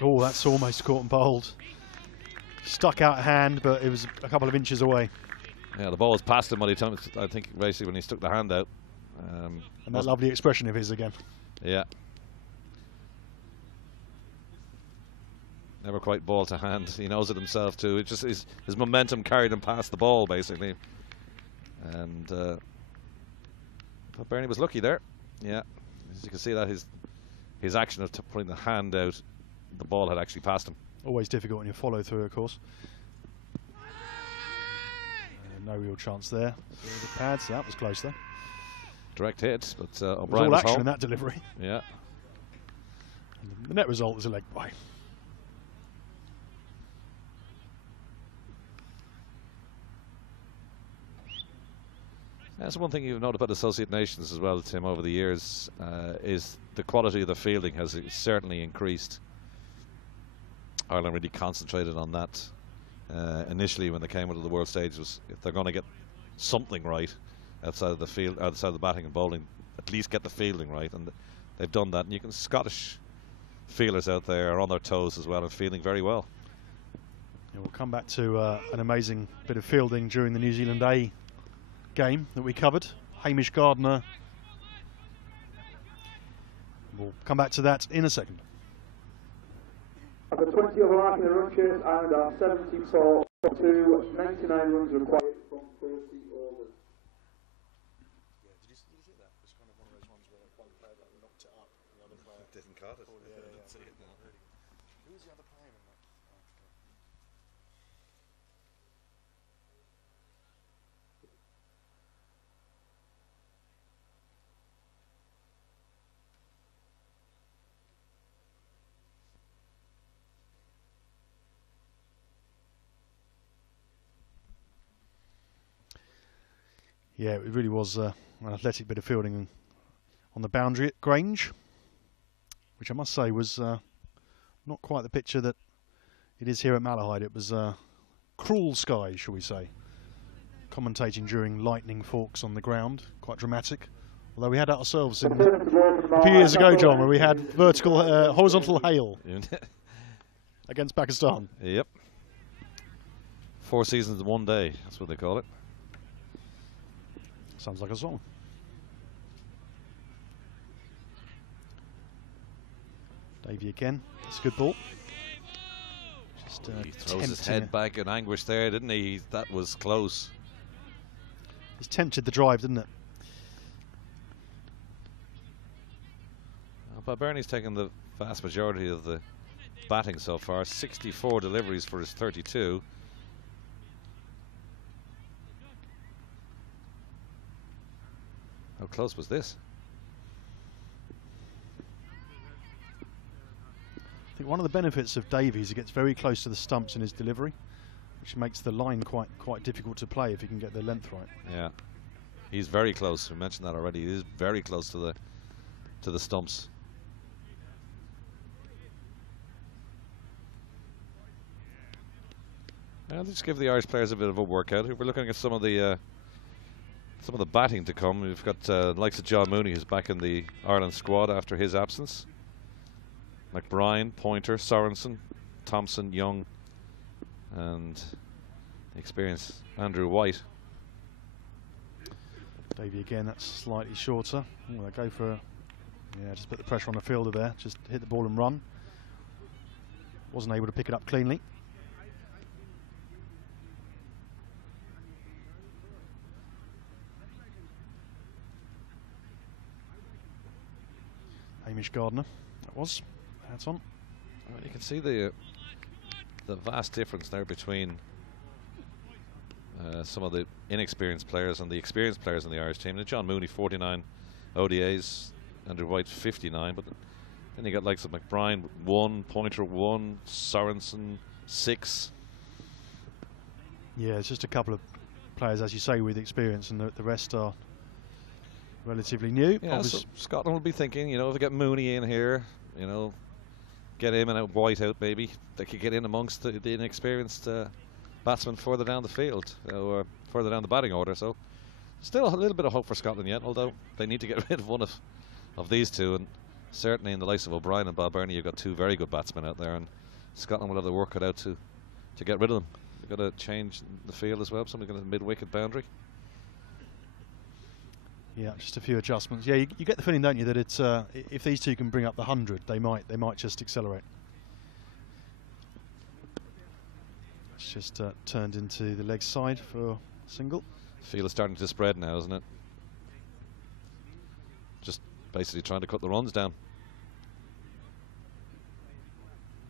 Oh, that's almost caught and bowled. Stuck out hand, but it was a couple of inches away. Yeah, the ball was past him when I think basically when he stuck the hand out. And that lovely expression of his again. Yeah. Never quite ball to hand. He knows it himself too. It just his momentum carried him past the ball basically. And but Bernie was lucky there. Yeah, as you can see that his action of putting the hand out, the ball had actually passed him. Always difficult when you follow through, of course. No real chance there. So the pads, that was close though. Direct hit, but O'Brien was all action home. in that delivery. Yeah. And the net result was a leg bye. That's one thing you've noted about Associate Nations as well, Tim, over the years, is the quality of the fielding has certainly increased. Ireland really concentrated on that initially when they came into the world stage. Was if they're going to get something right outside of the field, outside of the batting and bowling, at least get the fielding right, and they've done that. And you can Scottish fielders out there are on their toes as well and fielding very well. Yeah, we'll come back to an amazing bit of fielding during the New Zealand A game that we covered. Hamish Gardner. We'll come back to that in a second. After 20 over mark in the run chase, Ireland are 74 for 2, 99 runs required from 30 overs. Yeah, did you see that? It's kind of one of those ones where one player knocked it up, the other player didn't cut it. Yeah, I didn't see it. No. Who was the other player in that? Yeah, it really was an athletic bit of fielding. on the boundary at Grange, which I must say was not quite the picture that it is here at Malahide. It was cruel skies, shall we say. Commentating during lightning forks on the ground, quite dramatic. Although we had that ourselves a few years ago, John, where we had horizontal hail against Pakistan. Yep. 4 seasons in 1 day, that's what they call it. Sounds like a song. Davey again. It's a good ball. Just, he throws his head back in anguish there, didn't he? That was close. He's tempted the drive, didn't it? But Bernie's taken the vast majority of the batting so far. 64 deliveries for his 32. How close was this? I think one of the benefits of Davies, he gets very close to the stumps in his delivery, which makes the line quite difficult to play if he can get the length right. Yeah, he's very close. We mentioned that already. He is very close to the stumps. I'll just give the Irish players a bit of a workout. We're looking at some of the batting to come. We've got the likes of John Mooney, who's back in the Ireland squad after his absence. McBride, Pointer, Sorensen, Thompson, Young, and the experienced Andrew White. Davey again, that's slightly shorter. Oh, they go for, yeah, just put the pressure on the fielder there. Just hit the ball and run. Wasn't able to pick it up cleanly. Hamish Gardner, that was. Hats on. Well, you can see the vast difference there between some of the inexperienced players and the experienced players in the Irish team. Now, John Mooney, 49 ODIs, Andrew White, 59, but then you got likes of McBride, 1, Pointer, 1, Sorensen, 6. Yeah, it's just a couple of players, as you say, with experience, and the rest are relatively new. Yeah, so Scotland will be thinking, you know, if we get Mooney in here, you know, get him and out White out, maybe they could get in amongst the inexperienced batsmen further down the field, or further down the batting order. So still a little bit of hope for Scotland yet, although they need to get rid of one of these two, and certainly in the likes of O'Brien and Balbirnie, you've got 2 very good batsmen out there, and Scotland will have to work it out to get rid of them. They've got to change the field as well. Somebody got a mid-wicket boundary. Yeah, just a few adjustments. Yeah, you get the feeling, don't you, that it's if these two can bring up the 100, they might just accelerate. It's just turned into the leg side for single. Field is starting to spread now, isn't it? Just basically trying to cut the runs down.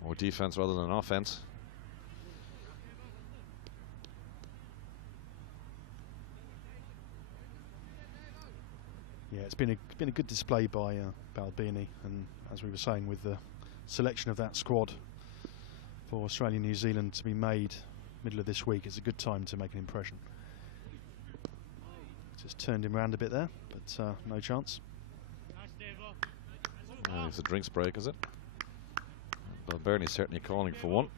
More defense rather than offense. Yeah, it's been a good display by Balbirnie, and as we were saying, with the selection of that squad for Australia and New Zealand to be made middle of this week, it's a good time to make an impression. Just turned him around a bit there, but no chance. It's a drinks break, is it? Balbirnie's certainly calling for one.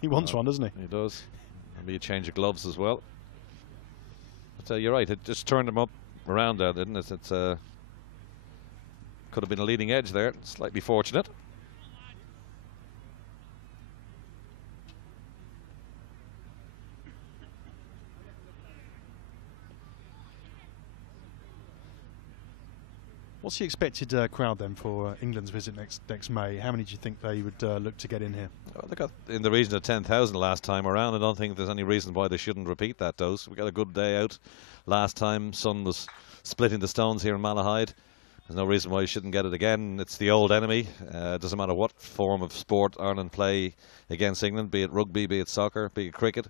He wants one, doesn't he? He does. Maybe a change of gloves as well. But you're right, it just turned him up around there, didn't it? It's could have been a leading edge there. Slightly fortunate. What's the expected crowd then for England's visit next May? How many do you think they would look to get in here? Well, they got in the region of 10,000 last time around. I don't think there's any reason why they shouldn't repeat that dose. We got a good day out last time. Sun was splitting the stones here in Malahide. There's no reason why you shouldn't get it again. It's the old enemy. It doesn't matter what form of sport Ireland play against England, be it rugby, be it soccer, be it cricket.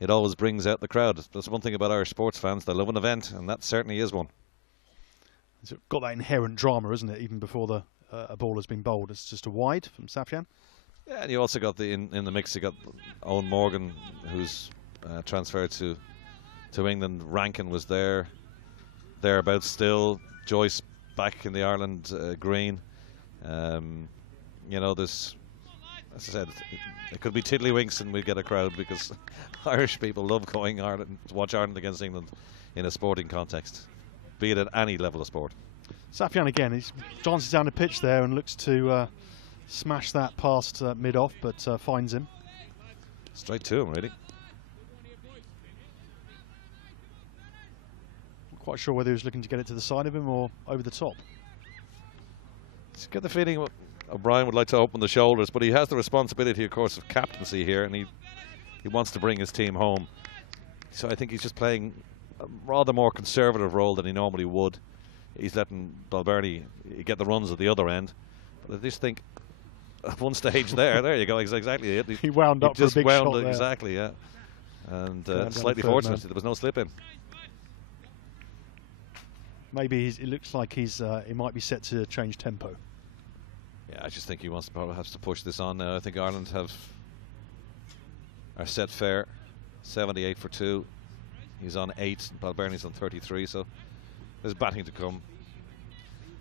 It always brings out the crowd. That's one thing about Irish sports fans. They love an event, and that certainly is one. It's got that inherent drama, isn't it? Even before a ball has been bowled, it's just a wide from Safjan. Yeah, and you also got in the mix. You got Owen Morgan, who's transferred to England. Rankin was thereabouts still. Joyce back in the Ireland green. You know, this, as I said, it could be tiddlywinks and we get a crowd, because Irish people love going to watch Ireland against England in a sporting context, be it at any level of sport. Safyan again, he dances down the pitch there and looks to smash that past mid-off, but finds him. Straight to him, really. Not quite sure whether he was looking to get it to the side of him or over the top. Just get the feeling O'Brien would like to open the shoulders, but he has the responsibility, of course, of captaincy here, and he wants to bring his team home. So I think he's just playing a rather more conservative role than he normally would. He's letting Balbirnie get the runs at the other end. But I just think at one stage there you go, exactly it. He wound up for a big shot there. Exactly, yeah. And slightly fortunate there was no slip in. Maybe it looks like he might be set to change tempo. Yeah, I just think he wants to probably has to push this on now. I think Ireland are set fair, 78 for 2. He's on 8, Balbirnie's on 33, so there's batting to come.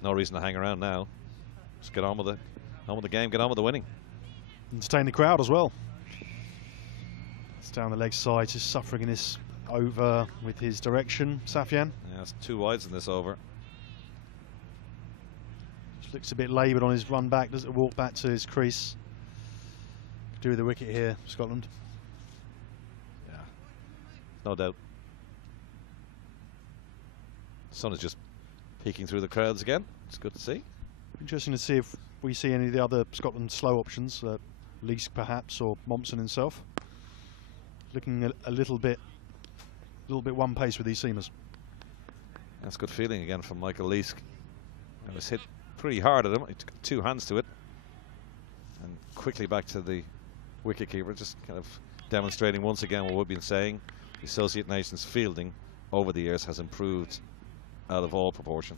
No reason to hang around now. Just get on with the game, get on with the winning. Entertain the crowd as well. It's down the leg side, just suffering in this over with his direction, Safyan. Yeah, it's 2 wides in this over. Looks a bit laboured on his run back, doesn't walk back to his crease. Could do with the wicket here, Scotland. Yeah, no doubt. The sun is just peeking through the crowds again. It's good to see. Interesting to see if we see any of the other Scotland slow options, Leask perhaps, or Mompson himself. Looking a little bit one pace with these seamers. That's good feeling again from Michael Leask. It was hit pretty hard at him. He took 2 hands to it, and quickly back to the wicketkeeper, just kind of demonstrating once again what we've been saying. The Associate Nations fielding over the years has improved out of all proportion.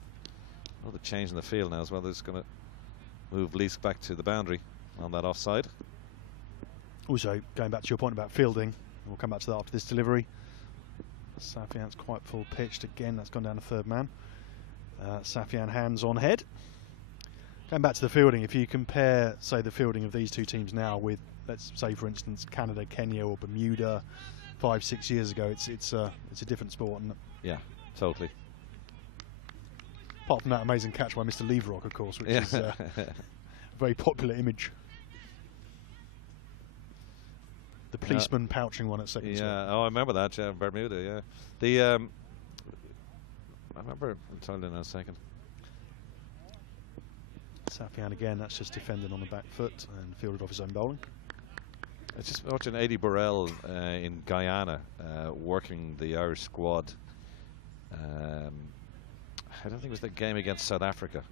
Oh, the change in the field now as well. They're just going to move Leask back to the boundary on that offside. Also, going back to your point about fielding, we'll come back to that after this delivery. Safyan's quite full pitched again. That's gone down to third man. Safyan hands on head. Going back to the fielding, if you compare, say, the fielding of these two teams now with, let's say, for instance, Canada, Kenya, or Bermuda 5-6 years ago, it's a different sport, isn't it? Yeah, totally. Apart from that amazing catch by Mr. Leverock, of course, which is a very popular image. The policeman pouching one at second. Yeah, oh, I remember that, yeah, Bermuda, yeah. The I remember, I'll tell you in a second. Safyan again, that's just defending on the back foot and fielded off his own bowling. I was just watching Eddie Burrell in Guyana working the Irish squad. I don't think it was the game against South Africa.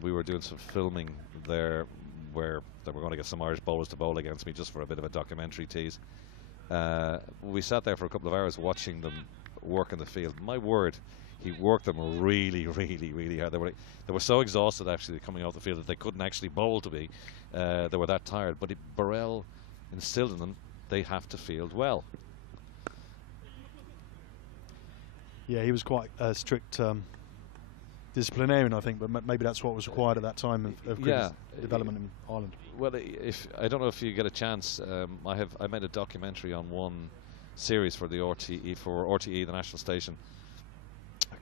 We were doing some filming there where they were going to get some Irish bowlers to bowl against me just for a bit of a documentary tease. We sat there for a couple of hours watching them work in the field. My word, he worked them really, really, really hard. They were so exhausted actually coming off the field that they couldn't actually bowl to be. They were that tired. But Burrell instilled in them they have to field well. Yeah, he was quite a strict disciplinarian, I think, but maybe that's what was required at that time of development in Ireland. Well, I don't know if you get a chance. I made a documentary on one series for the RTE, the national station,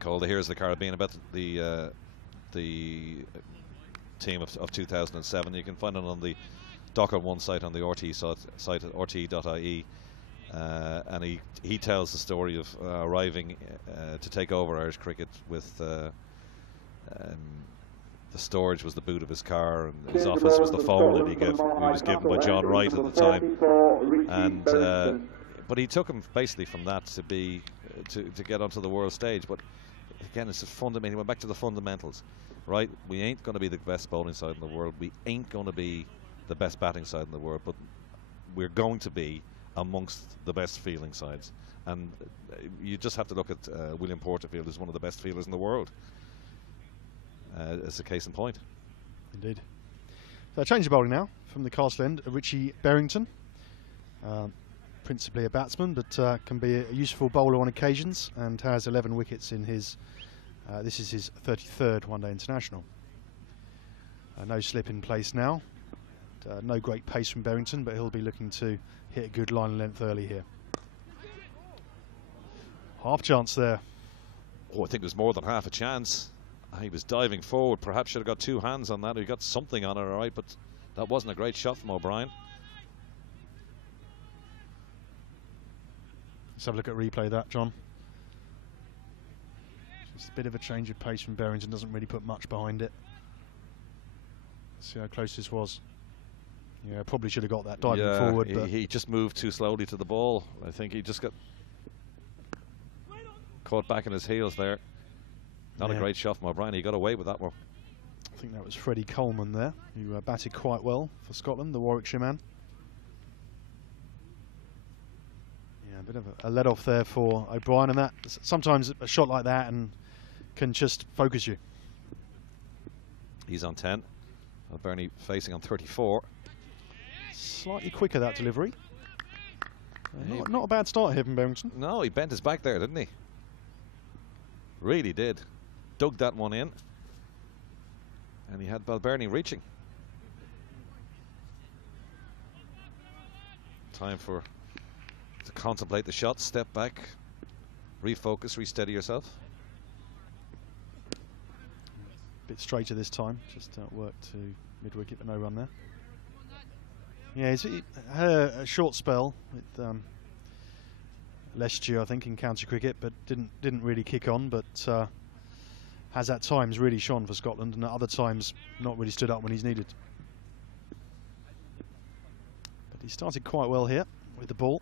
called "The Heroes of the Caribbean," about the team of 2007. You can find it on the Doc on One site on the RTE site at rte.ie. And he tells the story of arriving to take over Irish cricket with the storage was the boot of his car, and his office was the phone that he was given by John Wright at the time. And but he took him basically from that to get onto the world stage. But again, it's a fundamental. He went back to the fundamentals, right? We ain't going to be the best bowling side in the world. We ain't going to be the best batting side in the world, but we're going to be amongst the best fielding sides. And you just have to look at William Porterfield, who's one of the best fielders in the world, as a case in point. Indeed. So change of bowling now from the castle end. Richie Berrington, principally a batsman, but can be a useful bowler on occasions, and has 11 wickets in his This is his 33rd one-day international. No slip in place now. No great pace from Berrington, but he'll be looking to hit a good line and length early here. Half chance there. Oh, I think there's more than half a chance. He was diving forward, perhaps should have got two hands on that. He got something on it, all right, but that wasn't a great shot from O'Brien. Let's have a look at replay of that, John. Just a bit of a change of pace from Berrington, doesn't really put much behind it. Let's see how close this was. Yeah, probably should have got that diving forward. But he just moved too slowly to the ball. I think he just got caught back in his heels there. Not a great shot from O'Brien. He got away with that one. I think that was Freddie Coleman there, who batted quite well for Scotland, the Warwickshire man. Yeah, a bit of a let-off there for O'Brien, and that sometimes a shot like that and can just focus you. He's on 10. Bernie facing on 34. Slightly quicker, that delivery. Not a bad start here from Berrington. No, he bent his back there, didn't he? Really did. Dug that one in. And he had Balbirnie reaching. Time to contemplate the shot, step back, refocus, resteady yourself. Bit straighter this time, just worked to mid-wicket, but no run there. Yeah, he had a short spell with Leicester, I think, in county cricket, but didn't really kick on. But has at times really shone for Scotland, and at other times not really stood up when he's needed. But he started quite well here with the ball.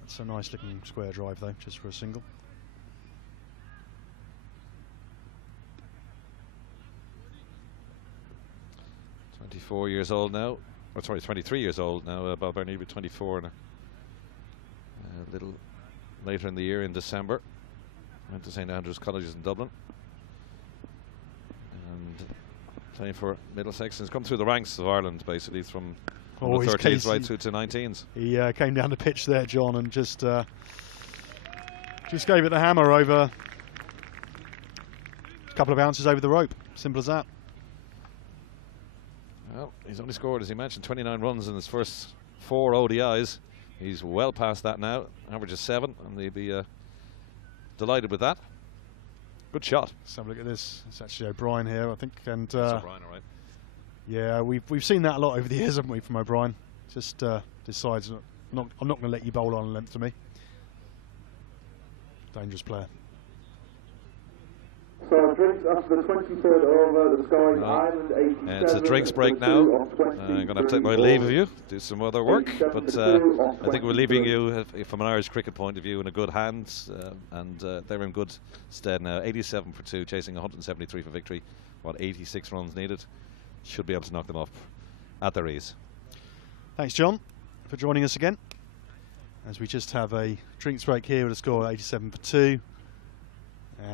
That's a nice looking square drive, though, just for a single. Years old now, or sorry, 23 years old now. Balbirnie will be 24 and a little later in the year, in December. Went to St Andrews Colleges in Dublin and playing for Middlesex. He's come through the ranks of Ireland basically from the 13s right through to 19s. He came down the pitch there, John, and just gave it the hammer over a couple of ounces over the rope. Simple as that. Well, he's only scored, as he mentioned, 29 runs in his first 4 ODIs. He's well past that now, average is 7, and they'd be delighted with that. Good shot. Let's have a look at this. It's actually O'Brien here, I think. And O'Brien, all right. Yeah, we've seen that a lot over the years, haven't we, from O'Brien? Just decides, I'm not going to let you bowl on length to me. Dangerous player. So drinks after the 23rd over, the sky Ireland 87. It's a drinks break now. I'm going to have to take my leave of you, do some other work, but I think we're leaving you, from an Irish cricket point of view, in a good hands, and they're in good stead now. 87 for 2, chasing 173 for victory. What, 86 runs needed? Should be able to knock them off at their ease. Thanks, John, for joining us again, as we just have a drinks break here with a score of 87 for 2.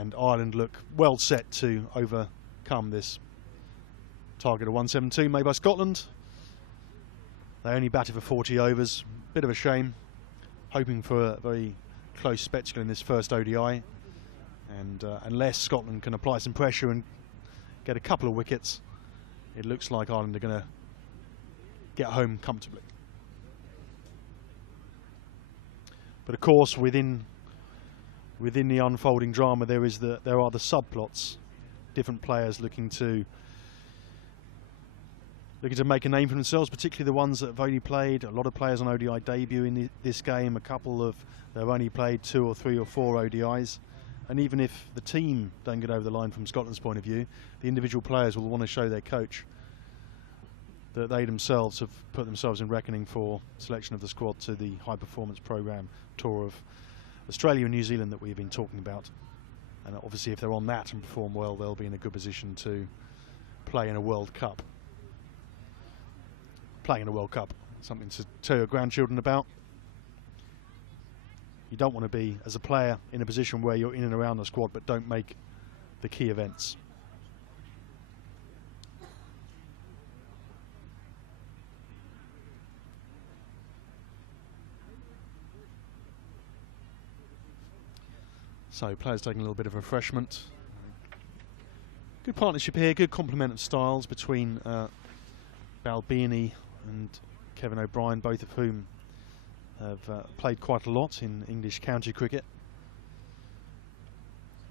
And Ireland look well set to overcome this target of 172 made by Scotland. They only batted for 40 overs. Bit of a shame. Hoping for a very close spectacle in this first ODI. And unless Scotland can apply some pressure and get a couple of wickets, it looks like Ireland are going to get home comfortably. But of course, within the unfolding drama, there are the subplots. Different players looking to make a name for themselves, particularly the ones that have only played. A lot of players on ODI debut in this game. A couple of they've only played 2 or 3 or 4 ODIs. And even if the team don't get over the line from Scotland's point of view, the individual players will want to show their coach that they themselves have put themselves in reckoning for selection of the squad to the high performance programme tour of Australia and New Zealand that we've been talking about. And obviously if they're on that and perform well, they'll be in a good position to play in a World Cup. Playing in a World Cup, something to tell your grandchildren about. You don't want to be, as a player, in a position where you're in and around the squad but don't make the key events. So players taking a little bit of refreshment. Good partnership here, good complement of styles between Balbini and Kevin O'Brien, both of whom have played quite a lot in English county cricket.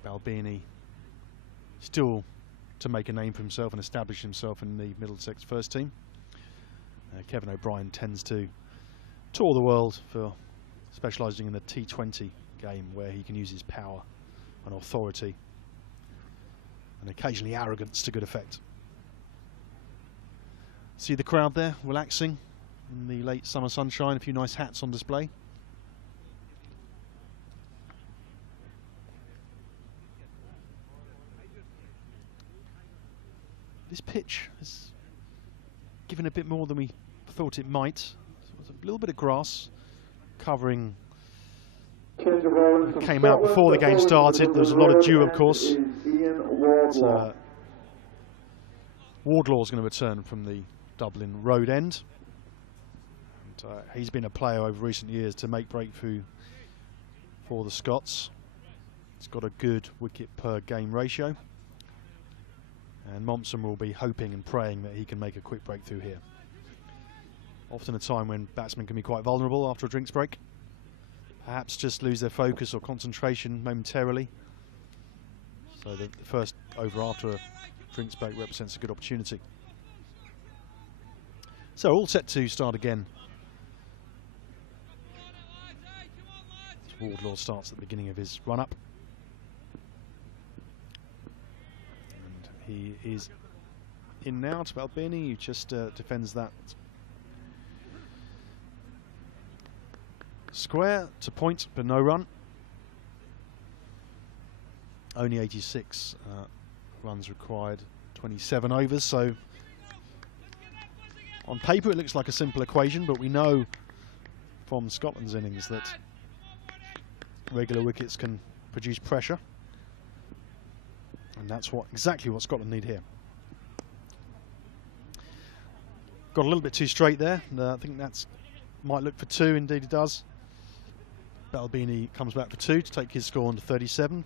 Balbini still to make a name for himself and establish himself in the Middlesex first team. Kevin O'Brien tends to tour the world for specialising in the T20 game, where he can use his power and authority and occasionally arrogance to good effect. See the crowd there relaxing in the late summer sunshine, a few nice hats on display. This pitch has given a bit more than we thought it might. So there's a little bit of grass covering. Came out before the game started. There was a lot of dew, of course. Wardlaw's going to return from the Dublin road end. And, he's been a player over recent years to make breakthrough for the Scots. He's got a good wicket per game ratio. And Mompson will be hoping and praying that he can make a quick breakthrough here. Often a time when batsmen can be quite vulnerable after a drinks break. Perhaps just lose their focus or concentration momentarily. So the first over after a drinks break represents a good opportunity. So all set to start again. Wardlaw starts at the beginning of his run-up. And he is in now to Balbini, who just defends that square to point, but no run. Only 86 runs required, 27 overs, so on paper it looks like a simple equation, but we know from Scotland's innings that regular wickets can produce pressure, and that's exactly what Scotland need here. Got a little bit too straight there. I think that's might look for two, indeed it does. Balbini comes back for two to take his score on to 37.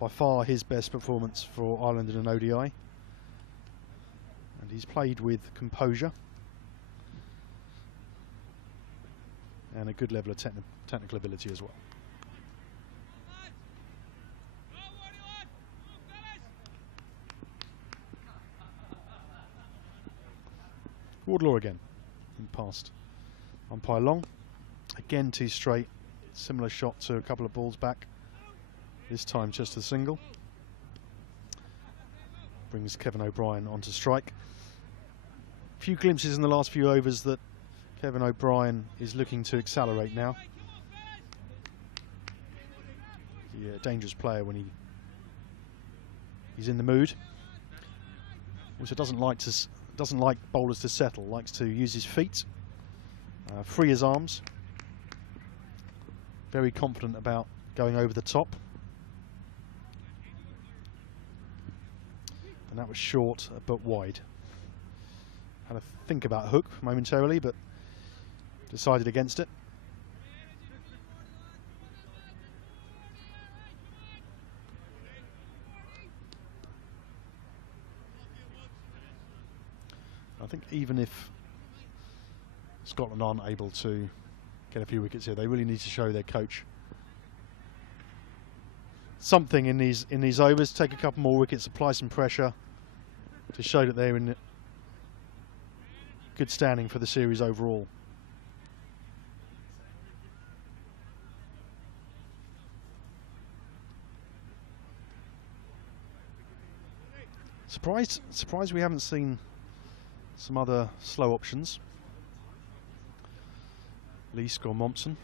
By far his best performance for Ireland in an ODI. And he's played with composure and a good level of technical ability as well. Wardlaw again, and past umpire Long. Again too straight. Similar shot to a couple of balls back. This time just a single. Brings Kevin O'Brien onto strike. A few glimpses in the last few overs that Kevin O'Brien is looking to accelerate now. He's a dangerous player when he's in the mood. Also doesn't like bowlers to settle. Likes to use his feet, free his arms. Very confident about going over the top. And that was short but wide. Had to think about hook momentarily, but decided against it. I think even if Scotland aren't able to get a few wickets here, they really need to show their coach something in these overs. Take a couple more wickets, apply some pressure to show that they're in good standing for the series overall. Surprised we haven't seen some other slow options. Leask or Mompson.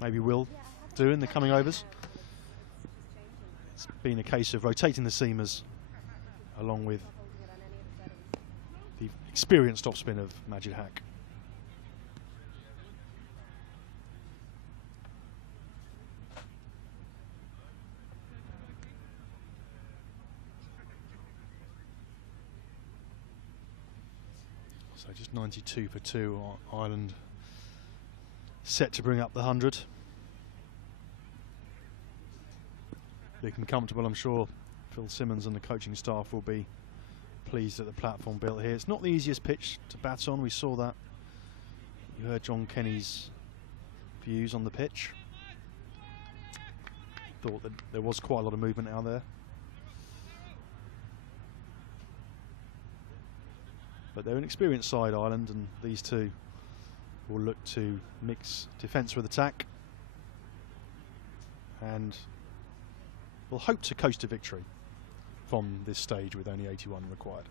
Maybe will do in the coming overs. It's been a case of rotating the seamers along with the experienced off spin of Majid Haq. So just 92 for 2, Ireland set to bring up the 100. looking comfortable. I'm sure Phil Simmons and the coaching staff will be pleased at the platform built here. It's not the easiest pitch to bat on. We saw that. You heard John Kenny's views on the pitch. Thought that there was quite a lot of movement out there. But they're an experienced side, Ireland, and these two will look to mix defence with attack and will hope to coast to victory from this stage with only 81 required.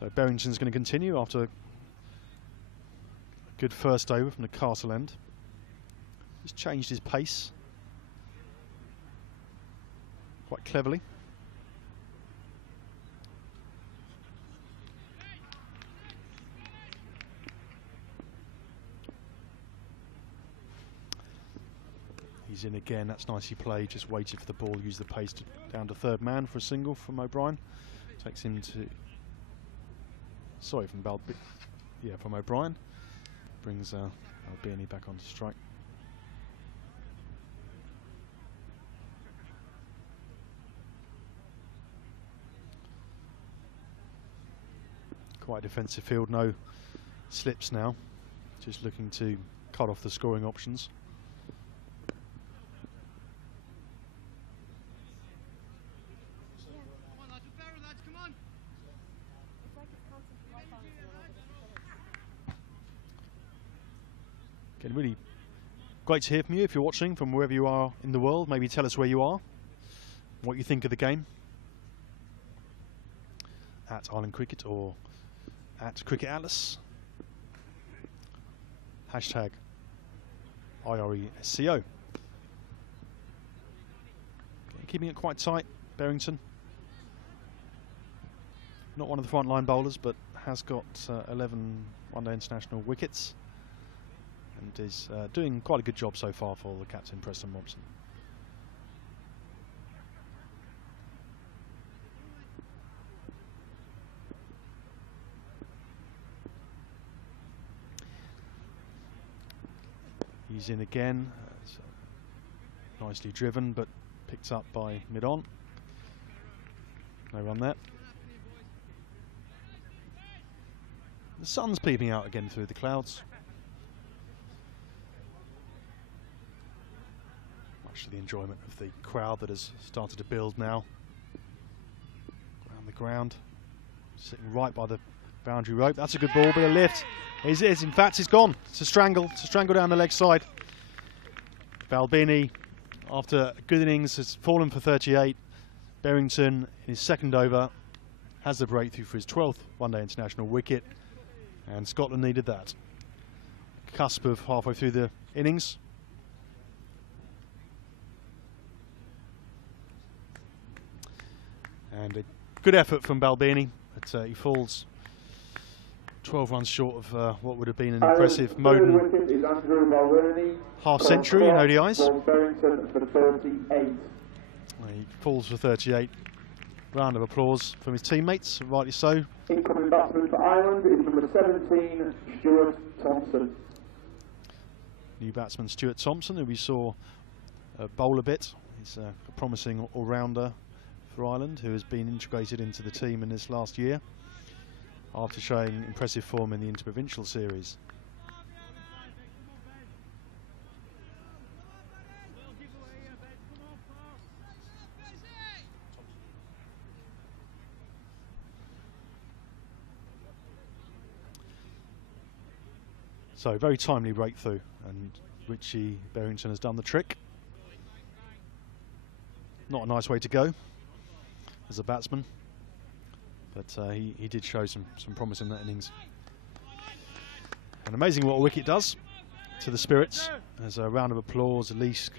So Berrington's going to continue after a good first over from the castle end. He's changed his pace quite cleverly. He's in again, that's nicely played, just waited for the ball, used the pace down to third man for a single from O'Brien. Takes him to, from O'Brien. Brings Albini back onto strike. Quite a defensive field, no slips now. Just looking to cut off the scoring options. Again, really great to hear from you if you're watching from wherever you are in the world. Maybe tell us where you are, what you think of the game. At Ireland Cricket or at Cricket Atlas. Hashtag IRESCO. Keeping it quite tight, Berrington. Not one of the frontline bowlers, but has got 11 one-day international wickets. And is doing quite a good job so far for the captain, Preston Robson. He's in again, nicely driven, but picked up by mid-on. No run there. The sun's peeping out again through the clouds. Much to the enjoyment of the crowd that has started to build now. Around the ground, sitting right by the boundary rope. That's a good ball, bit of lift. In fact, it's gone. It's a strangle down the leg side. Albini, after a good innings, has fallen for 38. Berrington, in his second over, has the breakthrough for his 12th one-day international wicket, and Scotland needed that. Cusp of halfway through the innings. And a good effort from Balbini, but he falls 12 runs short of what would have been an impressive modern half-century in ODIs. He falls for 38. Round of applause from his teammates, rightly so. Incoming batsman for Ireland is number 17, Stuart Thompson. New batsman Stuart Thompson, who we saw bowl a bit. He's a promising all-rounder for Ireland, who has been integrated into the team in this last year after showing impressive form in the Interprovincial Series. So very timely breakthrough, and Richie Berrington has done the trick. Not a nice way to go as a batsman, but he did show some promise in that innings. And amazing what a wicket does to the spirits. There's a round of applause, at least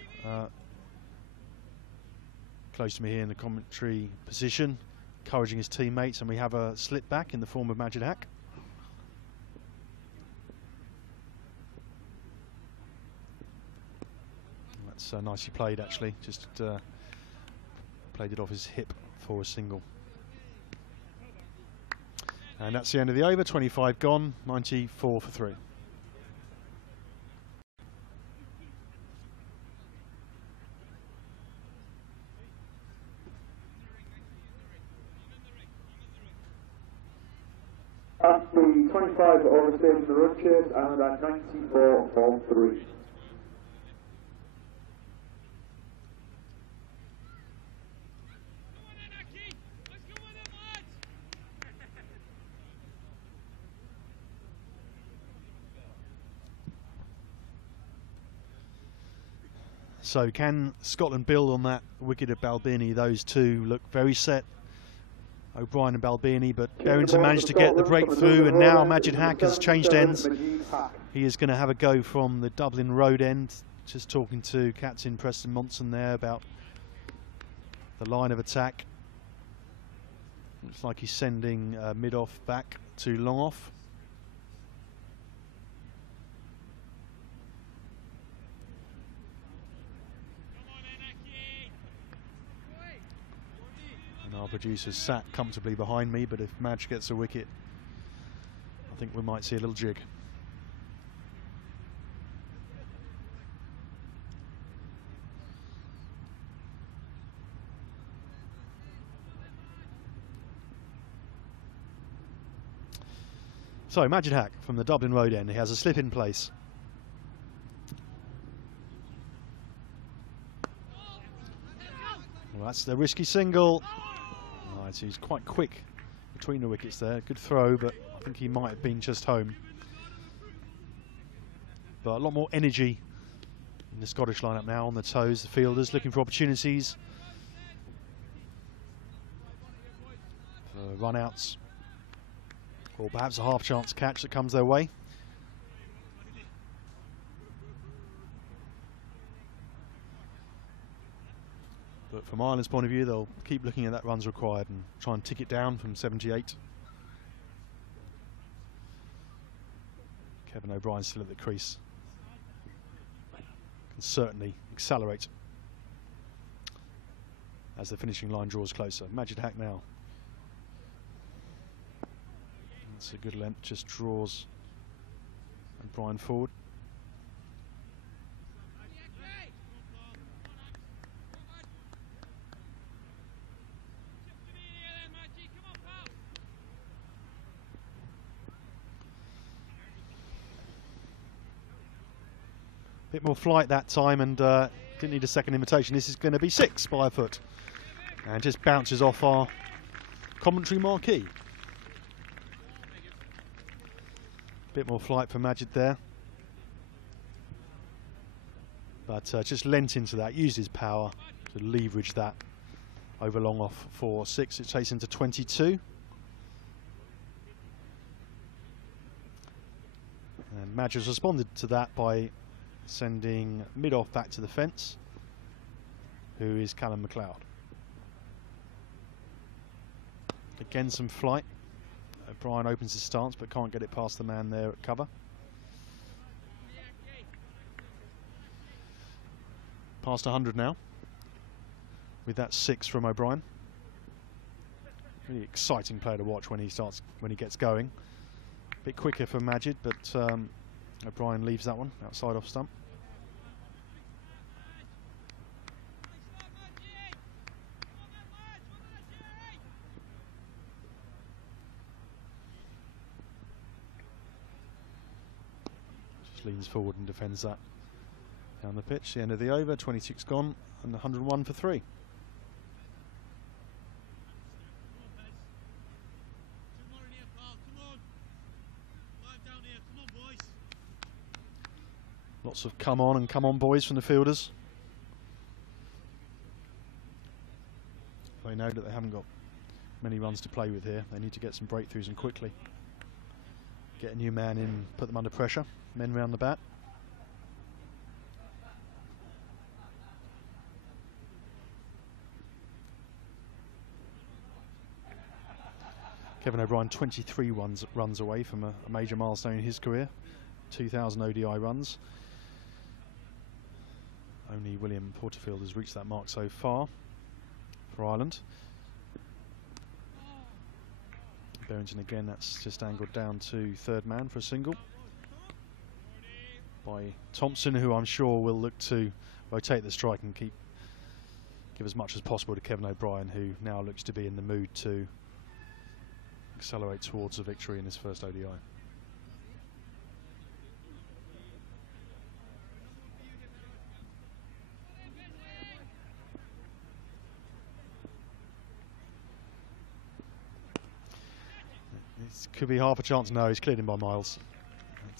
close to me here in the commentary position, encouraging his teammates, and we have a slip back in the form of Majid Haq. That's nicely played, actually. Just played it off his hip for a single. And that's the end of the over. 25 gone, 94 for 3. That's the 25 over stage in the run chase and at 94 for 3. So can Scotland build on that wicket of Balbini? Those two look very set, O'Brien and Balbini, but Berrington managed to get the breakthrough, and now Majid Haq has changed ends. He is going to have a go from the Dublin road end. Just talking to Captain Preston Monson there about the line of attack. Looks like he's sending mid-off back to long-off. And our producer's sat comfortably behind me, but if Madge gets a wicket, I think we might see a little jig. So Majid Haq from the Dublin road end, he has a slip in place. Well, that's the risky single. Right, so he's quite quick between the wickets there. Good throw, but I think he might have been just home. But a lot more energy in the Scottish lineup now, on the toes, the fielders looking for opportunities. For run-outs. Or perhaps a half-chance catch that comes their way. But from Ireland's point of view, they'll keep looking at that runs required and try and tick it down from 78. Kevin O'Brien still at the crease. Can certainly accelerate as the finishing line draws closer. Majid Haq now. That's a good length, just draws O'Brien forward. Bit more flight that time, and didn't need a second invitation. This is going to be 6 by a foot, and just bounces off our commentary marquee. Bit more flight for Majid there, but just lent into that, used his power to leverage that over long off for 6. It takes him to 22. And Majid has responded to that by sending mid-off back to the fence, who is Callum MacLeod. Again, some flight. O'Brien opens his stance but can't get it past the man there at cover. Past 100 now with that 6 from O'Brien. Really exciting player to watch when he gets going. A bit quicker for Majid, but O'Brien leaves that one outside off stump. Just leans forward and defends that down the pitch. The end of the over, 26 gone and 101 for 3. Lots of come on and come on boys from the fielders. They know that they haven't got many runs to play with here. They need to get some breakthroughs and quickly. Get a new man in, put them under pressure. Men round the bat. Kevin O'Brien 23 runs away from a major milestone in his career. 2,000 ODI runs. Only William Porterfield has reached that mark so far for Ireland. Berrington again, that's just angled down to third man for a single by Thompson, who I'm sure will look to rotate the strike and give as much as possible to Kevin O'Brien, who now looks to be in the mood to accelerate towards a victory in his first ODI. This could be half a chance. No, he's cleared him by miles.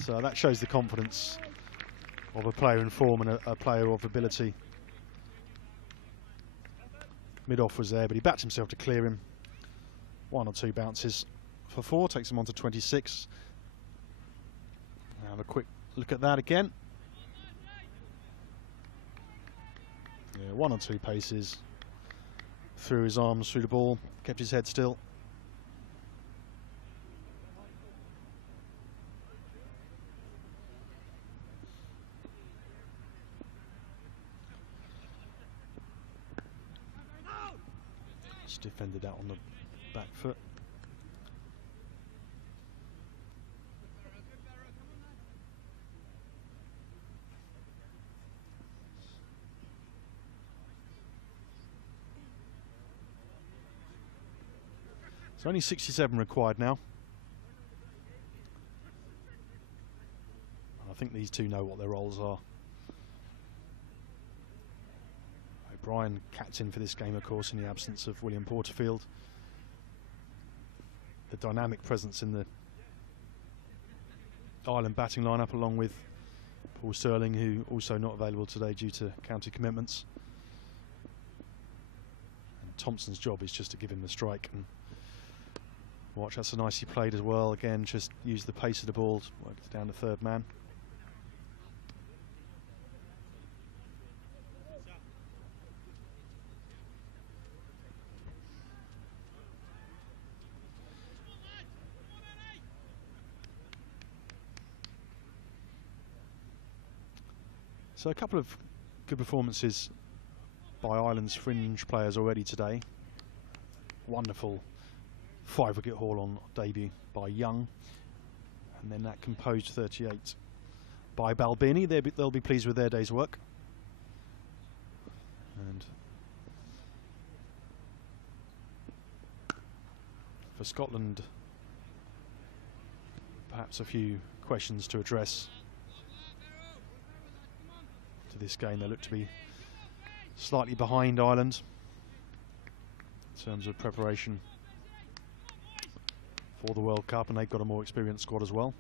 So that shows the confidence of a player in form and a player of ability. Mid-off was there, but he backed himself to clear him. 1 or 2 bounces for 4, takes him on to 26. Now have a quick look at that again. Yeah, 1 or 2 paces. Threw his arms through the ball, kept his head still. Defended out on the back foot. It's only 67 required now. I think these two know what their roles are. O'Brien captain for this game, of course, in the absence of William Porterfield. The dynamic presence in the Ireland batting lineup, along with Paul Sterling, who also not available today due to county commitments. And Thompson's job is just to give him the strike. And watch, that's a nicely played as well. Again, just use the pace of the ball to work it down the third man. So a couple of good performances by Ireland's fringe players already today. Wonderful 5-wicket haul on debut by Young, and then that composed 38 by Balbini. They'll be pleased with their day's work. And for Scotland, perhaps a few questions to address to this game. They look to be slightly behind Ireland in terms of preparation for the World Cup, and they've got a more experienced squad as well.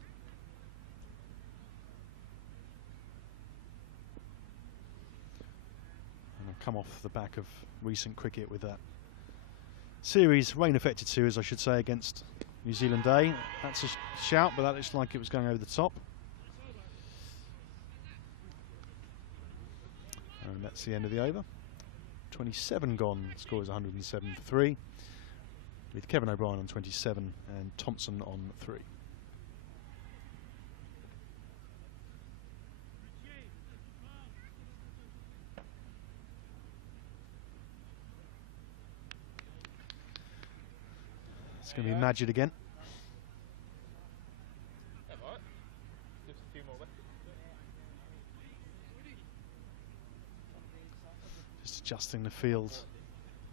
And I've come off the back of recent cricket with that series, rain-affected series I should say, against New Zealand A. That's a shout, but that looks like it was going over the top. And that's the end of the over. 27 gone, score is 107 for 3, with Kevin O'Brien on 27 and Thompson on 3. It's going to be Majid again. Just adjusting the field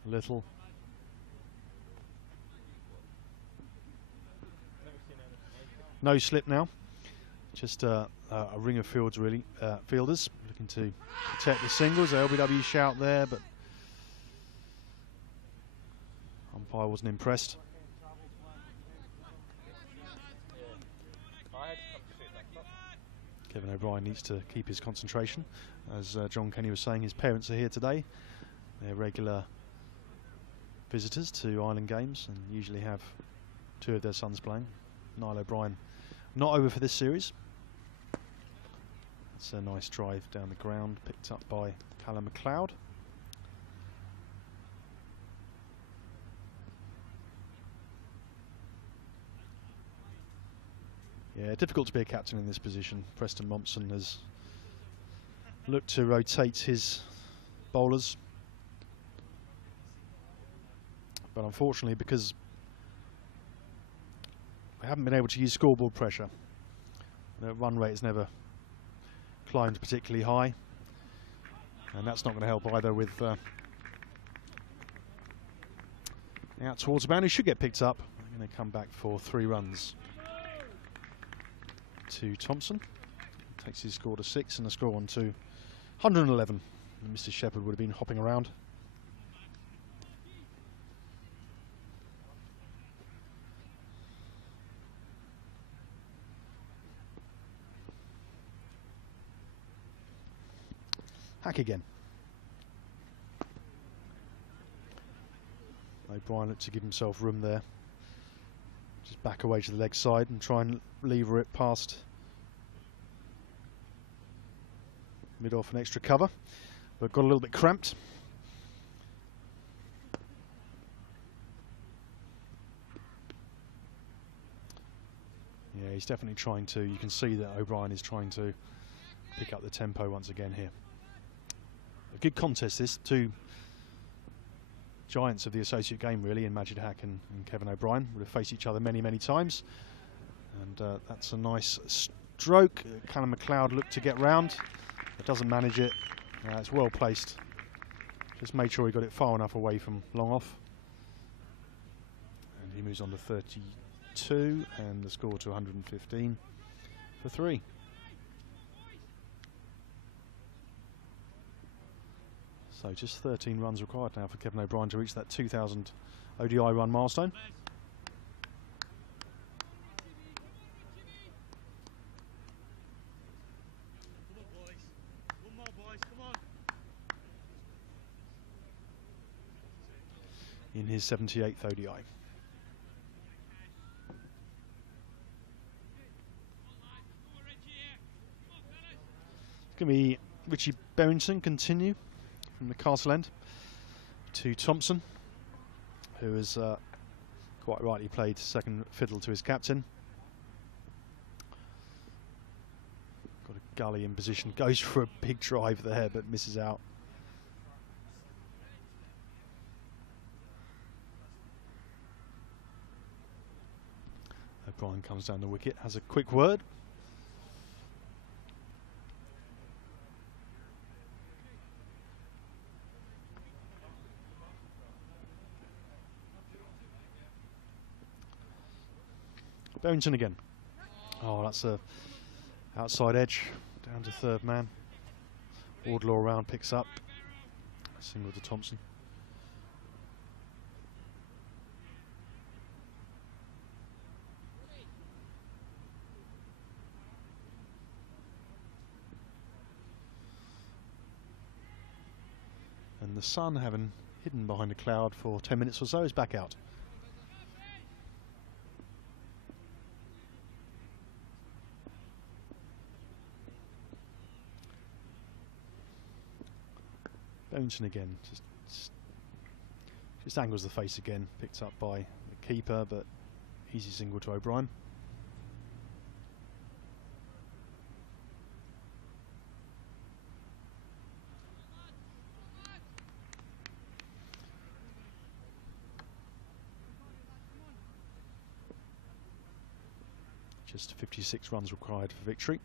a little. No slip now, just a ring of fields really. Fielders looking to protect the singles. LBW shout there, but umpire wasn't impressed. Kevin O'Brien needs to keep his concentration. As John Kenny was saying, his parents are here today. They're regular visitors to Ireland games and usually have 2 of their sons playing. Niall O'Brien not over for this series. That's a nice drive down the ground, picked up by Callum McLeod. Yeah, difficult to be a captain in this position. Preston Mompson has looked to rotate his bowlers, but unfortunately, because we haven't been able to use scoreboard pressure, the run rate has never climbed particularly high, and that's not going to help either with out towards the boundary. Should get picked up. And they come back for 3 runs to Thompson. Takes his score to 6 and the score on to 111. And Mr. Shepherd would have been hopping around. Hack again. O'Brien looked to give himself room there. Just back away to the leg side and try and lever it past mid off an extra cover, but got a little bit cramped. Yeah, he's definitely trying to, you can see that O'Brien is trying to pick up the tempo once again here. A good contest this, 2 giants of the associate game really, in Majid Hack and Kevin O'Brien. Would have faced each other many, many times. And that's a nice stroke. Callum McLeod looked to get round, but doesn't manage it. It's well placed. Just made sure he got it far enough away from long off. And he moves on to 32 and the score to 115 for 3. So just 13 runs required now for Kevin O'Brien to reach that 2,000 ODI run milestone. In his 78th ODI. It's going to be Richie Berrington continue from the Castle End to Thompson, who has quite rightly played second fiddle to his captain. Got a gully in position, goes for a big drive there but misses out. O'Brien comes down the wicket, has a quick word. Berrington again. Oh, that's a outside edge down to 3rd man. Wardlaw around, picks up. Single to Thompson. And the sun, having hidden behind a cloud for 10 minutes or so, is back out. Berrington again, just angles the face again, picked up by the keeper, but easy single to O'Brien. Just 56 runs required for victory.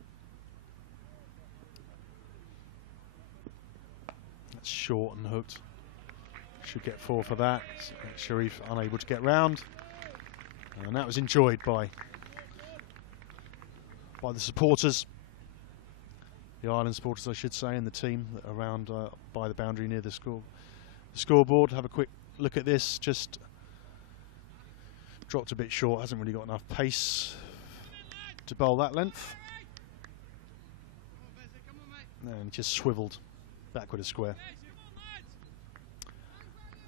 That's short and hooked. Should get 4 for that. Sharif unable to get round. And that was enjoyed by the supporters. The Ireland supporters, I should say, and the team around by the boundary near the scoreboard. Have a quick look at this. Just dropped a bit short. Hasn't really got enough pace to bowl that length. And just swiveled backward a square.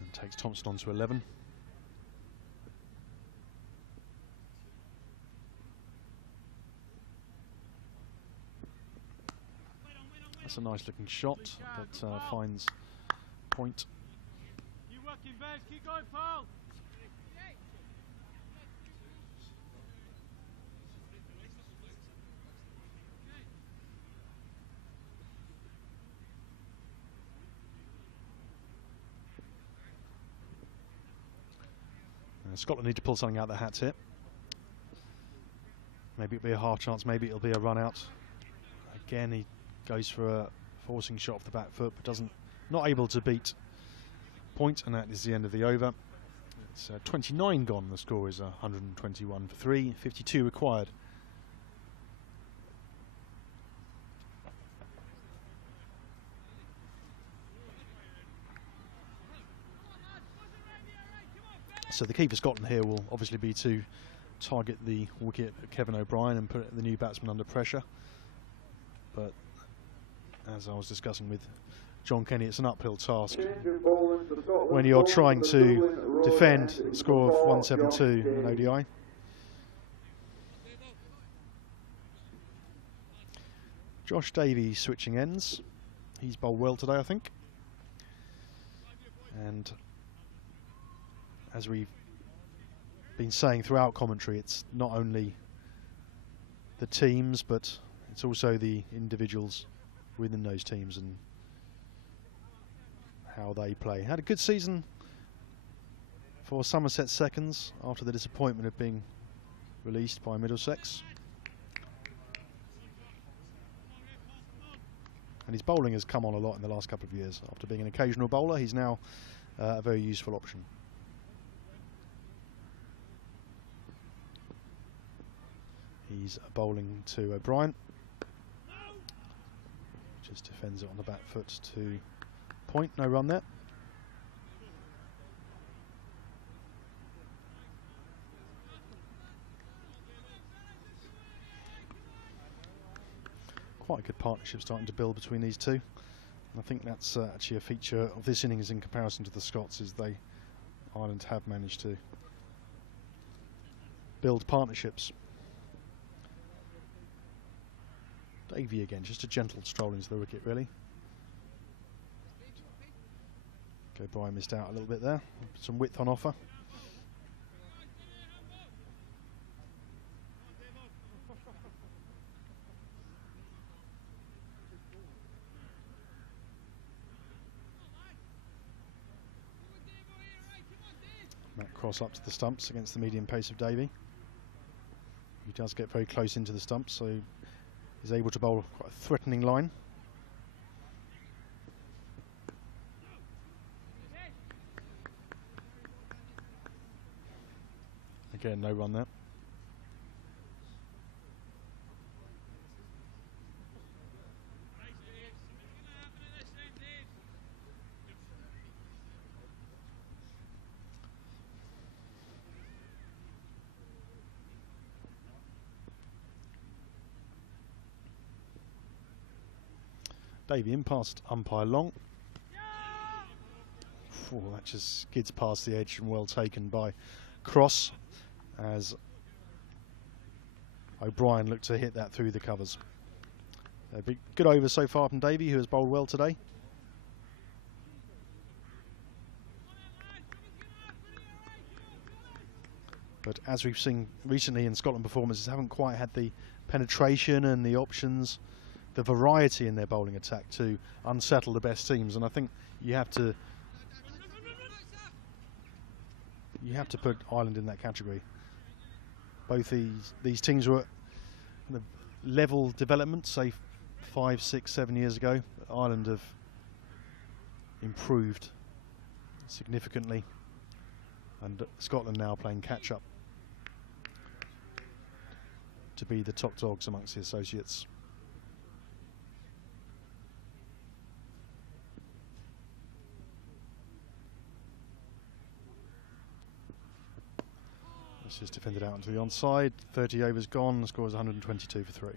And takes Thompson on to 11. That's a nice looking shot, but finds point. Keep working, Bez. Keep going, pal. Scotland need to pull something out of their hats here. Maybe it'll be a half chance, maybe it'll be a run out. Again, he goes for a forcing shot off the back foot, but not able to beat point, and that is the end of the over. It's 29 gone. The score is 121 for 3, 52 required. So the key for Scotland here will obviously be to target the wicket of Kevin O'Brien and put the new batsman under pressure. But as I was discussing with John Kenny, it's an uphill task when you're trying to defend a score of 172 in an ODI. Josh Davies switching ends. He's bowled well today, I think. And as we've been saying throughout commentary, it's not only the teams, but it's also the individuals within those teams and how they play. Had a good season for Somerset Seconds after the disappointment of being released by Middlesex. And his bowling has come on a lot in the last couple of years. After being an occasional bowler, he's now a very useful option. He's bowling to O'Brien. Just defends it on the back foot to point. No run there. Quite a good partnership starting to build between these two. And I think that's actually a feature of this innings in comparison to the Scots, is Ireland have managed to build partnerships. Davey again, just a gentle stroll into the wicket, really. O'Brien missed out a little bit there. Some width on offer. That cross up to the stumps against the medium pace of Davey. He does get very close into the stumps, so he's able to bowl quite a threatening line. Again, no run there. Davey in past umpire Long. Oh, that just skids past the edge and well taken by Cross, as O'Brien looked to hit that through the covers. A big good over so far from Davey, who has bowled well today. But as we've seen recently in Scotland performances, haven't quite had the penetration and the options, the variety in their bowling attack to unsettle the best teams. And I think you have to put Ireland in that category. Both these teams were kind of level development, say 5, 6, 7 years ago. Ireland have improved significantly, and Scotland now playing catch up to be the top dogs amongst the associates. It's just defended out onto the onside. 30 overs gone. The score is 122 for 3.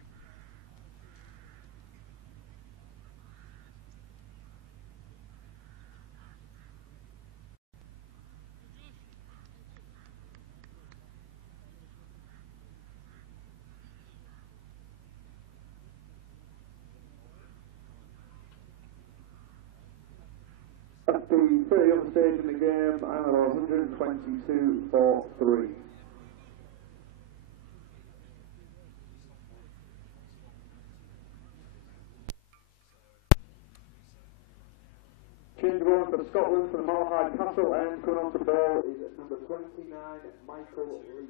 At the 30th stage in the game, Ireland 122 for 3. Change ball for Scotland for the Malahide Castle, and coming on to the ball is number 29, Michael Lee.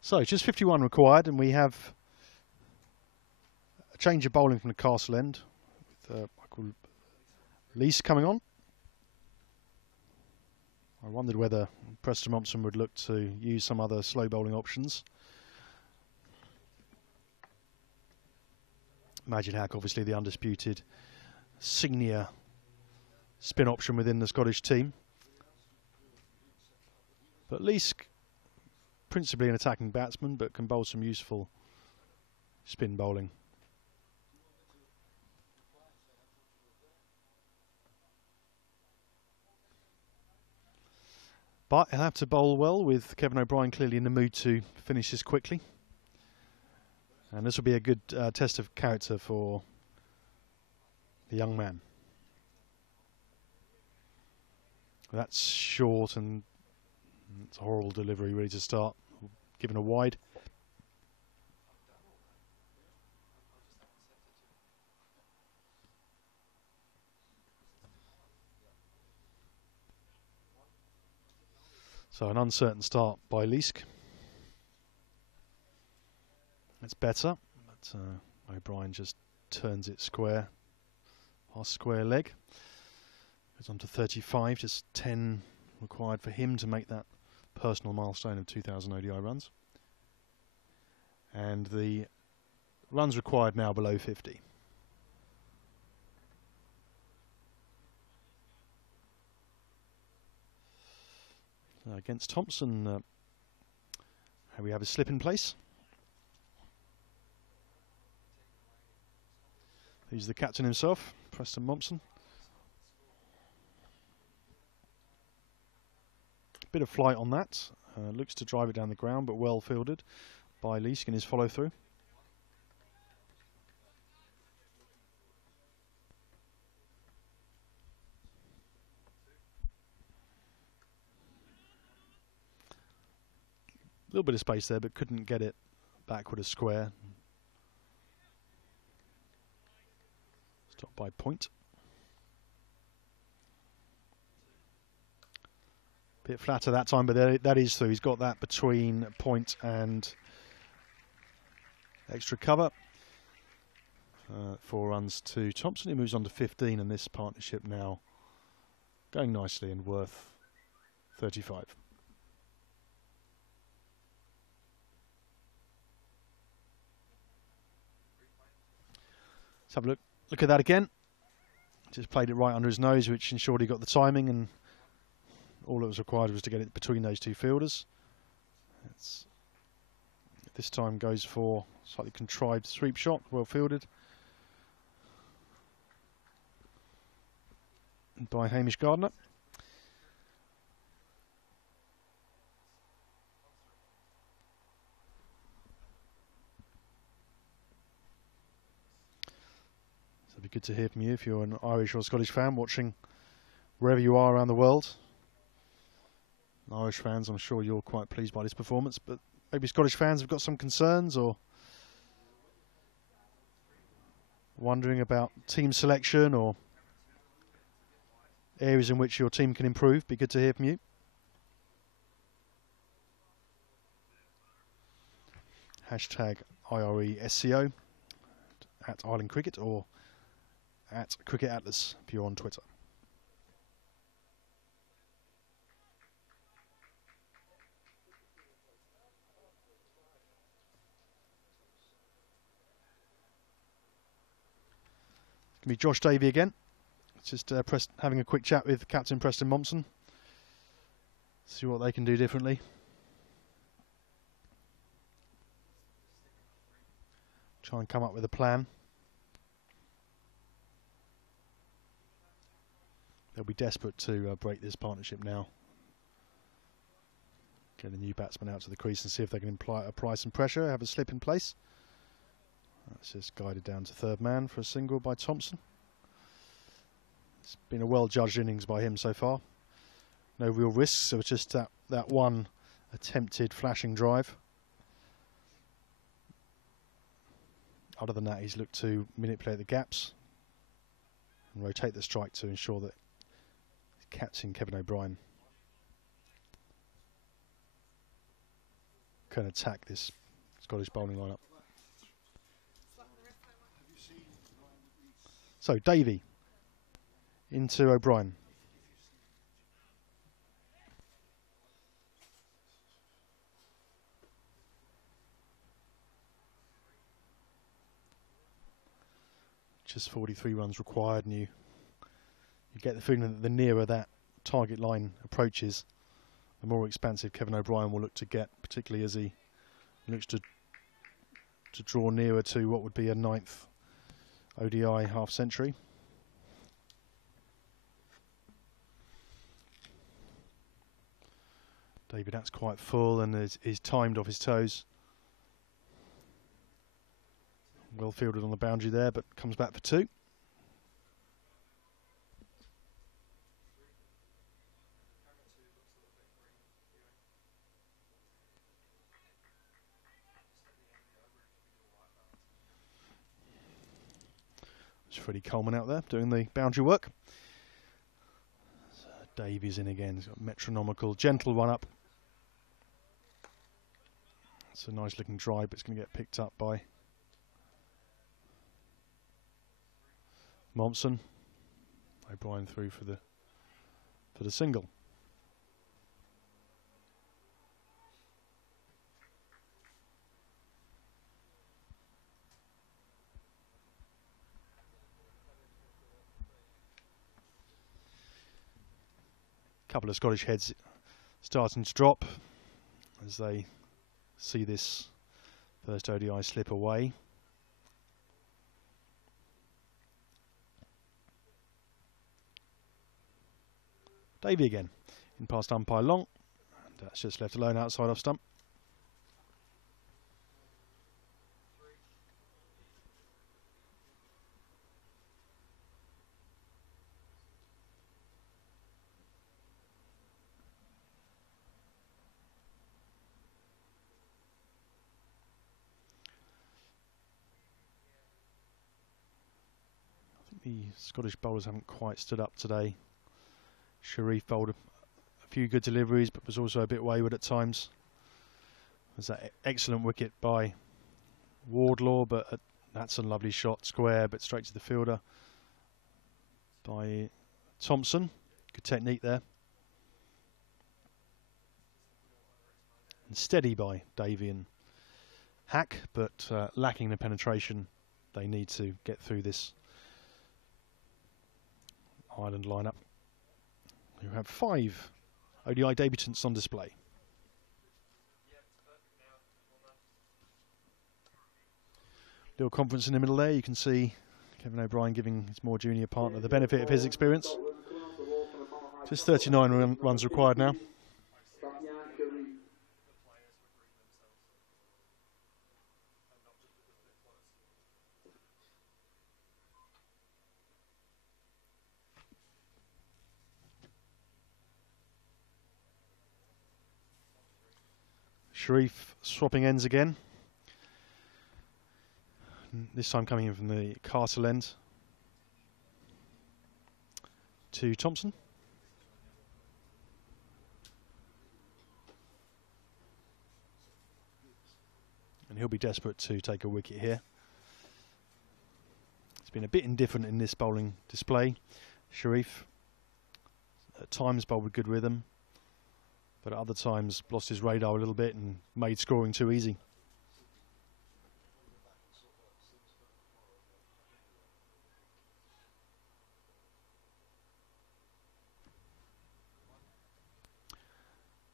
So just 51 required, and we have change of bowling from the Castle End with Michael Lees coming on. I wondered whether Preston Mompson would look to use some other slow bowling options. Majid Haq, obviously the undisputed senior spin option within the Scottish team. But Lees, principally an attacking batsman, but can bowl some useful spin bowling. But he'll have to bowl well, with Kevin O'Brien clearly in the mood to finish this quickly. And this will be a good test of character for the young man. That's short, and it's a horrible delivery, ready to start. Given a wide. So an uncertain start by Lees. It's better, but O'Brien just turns it square, past square leg. Goes on to 35, just 10 required for him to make that personal milestone of 2,000 ODI runs. And the runs required now below 50. Against Thompson, we have a slip in place. He's the captain himself, Preston Mompson. Bit of flight on that. Looks to drive it down the ground, but well fielded by Lees in his follow through. A little bit of space there, but couldn't get it back with a square. Stopped by point. Bit flatter that time, but that is through. He's got that between point and extra cover. 4 runs to Thompson. He moves on to 15, and this partnership now going nicely and worth 35. Let's have a look at that again. Just played it right under his nose, which ensured he got the timing, and all that was required was to get it between those two fielders. This time goes for slightly contrived sweep shot, well fielded by Hamish Gardner. It'd be good to hear from you if you're an Irish or Scottish fan watching wherever you are around the world. Irish fans, I'm sure you're quite pleased by this performance, but maybe Scottish fans have got some concerns or wondering about team selection or areas in which your team can improve. Be good to hear from you. Hashtag IRESCO at Ireland Cricket or at Cricket Atlas if you're on Twitter. It's going to be Josh Davey again. Just having a quick chat with Captain Preston Mompson. See what they can do differently. Try and come up with a plan. They'll be desperate to break this partnership now. Get a new batsman out to the crease and see if they can apply some pressure, have a slip in place. That's just guided down to third man for a single by Thompson. It's been a well-judged innings by him so far. No real risks, so it's just that one attempted flashing drive. Other than that, he's looked to manipulate the gaps and rotate the strike to ensure that captain Kevin O'Brien can attack this Scottish bowling lineup. So Davey into O'Brien. Just 43 runs required, and you get the feeling that the nearer that target line approaches, the more expansive Kevin O'Brien will look to get, particularly as he looks to draw nearer to what would be a 9th ODI half century. David, that's quite full and is timed off his toes. Well fielded on the boundary there, but comes back for 2. It's Freddie Coleman out there doing the boundary work. So Davies in again. He's got a metronomical, gentle run up. It's a nice looking drive, but it's going to get picked up by Momsen. O'Brien through for the single. Couple of Scottish heads starting to drop as they see this first ODI slip away. Davey again, in past umpire Long, and that's just left alone outside off stump. I think the Scottish bowlers haven't quite stood up today. Sharif bowled a few good deliveries, but was also a bit wayward at times. There's that excellent wicket by Wardlaw, but that's a lovely shot, square, but straight to the fielder by Thompson. Good technique there. And steady by Davey and Hack, but lacking the penetration they need to get through this Ireland lineup. You have 5 ODI debutants on display. Little conference in the middle there. You can see Kevin O'Brien giving his more junior partner the benefit of his experience. Just 39 runs required now. Sharif swapping ends again. This time coming in from the Castle end to Thompson. And he'll be desperate to take a wicket here. He's been a bit indifferent in this bowling display. Sharif at times bowled with good rhythm, but at other times lost his radar a little bit and made scoring too easy.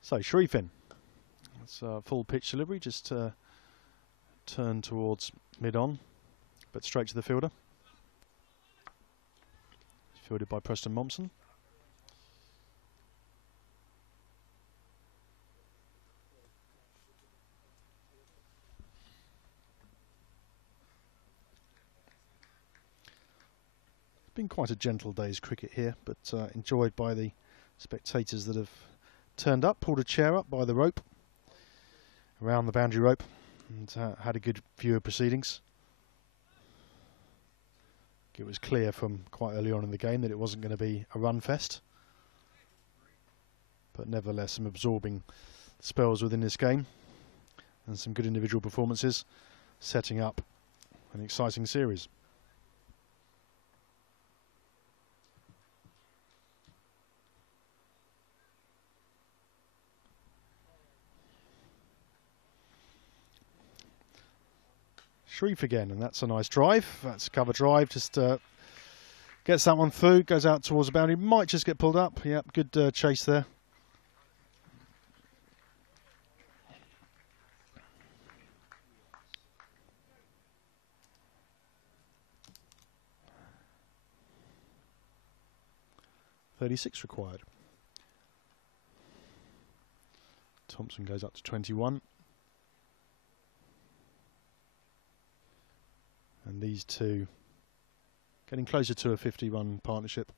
So Sharif in. It's a full pitch delivery, just turn towards mid-on, but straight to the fielder. Fielded by Preston Momsen. Been quite a gentle day's cricket here, but enjoyed by the spectators that have turned up, pulled a chair up by the rope, around the boundary rope, and had a good view of proceedings. It was clear from quite early on in the game that it wasn't going to be a run fest, but nevertheless some absorbing spells within this game and some good individual performances, setting up an exciting series. Sharif again, and that's a nice drive. That's a cover drive, just gets that one through, goes out towards the boundary, might just get pulled up. Yep, good chase there. .36 required. Thompson goes up to 21. And these two getting closer to a 50-run partnership.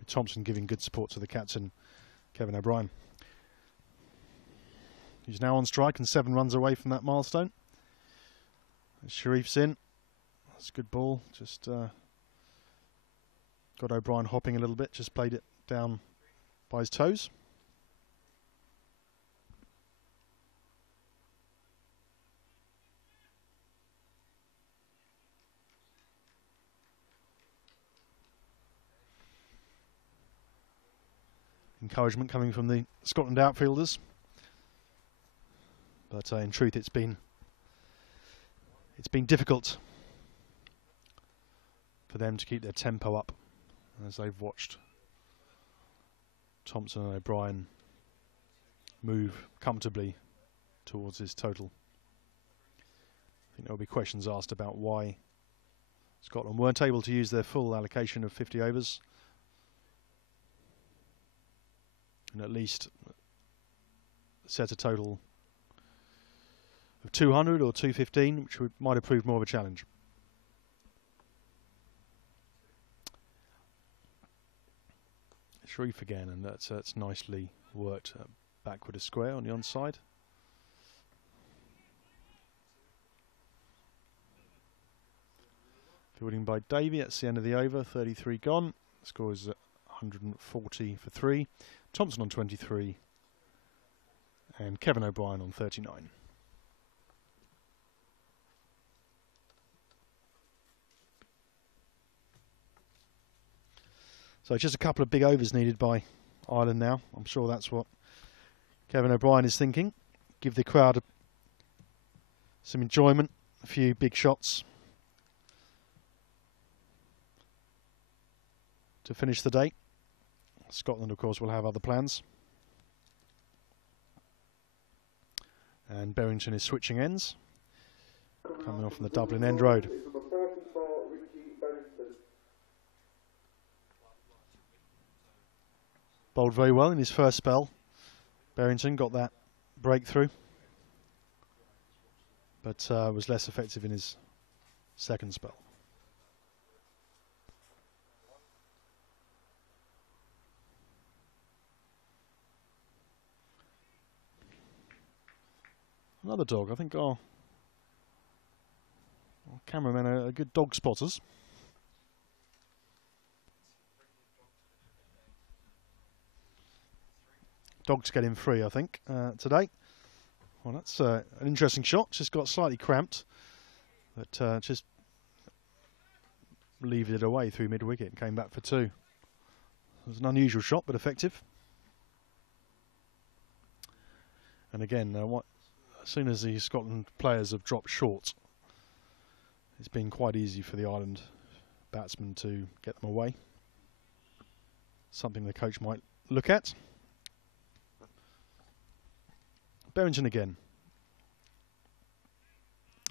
With Thompson giving good support to the captain, Kevin O'Brien. He's now on strike and 7 runs away from that milestone. Sharif's in. That's a good ball. Just got O'Brien hopping a little bit. Just played it down by his toes. Encouragement coming from the Scotland outfielders. But in truth, it's been difficult for them to keep their tempo up as they've watched Thompson and O'Brien move comfortably towards his total. I think there will be questions asked about why Scotland weren't able to use their full allocation of 50 overs and at least set a total of 200 or 215, which might have proved more of a challenge. Sharif again, and that's nicely worked backward a square on the onside. Fielding by Davey, that's the end of the over, 33 gone. The score is 140 for 3. Thompson on 23 and Kevin O'Brien on 39. So just a couple of big overs needed by Ireland now. I'm sure that's what Kevin O'Brien is thinking. Give the crowd some enjoyment, a few big shots to finish the day. Scotland, of course, will have other plans. And Berrington is switching ends, coming off from the Dublin end road. Bowled very well in his first spell. Berrington got that breakthrough, but was less effective in his second spell. Another dog. I think our cameramen are good dog spotters. Dogs getting free, I think, today. Well, that's an interesting shot. Just got slightly cramped, but just leaved it away through mid-wicket and came back for 2. It was an unusual shot, but effective. And again, as soon as the Scotland players have dropped short, it's been quite easy for the Ireland batsmen to get them away. Something the coach might look at. Berrington again.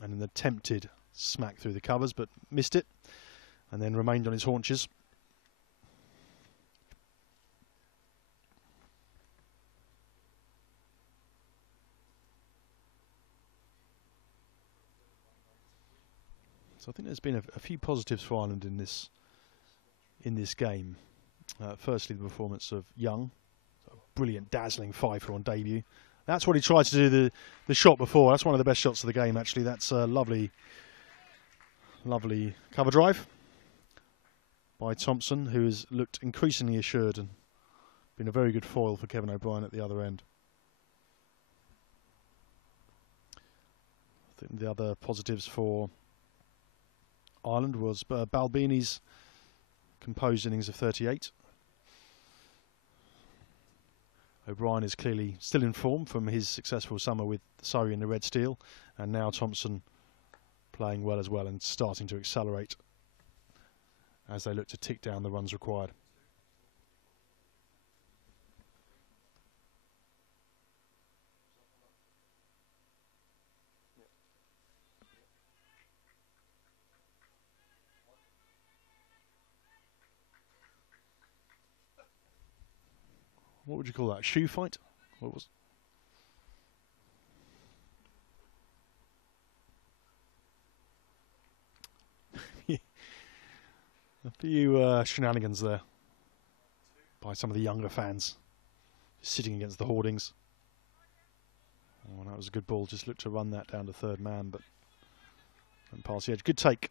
And an attempted smack through the covers, but missed it, and then remained on his haunches. So I think there's been a few positives for Ireland in this game. Firstly, the performance of Young, brilliant, dazzling fifer on debut. That's what he tried to do the shot before. That's one of the best shots of the game, actually. That's a lovely cover drive by Thompson, who has looked increasingly assured and been a very good foil for Kevin O'Brien at the other end. I think the other positives for Ireland was Balbini's composed innings of 38. O'Brien is clearly still in form from his successful summer with Surrey in the Red Steel, and now Thompson playing well as well and starting to accelerate as they look to tick down the runs required. What would you call that? Shoe fight? What was? A few shenanigans there by some of the younger fans sitting against the hoardings. Oh, that was a good ball. Just looked to run that down to third man, but went past the edge. Good take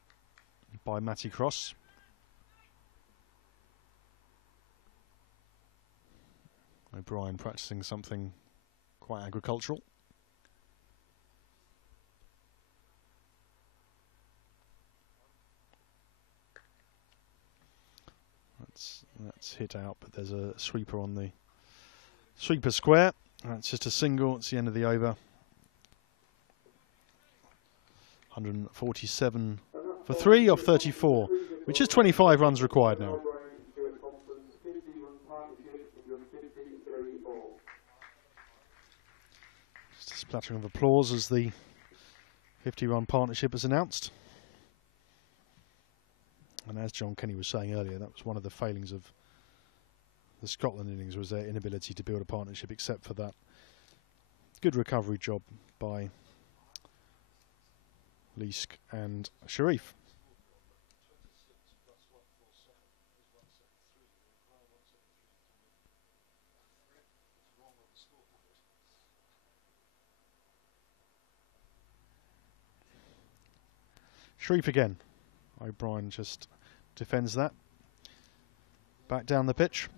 by Matty Cross. O'Brien practicing something quite agricultural. That's hit out, but there's a sweeper on the sweeper square. That's just a single. It's the end of the over. 147 for 3 off 34, which is 25 runs required now. Just a splattering of applause as the 50-run partnership is announced. And as John Kenny was saying earlier, that was one of the failings of the Scotland innings, was their inability to build a partnership, except for that good recovery job by Leask and Sharif. Sharif again. O'Brien just defends that. Back down the pitch.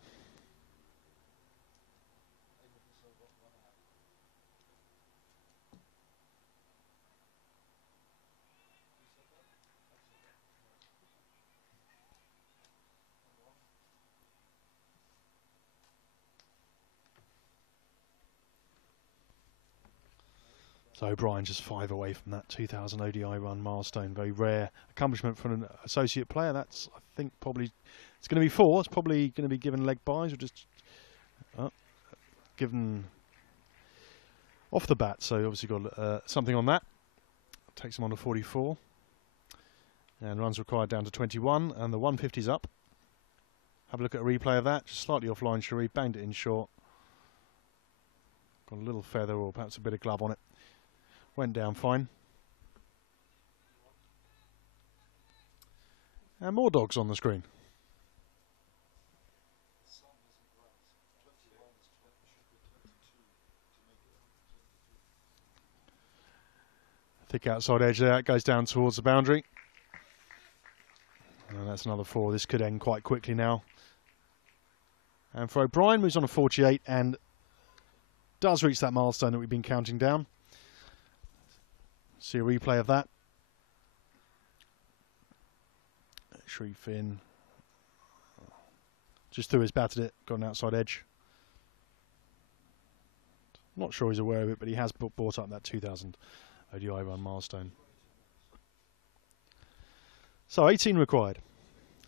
So O'Brien just 5 away from that 2000 ODI run milestone. Very rare accomplishment from an associate player. That's, I think, probably, it's going to be 4. It's probably going to be given leg byes or just given off the bat. So obviously got something on that. Takes him on to 44. And runs required down to 21. And the 150's up. Have a look at a replay of that. Just slightly offline, Sharif. Banged it in short. Got a little feather or perhaps a bit of glove on it. Went down fine. And more dogs on the screen. Thick outside edge there. It goes down towards the boundary. And that's another 4. This could end quite quickly now. And for O'Brien, moves on to 48 and does reach that milestone that we've been counting down. See a replay of that. Sharif in. Just threw his bat at it, got an outside edge. Not sure he's aware of it, but he has brought up that 2000 ODI run milestone. So 18 required.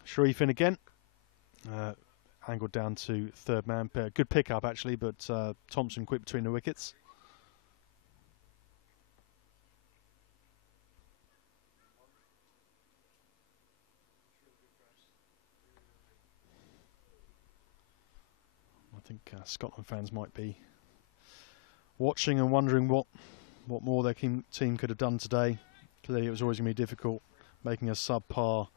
Sharif in again. Angled down to third man. Good pick up actually, but Thompson quick between the wickets. I think Scotland fans might be watching and wondering what more their team could have done today. Clearly it was always going to be difficult, making a subpar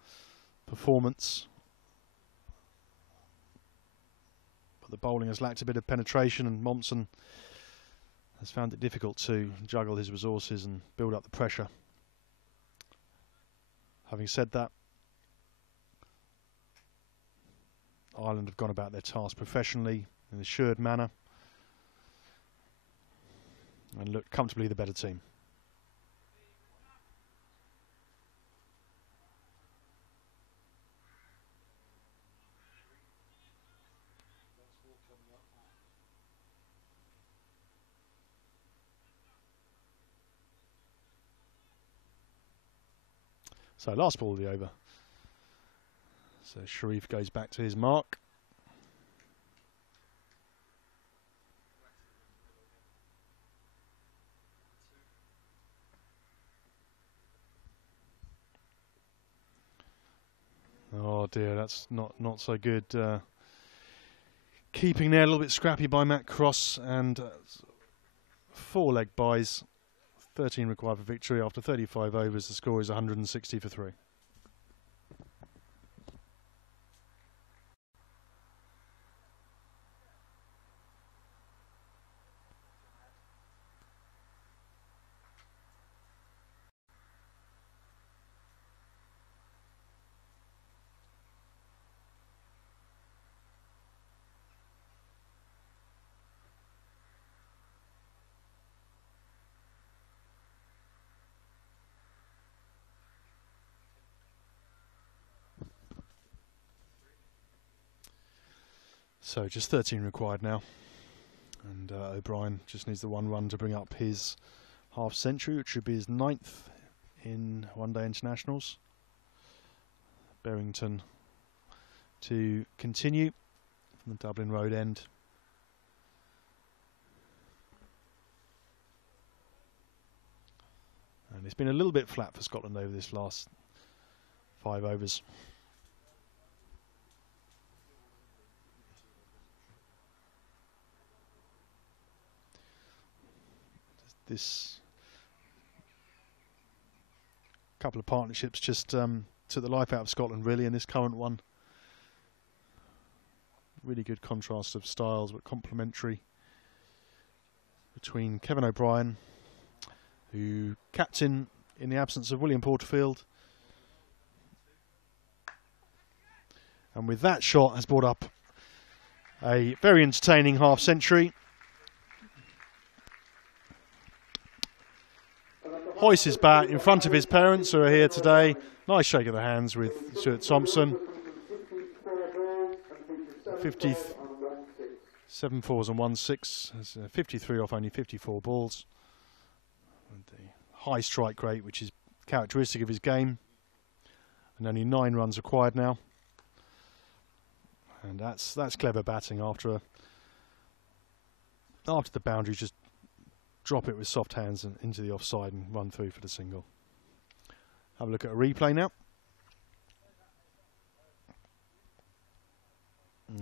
performance. But the bowling has lacked a bit of penetration, and Mompson has found it difficult to juggle his resources and build up the pressure. Having said that, Ireland have gone about their task professionally, in an assured manner, and look comfortably the better team. So last ball of the over. So Sharif goes back to his mark. Oh dear, that's not so good. Keeping there, a little bit scrappy by Matt Cross, and 4 leg buys. 13 required for victory after 35 overs. The score is 160 for 3. So just 13 required now, and O'Brien just needs the 1 run to bring up his half century, which should be his 9th in one-day internationals. Berrington to continue from the Dublin Road end. And it's been a little bit flat for Scotland over this last 5 overs. This couple of partnerships just took the life out of Scotland really in this current one. Really good contrast of styles, but complementary between Kevin O'Brien, who captain in the absence of William Porterfield, and with that shot has brought up a very entertaining half century. Hoists his bat in front of his parents who are here today. Nice shake of the hands with Stuart Thompson. 57 fours and 1 6. 53 off only 54 balls. And the high strike rate, which is characteristic of his game. And only 9 runs required now. And that's clever batting after the boundary. Just drop it with soft hands and into the offside and run through for the single. Have a look at a replay now.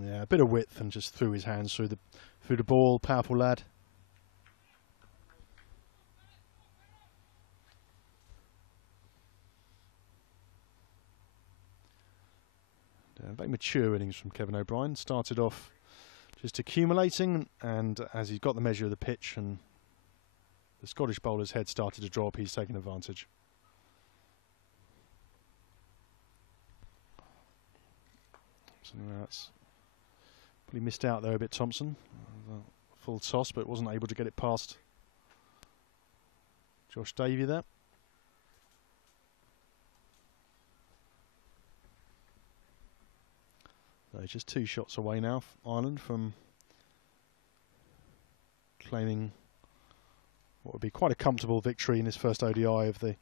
Yeah, a bit of width and just threw his hands through the ball. Powerful lad. Very mature innings from Kevin O'Brien. Started off just accumulating, and as he's got the measure of the pitch and the Scottish bowler's head started to drop, he's taken advantage. So that's probably missed out there a bit, Thompson. Full toss, but wasn't able to get it past Josh Davey there. So just 2 shots away now, Ireland, from claiming what would be quite a comfortable victory in this first ODI of the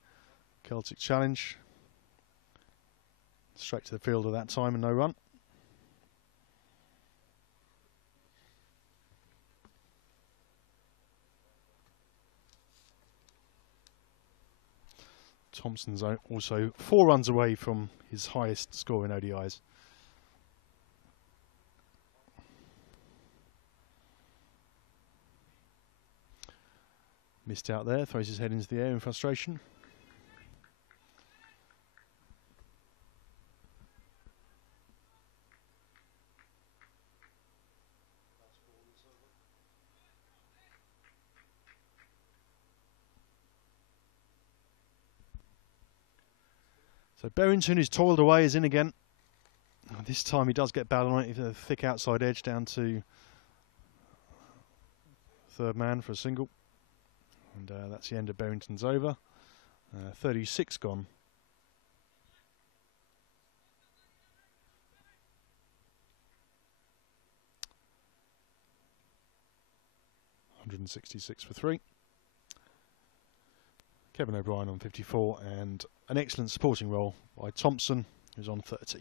Celtic Challenge. Straight to the field at that time and no run. Thompson's also 4 runs away from his highest score in ODIs. Missed out there, throws his head into the air in frustration. So Berrington, who's toiled away, is in again. This time he does get battle on it, a thick outside edge down to 3rd man for a single. And that's the end of Berrington's over. 36 gone. $166 for 3. Kevin O'Brien on 54, and an excellent supporting role by Thompson, who's on 30.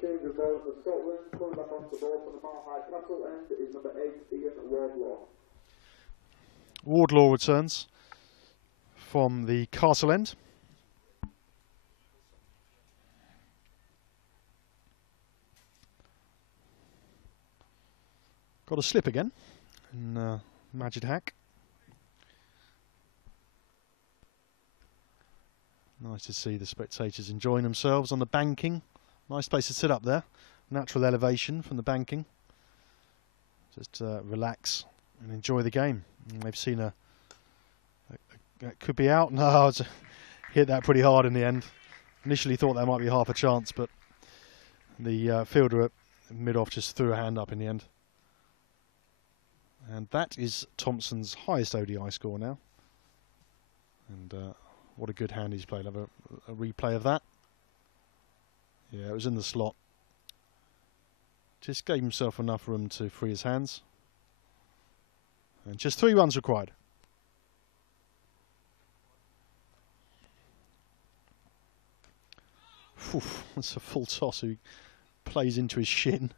Change of ball for Scotland, coming back onto the ball for the Malahide Castle end is number 8, Ian Wardlaw. Wardlaw returns from the Castle end. Got a slip again in Majid Hack. Nice to see the spectators enjoying themselves on the banking. Nice place to sit up there. Natural elevation from the banking. Just relax and enjoy the game. And they've seen a could be out. No, it's hit that pretty hard in the end. Initially thought that might be half a chance, but the fielder at mid-off just threw a hand up in the end. And that is Thompson's highest ODI score now. And what a good hand he's played. I'll have a replay of that. Yeah, it was in the slot. Just gave himself enough room to free his hands. And just 3 runs required. Oof, that's a full toss who plays into his shin.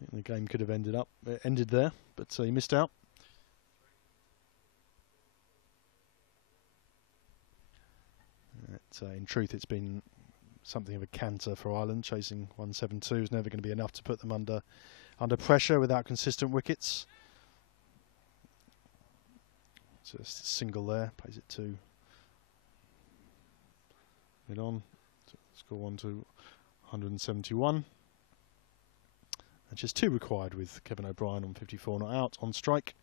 I think the game could have ended there, but he missed out. In truth, it's been something of a canter for Ireland. Chasing 172 is never going to be enough to put them under pressure without consistent wickets. Just a single there, plays it to mid on. Score 1 to 171. And just 2 required with Kevin O'Brien on 54 not out on strike.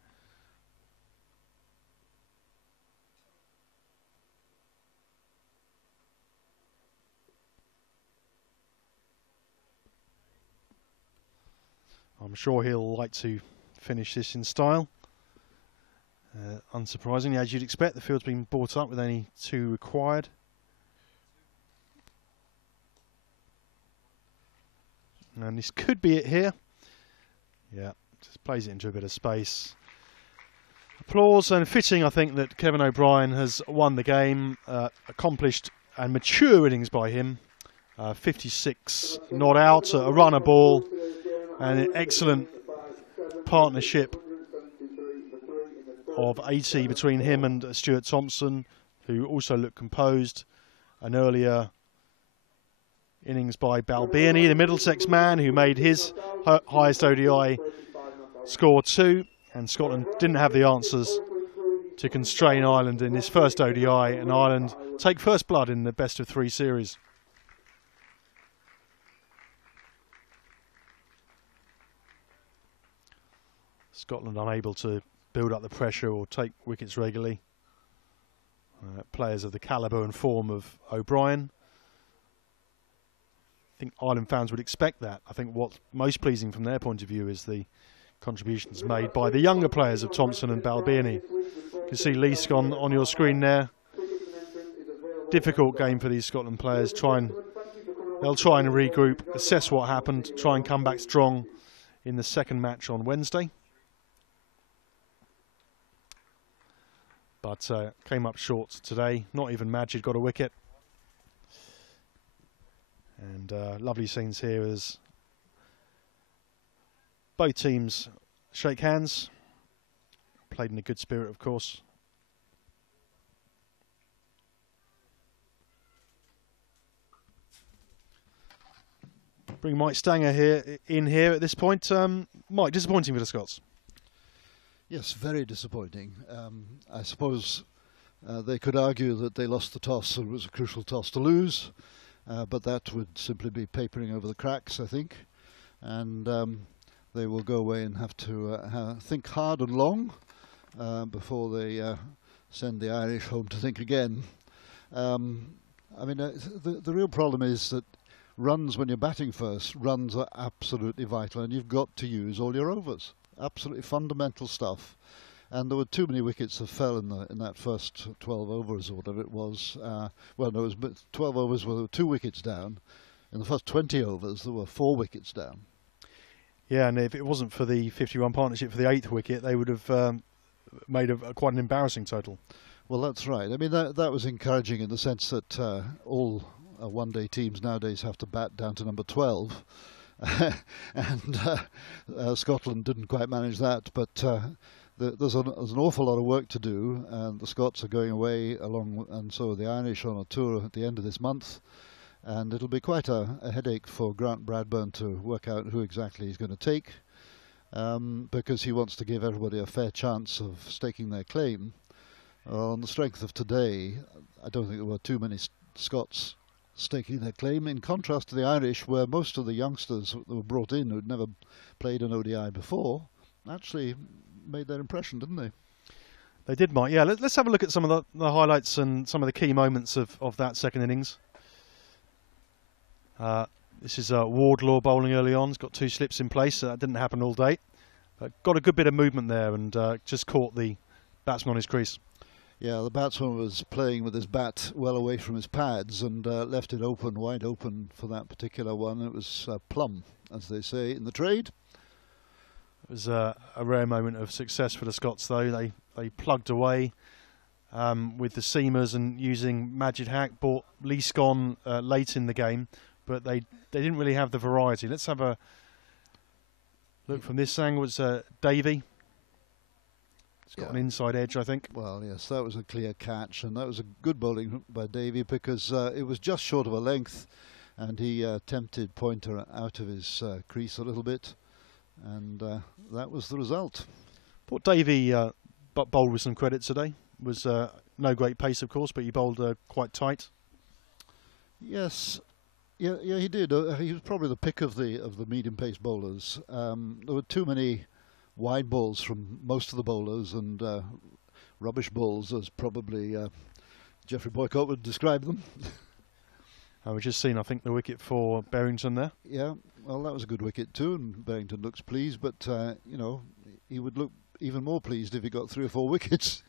I'm sure he'll like to finish this in style. Unsurprisingly, as you'd expect, the field's been brought up with only 2 required. And this could be it here. Yeah, just plays it into a bit of space. Applause and fitting, I think, that Kevin O'Brien has won the game. Accomplished and mature innings by him. 56 not out, a runner ball. And an excellent partnership of 80 between him and Stuart Thompson, who also looked composed. An earlier innings by Balbirnie, the Middlesex man, who made his highest ODI score 2. And Scotland didn't have the answers to constrain Ireland in this first ODI, and Ireland take first blood in the best of 3 series. Scotland unable to build up the pressure or take wickets regularly. Players of the calibre and form of O'Brien. I think Ireland fans would expect that. I think what's most pleasing from their point of view is the contributions made by the younger players of Thompson and Balbirnie. You can see Leask on your screen there. Difficult game for these Scotland players. They'll try and regroup, assess what happened, try and come back strong in the second match on Wednesday. But came up short today. Not even Majid got a wicket. And lovely scenes here as both teams shake hands. Played in a good spirit, of course. Bring Mike Stanger in here at this point. Mike, disappointing for the Scots. Yes, very disappointing. I suppose they could argue that they lost the toss and it was a crucial toss to lose, but that would simply be papering over the cracks, I think. And they will go away and have to think hard and long before they send the Irish home to think again. I mean, the real problem is that runs, when you're batting first, runs are absolutely vital, and you've got to use all your overs. Absolutely fundamental stuff. And there were too many wickets that fell in that first 12 overs or whatever it was. Well, no, it was 12 overs where there were 2 wickets down. In the first 20 overs, there were 4 wickets down. Yeah, and if it wasn't for the 50-run partnership for the 8th wicket, they would have made quite an embarrassing total. Well, that's right. I mean, that was encouraging in the sense that all one-day teams nowadays have to bat down to number 12. And Scotland didn't quite manage that, but there's an awful lot of work to do, and the Scots are going away along, and so are the Irish on a tour at the end of this month, and it'll be quite a headache for Grant Bradburn to work out who exactly he's going to take, because he wants to give everybody a fair chance of staking their claim. On the strength of today, I don't think there were too many Scots staking their claim, in contrast to the Irish, where most of the youngsters that were brought in who'd never played an ODI before actually made their impression, didn't they? They did, Mike. Yeah, let's have a look at some of the highlights and some of the key moments of that second innings. This is Wardlaw bowling early on. He's got 2 slips in place. That didn't happen all day. Got a good bit of movement there and just caught the batsman on his crease. Yeah, the batsman was playing with his bat well away from his pads and left it open, wide open for that particular one. It was plumb, as they say in the trade. It was a rare moment of success for the Scots, though. They plugged away with the seamers and using Majid Haq, brought Lee Scon late in the game, but they didn't really have the variety. Let's have a look from this angle. It's Davey. It's got an inside edge, I think. Well, yes, that was a clear catch, and that was a good bowling by Davey because it was just short of a length, and he tempted Pointer out of his crease a little bit, and that was the result. Thought Davey bowled with some credit today. Was no great pace, of course, but he bowled quite tight. Yes, yeah, he did. He was probably the pick of the medium pace bowlers. There were too many wide balls from most of the bowlers and rubbish balls, as probably Geoffrey Boycott would describe them. We've just seen, I think, the wicket for Berrington there. Yeah, well, that was a good wicket too, and Berrington looks pleased, but you know, he would look even more pleased if he got 3 or 4 wickets.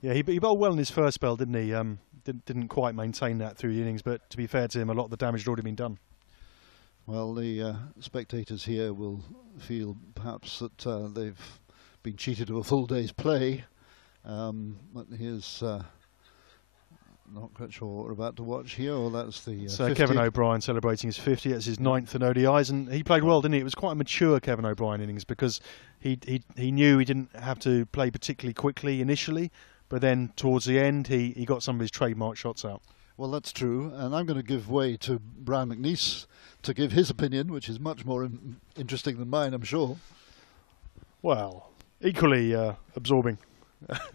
Yeah, he bowled well in his first spell, didn't he? Didn't quite maintain that through the innings, but to be fair to him, a lot of the damage had already been done. Well, the spectators here will feel perhaps that they've been cheated of a full day's play. But here's not quite sure what we're about to watch here. Or that's the so Kevin O'Brien celebrating his 50. That's his 9th in ODIs, and he played well, didn't he? It was quite a mature Kevin O'Brien innings because he knew he didn't have to play particularly quickly initially, but then towards the end he got some of his trademark shots out. Well, that's true, and I'm going to give way to Brian McNeice to give his opinion, which is much more interesting than mine, I'm sure. Well, equally absorbing.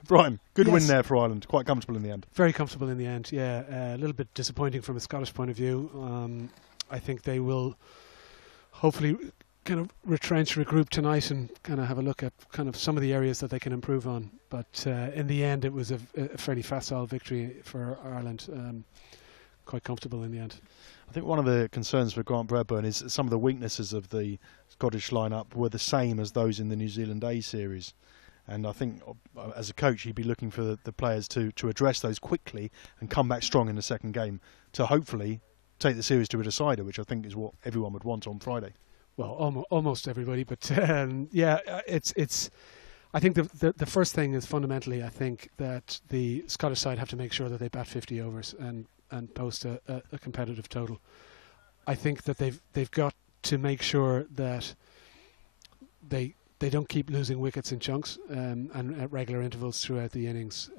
Brian, good win there for Ireland. Quite comfortable in the end. Very comfortable in the end, yeah. A little bit disappointing from a Scottish point of view. I think they will hopefully kind of retrench, regroup tonight and kind of have a look at kind of some of the areas that they can improve on. But in the end, it was a fairly facile victory for Ireland. Quite comfortable in the end. I think one of the concerns for Grant Bradburn is some of the weaknesses of the Scottish lineup were the same as those in the New Zealand A series. And I think as a coach, he'd be looking for the players to address those quickly and come back strong in the second game to hopefully take the series to a decider, which I think is what everyone would want on Friday. Well, almost everybody, but yeah, it's. I think the first thing is fundamentally, I think that the Scottish side have to make sure that they bat 50 overs and post a competitive total. I think that they've got to make sure that they don't keep losing wickets in chunks and at regular intervals throughout the innings.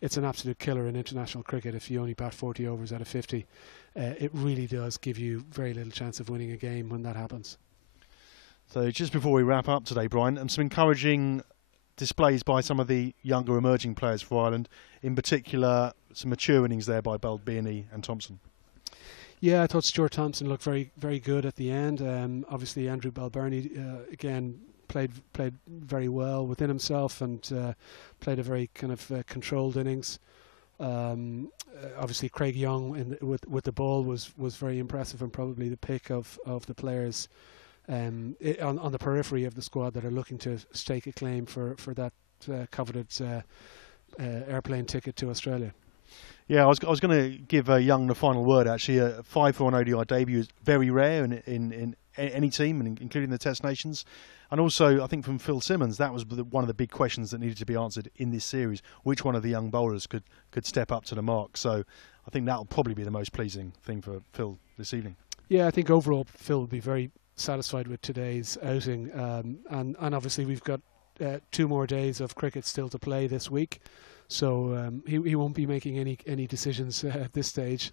It's an absolute killer in international cricket if you only bat 40 overs out of 50. It really does give you very little chance of winning a game when that happens. So just before we wrap up today, Brian, some encouraging displays by some of the younger emerging players for Ireland, in particular some mature innings there by Balbini and Thompson. Yeah, I thought Stuart Thompson looked very, very good at the end. Obviously Andrew Balbirnie again played very well within himself and played a very kind of controlled innings. Obviously Craig Young with the ball was very impressive and probably the pick of the players on the periphery of the squad that are looking to stake a claim for that coveted airplane ticket to Australia. Yeah, I was going to give Young the final word. Actually, a 5 for an ODI debut is very rare in any team, and including the Test Nations. And also, I think from Phil Simmons, that was one of the big questions that needed to be answered in this series. Which one of the young bowlers could step up to the mark? So I think that will probably be the most pleasing thing for Phil this evening. Yeah, I think overall Phil will be very satisfied with today's outing. And obviously we've got 2 more days of cricket still to play this week. So he won't be making any decisions at this stage.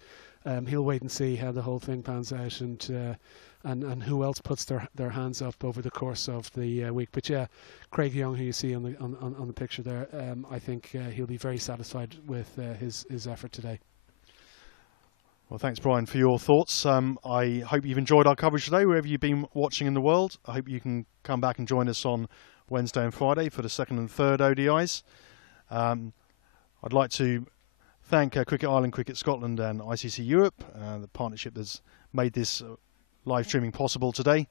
He'll wait and see how the whole thing pans out and who else puts their hands up over the course of the week. But yeah, Craig Young, who you see on the picture there, I think he'll be very satisfied with his effort today. Well, thanks, Brian, for your thoughts. I hope you've enjoyed our coverage today, wherever you've been watching in the world. I hope you can come back and join us on Wednesday and Friday for the 2nd and 3rd ODIs. I'd like to thank Cricket Ireland, Cricket Scotland and ICC Europe, the partnership that's made this live streaming possible today.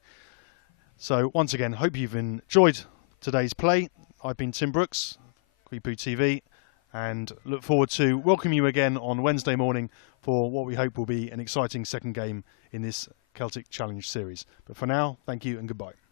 So once again, hope you've enjoyed today's play. I've been Tim Brooks, Cricket TV, and look forward to welcoming you again on Wednesday morning for what we hope will be an exciting second game in this Celtic Challenge series. But for now, thank you and goodbye.